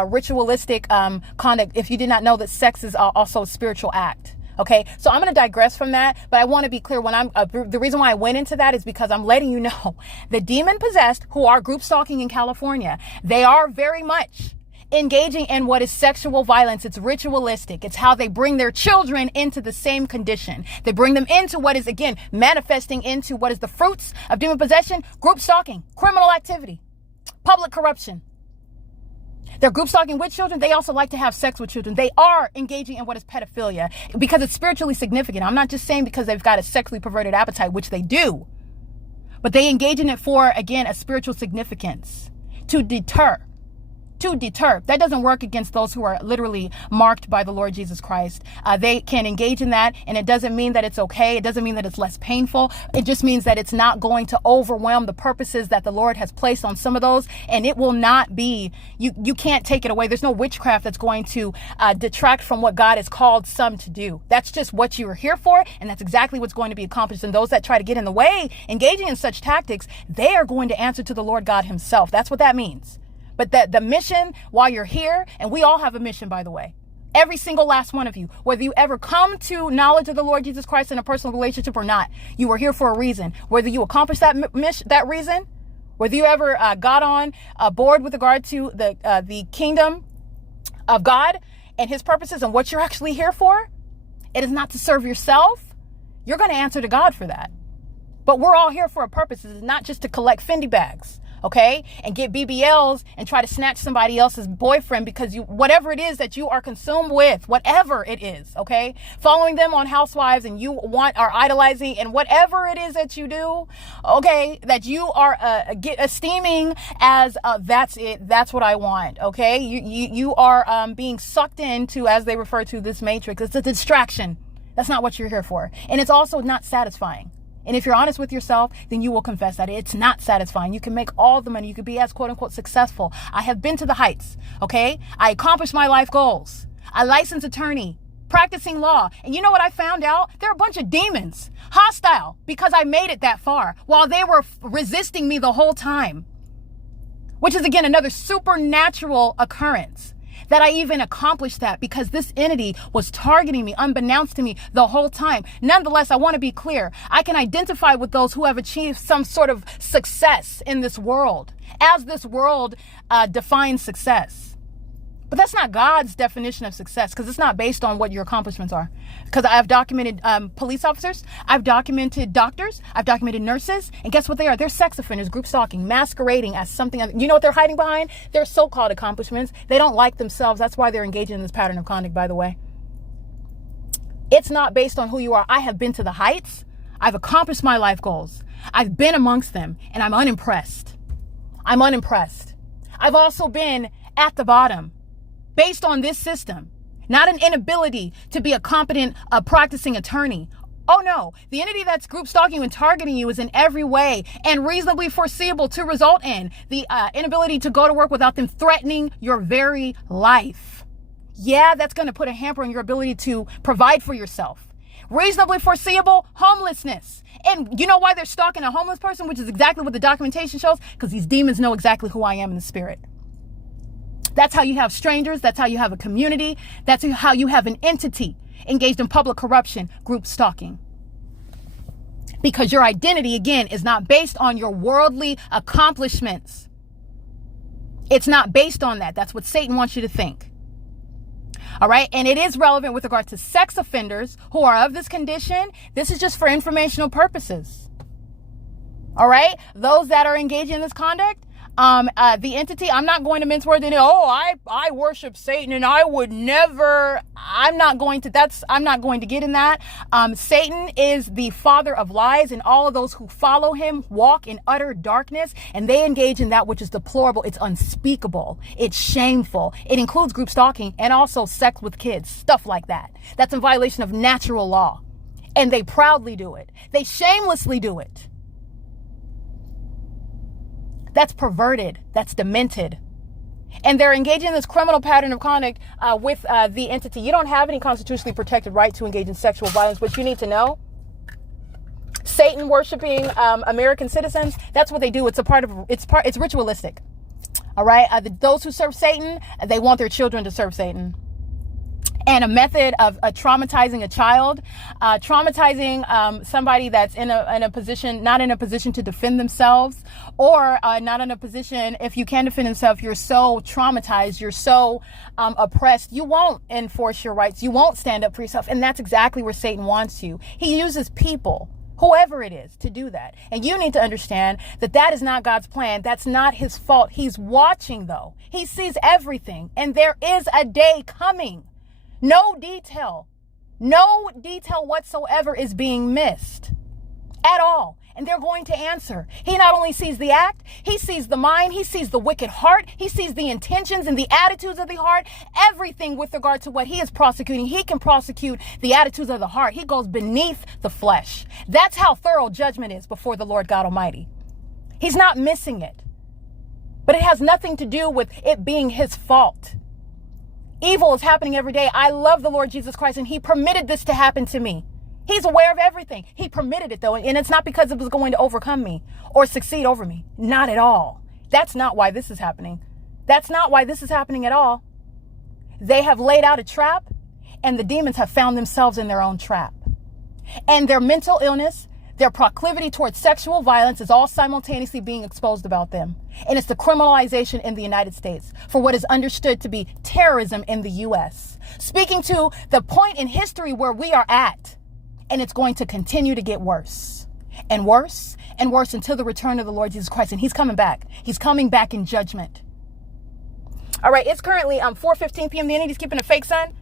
ritualistic conduct. If you did not know that sex is also a spiritual act. Okay, so I'm going to digress from that, but I want to be clear when the reason why I went into that is because I'm letting you know the demon possessed who are group stalking in California, they are very much engaging in what is sexual violence. It's ritualistic. It's how they bring their children into the same condition. They bring them into what is, again, manifesting into what is the fruits of demon possession, group stalking, criminal activity, public corruption. They're group stalking with children. They also like to have sex with children. They are engaging in what is pedophilia because it's spiritually significant. I'm not just saying because they've got a sexually perverted appetite, which they do, but they engage in it for, again, a spiritual significance to deter. That doesn't work against those who are literally marked by the Lord Jesus Christ. They can engage in that, and it doesn't mean that it's okay. It doesn't mean that it's less painful. It just means that it's not going to overwhelm the purposes that the Lord has placed on some of those, and it will not be, you can't take it away. There's no witchcraft that's going to detract from what God has called some to do. That's just what you are here for, and that's exactly what's going to be accomplished. And those that try to get in the way, engaging in such tactics, they are going to answer to the Lord God himself. That's what that means. But that the mission while you're here, and we all have a mission, by the way, every single last one of you, whether you ever come to knowledge of the Lord Jesus Christ in a personal relationship or not, you are here for a reason. Whether you accomplish that mission, that reason, whether you ever got on board with regard to the kingdom of God and his purposes and what you're actually here for, it is not to serve yourself. You're going to answer to God for that. But we're all here for a purpose. It's not just to collect Fendi bags. Okay, and get BBLs and try to snatch somebody else's boyfriend because whatever it is that you are consumed with, whatever it is, okay, following them on Housewives and you are idolizing and whatever it is that you do, okay, that you are esteeming as that's it, that's what I want, okay, you are being sucked into, as they refer to this matrix. It's a distraction. That's not what you're here for, and it's also not satisfying. And if you're honest with yourself, then you will confess that it's not satisfying. You can make all the money. You can be as quote unquote successful. I have been to the heights. Okay. I accomplished my life goals. A licensed attorney, practicing law. And you know what I found out? They're a bunch of demons, hostile because I made it that far while they were resisting me the whole time, which is again, another supernatural occurrence. That I even accomplished that because this entity was targeting me unbeknownst to me the whole time. Nonetheless, I want to be clear. I can identify with those who have achieved some sort of success in this world as this world defines success. But that's not God's definition of success because it's not based on what your accomplishments are. Because I've documented police officers, I've documented doctors, I've documented nurses, and guess what they are? They're sex offenders, group stalking, masquerading as something. You know what they're hiding behind? Their so-called accomplishments. They don't like themselves. That's why they're engaging in this pattern of conduct, by the way. It's not based on who you are. I have been to the heights. I've accomplished my life goals. I've been amongst them, and I'm unimpressed. I'm unimpressed. I've also been at the bottom based on this system, not an inability to be a competent practicing attorney. Oh no, the entity that's group stalking you and targeting you is in every way and reasonably foreseeable to result in the inability to go to work without them threatening your very life. Yeah, that's going to put a hamper on your ability to provide for yourself. Reasonably foreseeable homelessness. And you know why they're stalking a homeless person, which is exactly what the documentation shows? Because these demons know exactly who I am in the spirit. That's how you have strangers. That's how you have a community. That's how you have an entity engaged in public corruption, group stalking. Because your identity, again, is not based on your worldly accomplishments. It's not based on that. That's what Satan wants you to think. All right. And it is relevant with regard to sex offenders who are of this condition. This is just for informational purposes. All right. Those that are engaging in this conduct, the entity, I'm not going to mince words. I worship Satan and I would never, I'm not going to get in that. Satan is the father of lies, and all of those who follow him walk in utter darkness, and they engage in that which is deplorable. It's unspeakable. It's shameful. It includes group stalking and also sex with kids, stuff like that. That's in violation of natural law, and they proudly do it. They shamelessly do it. That's perverted. That's demented. And they're engaging in this criminal pattern of conduct with the entity. You don't have any constitutionally protected right to engage in sexual violence, but you need to know. Satan worshiping American citizens, that's what they do. It's ritualistic. All right. Those who serve Satan, they want their children to serve Satan. And a method of traumatizing a child, traumatizing somebody that's in a position, not in a position to defend themselves, or not in a position, if you can defend yourself, you're so traumatized, you're so oppressed, you won't enforce your rights, you won't stand up for yourself. And that's exactly where Satan wants you. He uses people, whoever it is, to do that. And you need to understand that that is not God's plan. That's not his fault. He's watching, though. He sees everything. And there is a day coming. No detail whatsoever is being missed at all. And they're going to answer. He not only sees the act, he sees the mind, he sees the wicked heart, he sees the intentions and the attitudes of the heart, everything with regard to what he is prosecuting. He can prosecute the attitudes of the heart. He goes beneath the flesh. That's how thorough judgment is before the Lord God Almighty. He's not missing it. But it has nothing to do with it being his fault. Evil is happening every day. I love the Lord Jesus Christ, and he permitted this to happen to me. He's aware of everything. He permitted it, though, and it's not because it was going to overcome me or succeed over me. Not at all. That's not why this is happening. That's not why this is happening at all. They have laid out a trap, and the demons have found themselves in their own trap. And their mental illness, their proclivity towards sexual violence is all simultaneously being exposed about them. And it's the criminalization in the United States for what is understood to be terrorism in the U.S. Speaking to the point in history where we are at. And it's going to continue to get worse and worse and worse until the return of the Lord Jesus Christ. And he's coming back. He's coming back in judgment. All right. It's currently 4:15 p.m. The entity's keeping a fake sun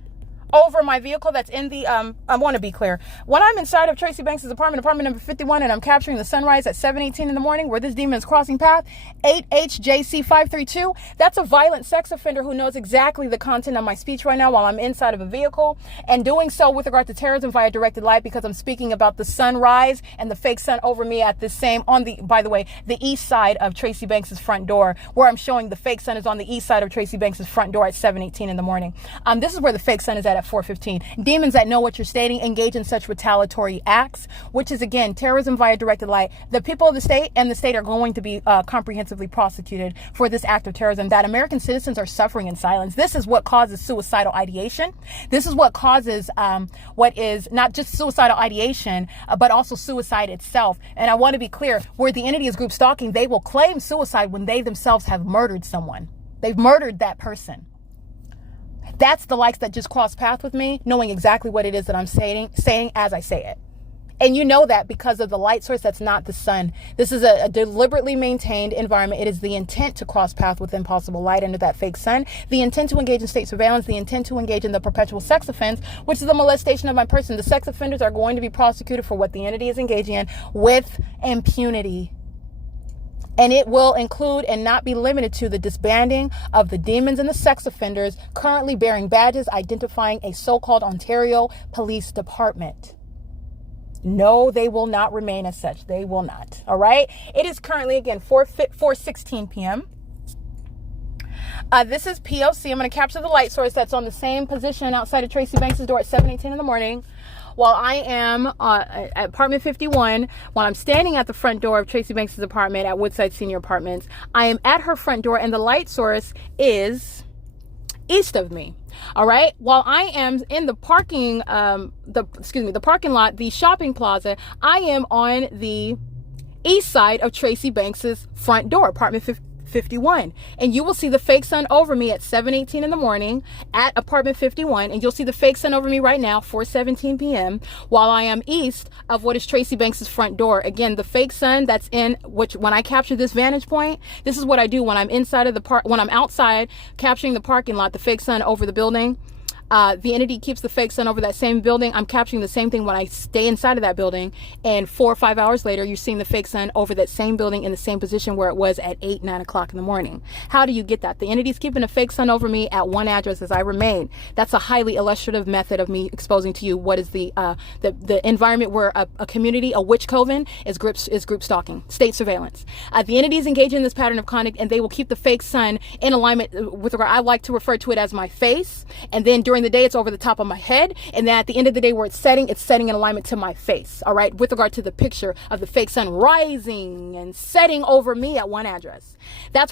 over my vehicle that's in the, I want to be clear. When I'm inside of Tracy Banks' apartment number 51, and I'm capturing the sunrise at 7:18 in the morning where this demon is crossing path, 8HJC532, that's a violent sex offender who knows exactly the content of my speech right now while I'm inside of a vehicle, and doing so with regard to terrorism via directed light, because I'm speaking about the sunrise and the fake sun over me at this same, by the way, the east side of Tracy Banks' front door, where I'm showing the fake sun is on the east side of Tracy Banks' front door at 7:18 in the morning. This is where the fake sun is at 4:15. Demons that know what you're stating engage in such retaliatory acts, which is, again, terrorism via directed light. The people of the state and the state are going to be comprehensively prosecuted for this act of terrorism that American citizens are suffering in silence. This is what causes suicidal ideation. This is what causes what is not just suicidal ideation, but also suicide itself. And I want to be clear, where the entity is group stalking, they will claim suicide when they themselves have murdered someone. They've murdered that person. That's the likes that just cross paths with me, knowing exactly what it is that I'm saying as I say it. And you know that because of the light source that's not the sun. This is a deliberately maintained environment. It is the intent to cross path with impossible light under that fake sun, the intent to engage in state surveillance, the intent to engage in the perpetual sex offense, which is the molestation of my person. The sex offenders are going to be prosecuted for what the entity is engaging in with impunity. And it will include and not be limited to the disbanding of the demons and the sex offenders currently bearing badges identifying a so-called Ontario Police Department. No, they will not remain as such. They will not. All right. It is currently, again, 4:16 p.m. This is P.O.C. I'm going to capture the light source that's on the same position outside of Tracy Banks' door at 7:18 in the morning. While I am at apartment 51, while I'm standing at the front door of Tracy Banks' apartment at Woodside Senior Apartments, I am at her front door and the light source is east of me. All right. While I am in the parking, the parking lot, the shopping plaza, I am on the east side of Tracy Banks's front door, apartment 51. And you will see the fake sun over me at 7:18 in the morning at apartment 51. And you'll see the fake sun over me right now, 4:17 p.m. while I am east of what is Tracy Banks's front door. Again, the fake sun that's in which when I capture this vantage point, this is what I do when I'm inside of the when I'm outside capturing the parking lot, the fake sun over the building. The entity keeps the fake sun over that same building. I'm capturing the same thing when I stay inside of that building. And 4 or 5 hours later, you're seeing the fake sun over that same building in the same position where it was at 8, 9 o'clock in the morning. How do you get that? The entity's keeping a fake sun over me at one address as I remain. That's a highly illustrative method of me exposing to you what is the environment where a community, a witch coven, is group stalking, state surveillance. The entities engage in this pattern of conduct, and they will keep the fake sun in alignment with regard. I like to refer to it as my face, and then during the day it's over the top of my head, and then at the end of the day where it's setting in alignment to my face. All right, with regard to the picture of the fake sun rising and setting over me at one address. That's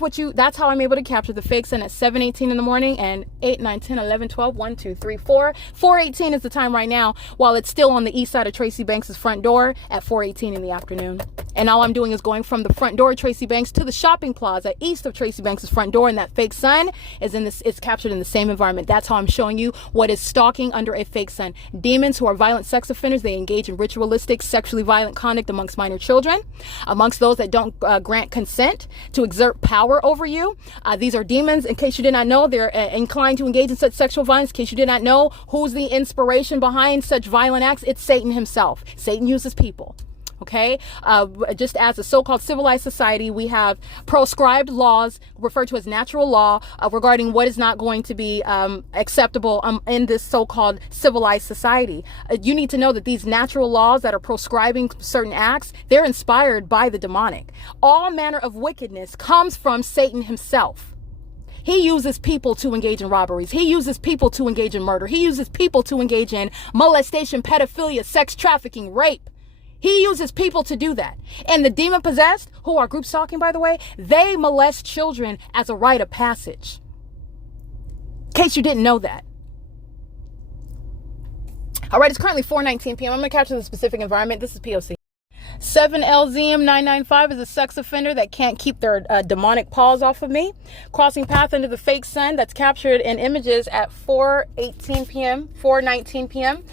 how I'm able to capture the fake sun at 7:18 in the morning and 8, 9, 10, 11, 12, 1, 2, 3, 4. 4:18 is the time right now, while it's still on the east side of Tracy Banks' front door at 4:18 in the afternoon. And all I'm doing is going from the front door of Tracy Banks to the shopping plaza east of Tracy Banks' front door, and that fake sun is captured in the same environment. That's how I'm showing you what is stalking under a fake sun. Demons who are violent sex offenders, they engage in ritualistic, sexually violent conduct amongst minor children, amongst those that don't grant consent to exert power over you. These are demons. In case you did not know, they're inclined to engage in such sexual violence. In case you did not know who's the inspiration behind such violent acts, it's Satan himself. Satan uses people. Okay, just as a so-called civilized society, we have proscribed laws referred to as natural law regarding what is not going to be acceptable in this so-called civilized society. You need to know that these natural laws that are proscribing certain acts, they're inspired by the demonic. All manner of wickedness comes from Satan himself. He uses people to engage in robberies. He uses people to engage in murder. He uses people to engage in molestation, pedophilia, sex trafficking, rape. He uses people to do that. And the demon possessed, who are group stalking, by the way, they molest children as a rite of passage. In case you didn't know that. All right, it's currently 4:19 p.m. I'm going to capture the specific environment. This is P.O.C. 7LZM995 is a sex offender that can't keep their demonic paws off of me. Crossing path under the fake sun that's captured in images at 4:18 p.m., 4:19 p.m.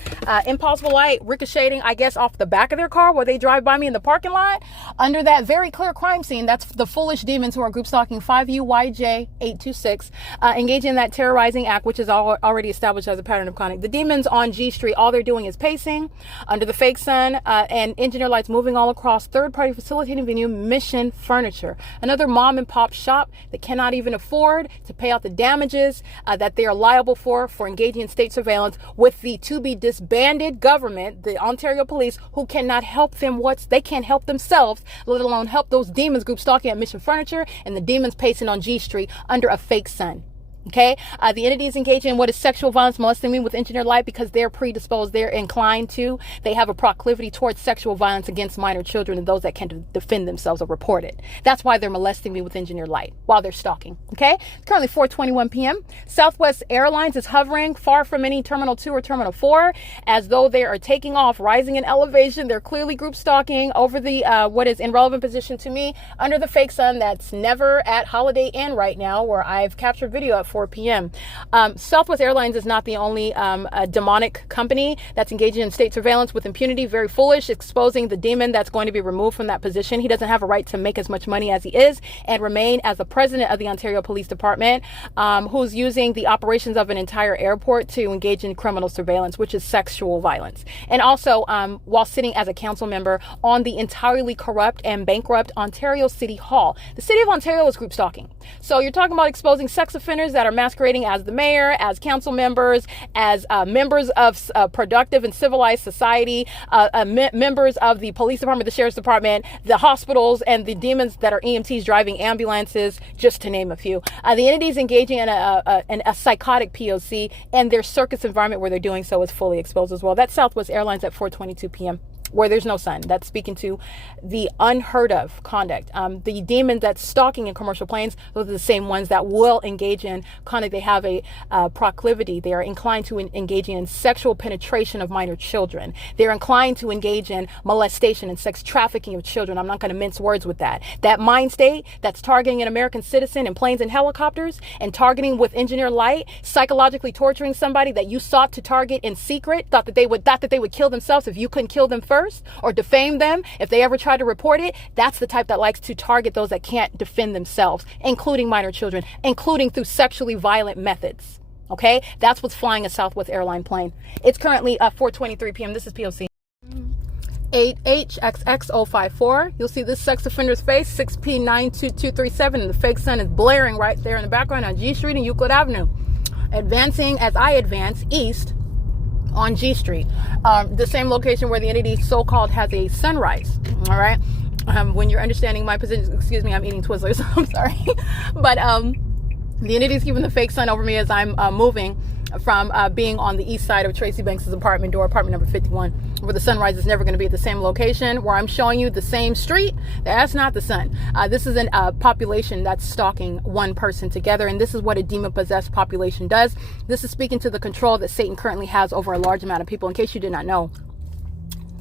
Impossible light ricocheting, I guess, off the back of their car where they drive by me in the parking lot. Under that very clear crime scene, that's the foolish demons who are group stalking 5UYJ826, engaging in that terrorizing act, which is already established as a pattern of conduct. The demons on G Street, all they're doing is pacing under the fake sun and engineer lights moving all across third-party facilitating venue Mission Furniture, another mom and pop shop that cannot even afford to pay out the damages that they are liable for engaging in state surveillance with the to-be disbanded government, the Ontario Police, who cannot help them. They can't help themselves, let alone help those demons group stalking at Mission Furniture and the demons pacing on G Street under a fake sun. Okay, the entity is engaging in what is sexual violence, molesting me with engineered light because they're predisposed, they're inclined to, they have a proclivity towards sexual violence against minor children and those that can't defend themselves or report it. That's why they're molesting me with engineered light while they're stalking. Okay, it's currently 4:21 p.m. Southwest Airlines is hovering far from any Terminal 2 or Terminal 4 as though they are taking off, rising in elevation. They're clearly group stalking over the what is in relevant position to me under the fake sun that's never at Holiday Inn right now, where I've captured video at 4 p.m. Southwest Airlines is not the only demonic company that's engaging in state surveillance with impunity. Very foolish, exposing the demon that's going to be removed from that position. He doesn't have a right to make as much money as he is and remain as the president of the Ontario Police Department, who's using the operations of an entire airport to engage in criminal surveillance, which is sexual violence. And also, while sitting as a council member on the entirely corrupt and bankrupt Ontario City Hall. The City of Ontario is group stalking. So you're talking about exposing sex offenders that are masquerading as the mayor, as council members, as members of productive and civilized society, members of the police department, the sheriff's department, the hospitals, and the demons that are EMTs driving ambulances, just to name a few. The entities engaging in a psychotic P.O.C. and their circus environment where they're doing so is fully exposed as well. That's Southwest Airlines at 4:22 p.m. where there's no sun. That's speaking to the unheard of conduct. The demons that's stalking in commercial planes, those are the same ones that will engage in conduct. They have a proclivity. They are inclined to engaging in sexual penetration of minor children. They're inclined to engage in molestation and sex trafficking of children. I'm not going to mince words with that. That mind state that's targeting an American citizen in planes and helicopters and targeting with engineered light, psychologically torturing somebody that you sought to target in secret, thought that they would kill themselves if you couldn't kill them first, or defame them if they ever try to report it. That's the type that likes to target those that can't defend themselves, including minor children, including through sexually violent methods. Okay, that's what's flying a Southwest airline plane. It's currently 4:23 p.m. This is P.O.C. 8HXX054. You'll see this sex offender's face, 6P92237, and the fake sun is blaring right there in the background on G Street and Euclid Avenue. Advancing as I advance east on G Street, the same location where the entity so-called has a sunrise. All right. When you're understanding my position, excuse me, I'm eating Twizzlers. I'm sorry. But the entity's keeping the fake sun over me as I'm moving from being on the east side of Tracy Banks' apartment door, apartment number 51, where the sunrise is never going to be at the same location, where I'm showing you the same street. That's not the sun. This is a population that's stalking one person together, and this is what a demon-possessed population does. This is speaking to the control that Satan currently has over a large amount of people. In case you did not know,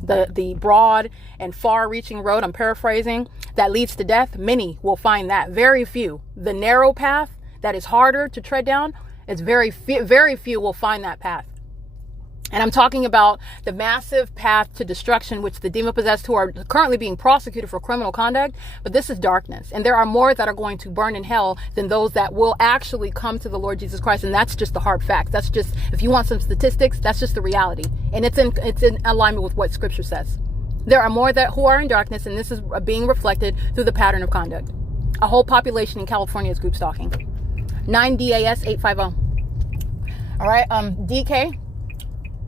the broad and far-reaching road, I'm paraphrasing, that leads to death, many will find that. Very few. The narrow path that is harder to tread down, it's very few will find that path. And I'm talking about the massive path to destruction, which the demon-possessed who are currently being prosecuted for criminal conduct. But this is darkness. And there are more that are going to burn in hell than those that will actually come to the Lord Jesus Christ. And that's just the hard facts. That's just, if you want some statistics, that's just the reality. And it's in alignment with what Scripture says. There are more who are in darkness, and this is being reflected through the pattern of conduct. A whole population in California is group stalking. 9DAS 850. All right, DK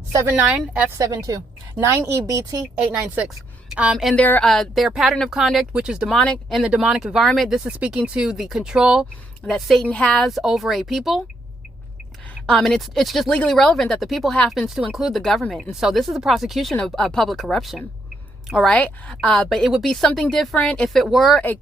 79F72, 9EBT 896. And their pattern of conduct, which is demonic, in the demonic environment. This is speaking to the control that Satan has over a people. And it's just legally relevant that the people happens to include the government. And so this is a prosecution of public corruption. All right. But it would be something different if it were a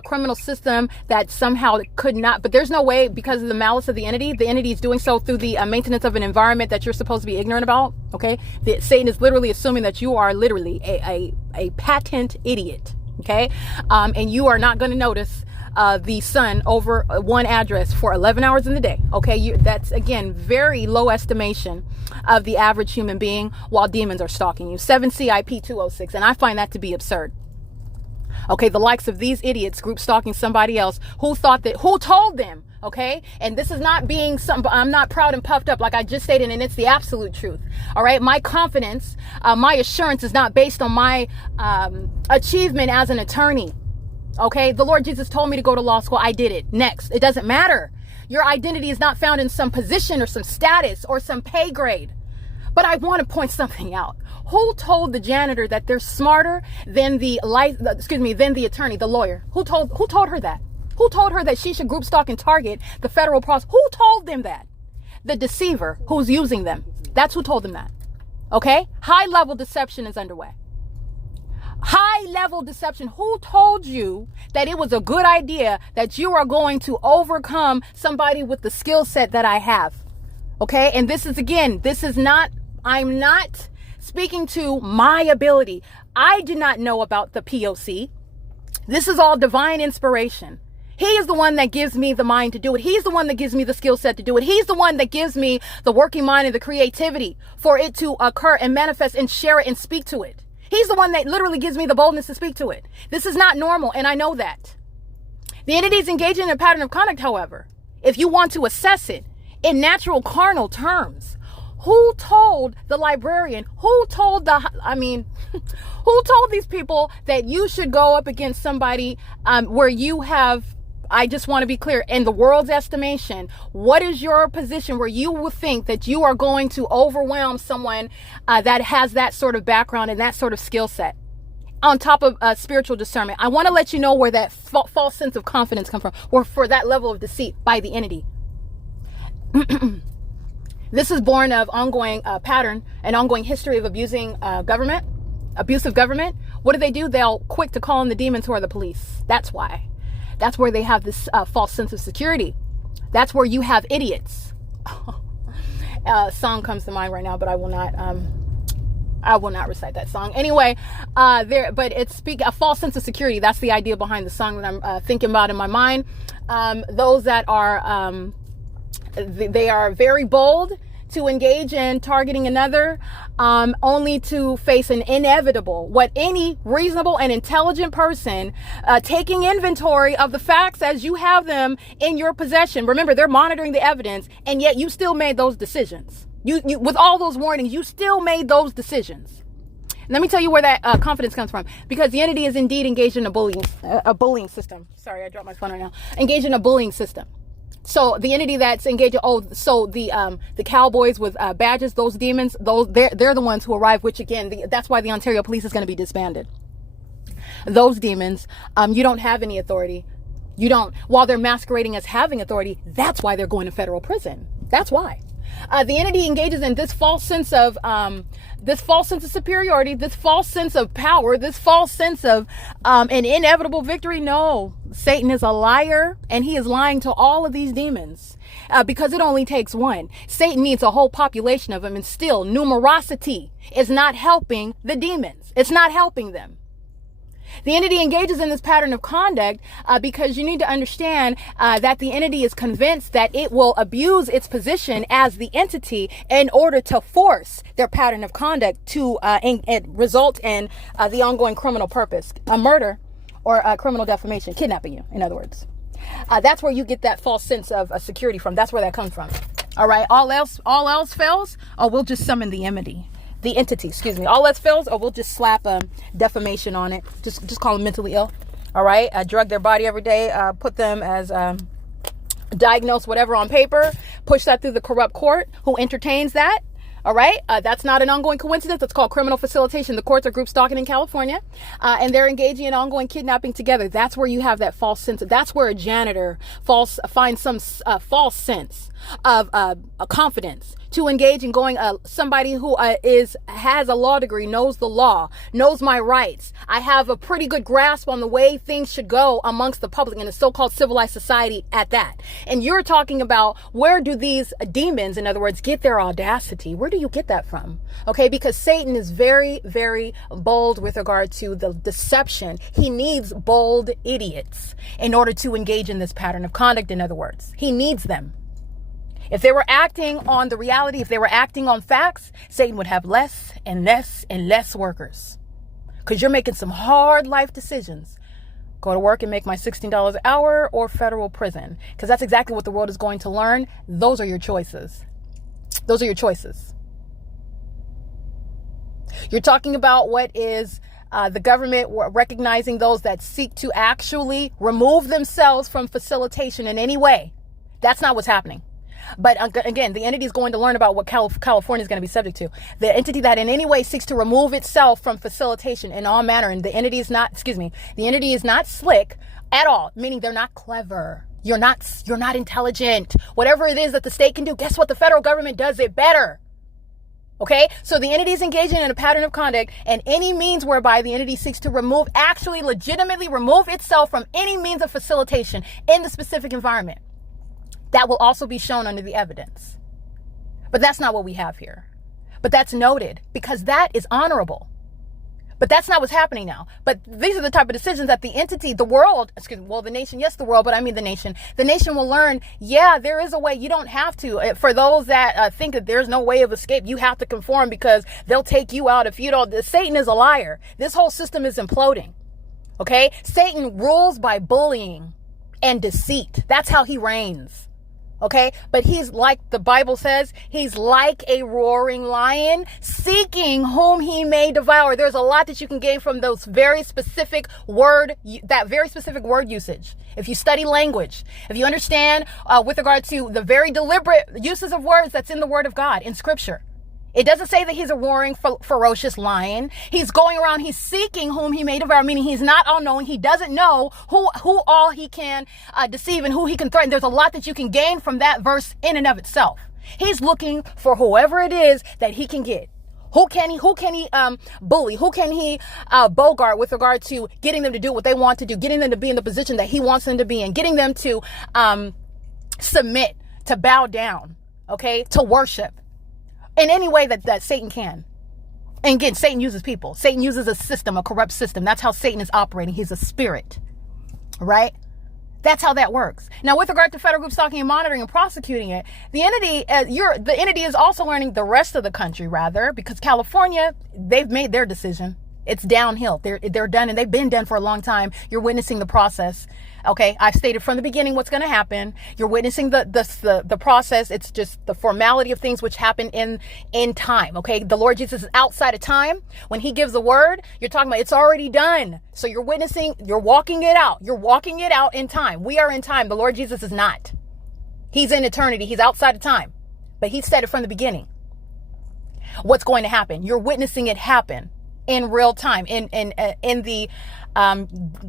criminal system that somehow could not. But there's no way, because of the malice of the entity is doing so through the maintenance of an environment that you're supposed to be ignorant about. OK, Satan is literally assuming that you are literally a patent idiot. OK, and you are not going to notice the sun over one address for 11 hours in the day. Okay, that's again very low estimation of the average human being while demons are stalking you. 7CIP206, and I find that to be absurd. Okay, the likes of these idiots group stalking somebody else who told them. Okay, and this is not being I'm not proud and puffed up like I just stated, and it's the absolute truth. All right, my confidence, my assurance is not based on my achievement as an attorney. Okay, the Lord Jesus told me to go to law school. I did it. Next, it doesn't matter. Your identity is not found in some position or some status or some pay grade. But I want to point something out. Who told the janitor that they're smarter than the attorney, the lawyer? Who told her that? Who told her that she should group stalk and target the federal prosecutors? Who told them that? The deceiver who's using them. That's who told them that. Okay? High level deception is underway. High level deception. Who told you that it was a good idea that you are going to overcome somebody with the skill set that I have? Okay. And I'm not speaking to my ability. I did not know about the P.O.C. This is all divine inspiration. He is the one that gives me the mind to do it. He's the one that gives me the skill set to do it. He's the one that gives me the working mind and the creativity for it to occur and manifest and share it and speak to it. He's the one that literally gives me the boldness to speak to it. This is not normal, and I know that. The entity is engaging in a pattern of conduct, however, if you want to assess it in natural carnal terms. Who told the librarian, who told these people that you should go up against somebody where you have, I just want to be clear, in the world's estimation, what is your position where you will think that you are going to overwhelm someone that has that sort of background and that sort of skill set on top of spiritual discernment? I want to let you know where that false sense of confidence comes from, or for that level of deceit by the entity. This is born of ongoing pattern and ongoing history of abusing government, abusive government. What do? They'll quick to call in the demons who are the police. That's why. That's where they have this false sense of security. That's where you have idiots. Song comes to mind right now, but I will not recite that song. Anyway, but it's a false sense of security. That's the idea behind the song that I'm thinking about in my mind. Those that are, they are very bold to engage in targeting another, only to face an inevitable, what any reasonable and intelligent person taking inventory of the facts as you have them in your possession. Remember, they're monitoring the evidence, and yet you still made those decisions. You with all those warnings, you still made those decisions. Let me tell you where that confidence comes from, because the entity is indeed engaged in a bullying system. Sorry, I dropped my phone right now. Engaged in a bullying system. So the entity that's engaged, the cowboys with badges, those demons, they're the ones who arrive, which again, that's why the Ontario Police is going to be disbanded. Those demons, you don't have any authority. You don't, while they're masquerading as having authority, that's why they're going to federal prison. That's why. The entity engages in this false sense of superiority, this false sense of power, this false sense of an inevitable victory. No, Satan is a liar, and he is lying to all of these demons because it only takes one. Satan needs a whole population of them, and still numerosity is not helping the demons. It's not helping them. The entity engages in this pattern of conduct because you need to understand that the entity is convinced that it will abuse its position as the entity in order to force their pattern of conduct to result in the ongoing criminal purpose, a murder or criminal defamation, kidnapping you, in other words. That's where you get that false sense of security from. That's where that comes from. All right. All else fails, or we'll just summon the entity. All else fails, or we'll just slap defamation on it. Just call them mentally ill. All right. Drug their body every day. Put them as diagnose whatever on paper. Push that through the corrupt court who entertains that. All right. That's not an ongoing coincidence. That's called criminal facilitation. The courts are group stalking in California, and they're engaging in ongoing kidnapping together. That's where you have that false sense. That's where a janitor finds some false sense of a confidence to engage in going somebody who has a law degree, knows the law, knows my rights. I have a pretty good grasp on the way things should go amongst the public in a so-called civilized society at that. And you're talking about, where do these demons, in other words, get their audacity? Where do you get that from? Okay, because Satan is very, very bold with regard to the deception. He needs bold idiots in order to engage in this pattern of conduct, in other words. He needs them. If they were acting on the reality, if they were acting on facts, Satan would have less and less and less workers. Because you're making some hard life decisions. Go to work and make my $16 an hour, or federal prison. Because that's exactly what the world is going to learn. Those are your choices. Those are your choices. You're talking about what is the government recognizing those that seek to actually remove themselves from facilitation in any way. That's not what's happening. But again, the entity is going to learn about what California is going to be subject to. The entity that in any way seeks to remove itself from facilitation in all manner, and the entity is not slick at all, meaning they're not clever. You're not intelligent. Whatever it is that the state can do, guess what? The federal government does it better. Okay, so the entity is engaging in a pattern of conduct, and any means whereby the entity seeks to legitimately remove itself from any means of facilitation in the specific environment. That will also be shown under the evidence. But that's not what we have here. But that's noted because that is honorable. But that's not what's happening now. But these are the type of decisions that the entity, the world, the nation, yes, the world, but I mean the nation will learn, yeah, there is a way. You don't have to. For those that think that there's no way of escape, you have to conform because they'll take you out if you don't. Satan is a liar. This whole system is imploding. Okay? Satan rules by bullying and deceit. That's how he reigns. Okay, but he's like the Bible says, he's like a roaring lion seeking whom he may devour. There's a lot that you can gain from those very specific word usage. If you study language, if you understand with regard to the very deliberate uses of words that's in the Word of God, in Scripture. It doesn't say that he's a roaring, ferocious lion. He's going around, he's seeking whom he may devour, meaning he's not all knowing. He doesn't know who all he can deceive and who he can threaten. There's a lot that you can gain from that verse in and of itself. He's looking for whoever it is that he can get. Who can he bully? Who can he bogart with regard to getting them to do what they want to do, getting them to be in the position that he wants them to be in, getting them to submit, to bow down, okay, to worship. In any way that Satan can. And again, Satan uses people. Satan uses a system, a corrupt system. That's how Satan is operating. He's a spirit, right? That's how that works. Now, with regard to federal group stalking and monitoring and prosecuting it, the entity is also learning, the rest of the country rather, because California, they've made their decision. It's downhill. They're done, and they've been done for a long time. You're witnessing the process. Okay, I've stated from the beginning what's going to happen. You're witnessing the process. It's just the formality of things which happen in time. Okay, the Lord Jesus is outside of time. When he gives a word, you're talking about it's already done. So you're witnessing, you're walking it out. You're walking it out in time. We are in time. The Lord Jesus is not. He's in eternity. He's outside of time. But he said it from the beginning. What's going to happen? You're witnessing it happen in real time, in the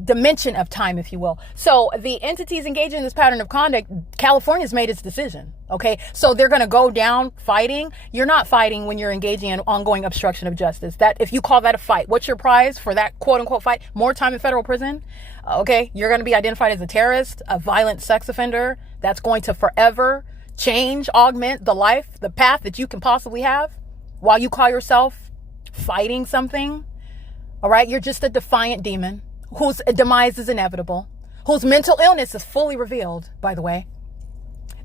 dimension of time, if you will. So the entities engaging in this pattern of conduct, California's made its decision. Okay, so they're going to go down fighting. You're not fighting when you're engaging in ongoing obstruction of justice. That, if you call that a fight, what's your prize for that quote unquote fight? More time in federal prison. Okay, you're going to be identified as a terrorist, a violent sex offender. That's going to forever change, augment the path that you can possibly have while you call yourself fighting something. All right, you're just a defiant demon whose demise is inevitable, whose mental illness is fully revealed, by the way.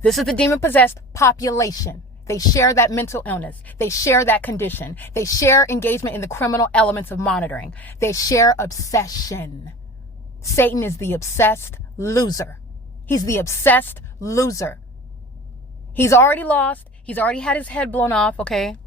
This is the demon-possessed population. They share that mental illness. They share that condition. They share engagement in the criminal elements of monitoring. They share obsession. Satan is the obsessed loser. He's the obsessed loser. He's already lost. He's already had his head blown off, okay?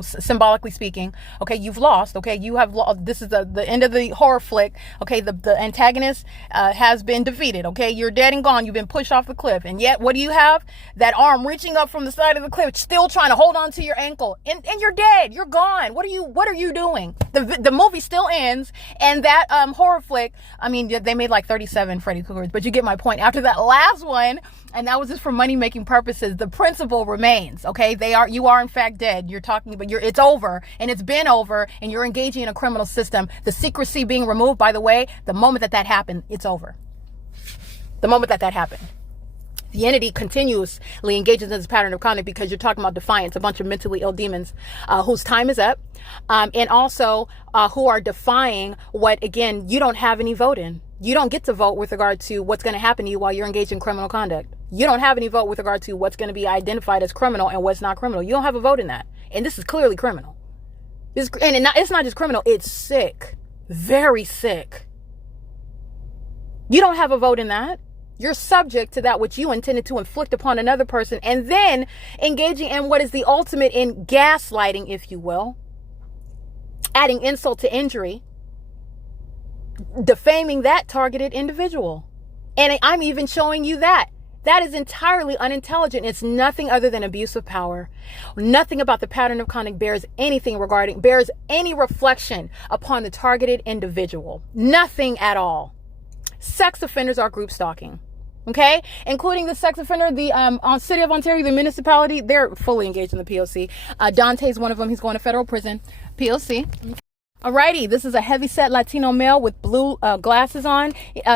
Symbolically speaking, okay, you've lost, okay, you have lost. This is the end of the horror flick, okay, the antagonist has been defeated, okay, you're dead and gone, you've been pushed off the cliff, and yet what do you have? That arm reaching up from the side of the cliff, still trying to hold on to your ankle, and you're dead, you're gone. What are you doing? The movie still ends, and that horror flick, I mean, they made like 37 Freddy Kruegers, but you get my point. After that last one, and that was just for money-making purposes, the principle remains, okay? You are in fact dead. You're talking about it's over, and it's been over, and you're engaging in a criminal system. The secrecy being removed, by the way, the moment that happened, it's over. The moment that happened. The entity continuously engages in this pattern of conduct because you're talking about defiance, a bunch of mentally ill demons whose time is up, and also who are defying what, again, you don't have any vote in. You don't get to vote with regard to what's going to happen to you while you're engaged in criminal conduct. You don't have any vote with regard to what's going to be identified as criminal and what's not criminal. You don't have a vote in that. And this is clearly criminal. It's not just criminal. It's sick. Very sick. You don't have a vote in that. You're subject to that which you intended to inflict upon another person, and then engaging in what is the ultimate in gaslighting, if you will, adding insult to injury, defaming that targeted individual. And I'm even showing you that. That is entirely unintelligent. It's nothing other than abuse of power. Nothing about the pattern of conduct bears any reflection upon the targeted individual. Nothing at all. Sex offenders are group stalking. Okay, including the sex offender, the City of Ontario, the municipality, they're fully engaged in the P.O.C. Dante's one of them. He's going to federal prison. P.O.C. Alrighty, this is a heavy-set Latino male with blue glasses on.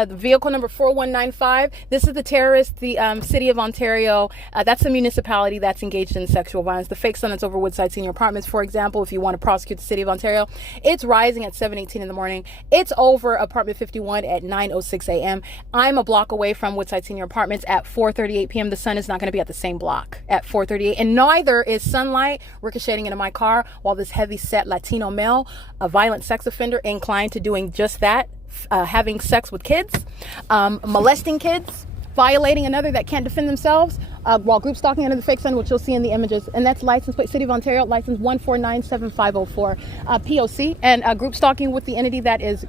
Vehicle number 4195. This is the terrorist, the city of Ontario. That's the municipality that's engaged in sexual violence. The fake sun that's over Woodside Senior Apartments, for example, if you want to prosecute the city of Ontario, it's rising at 7:18 in the morning. It's over apartment 51 at 9:06 a.m. I'm a block away from Woodside Senior Apartments at 4:38 p.m. The sun is not going to be at the same block at 4:38, and neither is sunlight ricocheting into my car while this heavy-set Latino male, a violent sex offender, inclined to doing just that, having sex with kids, molesting kids, violating another that can't defend themselves, while group stalking under the fake sun, which you'll see in the images. And that's license plate City of Ontario, license 1497504, P.O.C. And group stalking with the entity that is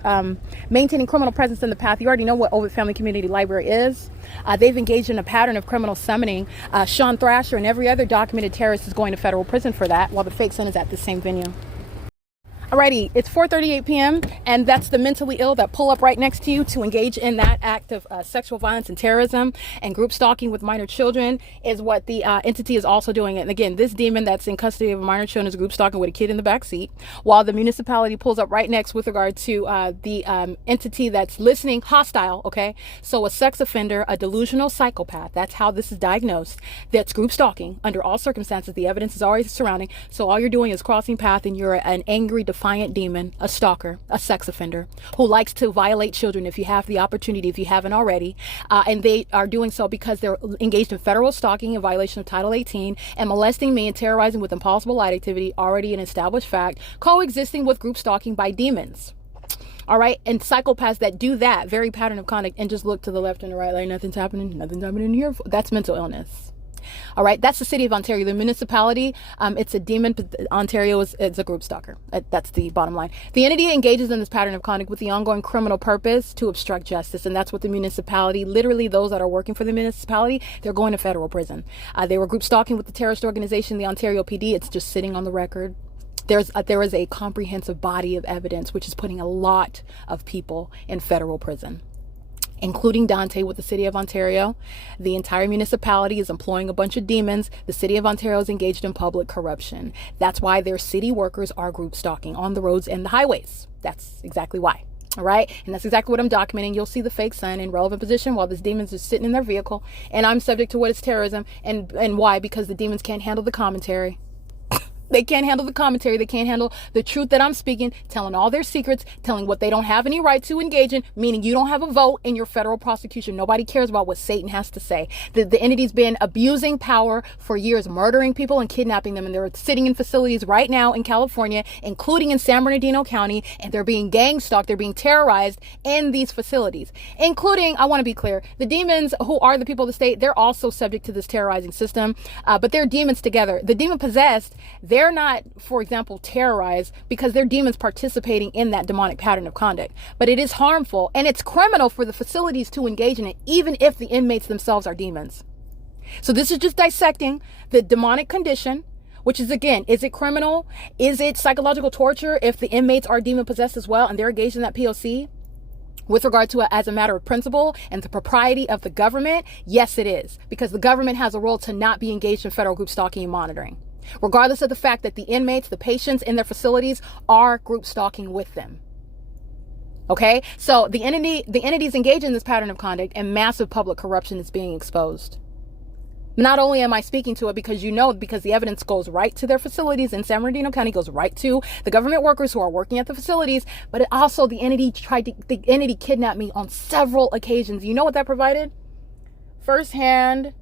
maintaining criminal presence in the path. You already know what Ovid Family Community Library is. They've engaged in a pattern of criminal summoning. Sean Thrasher and every other documented terrorist is going to federal prison for that, while the fake sun is at the same venue. Alrighty, it's 4:38 p.m. and that's the mentally ill that pull up right next to you to engage in that act of sexual violence and terrorism, and group stalking with minor children is what the entity is also doing. And again, this demon that's in custody of minor children is group stalking with a kid in the back seat, while the municipality pulls up right next with regard to the entity that's listening hostile. Okay, so a sex offender, a delusional psychopath, that's how this is diagnosed, that's group stalking under all circumstances. The evidence is already surrounding, so all you're doing is crossing path, and you're an angry, defiant demon, a stalker, a sex offender who likes to violate children if you have the opportunity, if you haven't already. And they are doing so because they're engaged in federal stalking in violation of Title 18 and molesting me and terrorizing with impossible light activity, already an established fact, coexisting with group stalking by demons. All right. And psychopaths that do that very pattern of conduct and just look to the left and the right like nothing's happening here. That's mental illness. All right, that's the city of Ontario. The municipality, it's a demon. Ontario is a group stalker. That's the bottom line. The entity engages in this pattern of conduct with the ongoing criminal purpose to obstruct justice, and that's what the municipality, literally those that are working for the municipality, they're going to federal prison. They were group stalking with the terrorist organization, the Ontario PD. It's just sitting on the record. There is a comprehensive body of evidence which is putting a lot of people in federal prison, including Dante with the city of Ontario. The entire municipality is employing a bunch of demons. The city of Ontario is engaged in public corruption. That's why their city workers are group stalking on the roads and the highways. That's exactly why. All right. And that's exactly what I'm documenting. You'll see the fake sun in relevant position while this demon's just sitting in their vehicle. And I'm subject to what is terrorism. And why? Because the demons can't handle the commentary. They can't handle the commentary. They can't handle the truth that I'm speaking, telling all their secrets, telling what they don't have any right to engage in, meaning you don't have a vote in your federal prosecution. Nobody cares about what Satan has to say. The entity's been abusing power for years, murdering people and kidnapping them. And they're sitting in facilities right now in California, including in San Bernardino County, and they're being gang stalked. They're being terrorized in these facilities, including, I want to be clear, the demons who are the people of the state, they're also subject to this terrorizing system, but they're demons together. The demon possessed, they're not, for example, terrorized because they're demons participating in that demonic pattern of conduct. But it is harmful and it's criminal for the facilities to engage in it, even if the inmates themselves are demons. So this is just dissecting the demonic condition, which is, again, is it criminal? Is it psychological torture if the inmates are demon possessed as well and they're engaged in that POC? With regard to it as a matter of principle and the propriety of the government, yes, it is, because the government has a role to not be engaged in federal group stalking and monitoring, regardless of the fact that the inmates, the patients in their facilities are group stalking with them. Okay, so the entities engaged in this pattern of conduct and massive public corruption is being exposed. Not only am I speaking to it because because the evidence goes right to their facilities in San Bernardino County, goes right to the government workers who are working at the facilities, but it also the entity kidnapped me on several occasions. You know what that provided? Firsthand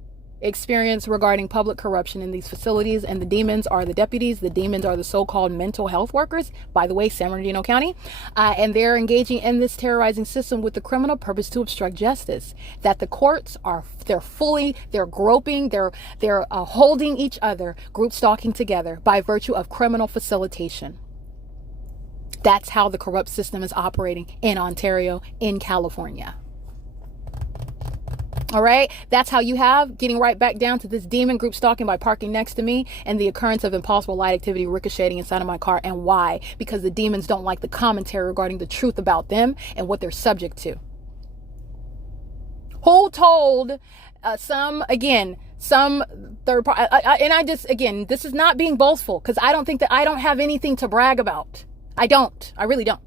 experience regarding public corruption in these facilities, and the demons are the deputies. The demons are the so-called mental health workers, by the way, San Bernardino County, and they're engaging in this terrorizing system with the criminal purpose to obstruct justice. That the courts are, they're groping, they're holding each other, group stalking together by virtue of criminal facilitation. That's how the corrupt system is operating in Ontario, in California. All right, that's how you have getting right back down to this demon group stalking by parking next to me and the occurrence of impossible light activity ricocheting inside of my car. And why? Because the demons don't like the commentary regarding the truth about them and what they're subject to. Who told some third party? And this is not being boastful, because I don't think that I don't have anything to brag about. I don't. I really don't.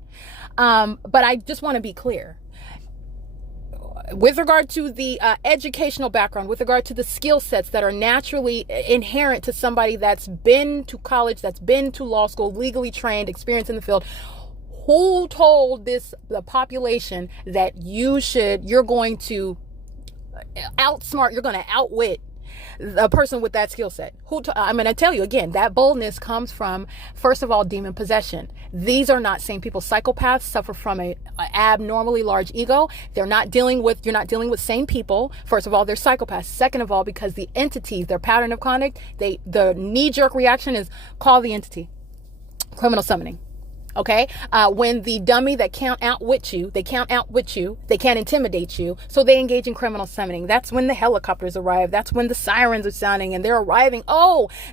But I just want to be clear. With regard to the educational background, with regard to the skill sets that are naturally inherent to somebody that's been to college, that's been to law school, legally trained, experienced in the field, who told the population that you're going to outsmart, you're going to outwit a person with that skill set? I'm going to tell you again, that boldness comes from, first of all, demon possession. These are not sane people. Psychopaths suffer from a abnormally large ego. You're not dealing with sane people. First of all, they're psychopaths. Second of all, because the entities, their pattern of conduct, the knee-jerk reaction is call the entity. Criminal summoning. Okay, when the dummy that can't outwit you, they can't intimidate you, so they engage in criminal summoning. That's when the helicopters arrive. That's when the sirens are sounding and they're arriving.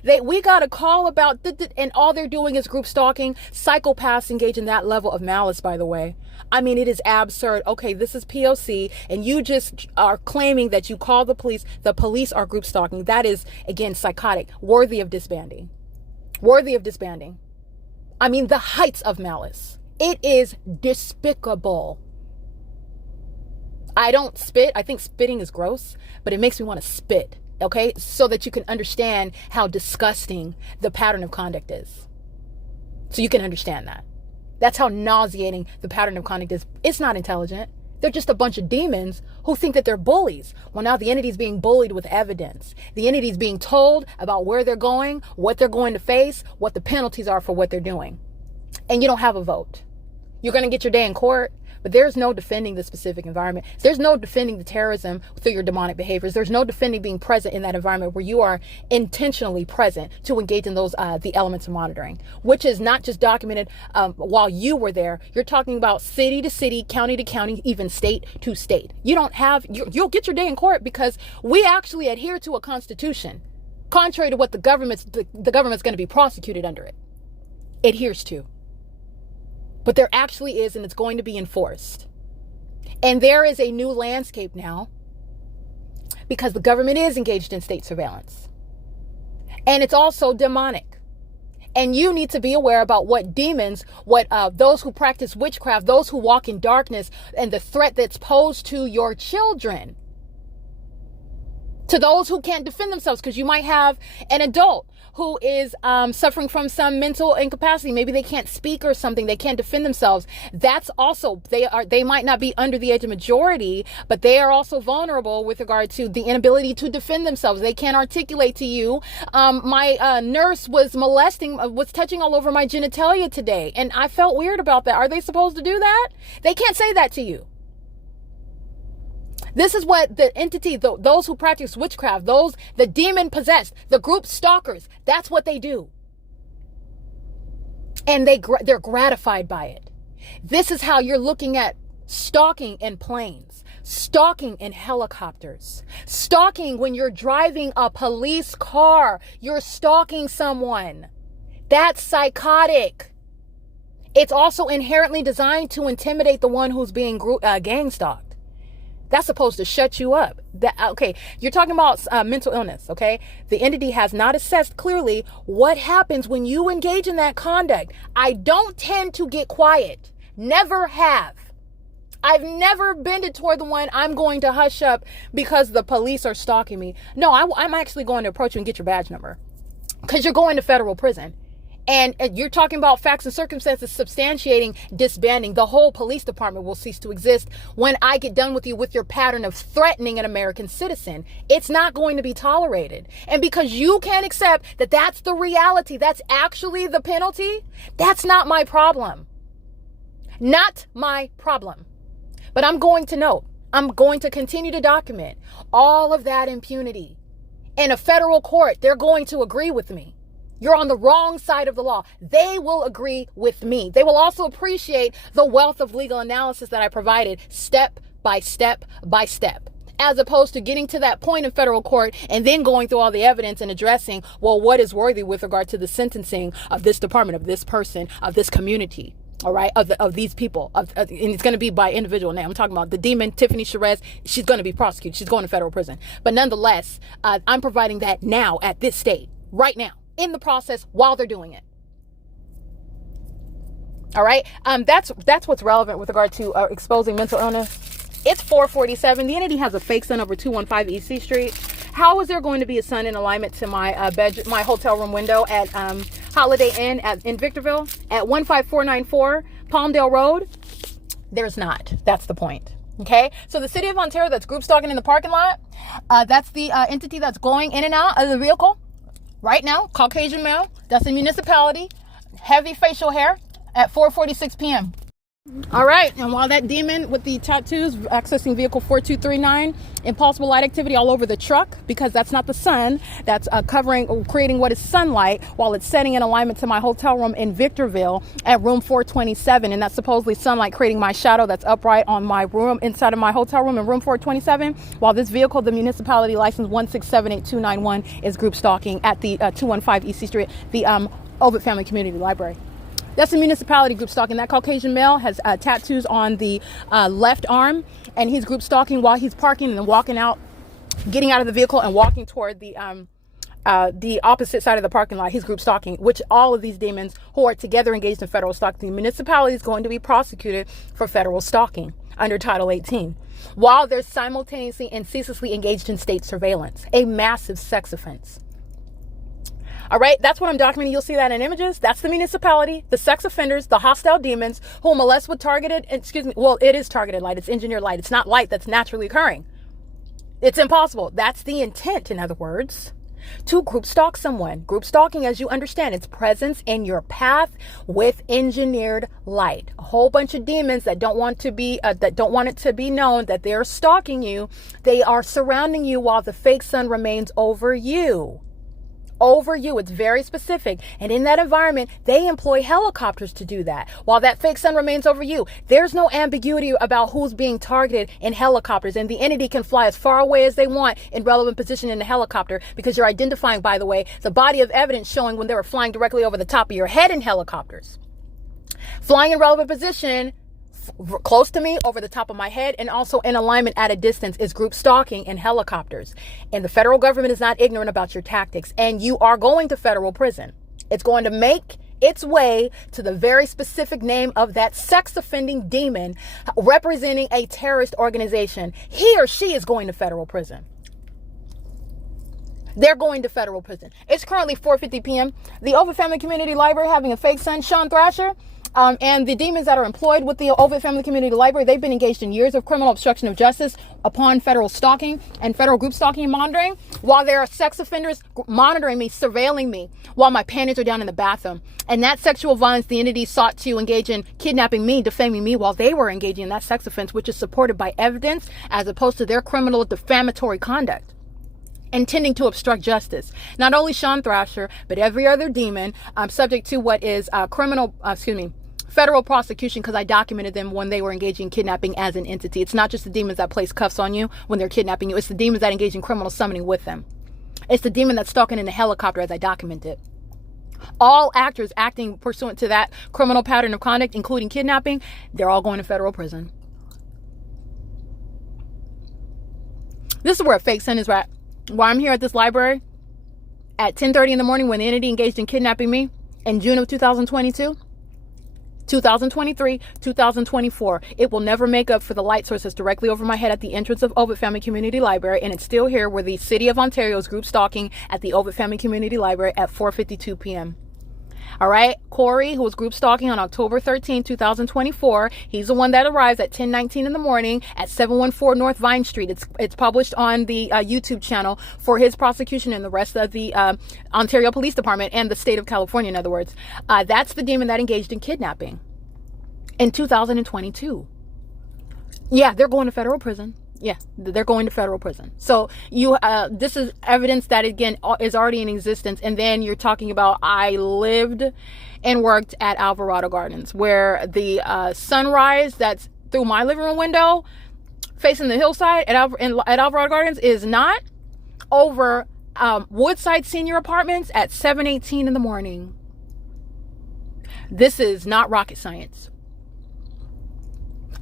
We got a call about, and all they're doing is group stalking. Psychopaths engage in that level of malice, by the way. I mean, it is absurd. Okay, this is P.O.C. and you just are claiming that you call the police. The police are group stalking. That is, again, psychotic, worthy of disbanding. I mean, the heights of malice. It is despicable. I don't spit. I think spitting is gross, but it makes me want to spit, okay? So that you can understand how disgusting the pattern of conduct is. So you can understand that. That's how nauseating the pattern of conduct is. It's not intelligent. They're just a bunch of demons who think that they're bullies. Well, now the entity's being bullied with evidence. The entity's being told about where they're going, what they're going to face, what the penalties are for what they're doing. And you don't have a vote. You're going to get your day in court, but there's no defending the specific environment. There's no defending the terrorism through your demonic behaviors. There's no defending being present in that environment where you are intentionally present to engage in those the elements of monitoring, which is not just documented while you were there. You're talking about city to city, county to county, even state to state. You'll get your day in court because we actually adhere to a constitution, contrary to what the government's going to be prosecuted under it adheres to. But there actually is, and it's going to be enforced. And there is a new landscape now because the government is engaged in state surveillance. And it's also demonic. And you need to be aware about what demons, those who practice witchcraft, those who walk in darkness, and the threat that's posed to your children. To those who can't defend themselves, because you might have an adult who is suffering from some mental incapacity. Maybe they can't speak or something. They can't defend themselves. That's also, they might not be under the age of majority, but they are also vulnerable with regard to the inability to defend themselves. They can't articulate to you. My nurse was touching all over my genitalia today, and I felt weird about that. Are they supposed to do that? They can't say that to you. This is what the entity, those who practice witchcraft, the demon possessed, the group stalkers, that's what they do. And they're gratified by it. This is how you're looking at stalking in planes, stalking in helicopters, stalking when you're driving a police car, you're stalking someone. That's psychotic. It's also inherently designed to intimidate the one who's being gang stalked. That's supposed to shut you up. Okay, you're talking about mental illness, okay? The entity has not assessed clearly what happens when you engage in that conduct. I don't tend to get quiet. Never have. I've never bended toward the one I'm going to hush up because the police are stalking me. No, I'm actually going to approach you and get your badge number because you're going to federal prison. And you're talking about facts and circumstances substantiating disbanding. The whole police department will cease to exist when I get done with you with your pattern of threatening an American citizen. It's not going to be tolerated. And because you can't accept that that's the reality, that's actually the penalty, that's not my problem. Not my problem. But I'm going to note, I'm going to continue to document all of that impunity. In a federal court, they're going to agree with me. You're on the wrong side of the law. They will agree with me. They will also appreciate the wealth of legal analysis that I provided step by step by step, as opposed to getting to that point in federal court and then going through all the evidence and addressing, well, what is worthy with regard to the sentencing of this department, of this person, of this community, all right, of these people. And it's going to be by individual name. I'm talking about the demon, Tiffany Sherez. She's going to be prosecuted. She's going to federal prison. But nonetheless, I'm providing that now at this state, right now, in the process while they're doing it. All right. That's what's relevant with regard to exposing mental illness. It's 447. The entity has a fake sun over 215 EC Street. How is there going to be a sun in alignment to my my hotel room window at Holiday Inn in Victorville at 15494 Palmdale Road? There's not. That's the point. Okay. So the city of Ontario that's group stalking in the parking lot, that's the entity that's going in and out of the vehicle right now. Caucasian male. That's a municipality. Heavy facial hair at 4:46 p.m. All right, and while that demon with the tattoos accessing vehicle 4239, impossible light activity all over the truck, because that's not the sun, that's creating what is sunlight while it's setting in alignment to my hotel room in Victorville at room 427, and that's supposedly sunlight creating my shadow that's upright on my room inside of my hotel room in room 427, while this vehicle, the municipality license 1678291, is group stalking at the 215 EC Street, the Ovid Family Community Library. That's the municipality group stalking. That Caucasian male has tattoos on the left arm, and he's group stalking while he's parking and walking out, getting out of the vehicle and walking toward the opposite side of the parking lot. He's group stalking, which all of these demons who are together engaged in federal stalking. The municipality is going to be prosecuted for federal stalking under Title 18, while they're simultaneously and ceaselessly engaged in state surveillance, a massive sex offense. All right, that's what I'm documenting. You'll see that in images. That's the municipality, the sex offenders, the hostile demons who molest with targeted, well, it is targeted light. It's engineered light. It's not light that's naturally occurring. It's impossible. That's the intent, in other words, to group stalk someone. Group stalking, as you understand, its presence in your path with engineered light. A whole bunch of demons that don't want to be, that don't want it to be known that they're stalking you. They are surrounding you while the fake sun remains over you. Over you. It's very specific. And in that environment, they employ helicopters to do that. While that fake sun remains over you, there's no ambiguity about who's being targeted in helicopters. And the entity can fly as far away as they want in relevant position in the helicopter, because you're identifying, by the way, the body of evidence showing when they were flying directly over the top of your head in helicopters. Flying in relevant position close to me, over the top of my head, and also in alignment at a distance is group stalking in helicopters. And the federal government is not ignorant about your tactics, and you are going to federal prison. It's going to make its way to the very specific name of that sex offending demon representing a terrorist organization. He or she is going to federal prison. They're going to federal prison. It's currently 4:50 p.m. The Ovid Family Community Library having a fake son, Sean Thrasher, and the demons that are employed with the Ovid Family Community Library, they've been engaged in years of criminal obstruction of justice upon federal stalking and federal group stalking and monitoring, while there are sex offenders monitoring me, surveilling me, while my panties are down in the bathroom. And that sexual violence, the entity sought to engage in kidnapping me, defaming me, while they were engaging in that sex offense, which is supported by evidence as opposed to their criminal defamatory conduct, intending to obstruct justice. Not only Sean Thrasher, but every other demon subject to what is federal prosecution, because I documented them when they were engaging in kidnapping as an entity. It's not just the demons that place cuffs on you when they're kidnapping you. It's the demons that engage in criminal summoning with them. It's the demon that's stalking in the helicopter, as I documented. All actors acting pursuant to that criminal pattern of conduct, including kidnapping, they're all going to federal prison. This is where a fake sun is at. While I'm here at this library at 10:30 in the morning when the entity engaged in kidnapping me in June of 2022, 2023, 2024. It will never make up for the light sources directly over my head at the entrance of Ovid Family Community Library, and it's still here where the City of Ontario is group stalking at the Ovid Family Community Library at 4:52 p.m. All right, Corey, who was group stalking on October 13, 2024. He's the one that arrives at 10:19 in the morning at 714 North Vine Street. It's published on the YouTube channel for his prosecution and the rest of the Ontario Police Department and the state of California, in other words. That's the demon that engaged in kidnapping in 2022. Yeah, they're going to federal prison. Yeah, they're going to federal prison. So this is evidence that, again, is already in existence. And then you're talking about, I lived and worked at Alvarado Gardens, where the sunrise that's through my living room window facing the hillside at Alvarado Gardens is not over Woodside Senior Apartments at 7:18 in the morning. This is not rocket science.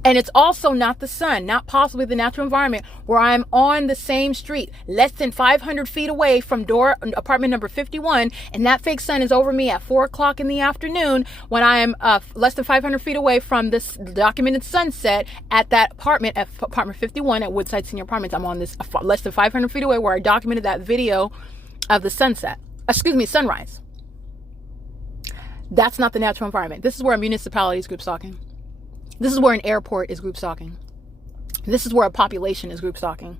And it's also not the sun, not possibly the natural environment, where I'm on the same street, less than 500 feet away from apartment number 51, and that fake sun is over me at 4 o'clock in the afternoon when I am less than 500 feet away from this documented sunset at that apartment, at apartment 51 at Woodside Senior Apartments. I'm on this less than 500 feet away where I documented that video of the sunrise. That's not the natural environment. This is where a municipality is group stalking. This is where an airport is group stalking. This is where a population is group stalking.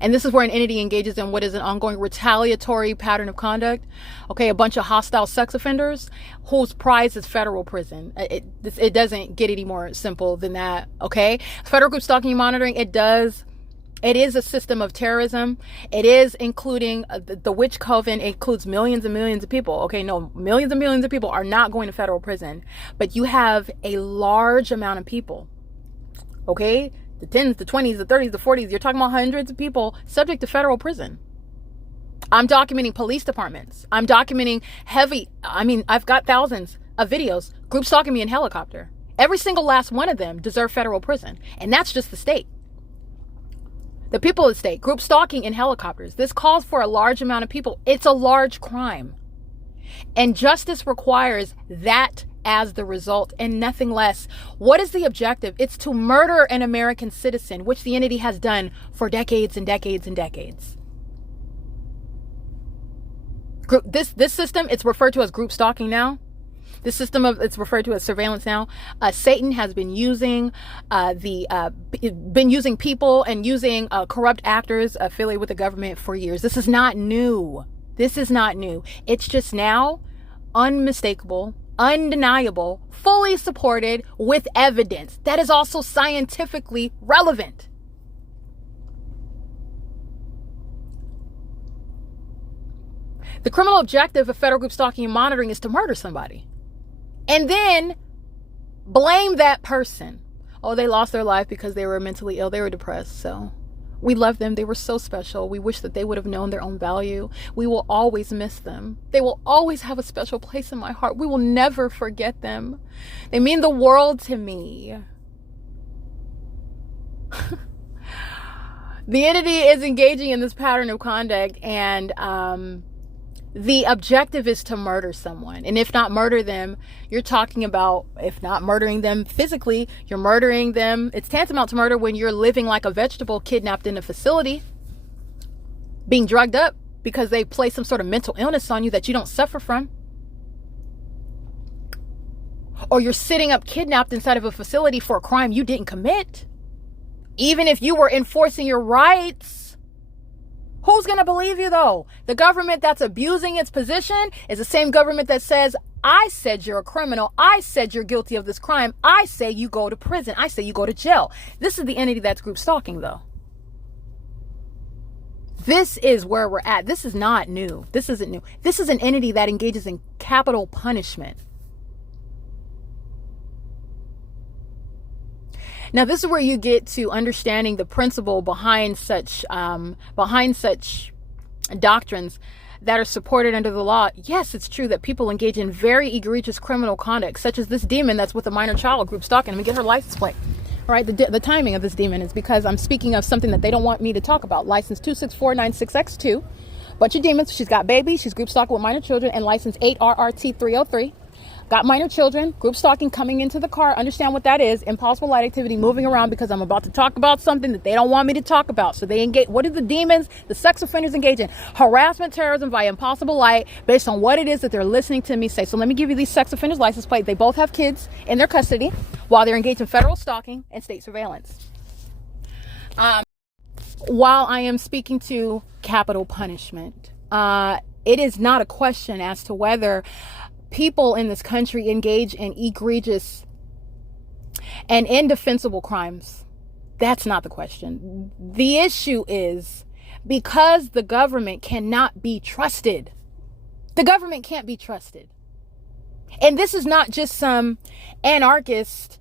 And this is where an entity engages in what is an ongoing retaliatory pattern of conduct. Okay, a bunch of hostile sex offenders whose prize is federal prison. It doesn't get any more simple than that, okay? Federal group stalking and monitoring, it is a system of terrorism. It is including the witch coven. It includes millions and millions of people. Okay, no, millions and millions of people are not going to federal prison. But you have a large amount of people, okay? The 10s, the 20s, the 30s, the 40s. You're talking about hundreds of people subject to federal prison. I'm documenting police departments. I'm documenting I've got thousands of videos group stalking me in helicopter. Every single last one of them deserve federal prison. And that's just the state. The people of the state, group stalking in helicopters. This calls for a large amount of people. It's a large crime. And justice requires that as the result and nothing less. What is the objective? It's to murder an American citizen, which the entity has done for decades and decades and decades. This system, it's referred to as group stalking now. This system it's referred to as surveillance now. Satan has been using people and using corrupt actors affiliated with the government for years. This is not new. This is not new. It's just now unmistakable, undeniable, fully supported with evidence that is also scientifically relevant. The criminal objective of federal group stalking and monitoring is to murder somebody. And then blame that person. Oh, they lost their life because they were mentally ill. They were depressed. So we love them. They were so special. We wish that they would have known their own value. We will always miss them. They will always have a special place in my heart. We will never forget them. They mean the world to me. The entity is engaging in this pattern of conduct, and the objective is to murder someone. And if not murder them, you're talking about, if not murdering them physically, you're murdering them. It's tantamount to murder when you're living like a vegetable kidnapped in a facility, being drugged up because they place some sort of mental illness on you that you don't suffer from. Or you're sitting up kidnapped inside of a facility for a crime you didn't commit. Even if you were enforcing your rights. Who's going to believe you, though? The government that's abusing its position is the same government that says, I said you're a criminal. I said you're guilty of this crime. I say you go to prison. I say you go to jail. This is the entity that's group stalking, though. This is where we're at. This is not new. This isn't new. This is an entity that engages in capital punishment. Now, this is where you get to understanding the principle behind such doctrines that are supported under the law. Yes, it's true that people engage in very egregious criminal conduct, such as this demon that's with a minor child group stalking. Let me get her license plate. All right, the timing of this demon is because I'm speaking of something that they don't want me to talk about. License 26496X2. Bunch of demons. She's got babies. She's group stalking with minor children. And license 8RRT303. Got minor children, group stalking, coming into the car. Understand what that is. Impossible light activity, moving around because I'm about to talk about something that they don't want me to talk about. So they engage. What do the demons, the sex offenders engage in? Harassment, terrorism via impossible light based on what it is that they're listening to me say. So let me give you these sex offenders license plate. They both have kids in their custody while they're engaged in federal stalking and state surveillance. While I am speaking to capital punishment, it is not a question as to whether people in this country engage in egregious and indefensible crimes. That's not the question. The issue is because the government cannot be trusted. The government can't be trusted. And this is not just some anarchist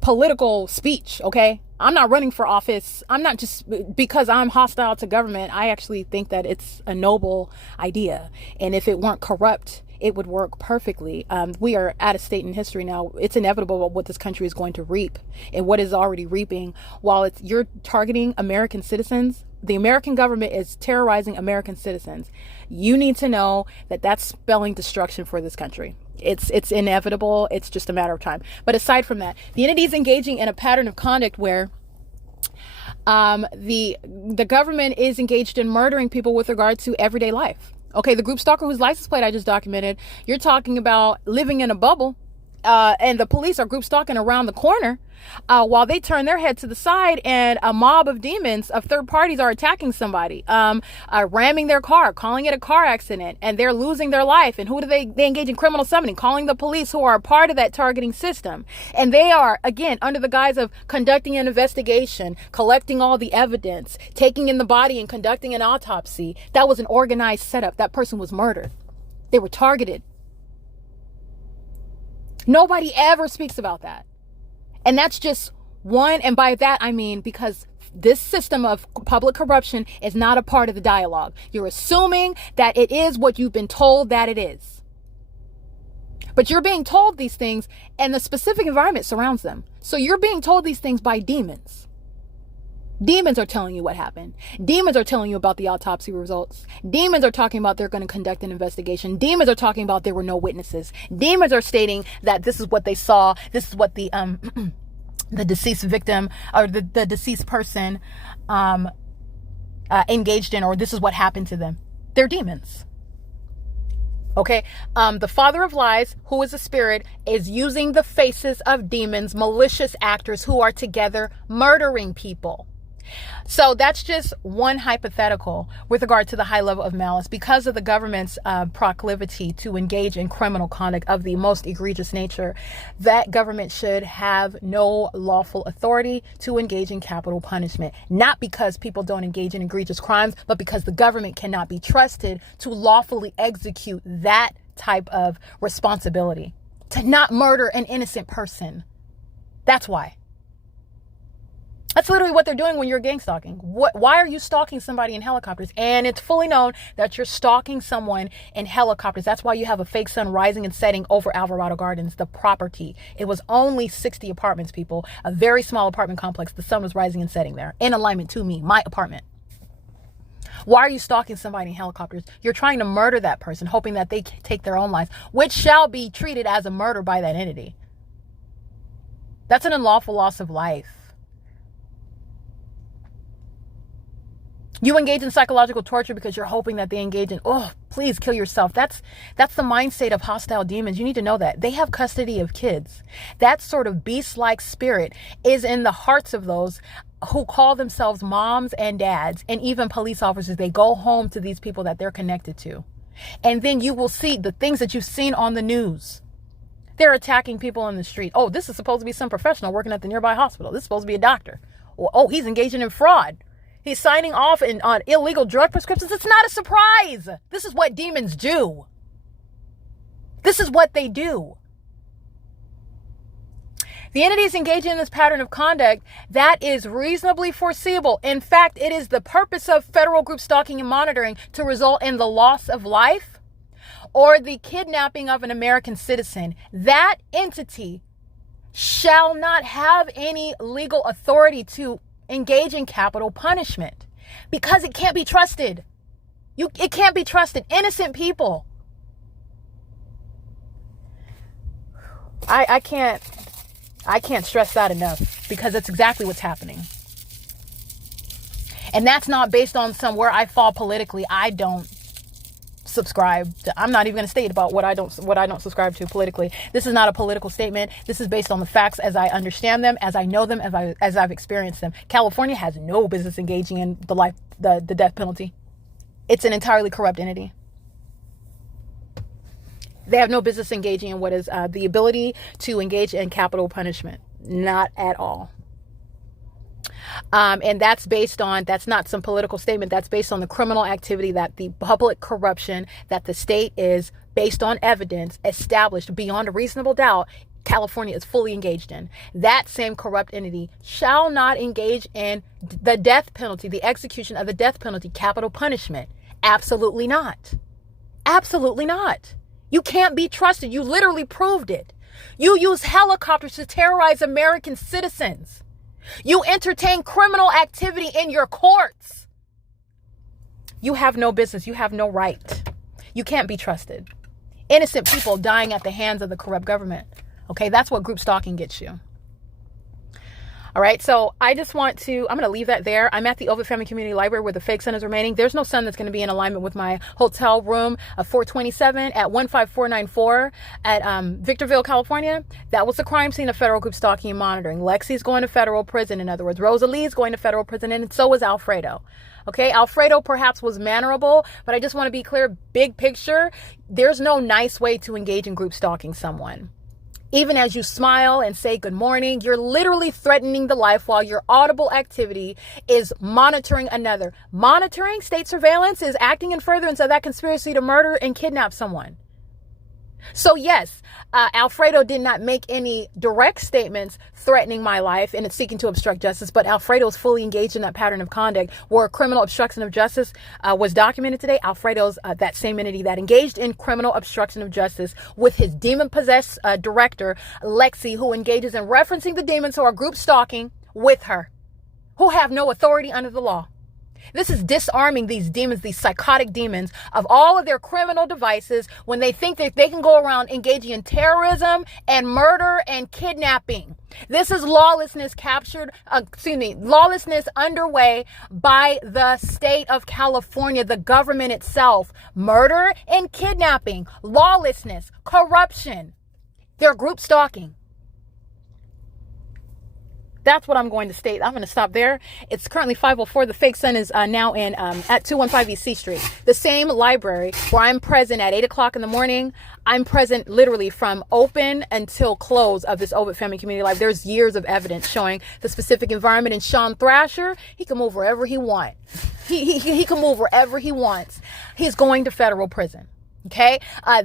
political speech, okay? I'm not running for office. I'm not just because I'm hostile to government. I actually think that it's a noble idea. And if it weren't corrupt, it would work perfectly. We are at a state in history now. It's inevitable what this country is going to reap and what is already reaping. While you're targeting American citizens, the American government is terrorizing American citizens. You need to know that that's spelling destruction for this country. It's inevitable. It's just a matter of time. But aside from that, the entity is engaging in a pattern of conduct where the government is engaged in murdering people with regard to everyday life. Okay, the group stalker whose license plate I just documented, you're talking about living in a bubble, and the police are group stalking around the corner while they turn their head to the side and a mob of demons of third parties are attacking somebody, ramming their car, calling it a car accident, and they're losing their life. And who do they engage in criminal summoning, calling the police who are a part of that targeting system. And they are, again, under the guise of conducting an investigation, collecting all the evidence, taking in the body and conducting an autopsy. That was an organized setup. That person was murdered. They were targeted. Nobody ever speaks about that. And that's just one. And by that, I mean, because this system of public corruption is not a part of the dialogue. You're assuming that it is what you've been told that it is. But you're being told these things and the specific environment surrounds them. So you're being told these things by demons. Demons are telling you what happened. Demons are telling you about the autopsy results. Demons are talking about they're going to conduct an investigation. Demons are talking about there were no witnesses. Demons are stating that this is what they saw. This is what the deceased victim or the deceased person engaged in, or this is what happened to them. They're demons. Okay. The father of lies, who is a spirit, is using the faces of demons, malicious actors who are together murdering people. So that's just one hypothetical with regard to the high level of malice. Because of the government's proclivity to engage in criminal conduct of the most egregious nature, that government should have no lawful authority to engage in capital punishment. Not because people don't engage in egregious crimes, but because the government cannot be trusted to lawfully execute that type of responsibility, to not murder an innocent person. That's why. That's literally what they're doing when you're gang stalking. Why are you stalking somebody in helicopters? And it's fully known that you're stalking someone in helicopters. That's why you have a fake sun rising and setting over Alvarado Gardens, the property. It was only 60 apartments, people. A very small apartment complex. The sun was rising and setting there in alignment to me, my apartment. Why are you stalking somebody in helicopters? You're trying to murder that person, hoping that they take their own lives, which shall be treated as a murder by that entity. That's an unlawful loss of life. You engage in psychological torture because you're hoping that they engage in, oh, please kill yourself. That's the mindset of hostile demons. You need to know that. They have custody of kids. That sort of beast-like spirit is in the hearts of those who call themselves moms and dads and even police officers. They go home to these people that they're connected to. And then you will see the things that you've seen on the news. They're attacking people in the street. Oh, this is supposed to be some professional working at the nearby hospital. This is supposed to be a doctor. Or, oh, he's engaging in fraud. He's signing off on illegal drug prescriptions. It's not a surprise. This is what demons do. This is what they do. The entity is engaging in this pattern of conduct that is reasonably foreseeable. In fact, it is the purpose of federal group stalking and monitoring to result in the loss of life or the kidnapping of an American citizen. That entity shall not have any legal authority to engage in capital punishment because it can't be trusted. It can't be trusted. Innocent people. I can't stress that enough because that's exactly what's happening. And that's not based on where I fall politically. I don't subscribe to. I'm not even going to state about what I don't subscribe to politically. This is not a political statement. This is based on the facts as I understand them, as I know them, as I've experienced them. California has no business engaging in the death penalty. It's an entirely corrupt entity. They have no business engaging in what is the ability to engage in capital punishment. Not at all. And that's not some political statement. That's based on the criminal activity, that the public corruption that the state is, based on evidence established beyond a reasonable doubt, California is fully engaged in. That same corrupt entity shall not engage in the death penalty, the execution of the death penalty, capital punishment. Absolutely not. Absolutely not. You can't be trusted. You literally proved it. You use helicopters to terrorize American citizens. You entertain criminal activity in your courts. You have no business. You have no right. You can't be trusted. Innocent people dying at the hands of the corrupt government. Okay, that's what group stalking gets you. All right, so I'm going to leave that there. I'm at the Ovid Family Community Library where the fake sun is remaining. There's no sun that's going to be in alignment with my hotel room of 427 at 15494 at Victorville, California. That was the crime scene of federal group stalking and monitoring. Lexi's going to federal prison. In other words, Rosalie's going to federal prison, and so is Alfredo. Okay, Alfredo perhaps was mannerable, but I just want to be clear, big picture, there's no nice way to engage in group stalking someone. Even as you smile and say good morning, you're literally threatening the life while your audible activity is monitoring another. Monitoring, state surveillance, is acting in furtherance of that conspiracy to murder and kidnap someone. So yes, Alfredo did not make any direct statements threatening my life and it's seeking to obstruct justice, but Alfredo is fully engaged in that pattern of conduct where criminal obstruction of justice was documented today. Alfredo's that same entity that engaged in criminal obstruction of justice with his demon-possessed director, Lexi, who engages in referencing the demons who are group stalking with her, who have no authority under the law. This is disarming these demons, these psychotic demons, of all of their criminal devices when they think that they can go around engaging in terrorism and murder and kidnapping. This is lawlessness lawlessness underway by the state of California, the government itself. Murder and kidnapping, lawlessness, corruption. They're group stalking. That's what I'm going to state. I'm going to stop there. It's currently 5:04. The fake sun is now in at 215 East C Street. The same library where I'm present at 8 o'clock in the morning. I'm present literally from open until close of this Ovid Family Community Library. There's years of evidence showing the specific environment. And Sean Thrasher, he can move wherever he wants. He can move wherever he wants. He's going to federal prison. Okay,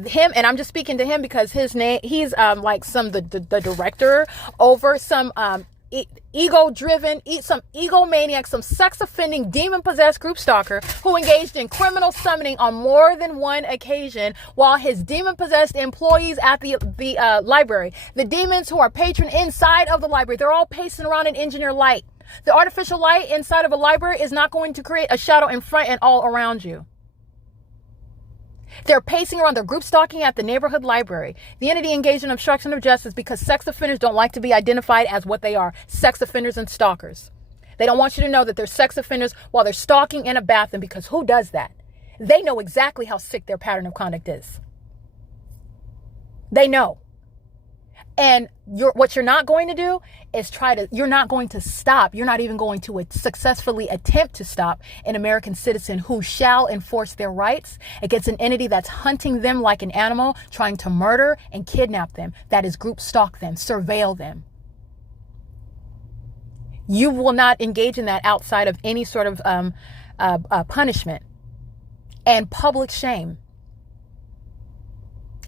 him, and I'm just speaking to him because his name, he's like the director over some ego-driven, some egomaniac, some sex-offending, demon-possessed group stalker who engaged in criminal summoning on more than one occasion while his demon-possessed employees at the library, the demons who are patron inside of the library, they're all pacing around in engineer light. The artificial light inside of a library is not going to create a shadow in front and all around you. They're pacing around. They're group stalking at the neighborhood library. The entity engaged in obstruction of justice because sex offenders don't like to be identified as what they are, sex offenders and stalkers. They don't want you to know that they're sex offenders while they're stalking in a bathroom, because who does that? They know exactly how sick their pattern of conduct is. They know. And what you're not going to do is you're not going to stop. You're not even going to successfully attempt to stop an American citizen who shall enforce their rights against an entity that's hunting them like an animal, trying to murder and kidnap them. That is group stalk them, surveil them. You will not engage in that outside of any sort of punishment and public shame.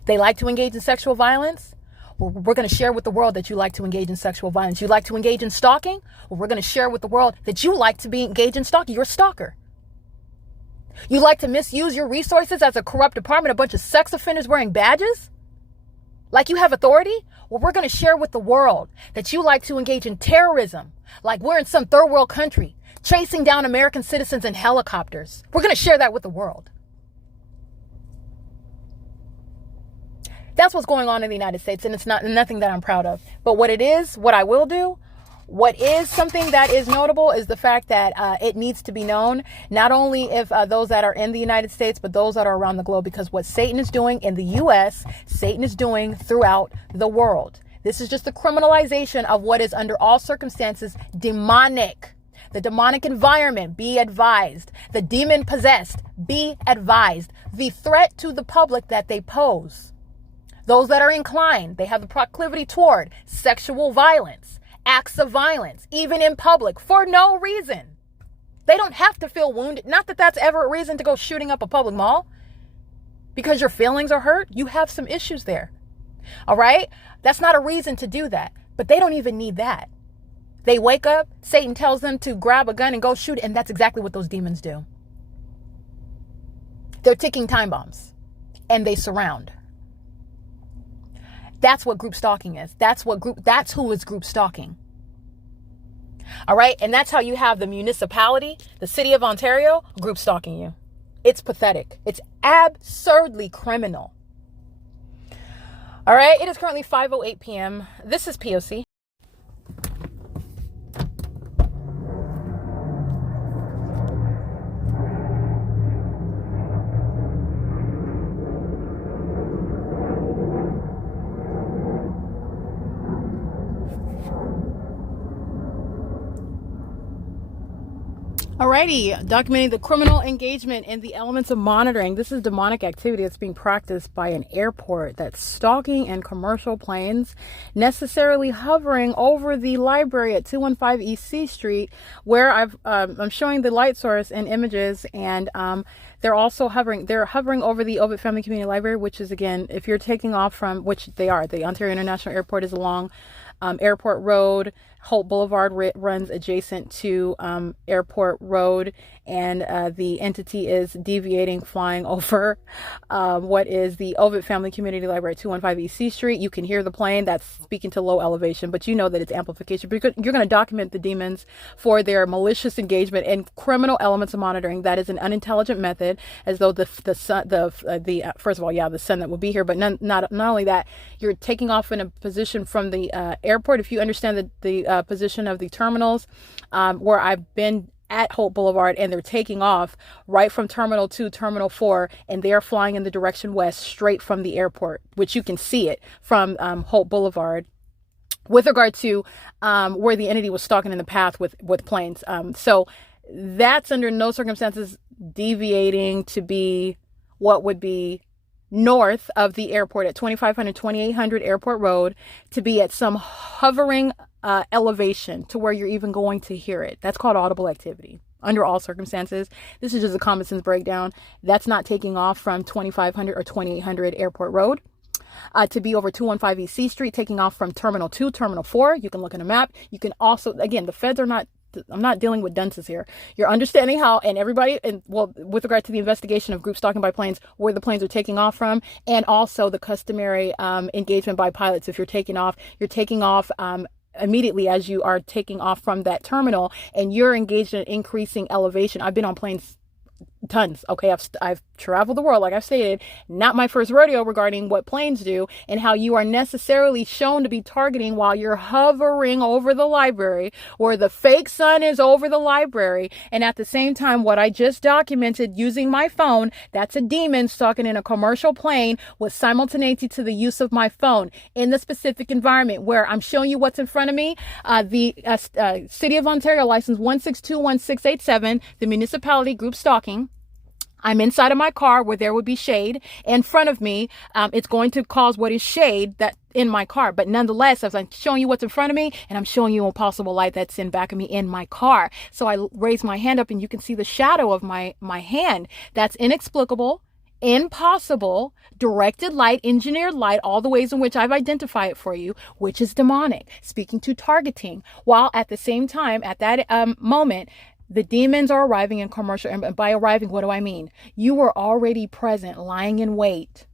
They like to engage in sexual violence. We're going to share with the world that you like to engage in sexual violence. You like to engage in stalking? Well, we're going to share with the world that you like to be engaged in stalking. You're a stalker. You like to misuse your resources as a corrupt department, a bunch of sex offenders wearing badges? Like you have authority? Well, we're going to share with the world that you like to engage in terrorism, like we're in some third world country, chasing down American citizens in helicopters. We're going to share that with the world. That's what's going on in the United States, and it's nothing that I'm proud of. But what I will do, what is something that is notable is the fact that it needs to be known, not only if those that are in the United States, but those that are around the globe, because what Satan is doing in the U.S., Satan is doing throughout the world. This is just the criminalization of what is under all circumstances demonic. The demonic environment, be advised. The demon possessed, be advised. The threat to the public that they pose. Those that are inclined, they have the proclivity toward sexual violence, acts of violence, even in public, for no reason. They don't have to feel wounded. Not that that's ever a reason to go shooting up a public mall. Because your feelings are hurt, you have some issues there. All right? That's not a reason to do that. But they don't even need that. They wake up, Satan tells them to grab a gun and go shoot, and that's exactly what those demons do. They're ticking time bombs, and they surround. That's what group stalking is. That's who is group stalking. All right. And that's how you have the municipality, the city of Ontario, group stalking you. It's pathetic. It's absurdly criminal. All right. It is currently 5:08 p.m. This is P.O.C. Alrighty, documenting the criminal engagement in the elements of monitoring. This is demonic activity that's being practiced by an airport that's stalking in commercial planes, necessarily hovering over the library at 215 East C Street, where I'm showing the light source in images, and they're also hovering. They're hovering over the Ovid Family Community Library, which is, again, if you're taking off from, which they are, the Ontario International Airport is along Airport Road. Holt Boulevard runs adjacent to Airport Road, and the entity is deviating, flying over what is the Ovid Family Community Library at 215 East C Street. You can hear the plane. That's speaking to low elevation, but you know that it's amplification. But you're going to document the demons for their malicious engagement in criminal elements of monitoring. That is an unintelligent method, as though the first of all, yeah, the sun that will be here, but not only that, you're taking off in a position from the airport. If you understand the position of the terminals, where I've been at Holt Boulevard, and they're taking off right from Terminal 2, Terminal 4, and they're flying in the direction west straight from the airport, which you can see it from Holt Boulevard, with regard to where the entity was stalking in the path with planes. So that's under no circumstances deviating to be what would be north of the airport at 2500, 2800 Airport Road, to be at some hovering elevation to where you're even going to hear it. That's called audible activity under all circumstances. This is just a common sense breakdown. That's not taking off from 2500 or 2800 Airport Road. To be over 215 East C Street, taking off from Terminal 2, Terminal 4. You can look in a map. You can also, again, the feds are not, I'm not dealing with dunces here. You're understanding how, and everybody, and well, with regard to the investigation of group stalking by planes, where the planes are taking off from, and also the customary engagement by pilots. If you're taking off immediately as you are taking off from that terminal, and you're engaged in increasing elevation. I've been on planes tons. Okay, I've traveled the world, like I've stated. Not my first rodeo regarding what planes do and how you are necessarily shown to be targeting while you're hovering over the library, where the fake sun is over the library, and at the same time, what I just documented using my phone, that's a demon stalking in a commercial plane with simultaneity to the use of my phone in the specific environment where I'm showing you what's in front of me. The City of Ontario license 1621687, the municipality group stalking. I'm inside of my car where there would be shade in front of me. It's going to cause what is shade that in my car. But nonetheless, as I'm showing you what's in front of me, and I'm showing you a possible light that's in back of me in my car. So I raise my hand up, and you can see the shadow of my hand. That's inexplicable, impossible, directed light, engineered light, all the ways in which I've identified it for you, which is demonic, speaking to targeting, while at the same time, at that moment, the demons are arriving in commercial, and by arriving, what do I mean? You were already present, lying in wait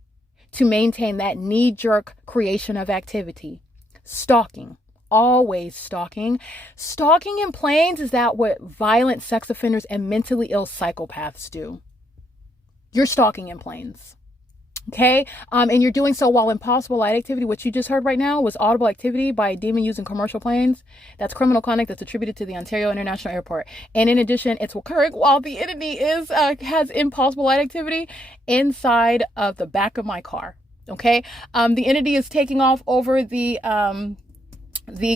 to maintain that knee-jerk creation of activity. Stalking, always stalking. Stalking in planes, is that what violent sex offenders and mentally ill psychopaths do? You're stalking in planes. Okay, and you're doing so while impossible light activity, which you just heard right now, was audible activity by a demon using commercial planes. That's criminal conduct that's attributed to the Ontario International Airport. And in addition, it's occurring while the entity has impossible light activity inside of the back of my car. Okay, the entity is taking off over the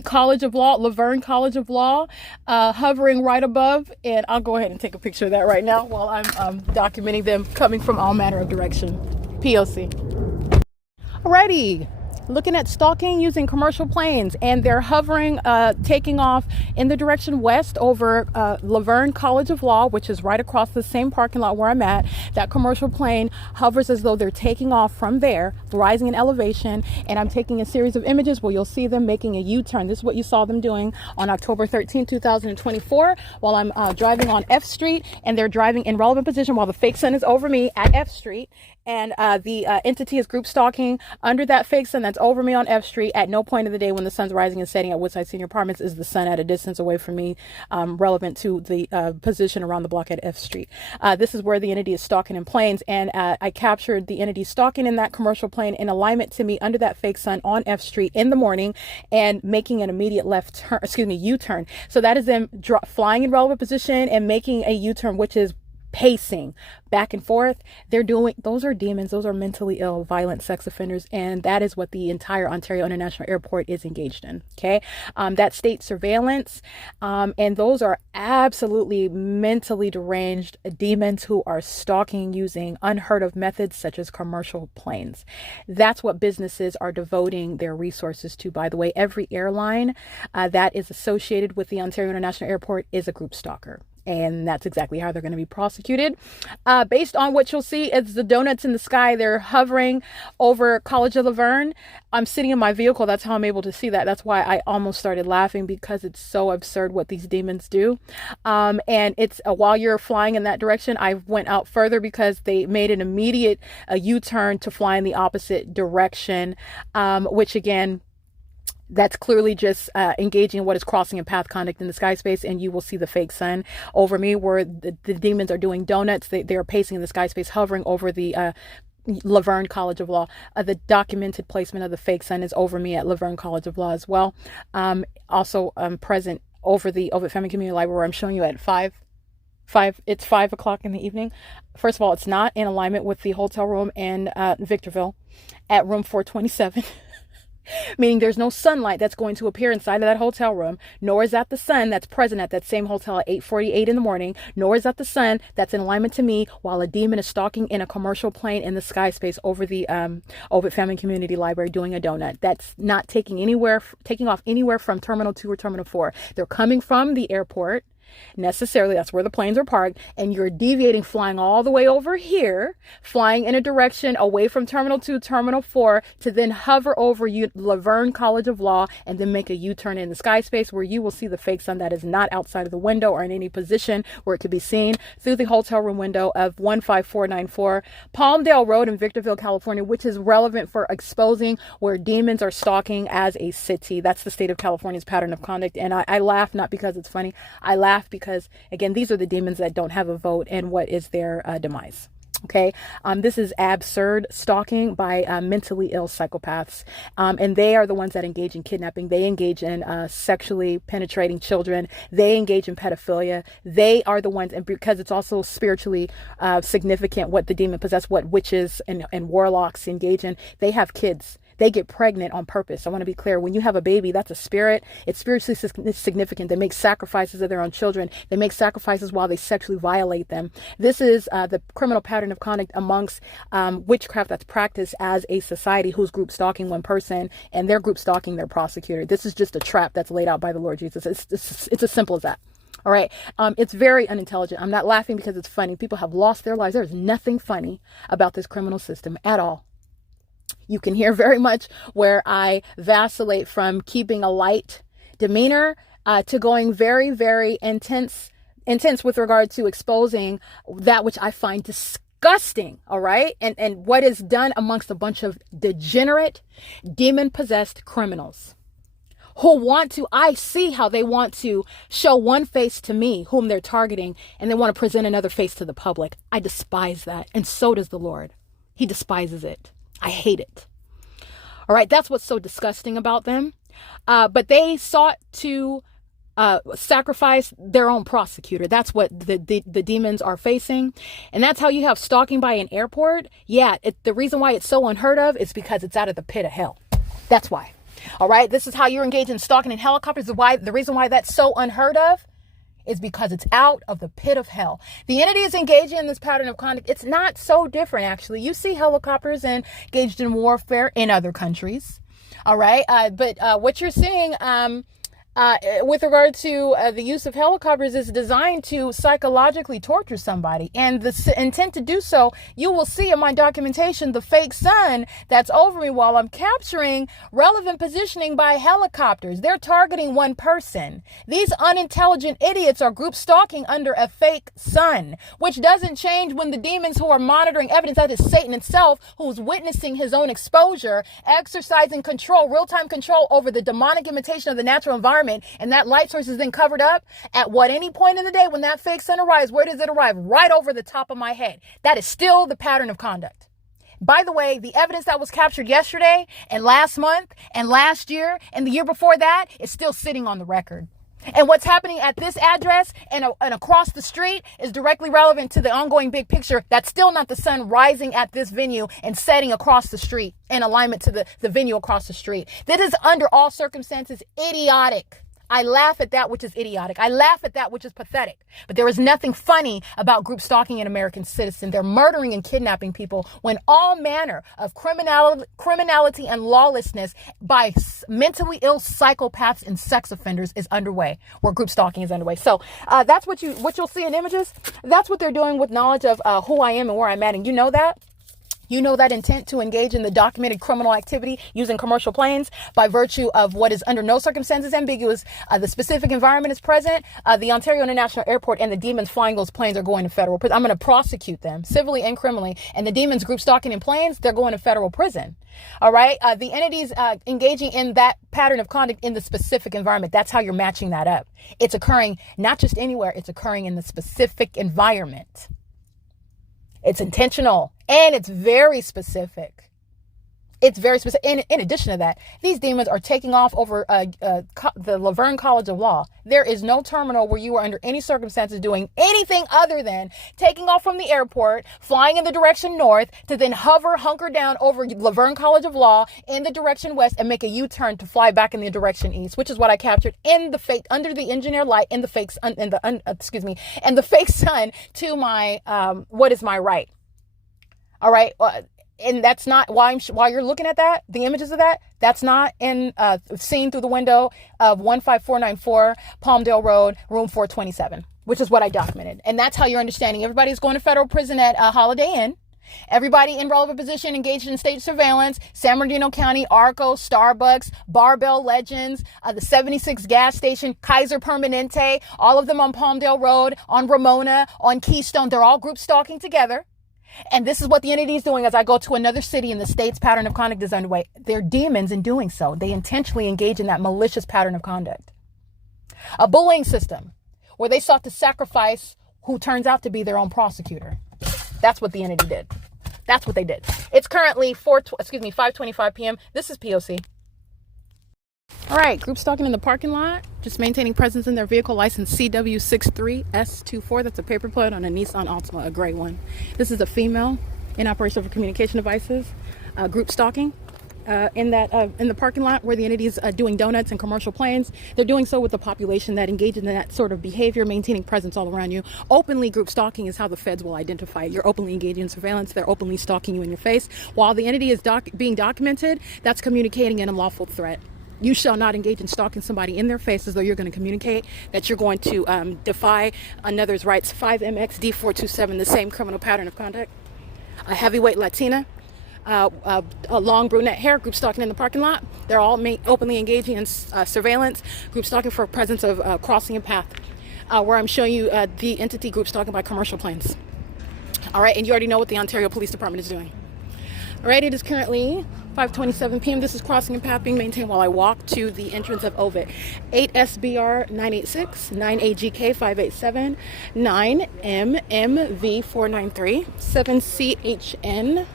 College of Law, Laverne College of Law, hovering right above. And I'll go ahead and take a picture of that right now while I'm documenting them coming from all manner of direction. P.O.C. Alrighty, looking at stalking using commercial planes, and they're hovering, taking off in the direction west over Laverne College of Law, which is right across the same parking lot where I'm at. That commercial plane hovers as though they're taking off from there, rising in elevation, and I'm taking a series of images where you'll see them making a U-turn. This is what you saw them doing on October 13, 2024, while I'm driving on F Street, and they're driving in relevant position while the fake sun is over me at F Street. And the entity is group stalking under that fake sun that's over me on F Street. At no point of the day when the sun's rising and setting at Woodside Senior Apartments is the sun at a distance away from me, relevant to the position around the block at F Street. This is where the entity is stalking in planes, and I captured the entity stalking in that commercial plane in alignment to me under that fake sun on F Street in the morning and making an immediate U-turn. So that is them flying in relevant position and making a U-turn, which is pacing back and forth. Those are demons. Those are mentally ill, violent sex offenders. And that is what the entire Ontario International Airport is engaged in. Okay. That state surveillance. And those are absolutely mentally deranged demons who are stalking using unheard of methods such as commercial planes. That's what businesses are devoting their resources to. By the way, every airline that is associated with the Ontario International Airport is a group stalker. And that's exactly how they're going to be prosecuted. Based on what you'll see, it's the donuts in the sky. They're hovering over College of Laverne. I'm sitting in my vehicle. That's how I'm able to see that. That's why I almost started laughing, because it's so absurd what these demons do. And it's while you're flying in that direction, I went out further because they made an immediate U-turn to fly in the opposite direction, which again, that's clearly just engaging in what is crossing in path conduct in the sky space. And you will see the fake sun over me where the demons are doing donuts. They are pacing in the sky space, hovering over the Laverne College of Law. The documented placement of the fake sun is over me at Laverne College of Law as well. Also present over the Ovitt Family Community Library, where I'm showing you at it's 5 o'clock in the evening. First of all, it's not in alignment with the hotel room in Victorville at room 427. Meaning there's no sunlight that's going to appear inside of that hotel room, nor is that the sun that's present at that same hotel at 8:48 in the morning, nor is that the sun that's in alignment to me while a demon is stalking in a commercial plane in the sky space over the Ovitt Family Community Library doing a donut. That's not taking off anywhere from Terminal 2 or Terminal 4. They're coming from the airport. Necessarily, that's where the planes are parked, and you're deviating, flying all the way over here, flying in a direction away from Terminal 2, Terminal 4, to then hover over Laverne College of Law and then make a U-turn in the sky space where you will see the fake sun that is not outside of the window or in any position where it could be seen through the hotel room window of 15494 Palmdale Road in Victorville, California, which is relevant for exposing where demons are stalking as a city. That's the state of California's pattern of conduct. And I laugh not because it's funny. I laugh because, again, these are the demons that don't have a vote and what is their demise. Okay. This is absurd stalking by mentally ill psychopaths. And they are the ones that engage in kidnapping. They engage in sexually penetrating children. They engage in pedophilia. They are the ones, and because it's also spiritually significant what the demon possess, what witches and warlocks engage in, they have kids. They get pregnant on purpose. I want to be clear. When you have a baby, that's a spirit. It's spiritually significant. They make sacrifices of their own children. They make sacrifices while they sexually violate them. This is the criminal pattern of conduct amongst witchcraft that's practiced as a society who's group stalking one person and they're group stalking their prosecutor. This is just a trap that's laid out by the Lord Jesus. It's as simple as that. All right. It's very unintelligent. I'm not laughing because it's funny. People have lost their lives. There's nothing funny about this criminal system at all. You can hear very much where I vacillate from keeping a light demeanor to going very, very intense with regard to exposing that which I find disgusting. All right. And what is done amongst a bunch of degenerate, demon-possessed criminals who I see how they want to show one face to me, whom they're targeting, and they want to present another face to the public. I despise that. And so does the Lord. He despises it. I hate it. All right. That's what's so disgusting about them. But they sought to sacrifice their own prosecutor. That's what the demons are facing. And that's how you have stalking by an airport. Yeah. The reason why it's so unheard of is because it's out of the pit of hell. That's why. All right. This is how you're engaged in stalking in helicopters. The reason why that's so unheard of is because it's out of the pit of hell. The entity is engaging in this pattern of conduct. It's not so different, actually. You see helicopters engaged in warfare in other countries. All right. But what you're seeing with regard to the use of helicopters, is designed to psychologically torture somebody. And the intent to do so, you will see in my documentation, the fake sun that's over me while I'm capturing relevant positioning by helicopters. They're targeting one person. These unintelligent idiots are group stalking under a fake sun, which doesn't change when the demons who are monitoring evidence, that is Satan itself, who's witnessing his own exposure, exercising control, real-time control over the demonic imitation of the natural environment, and that light source is then covered up at any point in the day when that fake sun arrives. Where does it arrive? Right over the top of my head. That is still the pattern of conduct. By the way, the evidence that was captured yesterday and last month and last year and the year before that is still sitting on the record. And what's happening at this address and across the street is directly relevant to the ongoing big picture. That's still not the sun rising at this venue and setting across the street in alignment to the venue across the street. That is under all circumstances idiotic. I laugh at that which is idiotic. I laugh at that which is pathetic. But there is nothing funny about group stalking an American citizen. They're murdering and kidnapping people when all manner of criminality and lawlessness by mentally ill psychopaths and sex offenders is underway, where group stalking is underway. So that's what you'll see in images. That's what they're doing with knowledge of who I am and where I'm at. And you know that. You know that intent to engage in the documented criminal activity using commercial planes by virtue of what is under no circumstances ambiguous. The specific environment is present. The Ontario International Airport and the demons flying those planes are going to federal prison. I'm going to prosecute them civilly and criminally. And the demons group stalking in planes, they're going to federal prison. All right. The entities engaging in that pattern of conduct in the specific environment. That's how you're matching that up. It's occurring not just anywhere. It's occurring in the specific environment. It's intentional and it's very specific. It's very specific. In addition to that, these demons are taking off over the Laverne College of Law. There is no terminal where you are under any circumstances doing anything other than taking off from the airport, flying in the direction north, to then hunker down over Laverne College of Law in the direction west and make a U-turn to fly back in the direction east, which is what I captured in the fake, under the engineer light, in the fake sun, and the fake sun to my what is my right. All right. And that's not while you're looking at that, the images of that, that's not in seen through the window of 15494 Palmdale Road, room 427, which is what I documented. And that's how you're understanding. Everybody's going to federal prison at Holiday Inn. Everybody in relevant position engaged in state surveillance, San Bernardino County, Arco, Starbucks, Barbell Legends, the 76 gas station, Kaiser Permanente, all of them on Palmdale Road, on Ramona, on Keystone. They're all group stalking together. And this is what the entity is doing as I go to another city and the state's pattern of conduct is underway. They're demons in doing so. They intentionally engage in that malicious pattern of conduct. A bullying system where they sought to sacrifice who turns out to be their own prosecutor. That's what the entity did. That's what they did. It's currently 5:25 p.m. This is P.O.C. All right, group stalking in the parking lot, just maintaining presence in their vehicle, license CW63S24. That's a paper plate on a Nissan Altima, a gray one. This is a female in operation for communication devices, group stalking in the parking lot where the entity is doing donuts and commercial planes. They're doing so with the population that engages in that sort of behavior, maintaining presence all around you. Openly group stalking is how the feds will identify it. You're openly engaging in surveillance. They're openly stalking you in your face. While the entity is being documented, that's communicating an unlawful threat. You shall not engage in stalking somebody in their face as though you're going to communicate that you're going to defy another's rights. 5MXD427, the same criminal pattern of conduct. A heavyweight Latina, a long brunette hair, group stalking in the parking lot. They're all openly engaging in surveillance, group stalking for presence of crossing a path, where I'm showing you the entity group stalking by commercial planes. All right, and you already know what the Ontario Police Department is doing. All right, it is currently 5:27 p.m. This is crossing a path being maintained while I walk to the entrance of OVIT. 8SBR 986, 9AGK 587, 9MMV 493, 7CHN.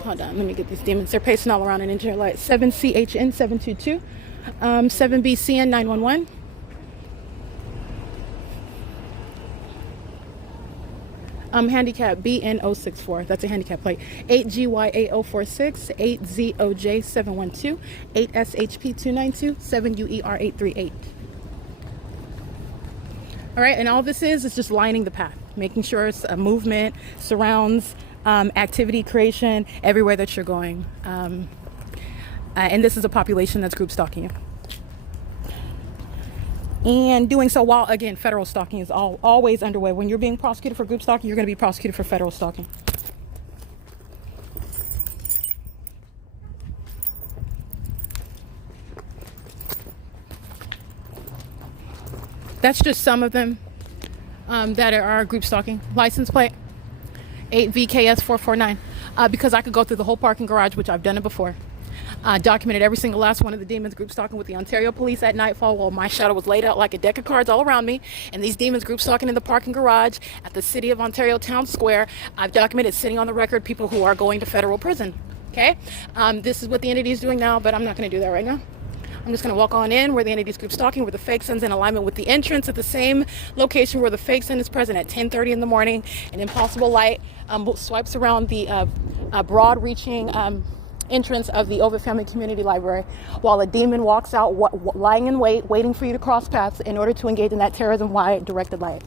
Hold on, let me get these demons. They're pacing all around an engineer light. 7CHN 722, 7BCN 911. Handicap BN064. That's a handicap plate. 8GYA046, 8ZOJ712, 8SHP292, 7UER838. All right, and all this is just lining the path, making sure it's a movement, surrounds, activity creation everywhere that you're going. And this is a population that's group stalking you. and doing so while, again, federal stalking is always underway. When you're being prosecuted for group stalking, you're going to be prosecuted for federal stalking. That's just some of them that are group stalking. License plate 8VKS449. Because I could go through the whole parking garage, which I've done it before. Documented every single last one of the demons group stalking with the Ontario police at nightfall while my shadow was laid out like a deck of cards all around me. And these demons group stalking in the parking garage at the City of Ontario Town Square. I've documented, sitting on the record, people who are going to federal prison. Okay? This is what the entity is doing now, but I'm not going to do that right now. I'm just going to walk on in where the entity's group stalking, where the fake sun's in alignment with the entrance at the same location where the fake sun is present at 10:30 in the morning. An impossible light swipes around the broad-reaching entrance of the Ovid Family Community Library while a demon walks out lying in wait, waiting for you to cross paths in order to engage in that terrorism-wide directed light.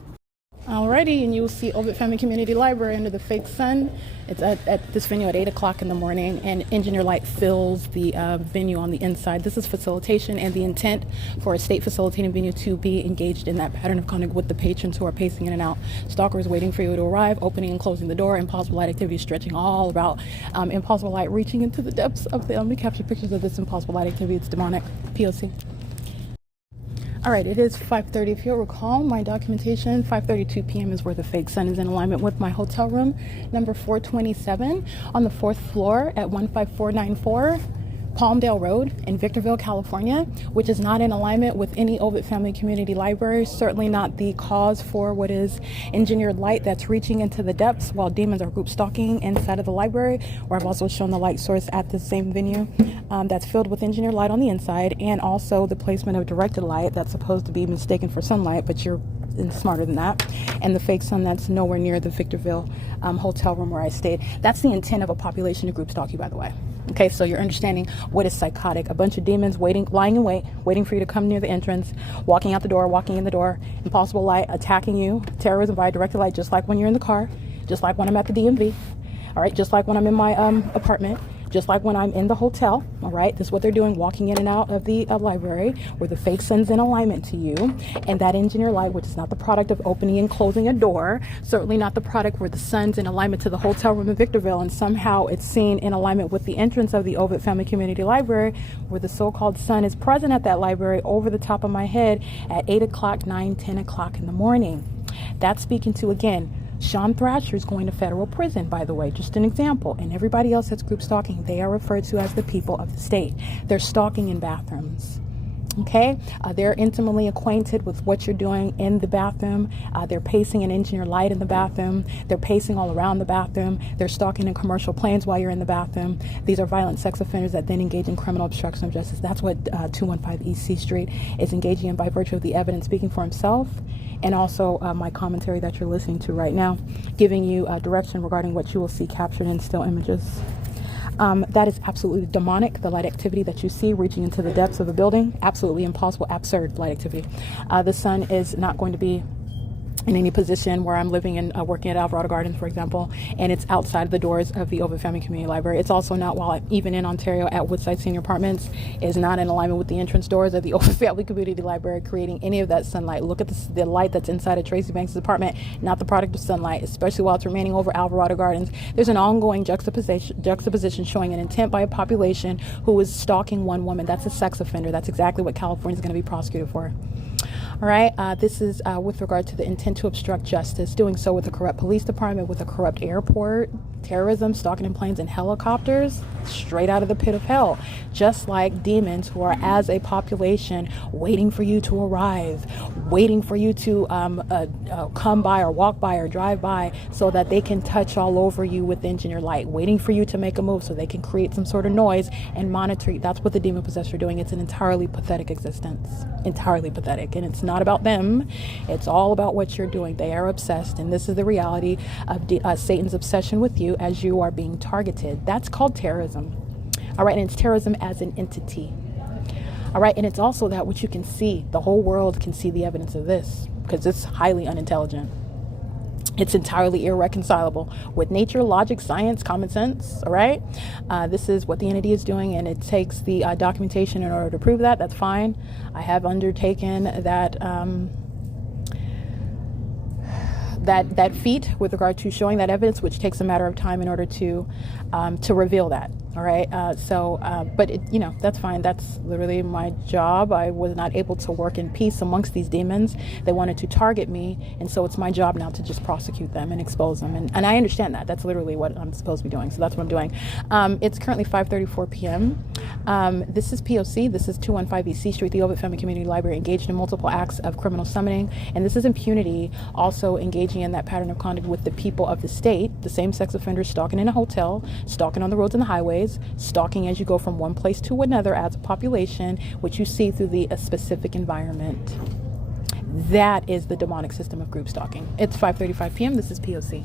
Alrighty, and you will see Ovid Family Community Library under the fake sun. It's at this venue at 8 o'clock in the morning, and engineer light fills the venue on the inside. This is facilitation, and the intent for a state facilitating venue to be engaged in that pattern of conduct with the patrons who are pacing in and out. Stalkers waiting for you to arrive, opening and closing the door, impossible light activity stretching all about, impossible light reaching into the depths of the, let me capture pictures of this impossible light activity. It's demonic. P.O.C. All right, it is 5:30. If you'll recall, my documentation, 5:32 p.m. is where the fake sun is in alignment with my hotel room, number 427, on the 4th floor at 15494 Palmdale Road in Victorville, California, which is not in alignment with any Ovid Family Community Library, certainly not the cause for what is engineered light that's reaching into the depths while demons are group stalking inside of the library, where I've also shown the light source at the same venue that's filled with engineered light on the inside, and also the placement of directed light that's supposed to be mistaken for sunlight, but you're smarter than that, and the fake sun that's nowhere near the Victorville hotel room where I stayed. That's the intent of a population to group stalk you, by the way. Okay, so you're understanding what is psychotic. A bunch of demons lying in wait, waiting for you to come near the entrance, walking out the door, walking in the door, impossible light, attacking you, terrorism by directed light, just like when you're in the car, just like when I'm at the DMV, all right, just like when I'm in my apartment, just like when I'm in the hotel, all right? This is what they're doing, walking in and out of the library where the fake sun's in alignment to you, and that engineer light, which is not the product of opening and closing a door, certainly not the product where the sun's in alignment to the hotel room in Victorville, and somehow it's seen in alignment with the entrance of the Ovid Family Community Library, where the so-called sun is present at that library over the top of my head at 8 o'clock, 9, 10 o'clock in the morning. That's speaking to, again, Sean Thrasher is going to federal prison, by the way, just an example. And everybody else that's group stalking, they are referred to as the people of the state. They're stalking in bathrooms. Okay, they're intimately acquainted with what you're doing in the bathroom. They're pacing an engineer light in the bathroom. They're pacing all around the bathroom. They're stalking in commercial planes while you're in the bathroom. These are violent sex offenders that then engage in criminal obstruction of justice. That's what 215 E.C. Street is engaging in by virtue of the evidence speaking for himself, and also my commentary that you're listening to right now, giving you direction regarding what you will see captured in still images. That is absolutely demonic, the light activity that you see reaching into the depths of a building. Absolutely impossible, absurd light activity. The sun is not going to be in any position where I'm living and working at Alvarado Gardens, for example, and it's outside the doors of the Ovid Family Community Library. It's also not, while even in Ontario at Woodside Senior Apartments, is not in alignment with the entrance doors of the Ovid Family Community Library, creating any of that sunlight. Look at the light that's inside of Tracy Banks' apartment, not the product of sunlight, especially while it's remaining over Alvarado Gardens. There's an ongoing juxtaposition showing an intent by a population who is stalking one woman. That's a sex offender. That's exactly what California is going to be prosecuted for. All right, this is with regard to the intent to obstruct justice, doing so with a corrupt police department, with a corrupt airport, terrorism, stalking in planes and helicopters, straight out of the pit of hell, just like demons who are, as a population, waiting for you to arrive, waiting for you to come by or walk by or drive by so that they can touch all over you with engineer light, waiting for you to make a move so they can create some sort of noise and monitor you. That's what the demon possessed are doing. It's an entirely pathetic existence, entirely pathetic, and it's not about them. It's all about what you're doing. They are obsessed, and this is the reality of Satan's obsession with you as you are being targeted. That's called terrorism. All right, and it's terrorism as an entity. All right, and it's also that which you can see. The whole world can see the evidence of this because it's highly unintelligent. It's entirely irreconcilable with nature, logic, science, common sense. All right. This is what the entity is doing, and it takes the documentation in order to prove that. That's fine. I have undertaken that. That feat with regard to showing that evidence, which takes a matter of time in order to reveal that. All right. But that's fine. That's literally my job. I was not able to work in peace amongst these demons. They wanted to target me, and so it's my job now to just prosecute them and expose them. And I understand that. That's literally what I'm supposed to be doing. So that's what I'm doing. It's currently 5:34 p.m. This is P.O.C. This is 215 E.C. Street, the Ovid Family Community Library, engaged in multiple acts of criminal summoning, and this is impunity, also engaging in that pattern of conduct with the people of the state, the same sex offenders stalking in a hotel, stalking on the roads and the highways, stalking as you go from one place to another as a population, which you see through the specific environment. That is the demonic system of group stalking. It's 5:35 p.m. This is P.O.C.